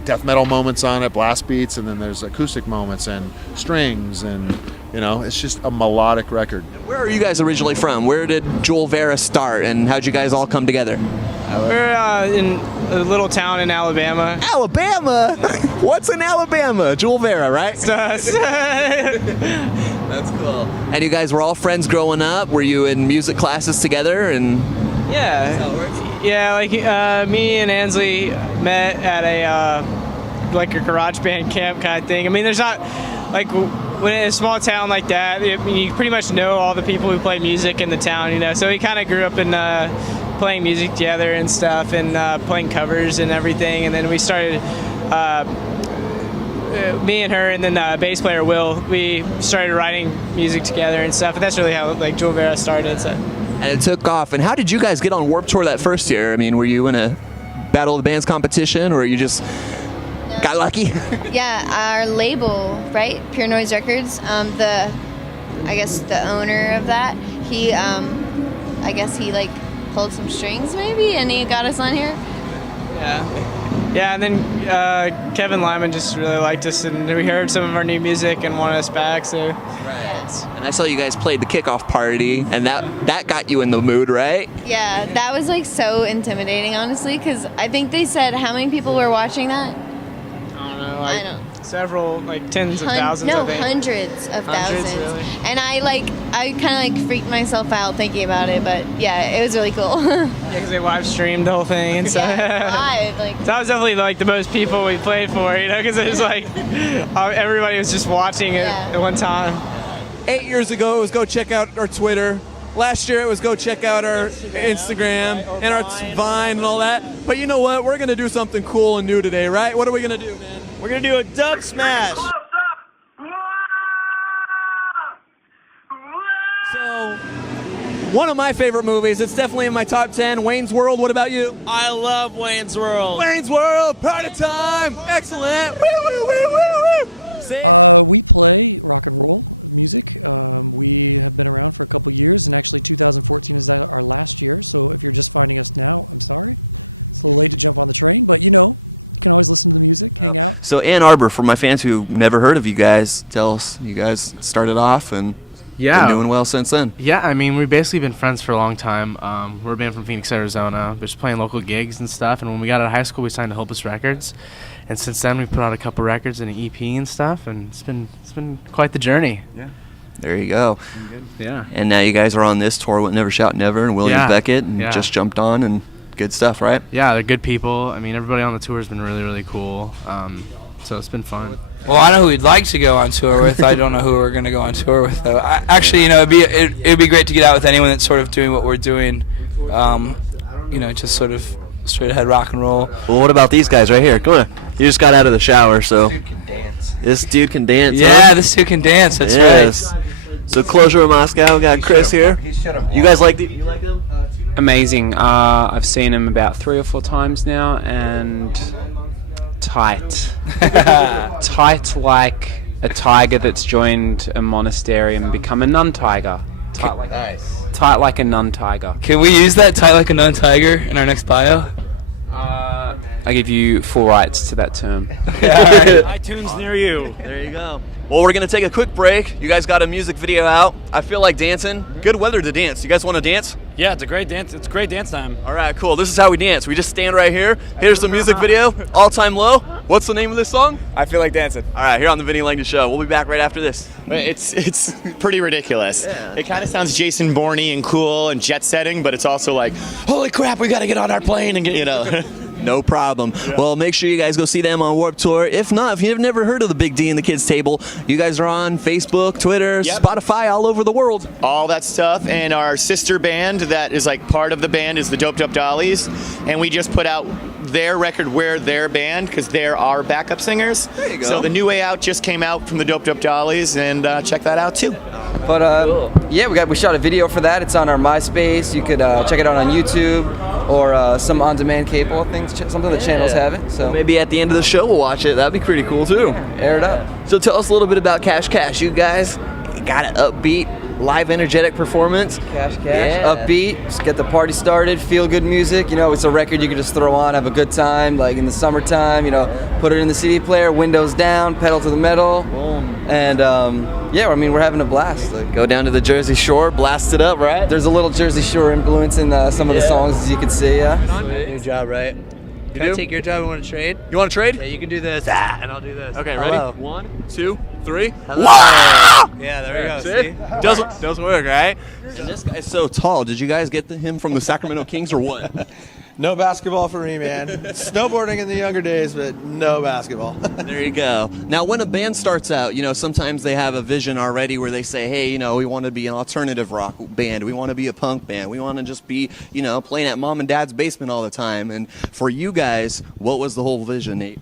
Death metal moments on it, blast beats, and then there's acoustic moments and strings, and it's just a melodic record. Where are you guys originally from? Where did Joel Vera start, and how'd you guys all come together? We're in a little town in Alabama. Alabama? What's in Alabama? Joel Vera, right? It's us. That's cool. And you guys were all friends growing up? Were you in music classes together? And Yeah. That's how it works? Yeah, like me and Ansley met at a garage band camp kind of thing. I mean, there's not like when in a small town like that, you pretty much know all the people who play music in the town, So we kind of grew up in playing music together and stuff, and playing covers and everything. And then we started, me and her, and then bass player Will, we started writing music together and stuff. And that's really how Joel Vera started. So. And it took off. And how did you guys get on Warped Tour that first year? I mean, were you in a Battle of the Bands competition, or you just got lucky? Yeah, our label, right? Pure Noise Records. The owner of that, he, pulled some strings maybe, and he got us on here. Yeah, and then Kevin Lyman just really liked us, and we heard some of our new music and wanted us back. So. Right. And I saw you guys played the kickoff party, and that got you in the mood, right? Yeah, that was so intimidating, honestly, because I think they said how many people were watching that. I don't know. Several, tens of thousands. No, I think. hundreds of thousands. Really? And I kind of freaked myself out thinking about it, but yeah, it was really cool. Yeah, because they live streamed the whole thing and stuff. Yeah, live. So that was definitely the most people we played for, because it was everybody was just watching it at one time. 8 years ago, it was go check out our Twitter. Last year, it was go check out our Instagram and our Vine and all that. But you know what? We're going to do something cool and new today, right? What are we going to do, man? We're going to do a dub smash. So, one of my favorite movies, it's definitely in my top 10, Wayne's World. What about you? I love Wayne's World. Wayne's World, party time. Excellent. Woo, woo, woo, woo, woo. We play rock and roll music. We have been around for a couple years, and actually 2014 is our last year. So if you're just finding us now, I'm sorry. It's a little late to jump on the train, but you can always listen to the music, hang out. So Ann Arbor, for my fans who never heard of you guys, tell us, you guys started off and been doing well since then. Yeah, I mean, we've basically been friends for a long time. We're a band from Phoenix, Arizona, just playing local gigs and stuff. And when we got out of high school, we signed to Hopeless Records. And since then, we've put out a couple records and an EP and stuff, and it's been quite the journey. Yeah. There you go. Yeah. And now you guys are on this tour with Never Shout Never and William Beckett, and just jumped on, and good stuff, right? Yeah, they're good people. I mean, everybody on the tour has been really, really cool. So it's been fun. Well, I know who we'd like to go on tour with. I don't know who we're going to go on tour with, though. It'd be great to get out with anyone that's sort of doing what we're doing. Just sort of straight ahead rock and roll. Well, what about these guys right here? Come on. You just got out of the shower, so. This dude can dance. This dude can dance. Yeah, this dude can dance. That's right. Disclosure in Moscow. He should have won. You guys like these? You like them? Amazing. I've seen him about 3 or 4 times now, and tight. Tight like a tiger that's joined a monastery and become a non-tiger. Nice. Tight like a non-tiger. Can we use that tight like a non-tiger in our next bio? I give you full rights to that term. All right. iTunes near you. There you go. Well, we're going to take a quick break. You guys got a music video out. I feel like dancing. Good weather to dance. You guys want to dance? Yeah, it's a great dance. It's great dance time. All right, cool. This is how we dance. We just stand right here. Here's the music video. All Time Low. What's the name of this song? I Feel Like Dancing. All right, here on the Vinnie Langdon Show. We'll be back right after this. It's pretty ridiculous. Yeah. It kind of sounds Jason Bourne and cool and jet setting, but it's also like, holy crap, we got to get on our plane and get. No problem. Well, make sure you guys go see them on Warped Tour. If not, if you've never heard of the Big D and the Kids Table, you guys are on Facebook, Twitter, Spotify, all over the world. All that stuff. And our sister band that is like part of the band is the Doped Up Dollies. And we just put out their record, We're Their Band, because they're our backup singers. There you go. So the New Way Out just came out from the Doped Up Dollies, and check that out too. But yeah, we shot a video for that. It's on our MySpace. You could check it out on YouTube or some on-demand cable things. Some of the channels have it. So maybe at the end of the show we'll watch it. That'd be pretty cool too. Air it up. So tell us a little bit about Cash Cash. You guys got an upbeat, live, energetic performance. Cash, upbeat, just get the party started, feel good music. You know, it's a record you can just throw on, have a good time, like in the summertime, you know, put it in the CD player, windows down, pedal to the metal. Boom. And yeah, I mean, we're having a blast. Like, go down to the Jersey Shore, blast it up, right? There's a little Jersey Shore influence in some of the songs, as you can see, New job, right? Can I take your job and want to trade? You want to trade? Yeah, you can do this, and I'll do this. Okay, Hello. ready? 1, 2, 3. Hello. Yeah, there we go. See? Does work, right? And this guy's so tall. Did you guys get him from the Sacramento Kings or what? No basketball for me, man. Snowboarding in the younger days, but no basketball. There you go. Now, when a band starts out, you know, sometimes they have a vision already where they say, hey, you know, we want to be an alternative rock band. We want to be a punk band. We want to just be, you know, playing at mom and dad's basement all the time. And for you guys, what was the whole vision, Nate?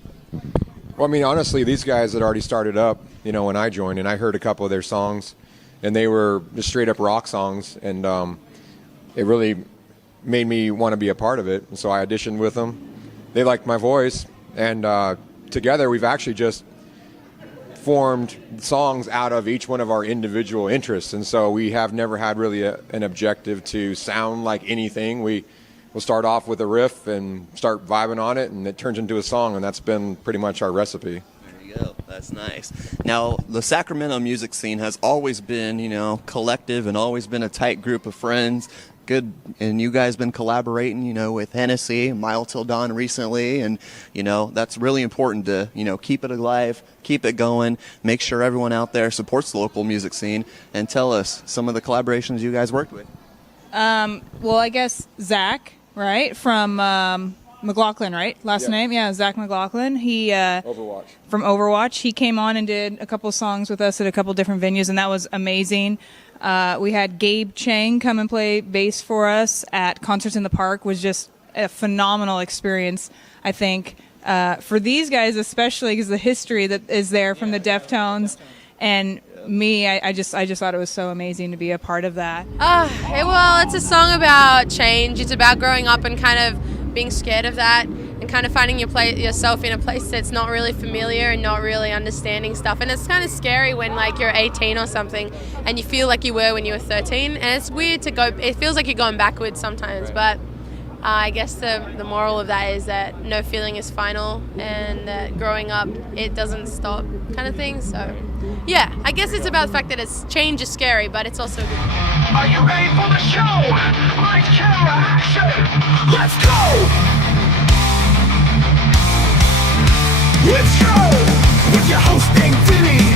Well, I mean, honestly, these guys had already started up, you know, when I joined, and I heard a couple of their songs, and they were just straight up rock songs, and it really made me want to be a part of it. And so I auditioned with them. They liked my voice, and together we've actually just formed songs out of each one of our individual interests. And so we have never had really an objective to sound like anything. We'll start off with a riff and start vibing on it, and it turns into a song, and that's been pretty much our recipe. There you go. That's nice. Now, the Sacramento music scene has always been, you know, collective and always been a tight group of friends. Good, and you guys been collaborating, you know, with Hennessy, Mile Till Dawn recently, and, you know, that's really important to, you know, keep it alive, keep it going, make sure everyone out there supports the local music scene, and tell us some of the collaborations you guys worked with. Well, I guess Zach, right, from McLaughlin, right? Last name? Yeah, Zach McLaughlin. He Overwatch. From Overwatch. He came on and did a couple songs with us at a couple different venues, and that was amazing. We had Gabe Chang come and play bass for us at Concerts in the Park. Was just a phenomenal experience, I think, for these guys especially, because the history that is there from the Deftones, and me, I just thought it was so amazing to be a part of that. Well, it's a song about change. It's about growing up and kind of being scared of that, and kind of finding yourself in a place that's not really familiar and not really understanding stuff. And it's kind of scary when, like, you're 18 or something and you feel like you were when you were 13. And it's weird to go, it feels like you're going backwards sometimes. But I guess the moral of that is that no feeling is final, and that growing up, it doesn't stop, kind of thing. So, yeah, I guess it's about the fact that change is scary, but it's also good. Are you ready for the show? Lights, camera, action! Let's go! Let's go! With your hosting, Vinnie.